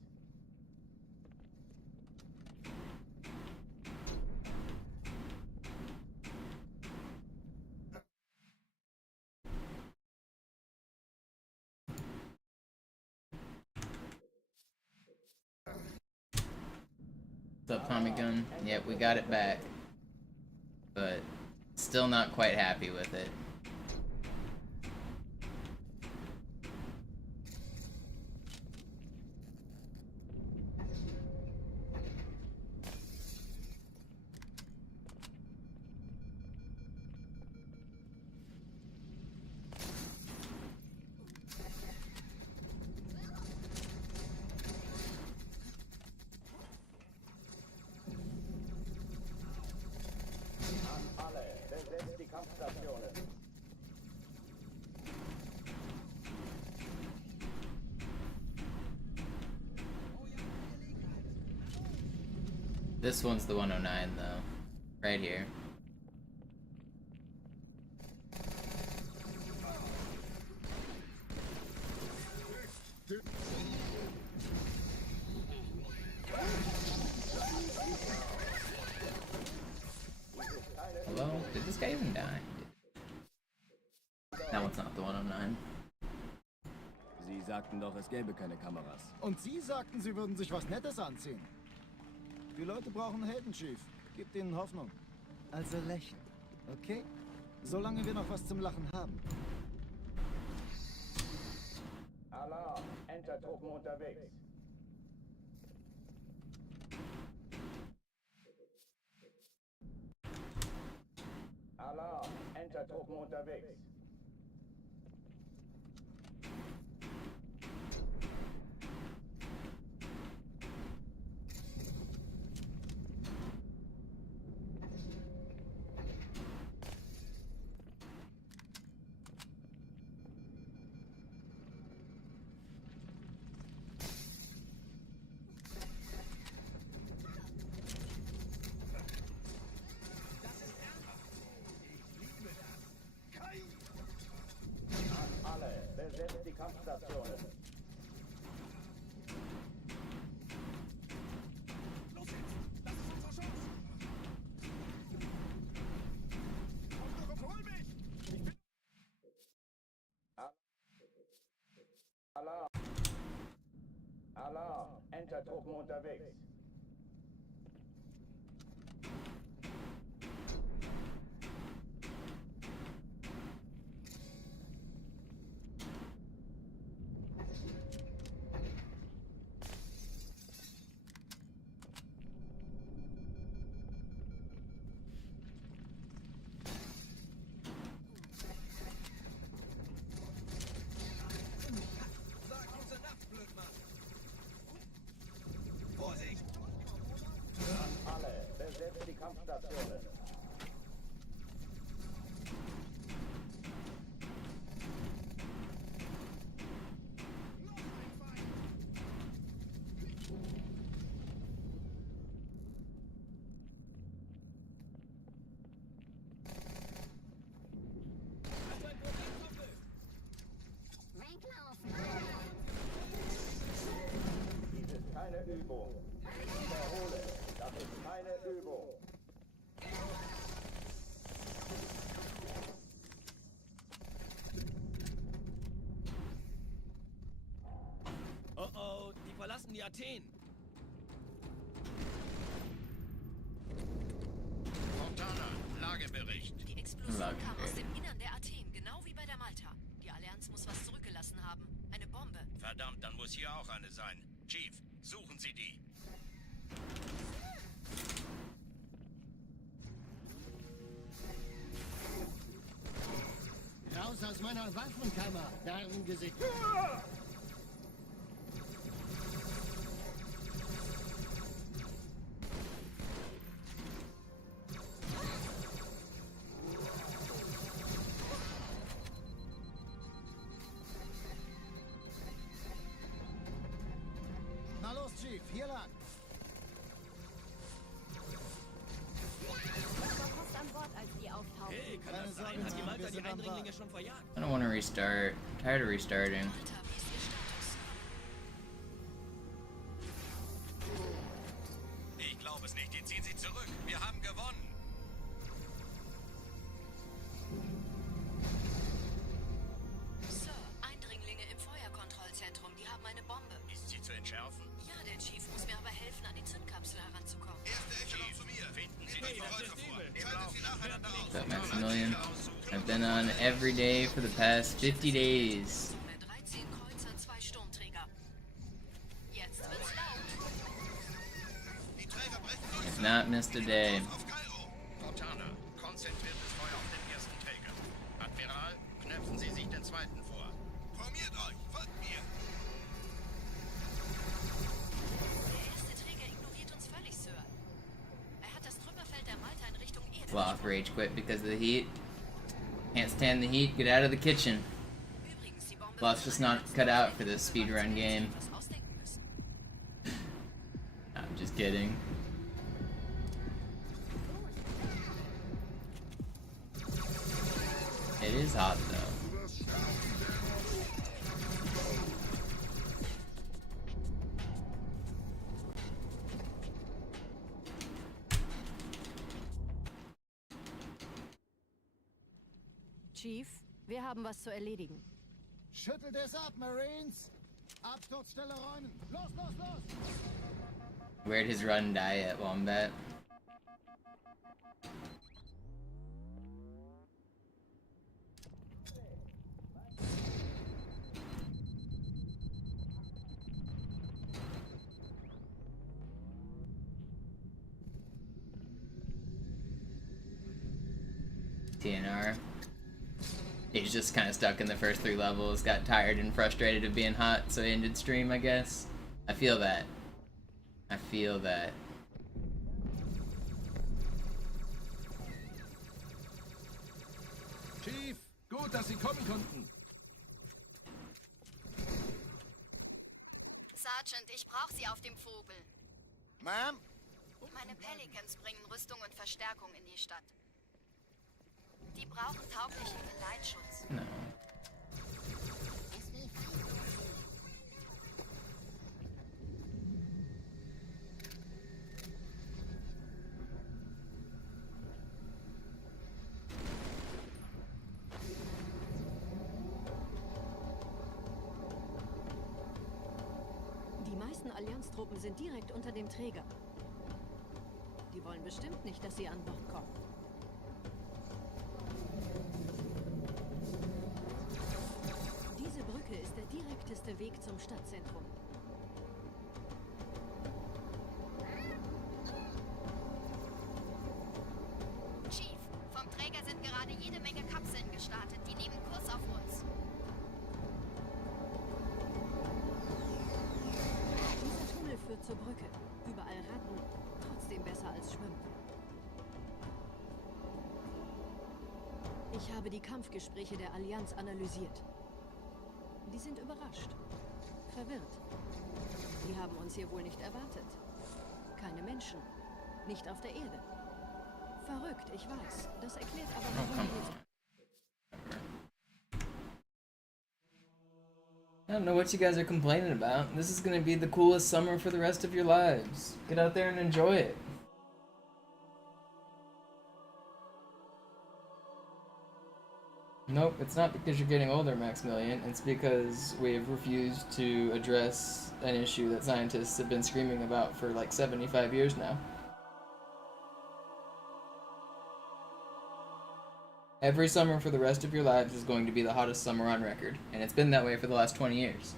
What's up, Tommy Gun? Yep, we got it back. But still not quite happy with it. Besetzt die Kampfstationen. This one's the 109 though. Right here. Hello? Did this guy even die? That one's not the 109. Sie sagten doch, es gäbe keine Kameras. Und Sie sagten, Sie würden sich was Nettes anziehen. Die Leute brauchen Helden, Chief. Gibt ihnen Hoffnung. Also lächeln, okay? Solange wir noch was zum Lachen haben. Alarm! Entertruppen unterwegs. Alarm! Entertruppen unterwegs. Besetzt die Kampfstationen. Los jetzt! Das ist unsere Chance! Hol mich! Ich bin... Alarm! Alarm! Entertruppen unterwegs. Alle, besetzt die Kampfstationen. Dies ist keine Übung. Ich wiederhole, das ist keine Übung. Oh oh, die verlassen die Athen. Cortana, Lagebericht. Die Explosion kam aus dem Innern der Athen, genau wie bei der Malta. Die Allianz muss was zurückgelassen haben. Eine Bombe. Verdammt, dann muss hier auch eine sein. Chief, suchen Sie die. Raus aus meiner Waffenkammer, Narrengesicht. hier lang. Post an Bord, als die auftauchen. Hey, kann das sein? Hat die Malta die Eindringlinge schon verjagt? I don't want to restart. I'm tired of restarting. Ich glaube es nicht. Die ziehen sich zurück. Wir haben gewonnen. Sir, Eindringlinge im Feuerkontrollzentrum. Die haben eine Bombe. Ist sie zu entschärfen? Ja, der Chief muss mir aber helfen, an die Zündkapsel heranzukommen. Erste Echelon zu mir. Finden Sie die Verfolger vor. Schaltet sie nacheinander aus. What's up, Maximilian? I've been on every day for the past 50 days. 13 Kreuzer, 2 Sturmträger. Jetzt wird's laut. Die Träger brechen durch. I've not missed a day. Auf Kairo. Cortana, konzentriertes Feuer auf den ersten Träger. Admiral, knöpfen Sie sich den zweiten vor. Formiert euch. Folgt mir. Der erste Träger ignoriert uns völlig, Sir. Er hat das Trümmerfeld der Malta in Richtung Erde. Well, off rage quit because of the heat. Can't stand the heat. Get out of the kitchen. Übrigens, die Bombe Well, it's just not cut out for this speedrun game. was ausdenken müssen. I'm just kidding. It is hot though. Chief, wir haben was zu erledigen. Schüttelt es ab, Marines. Absturzstelle räumen. Los, los, los. Where'd his run die at, Wombat? TNR. He's just kind of stuck in the first 3 levels, got tired and frustrated of being hot, so he ended stream, I guess. I feel that. I feel that. Chief, gut, dass Sie kommen konnten. Sergeant, ich brauche Sie auf dem Vogel. Ma'am? Meine Pelicans bringen Rüstung und Verstärkung in die Stadt. Die brauchen tauglichen Geleitschutz. No. Die meisten Allianztruppen sind direkt unter dem Träger. Die wollen bestimmt nicht, dass sie an Bord kommen. Diese Brücke ist der direkteste Weg zum Stadtzentrum. Chief, vom Träger sind gerade jede Menge Kapseln gestartet. Die nehmen Kurs auf uns. Dieser Tunnel führt zur Brücke. Überall Ratten. Trotzdem besser als Schwimmen. Ich habe die Kampfgespräche der Allianz analysiert. Die sind überrascht. Verwirrt. Die haben uns hier wohl nicht erwartet. Keine Menschen. Nicht auf der Erde. Verrückt, ich weiß. Das erklärt aber, warum wir jetzt... I don't know what you guys are complaining about. This is gonna be the coolest summer for the rest of your lives. Get out there and enjoy it. Nope, it's not because you're getting older, Maximilian. It's because we've refused to address an issue that scientists have been screaming about for like 75 years now. Every summer for the rest of your lives is going to be the hottest summer on record, and it's been that way for the last 20 years.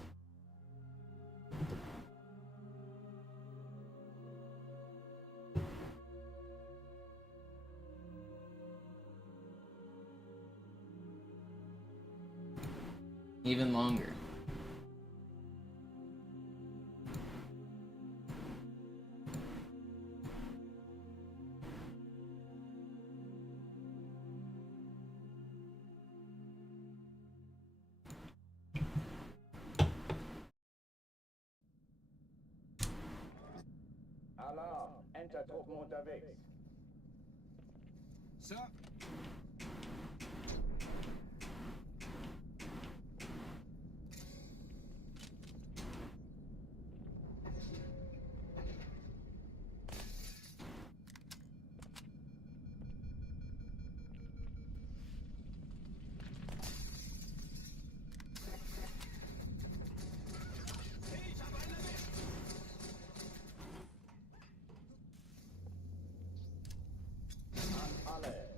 Even longer. Alarm! Enter-Truppen unterwegs. Sir.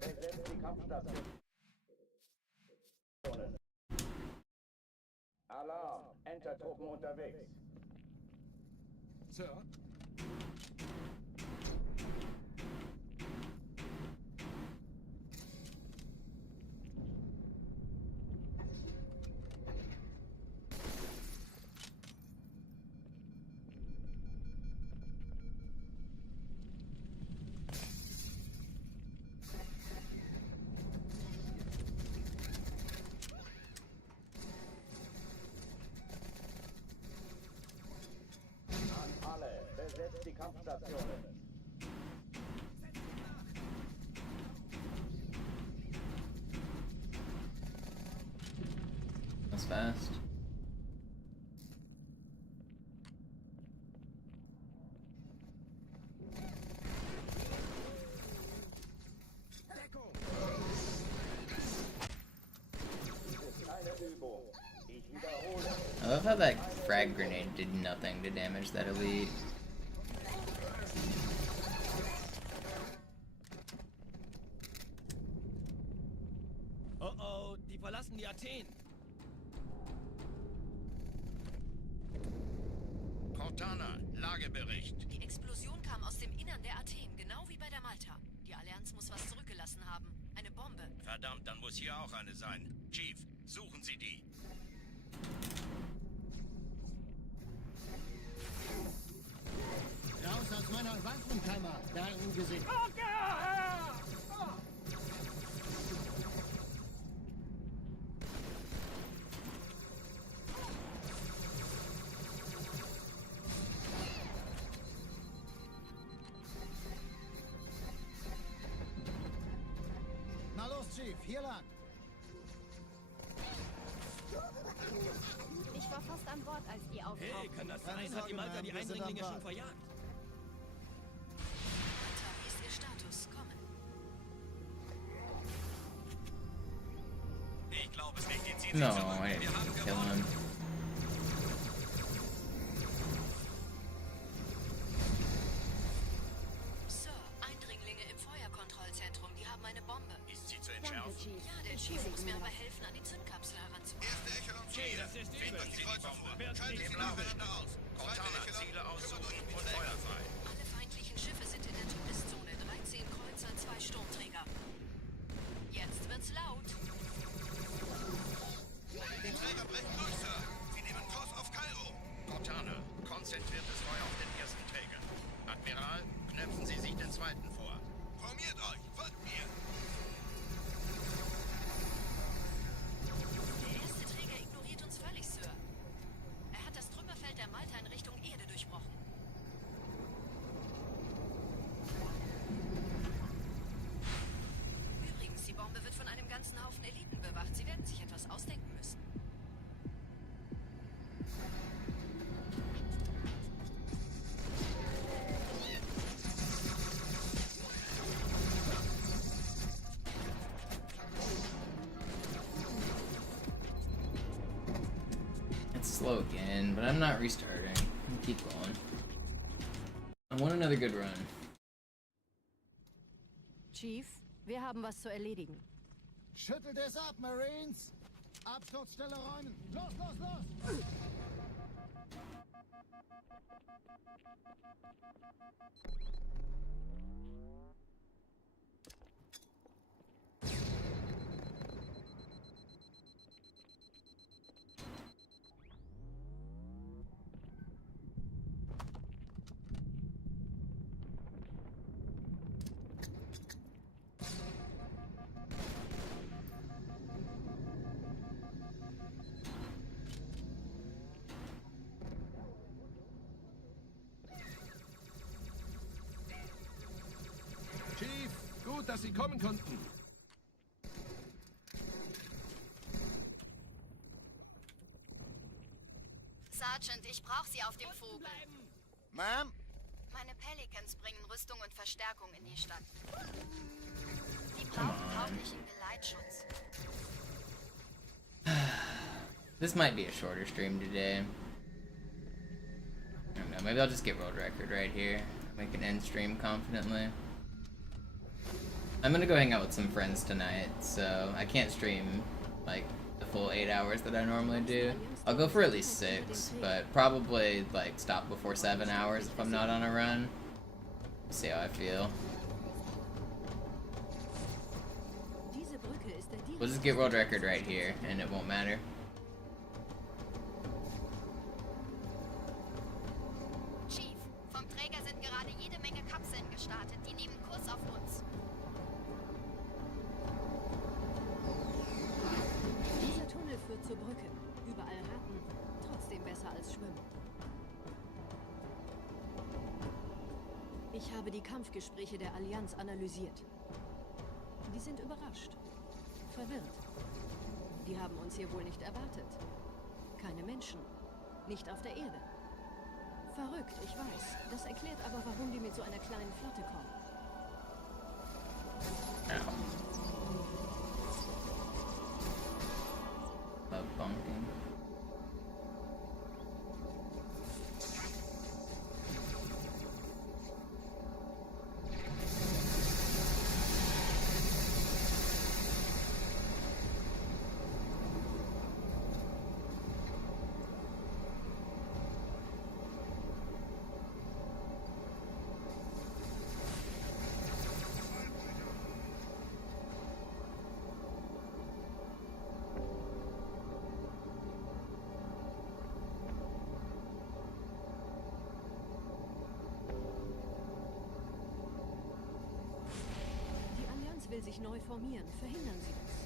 Besetzt die Kampfstation. Alarm! Enter-Truppen unterwegs. Sir. Besetzt die Kampfstationen. That's fast. I love how that frag grenade did nothing to damage that elite. Oh oh, die verlassen die Athen. Cortana, Lagebericht. Die Explosion kam aus dem Innern der Athen, genau wie bei der Malta. Die Allianz muss was zurückgelassen haben. Eine Bombe. Verdammt, dann muss hier auch eine sein. Chief, suchen Sie die. Raus aus meiner Waffenkammer, Gesicht. Na los, Chief, hier lang. Ich war fast an Bord, als die auftauchten. Hey, kann das sein? Hat die Malta die Eindringlinge schon verjagt? Malta, wie ist Ihr Status? Kommen. Ich glaube es nicht, die ziehen No, sich zurück. I Wir haben didn't kill him. Sir, Eindringlinge im Feuerkontrollzentrum. Die haben eine Bombe. Ist sie zu Danke, entschärfen? Chief. Ja, der Chief muss mir aber helfen, an die Zündkapsel heranzukommen. Erste Echelon zu mir. Das ist Finden übel. Sie die Kreuzer vor. Wer Schalten zieht Sie die nacheinander aus. Cortana, Ziele aussuchen und Feuer frei. Alle feindlichen Schiffe sind in der Todeszone. 13 Kreuzer, 2 Sturmträger. Jetzt wird's laut. Die Träger brechen durch, Sir. Sie nehmen Kurs auf Kairo. Cortana, konzentriertes Feuer auf den ersten Träger. Admiral, knöpfen Sie sich den zweiten vor. Formiert euch, folgt mir. Der erste Träger ignoriert uns völlig, Sir. Er hat das Trümmerfeld der Malta in Richtung Erde durchbrochen. Übrigens, die Bombe wird von einem ganzen Haufen Eliten bewacht. Sie werden sich etwas ausdenken müssen. It's slow again, but I'm not restarting. I'll keep going. I want another good run. Chief, wir haben was zu erledigen. Schüttelt es ab, Marines. Absturzstelle räumen. Los, los, los. dass Sie kommen konnten. Sergeant, ich brauche Sie auf dem Vogel. Ma'am? Meine Pelicans bringen Rüstung und Verstärkung in die Stadt. Die brauchen tauglichen Geleitschutz. This might be a shorter stream today. I don't know, maybe I'll just get world record right here. We can end stream confidently. I'm gonna go hang out with some friends tonight, so I can't stream like the full 8 hours that I normally do. I'll go for at least 6, but probably like stop before 7 hours if I'm not on a run. See how I feel. We'll just get world record right here, and it won't matter. Chief, vom Träger sind gerade jede Menge Kapseln gestartet. Die nehmen Kurs auf uns. Dieser Tunnel führt zur Brücke. Überall Ratten. Trotzdem besser als Schwimmen. Ich habe die Kampfgespräche der Allianz analysiert. Die sind überrascht. Verwirrt. Die haben uns hier wohl nicht erwartet. Keine Menschen. Nicht auf der Erde. Verrückt, ich weiß. Das erklärt aber, warum die mit so einer kleinen Flotte kommen. Bunking. Will sich neu formieren. Verhindern Sie das.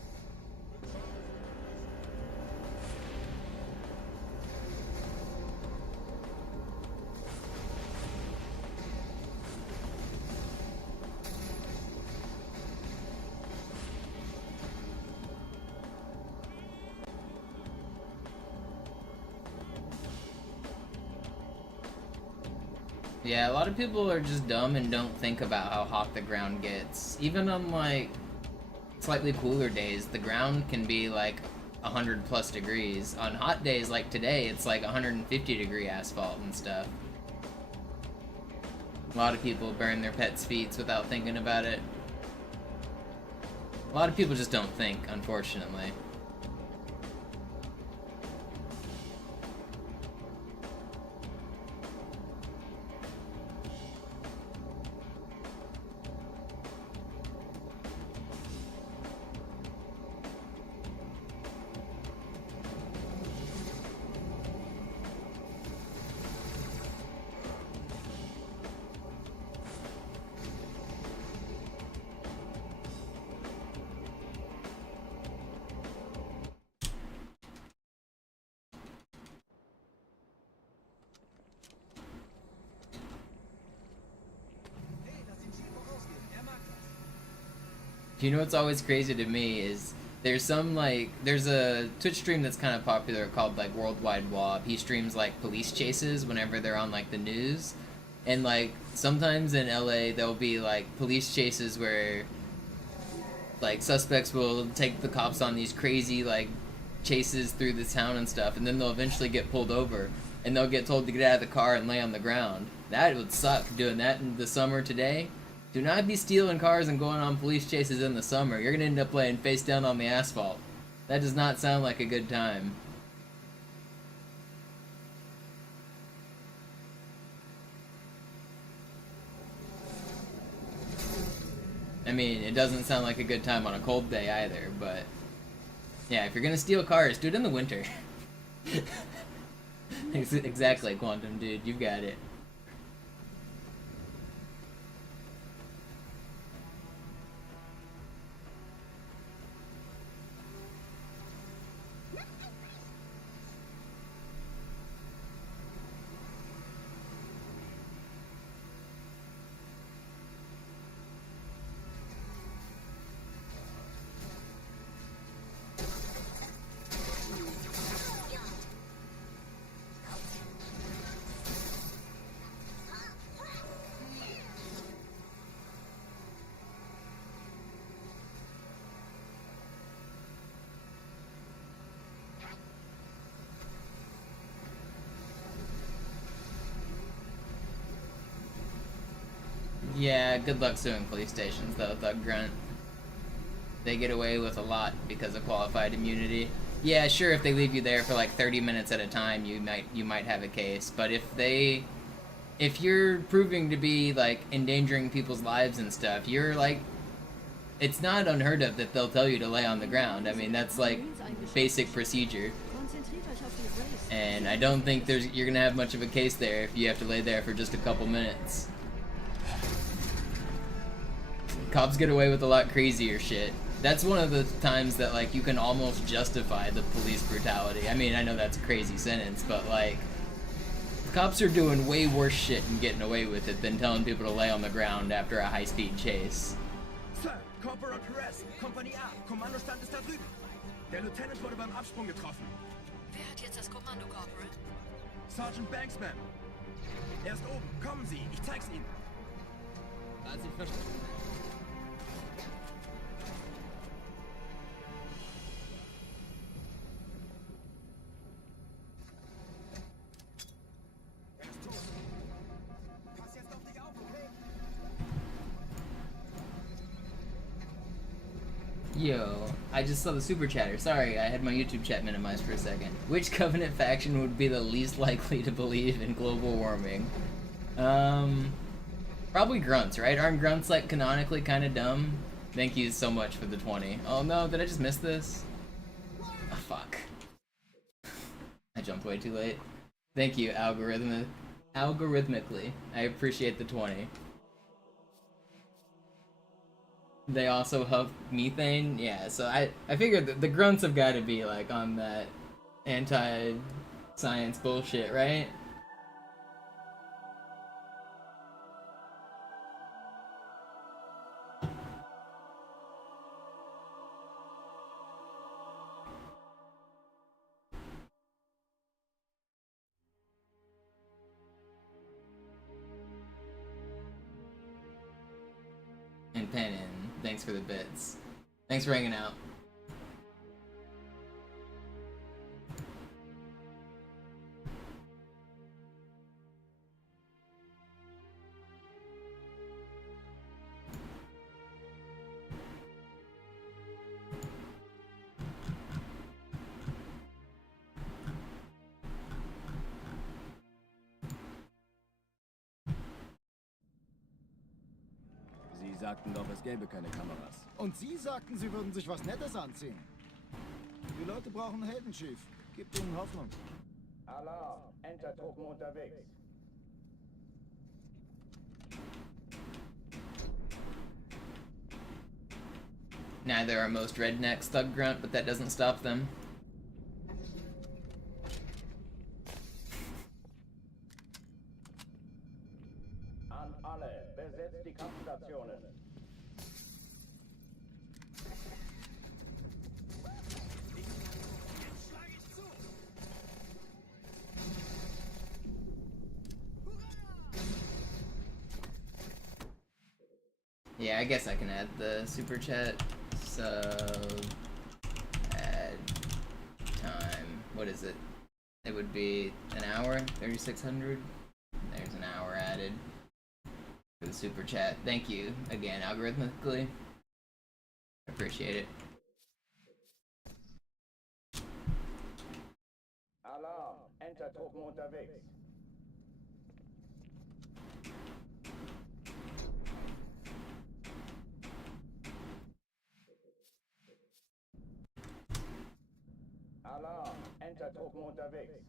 Yeah, a lot of people are just dumb and don't think about how hot the ground gets. Even on like slightly cooler days, the ground can be like 100 plus degrees. On hot days like today, it's like 150 degree asphalt and stuff. A lot of people burn their pets' feet without thinking about it. A lot of people just don't think, unfortunately. You know what's always crazy to me is there's a Twitch stream that's kind of popular called like Worldwide Wob. He streams like police chases whenever they're on like the news, and like sometimes in LA there'll be like police chases where like suspects will take the cops on these crazy like chases through the town and stuff, and then they'll eventually get pulled over and they'll get told to get out of the car and lay on the ground. That would suck, doing that in the summer today. Do not be stealing cars and going on police chases in the summer. You're going to end up laying face down on the asphalt. That does not sound like a good time. I mean, it doesn't sound like a good time on a cold day either, but... yeah, if you're going to steal cars, do it in the winter. Exactly, Quantum Dude. You've got it. Yeah, good luck suing police stations though, Thug Grunt. They get away with a lot because of qualified immunity. Yeah, sure, if they leave you there for like 30 minutes at a time, you might have a case. But if you're proving to be like endangering people's lives and stuff, you're like, it's not unheard of that they'll tell you to lay on the ground. I mean, that's like basic procedure. And I don't think you're gonna have much of a case there if you have to lay there for just a couple minutes. Cops get away with a lot crazier shit. That's one of the times that like you can almost justify the police brutality. I mean, I know that's a crazy sentence, but like, cops are doing way worse shit and getting away with it than telling people to lay on the ground after a high-speed chase. Sir, Corporal Perez, Kompanie A, Kommandostand ist da drüben. Der Lieutenant wurde beim Absprung getroffen. Wer hat jetzt das Kommando, Corporal? Sergeant Banksman. Er ist oben. Kommen Sie, ich zeig's Ihnen. Also ich verstehe. Yo, I just saw the super chatter. Sorry, I had my YouTube chat minimized for a second. Which Covenant faction would be the least likely to believe in global warming? Probably Grunts, right? Aren't Grunts like canonically kind of dumb? Thank you so much for the 20. Oh no, did I just miss this? Oh fuck. I jumped way too late. Thank you, algorithmically. I appreciate the 20. They also huff methane? Yeah, so I figured that the Grunts have got to be, like, on that anti-science bullshit, right? And Pennin, thanks for the bits. Thanks for hanging out. Sie sagten doch, es gäbe keine Kameras. Und Sie sagten, Sie würden sich was Nettes anziehen. Die Leute brauchen Helden, Chief. Gibt ihnen Hoffnung. Alarm! Entertruppen unterwegs. Neither are most rednecks, Thug Grunt, but that doesn't stop them. An alle, besetzt die Kampfstationen. Yeah, I guess I can add the super chat. So, add time. What is it? It would be an hour, 3,600. There's an hour added for the super chat. Thank you again, algorithmically. Appreciate it. Alarm! Entertruppen unterwegs. Alarm! Entertruppen unterwegs.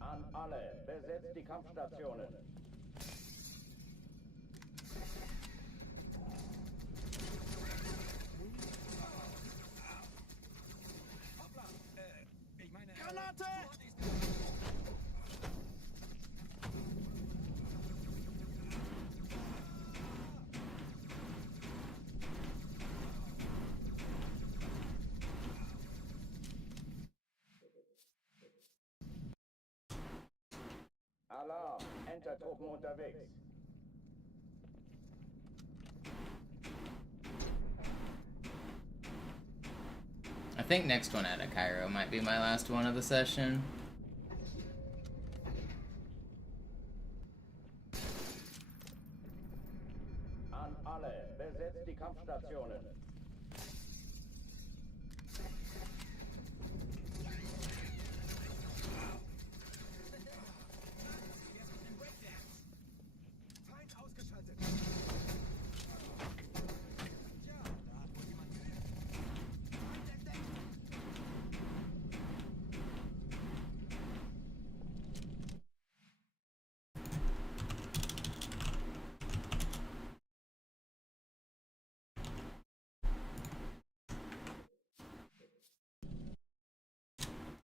An alle, besetzt die Kampfstationen. Granate! Alarm! Entertruppen unterwegs. think next one out of Cairo might be my last one of the session. An alle, besetzt die Kampfstationen. Feind ausgeschaltet.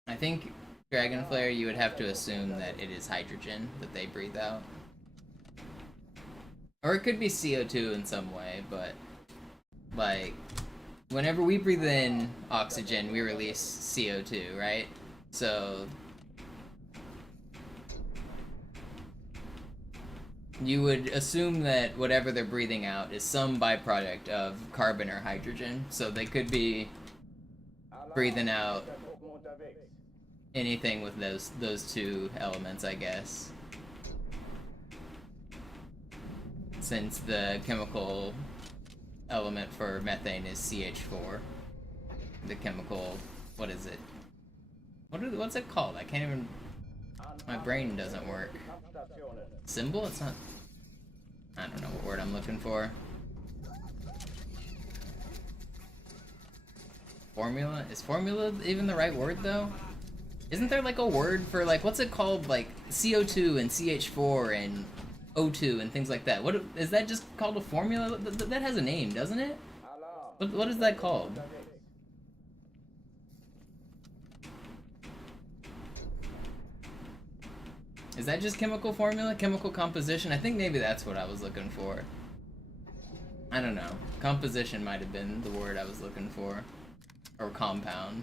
I think Dragon Flare, you would have to assume that it is hydrogen that they breathe out. Or it could be CO2 in some way, but like whenever we breathe in oxygen, we release CO2, right? So you would assume that whatever they're breathing out is some byproduct of carbon or hydrogen. So they could be breathing out anything with those two elements, I guess. Since the chemical element for methane is CH4. The chemical, what is it? What's it called? I can't even, my brain doesn't work. Symbol? It's not, I don't know what word I'm looking for. Formula? Is formula even the right word though? Isn't there like a word for like, what's it called, like CO2 and CH4 and O2 and things like that? What is that just called a formula? That has a name, doesn't it? What is that called? Is that just chemical formula? Chemical composition? I think maybe that's what I was looking for. I don't know. Composition might have been the word I was looking for. Or compound.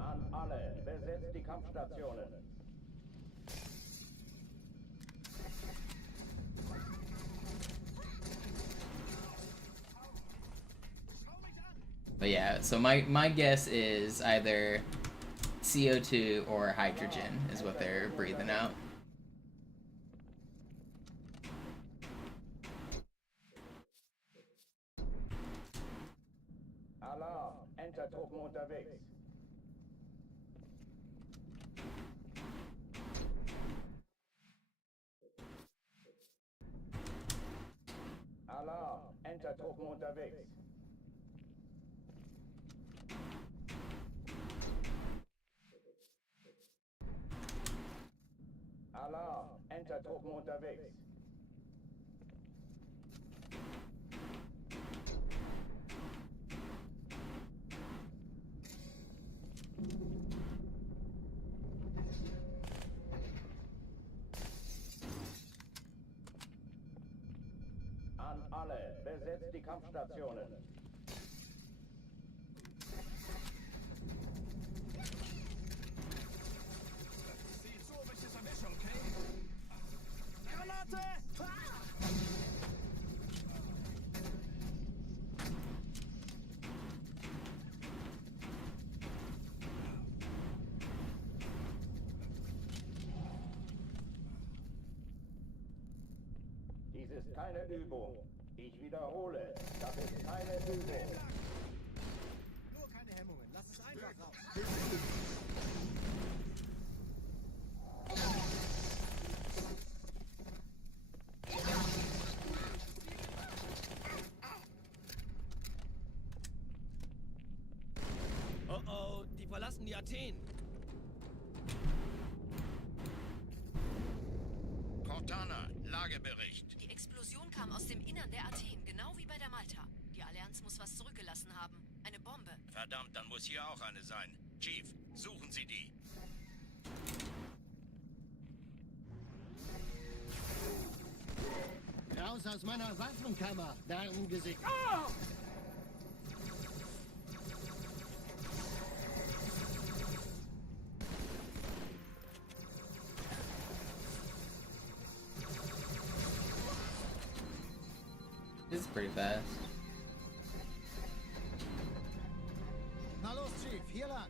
An alle, besetzt die Kampfstationen. But yeah, so my guess is either CO2 or hydrogen is what they're breathing out. Alarm, Entertruppen unterwegs. Alarm, Entertruppen unterwegs. Alarm, Entertruppen unterwegs. An alle, besetzt die Kampfstationen. Sieh zu, ob ich das erwische, okay? Granate! Dies ist keine Übung. Ich wiederhole, das ist keine Übung. Nur keine Hemmungen, lass es einfach raus. Oh oh, die verlassen die Athen. Cortana, Lagebericht. Die Explosion kam aus dem Innern der Athen, genau wie bei der Malta. Die Allianz muss was zurückgelassen haben. Eine Bombe. Verdammt, dann muss hier auch eine sein. Chief, suchen Sie die. Raus aus meiner Waffenkammer, Narrengesicht. This is pretty fast. Na los, Chief. hier lang.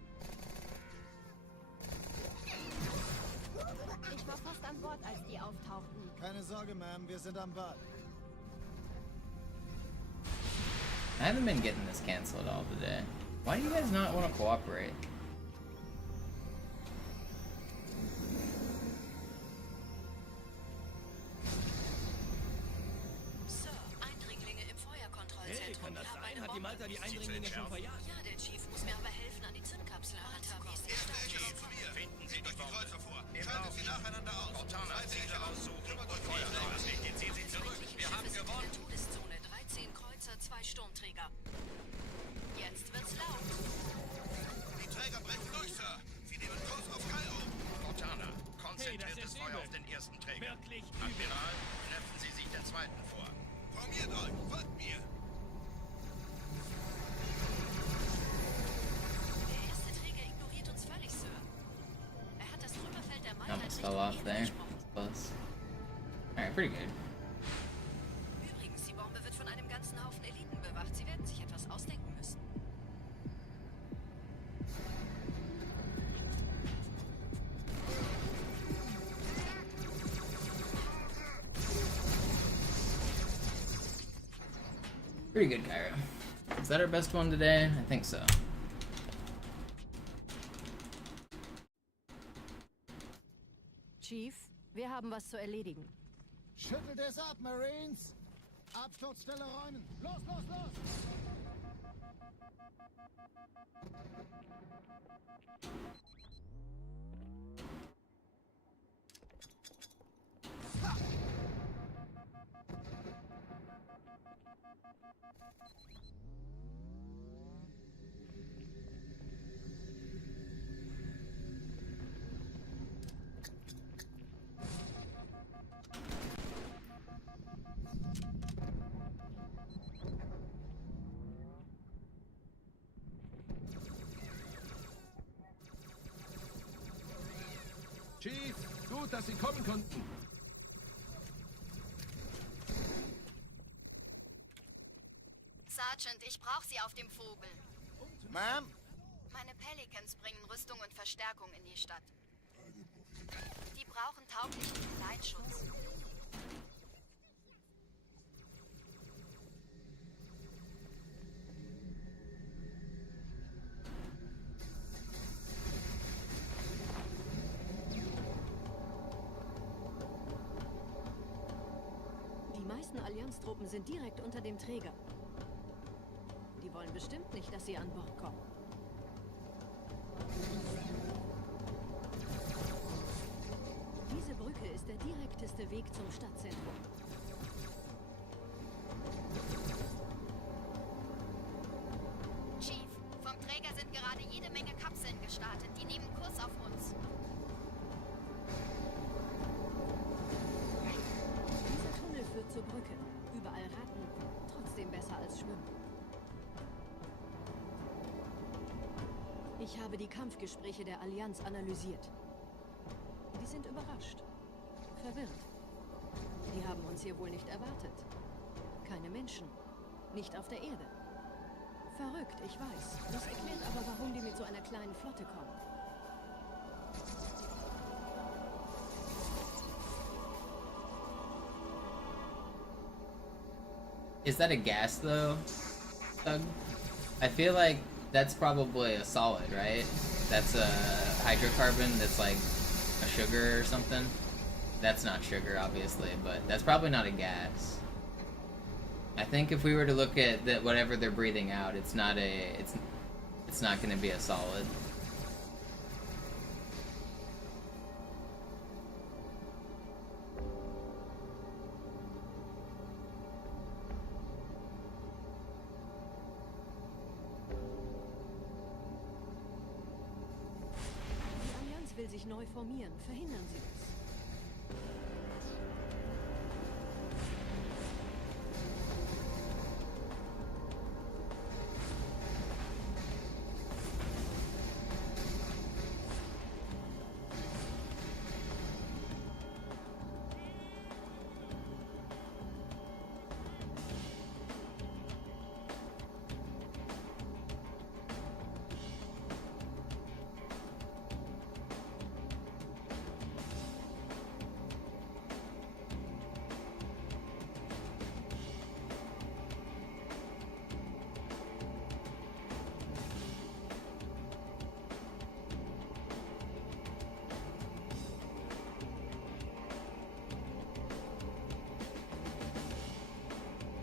Ich war fast an Bord, als die auftauchten. Keine Sorge, Ma'am, wir sind am Bad. I haven't been getting this canceled all today. Why do you guys not want to cooperate? Sir, Eindringlinge im Feuerkontrollzentrum. Hey, kann das sein? Hat die Malta die Eindringlinge schon verjagt? Ja, der Chief muss mir aber helfen, an die Zündkapsel heranzukommen. Finden Sie die Kreuzer vor. Schaltet sie nacheinander aus. Cortana, Ziele aussuchen und Feuerträger nicht. Ziehen Sie zurück. Wir haben gewonnen. Todeszone, 13 Kreuzer, 2 Sturmträger. Jetzt wird's laut. Die Träger brechen durch, Sir. Sie nehmen Kurs auf Kairo. Cortana, konzentriertes Feuer auf den ersten Träger. Admiral, knöpfen Sie sich den zweiten vor. Formiert euch, folgt mir. Der erste Träger ignoriert uns völlig, Sir. Er hat das Trümmerfeld der Malta Almost fell off there. Close. Alright, pretty good. Übrigens, die Bombe wird von einem ganzen Haufen Eliten bewacht. Sie werden sich etwas ausdenken müssen. Pretty good, Cairo. Is that our best one today? I think so. Chief, wir haben was zu erledigen. Schüttelt es ab, Marines! Absturzstelle räumen! Los, los, los! Chief, gut, dass Sie kommen konnten. Sergeant, ich brauche Sie auf dem Vogel. Ma'am? Meine Pelicans bringen Rüstung und Verstärkung in die Stadt. Die brauchen tauglichen Geleitschutz. Die meisten Allianztruppen sind direkt unter dem Träger. Die wollen bestimmt nicht, dass sie an Bord kommen. Diese Brücke ist der direkteste Weg zum Stadtzentrum. Chief, vom Träger sind gerade jede Menge Kapseln gestartet. Die nehmen Kurs auf uns. Dieser Tunnel führt zur Brücke. Überall Ratten. Trotzdem besser als Schwimmen. Ich habe die Kampfgespräche der Allianz analysiert. Die sind überrascht. Verwirrt. Die haben uns hier wohl nicht erwartet. Keine Menschen. Nicht auf der Erde. Verrückt, ich weiß. Das erklärt aber, warum die mit so einer kleinen Flotte kommen. Is that a gas though, Doug? I feel like that's probably a solid, right? That's a hydrocarbon that's like a sugar or something. That's not sugar, obviously, but that's probably not a gas. I think if we were to look at that, whatever they're breathing out, it's not going to be a solid. Die Allianz will sich neu formieren. Verhindern Sie das.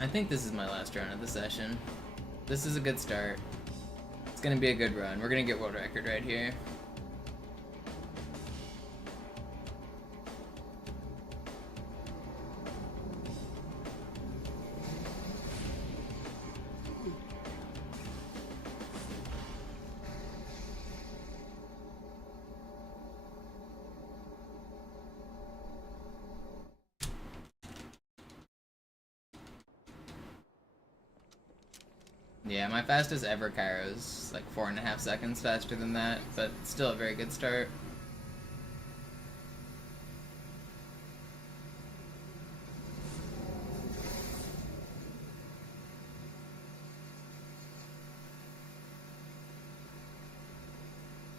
I think this is my last run of the session. This is a good start. It's gonna be a good run. We're gonna get world record right here. Yeah, my fastest ever Kairos, like 4.5 seconds faster than that, but still a very good start.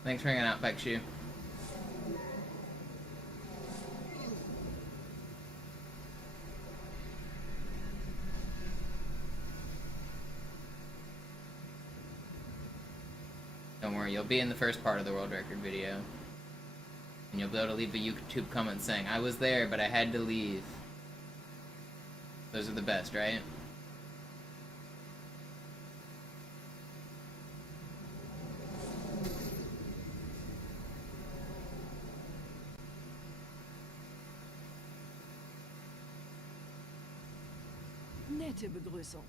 Thanks for hanging out, Pekchu. Don't worry, you'll be in the first part of the world record video. And you'll be able to leave a YouTube comment saying, I was there, but I had to leave. Those are the best, right? Nette Begrüßung.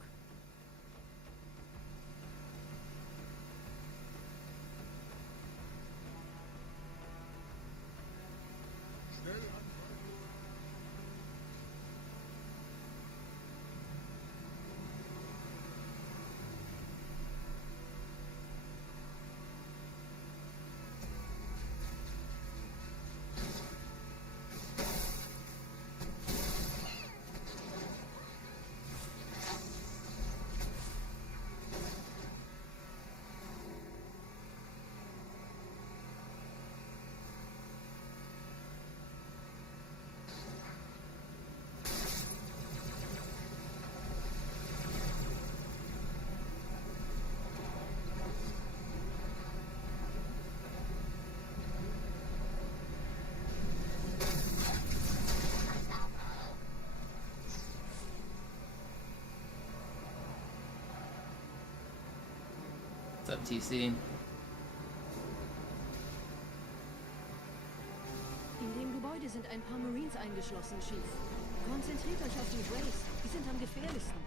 What's up, TC? In dem Gebäude sind ein paar Marines eingeschlossen, Chief. Konzentriert euch auf die Grays. Die sind am gefährlichsten.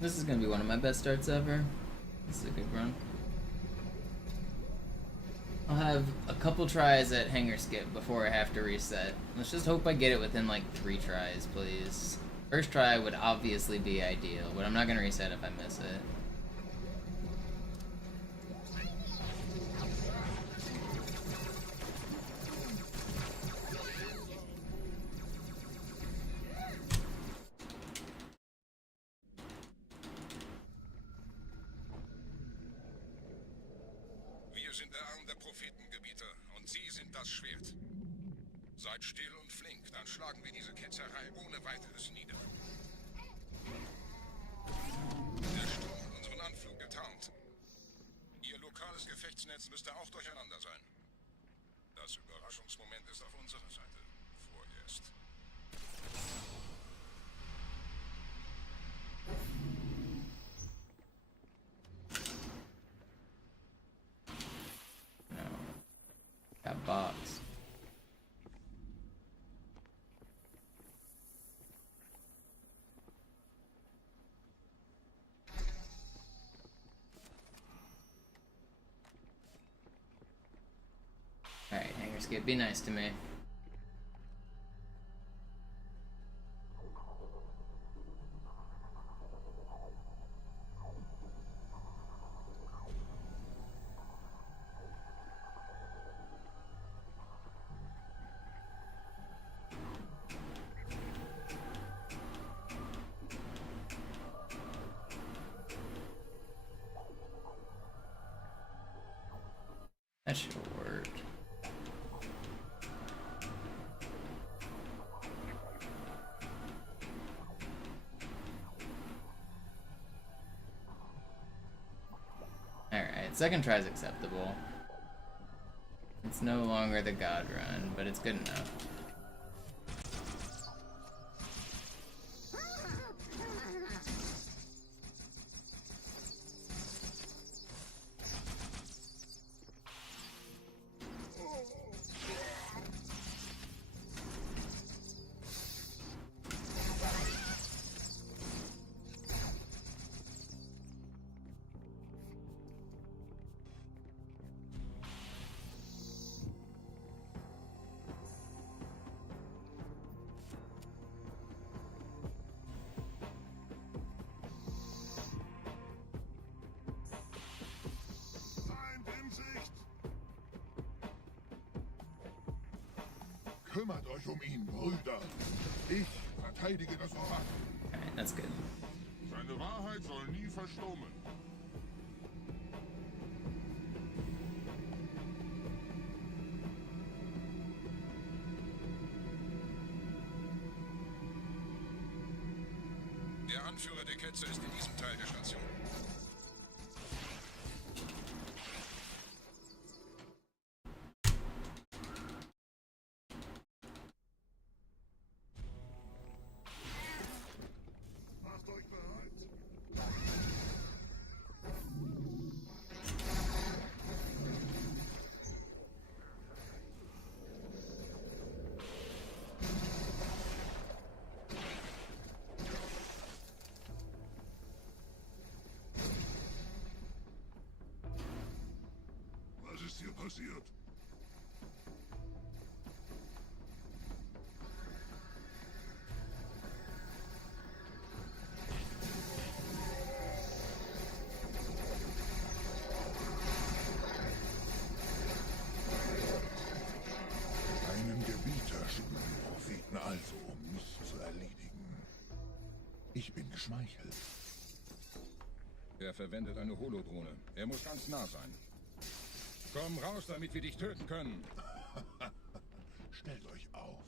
This is gonna be one of my best starts ever. This is a good run. I'll have a couple tries at hanger skip before I have to reset. Let's just hope I get it within like 3 tries, please. First try would obviously be ideal, but I'm not gonna reset if I miss it. Wir sind der Arm der Prophetengebieter und Sie sind das Schwert. Seid still und flink, dann schlagen wir diese Ketzerei ohne weiteres nieder. Der Sturm hat unseren Anflug getarnt. Ihr lokales Gefechtsnetz müsste auch durcheinander sein. Das Überraschungsmoment ist auf unserer Seite. Vorerst. Here, Skip, be nice to me. That should work. Alright, second try is acceptable. It's no longer the God run, but it's good enough. Kümmert euch ihn, Brüder. Ich verteidige das Orakel. Alright, that's good. Seine Wahrheit soll nie verstummen. Der Anführer der Ketzer ist in diesem Teil der Station. Was ist hier passiert? Einen Gebieter schicken die Propheten also, um mich zu erledigen. Ich bin geschmeichelt. Er verwendet eine Holodrohne. Er muss ganz nah sein. Komm raus, damit wir dich töten können. Stellt euch auf.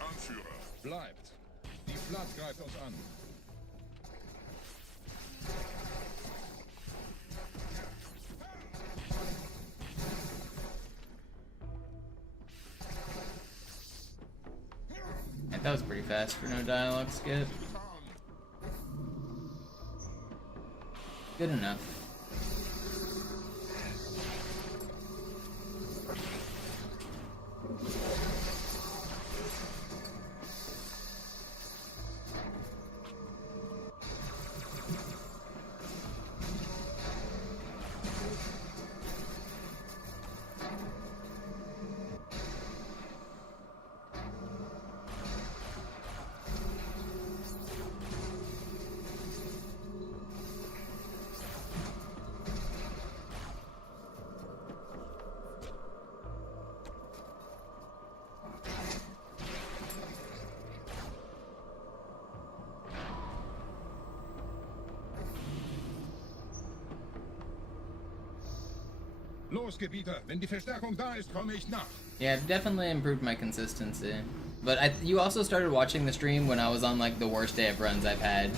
Anführer. Bleibt. Die Flat greift uns an. That was pretty fast for no dialogue skip. Good enough. Los, Gebieter, wenn die Verstärkung da ist, komme ich nach. Yeah, I've definitely improved my consistency. But you also started watching the stream when I was on like the worst day of runs I've had.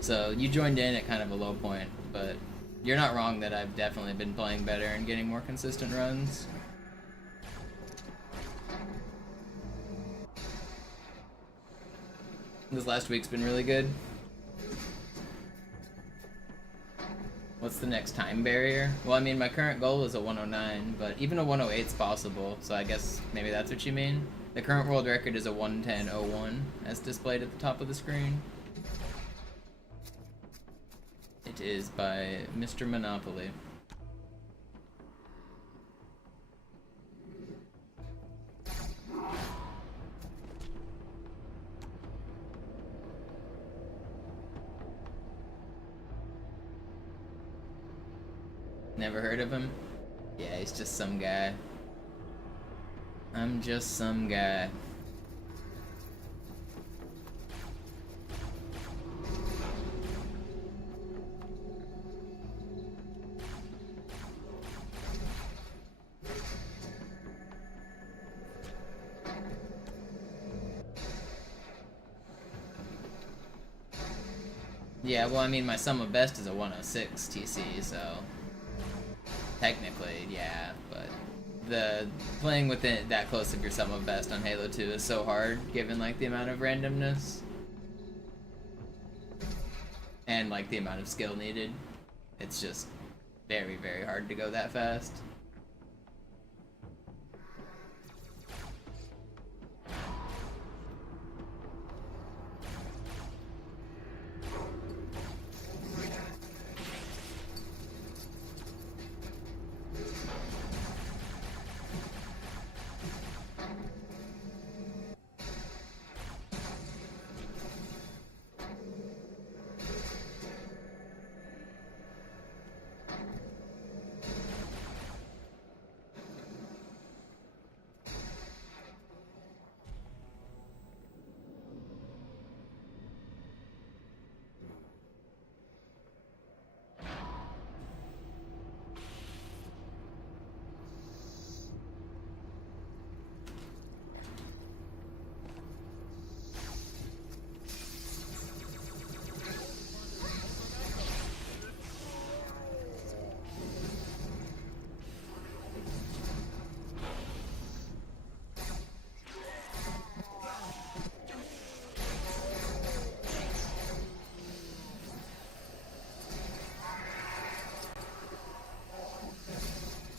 So you joined in at kind of a low point, but you're not wrong that I've definitely been playing better and getting more consistent runs. This last week's been really good. What's the next time barrier? Well, I mean, my current goal is a 109, but even a 108 is possible, so I guess maybe that's what you mean. The current world record is a 110.01, as displayed at the top of the screen. is by MisterMonopoli. Never heard of him? Yeah, he's just some guy. I'm just some guy. Yeah, well, I mean, my sum of best is a 106 TC, so technically, yeah, but the playing with it that close of your sum of best on Halo 2 is so hard, given like the amount of randomness and like the amount of skill needed. It's just very, very hard to go that fast.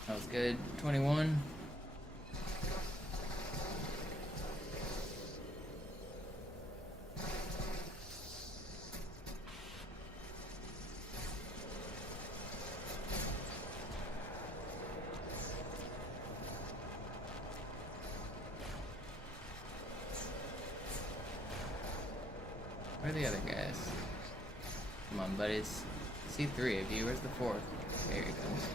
That was good. 21. Where are the other guys? Come on, buddies. I see 3 of you. Where's the 4th? There he goes.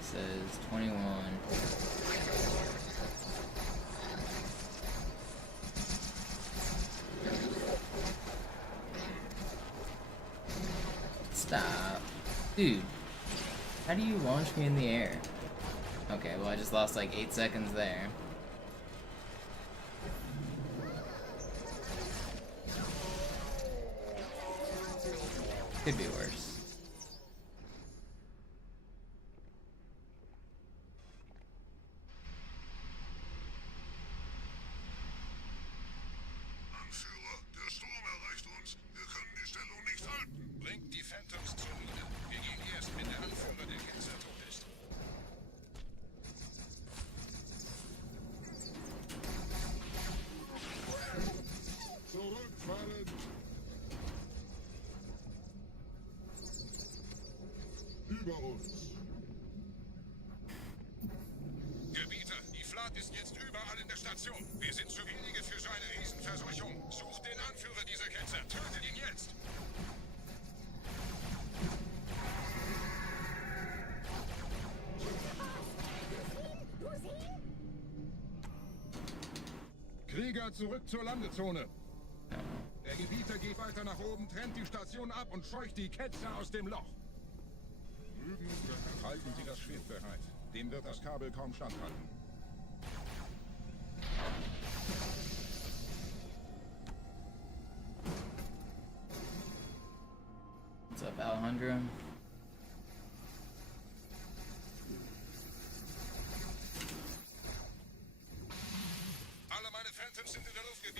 Says 21. Stop. Dude, how do you launch me in the air? Okay, well I just lost like 8 seconds there. Could be worse. Gebieter, die Flat ist jetzt überall in der Station. Wir sind zu wenige für so eine Riesenverseuchung. Sucht den Anführer dieser Ketzer. Tötet ihn jetzt! Krieger, zurück zur Landezone. Der Gebieter geht weiter nach oben, trennt die Station ab und scheucht die Ketzer aus dem Loch. Halten Sie das Schiff bereit. Dem wird das Kabel kaum standhalten. What's up, Alejandro?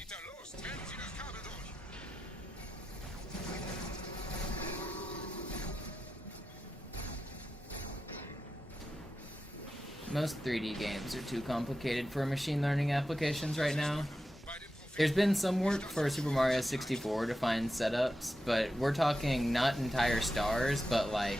Weiter, los! Trennen Sie das Kabel durch! Most 3D games are too complicated for machine learning applications right now. There's been some work for Super Mario 64 to find setups, but we're talking not entire stars, but like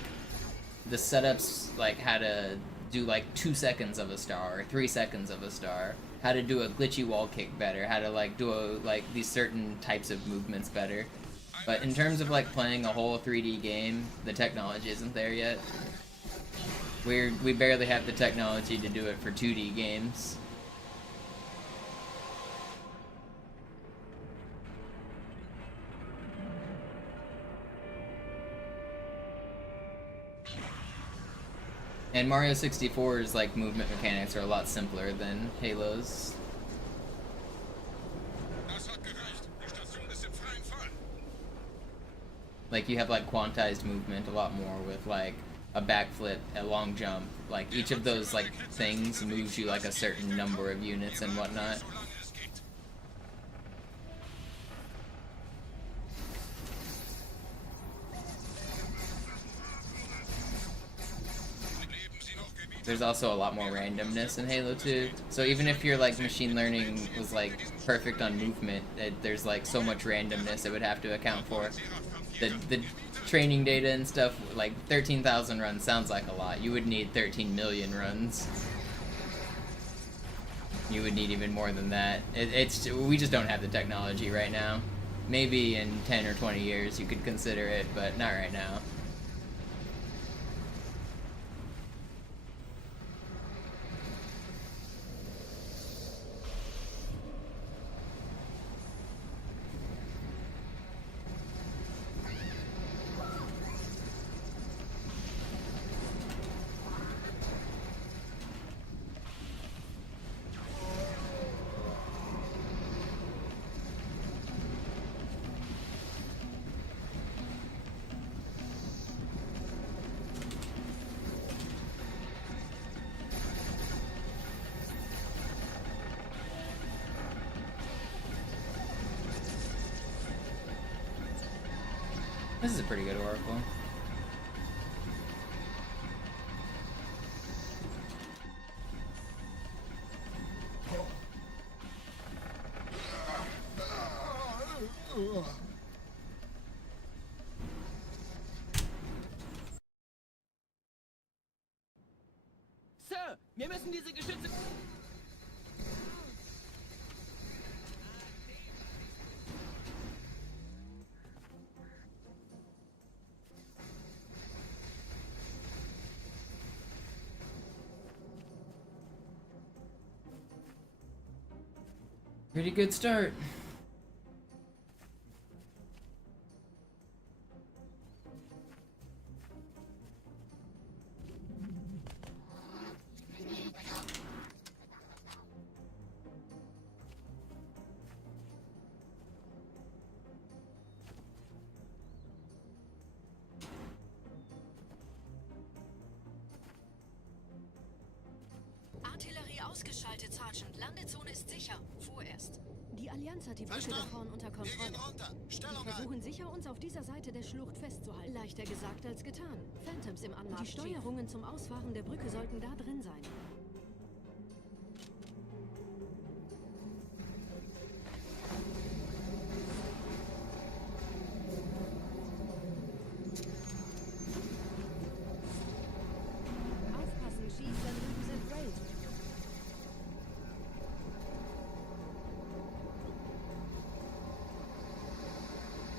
the setups, like how to do like 2 seconds of a star or 3 seconds of a star, how to do a glitchy wall kick better, how to like do these certain types of movements better. But in terms of like playing a whole 3D game, the technology isn't there yet. We barely have the technology to do it for 2D games. And Mario 64's like movement mechanics are a lot simpler than Halo's. Like you have like quantized movement a lot more with like a backflip, a long jump. Like each of those like things moves you like a certain number of units and whatnot. There's also a lot more randomness in Halo 2. So even if your like machine learning was like perfect on movement, there's like so much randomness it would have to account for. The training data and stuff, like 13,000 runs sounds like a lot. You would need 13 million runs. You would need even more than that. We just don't have the technology right now. Maybe in 10 or 20 years you could consider it, but not right now. This is a pretty good oracle. Sir, wir müssen diese Geschütze... Pretty good start. Artillerie ausgeschaltet, Sergeant. Landezone ist sicher. Vorerst. Die Allianz hat die Brücke da Verstanden. vorn unter Wir gehen Kontrolle. runter. Stellung Wir ein. versuchen sicher, uns auf dieser Seite der Schlucht festzuhalten. Leichter gesagt als getan. Phantoms im Anmarsch. Die Steuerungen zum Ausfahren der Brücke sollten da drin sein. Aufpassen, schießt, da drüben sind Wraiths.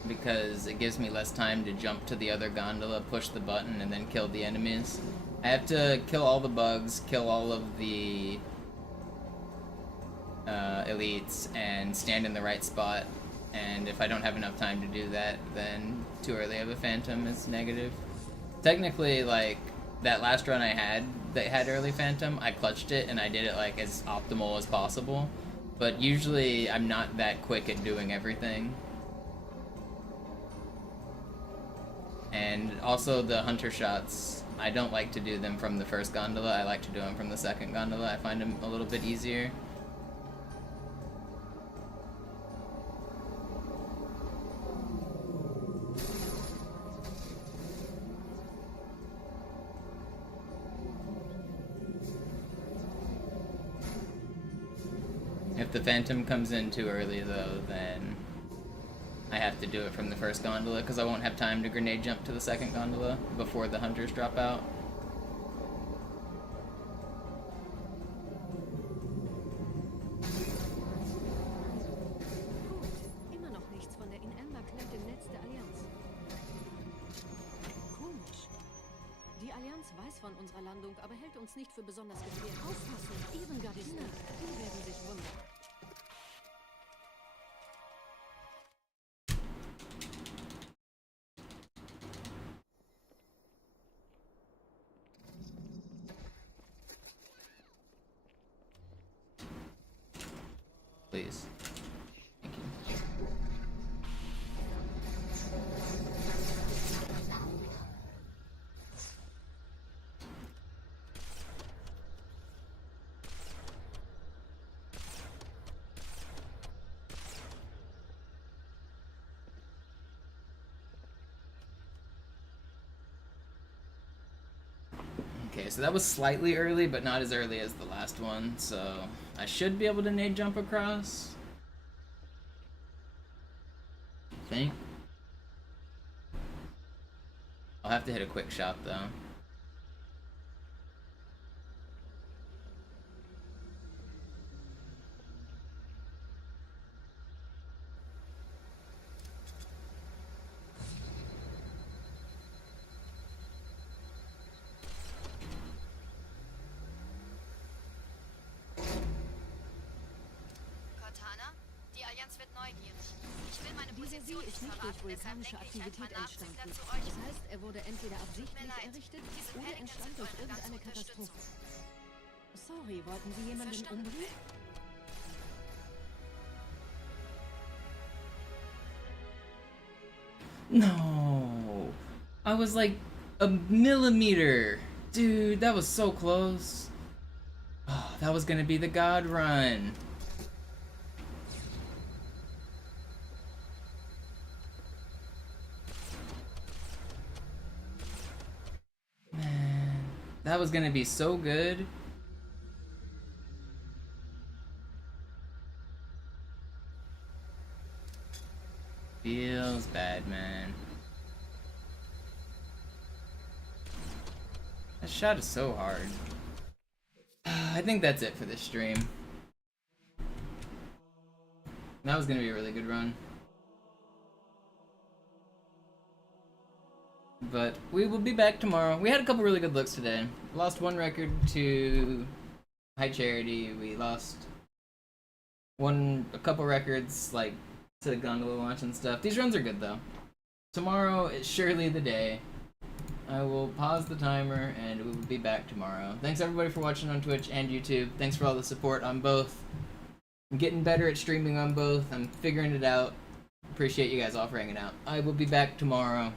Because it gives me less time to jump to the other gondola, push the button, and then kill the enemies. I have to kill all the bugs, kill all of the elites, and stand in the right spot. And if I don't have enough time to do that, then too early of a phantom is negative. Technically, like, that last run I had that had early phantom, I clutched it and I did it like as optimal as possible. But usually I'm not that quick at doing everything. And also the hunter shots, I don't like to do them from the first gondola, I like to do them from the second gondola. I find them a little bit easier. If the Phantom comes in too early, though, then I have to do it from the first gondola, because I won't have time to grenade jump to the second gondola before the hunters drop out. Immer noch nichts von der In-Ember-Klett im Netz der Allianz. Komisch. Die Allianz weiß von unserer Landung, aber hält uns nicht für besonders gefährlich. Aufpassen, ihren Gardisten. Die werden sich wundern. Please. Thank you. Okay, so that was slightly early, but not as early as the last one, so I should be able to nade jump across. I think. I'll have to hit a quick shot though. Cortana, die Allianz wird neugierig. Ich will meine Dieser See Position ist nicht nicht durch verraten, deshalb vulkanische denke ich, ein Aktivität paar Nachzügler entstanden. zu euch. Das heißt, er wurde entweder absichtlich leid. errichtet Diese oder Pelicans entstand sind durch eure ganze irgendeine Katastrophe. Unterstützung. Sorry, wollten Sie jemanden Verstanden. umbringen? No! I was like a millimeter! Dude, that was so close. Oh, that was gonna be the God run. Man, that was gonna be so good. Feels bad, man. That shot is so hard. I think that's it for this stream. That was gonna be a really good run. But we will be back tomorrow. We had a couple really good looks today. Lost one record to High Charity. We lost a couple records, like, to the gondola launch and stuff. These runs are good though. Tomorrow is surely the day. I will pause the timer and we will be back tomorrow. Thanks everybody for watching on Twitch and YouTube. Thanks for all the support on both. I'm getting better at streaming on both. I'm figuring it out. Appreciate you guys all for hanging out. I will be back tomorrow.